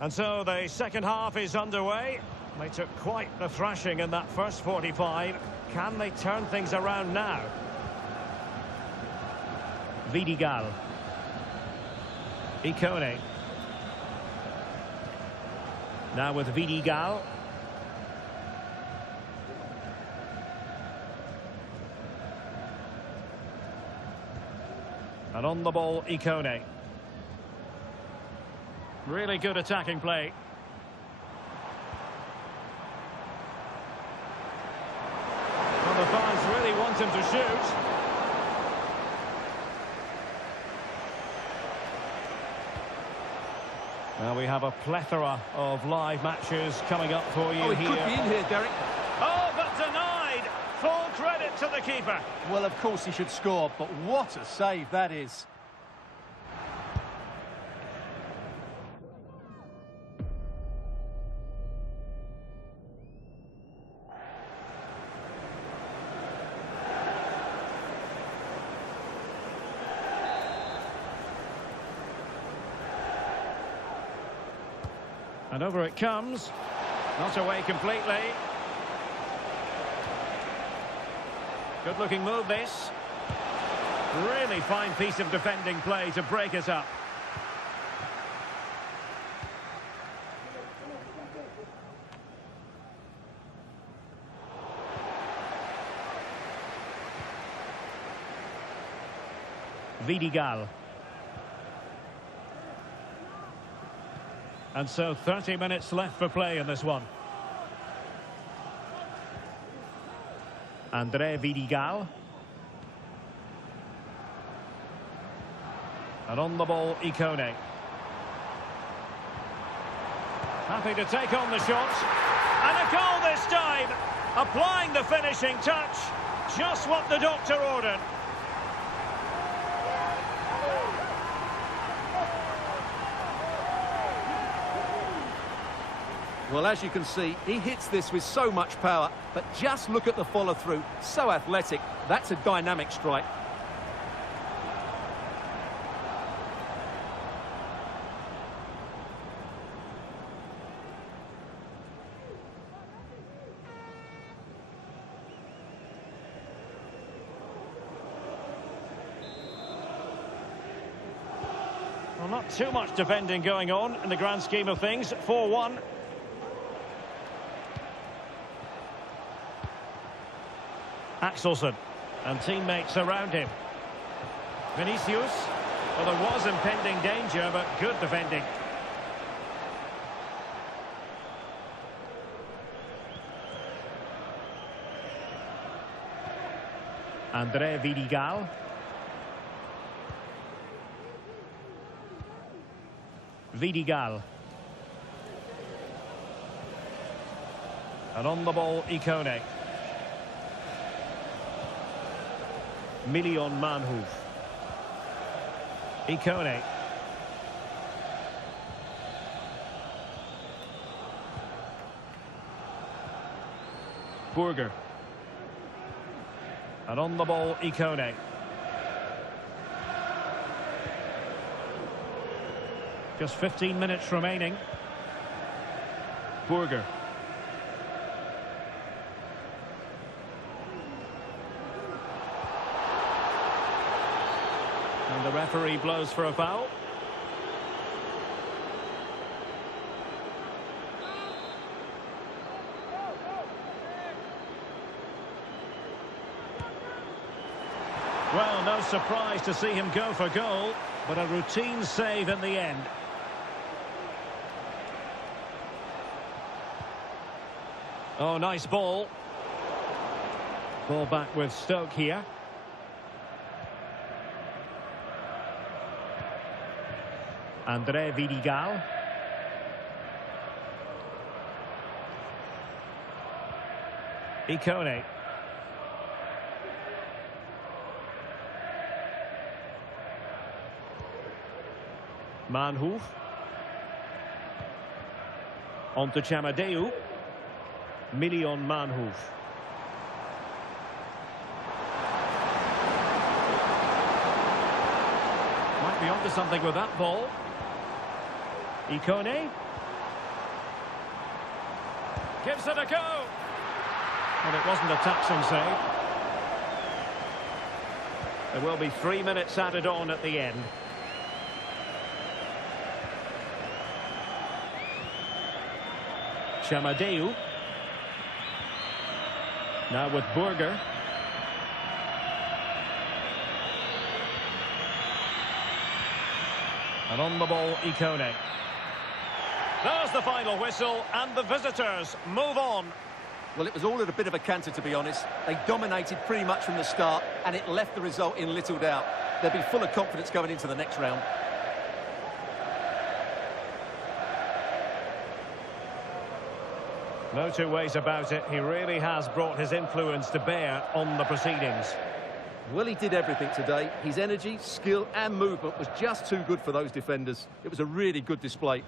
And so the second half is underway. They took quite the thrashing in that first 45. Can they turn things around now? Vidigal. Ikone. Now with Vidigal. And on the ball, Ikone. Really good attacking play. Well, the fans really want him to shoot. Now we have a plethora of live matches coming up for you he here. could be in here, Derek. Oh, but denied! Full credit to the keeper. Well, of course he should score, but what a save that is. And over it comes. Not away completely. Good-looking move, this. Really fine piece of defending play to break it up. Vidigal. And so 30 minutes left for play in this one. Andre Vidigal. And on the ball, Ikone. Happy to take on the shot. And a goal this time. Applying the finishing touch. Just what the doctor ordered. Well, as you can see, he hits this with so much power, but just look at the follow-through. So athletic. That's a dynamic strike. Well, not too much defending going on in the grand scheme of things. 4-1. Axelsen and teammates around him. Vinicius. Well, there was impending danger, but good defending. Andre Vidigal. Vidigal. And on the ball, Ikone. Million Manhoef. Ikone. Burger. And on the ball, Ikone. Just 15 minutes remaining. Burger. And the referee blows for a foul. Well, no surprise to see him go for goal, but a routine save in the end. Oh, nice ball. Ball back with Stoke here. Andre Vidigal. Ikone. Manhoef. On to Chamadeu. Million Manhoef. Might be onto something with that ball. Ikone. Gives it a go. And it wasn't a touching save. There will be 3 minutes added on at the end. Shamadeu. Now with Burger. And on the ball, Ikone. There's the final whistle, and the visitors move on. Well, it was all at a bit of a canter, to be honest. They dominated pretty much from the start, and it left the result in little doubt. They'll be full of confidence going into the next round. No two ways about it. He really has brought his influence to bear on the proceedings. Well, he did everything today. His energy, skill and movement was just too good for those defenders. It was a really good display.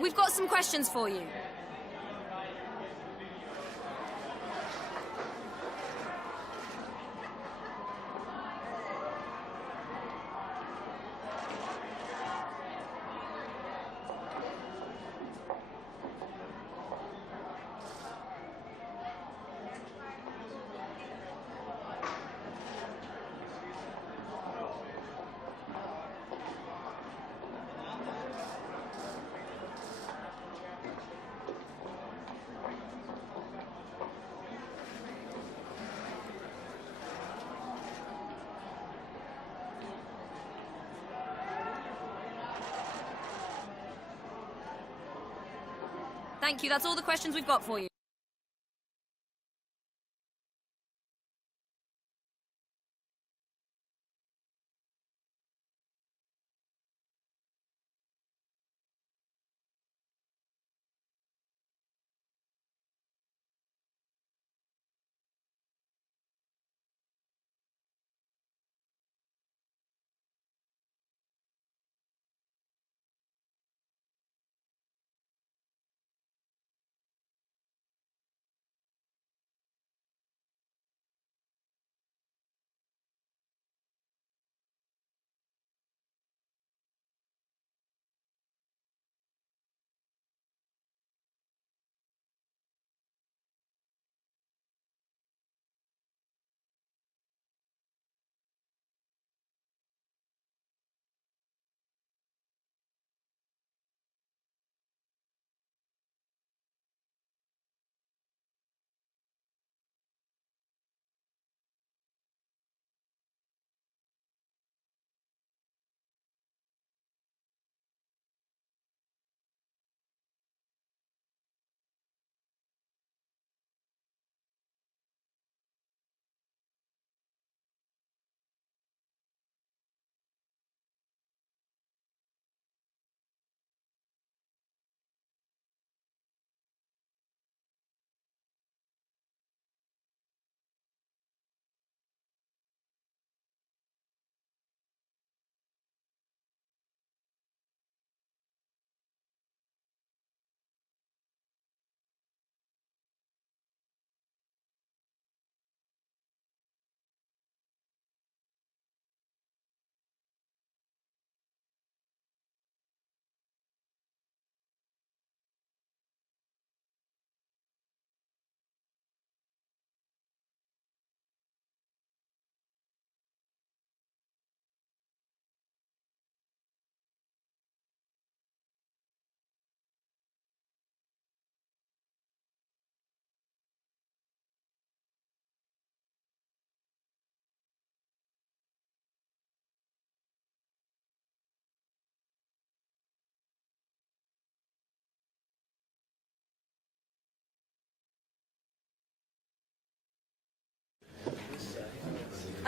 We've got some questions for you. Thank you. That's all the questions we've got for you.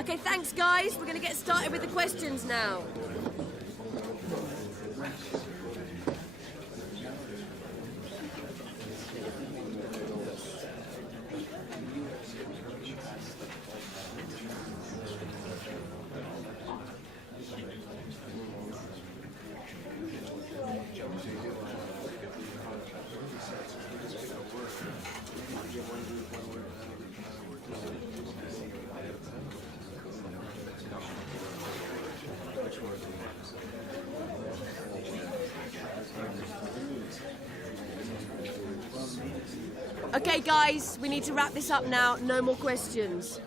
Okay, thanks, guys. We're going to get started with the questions now. Okay, guys, we need to wrap this up now. No more questions.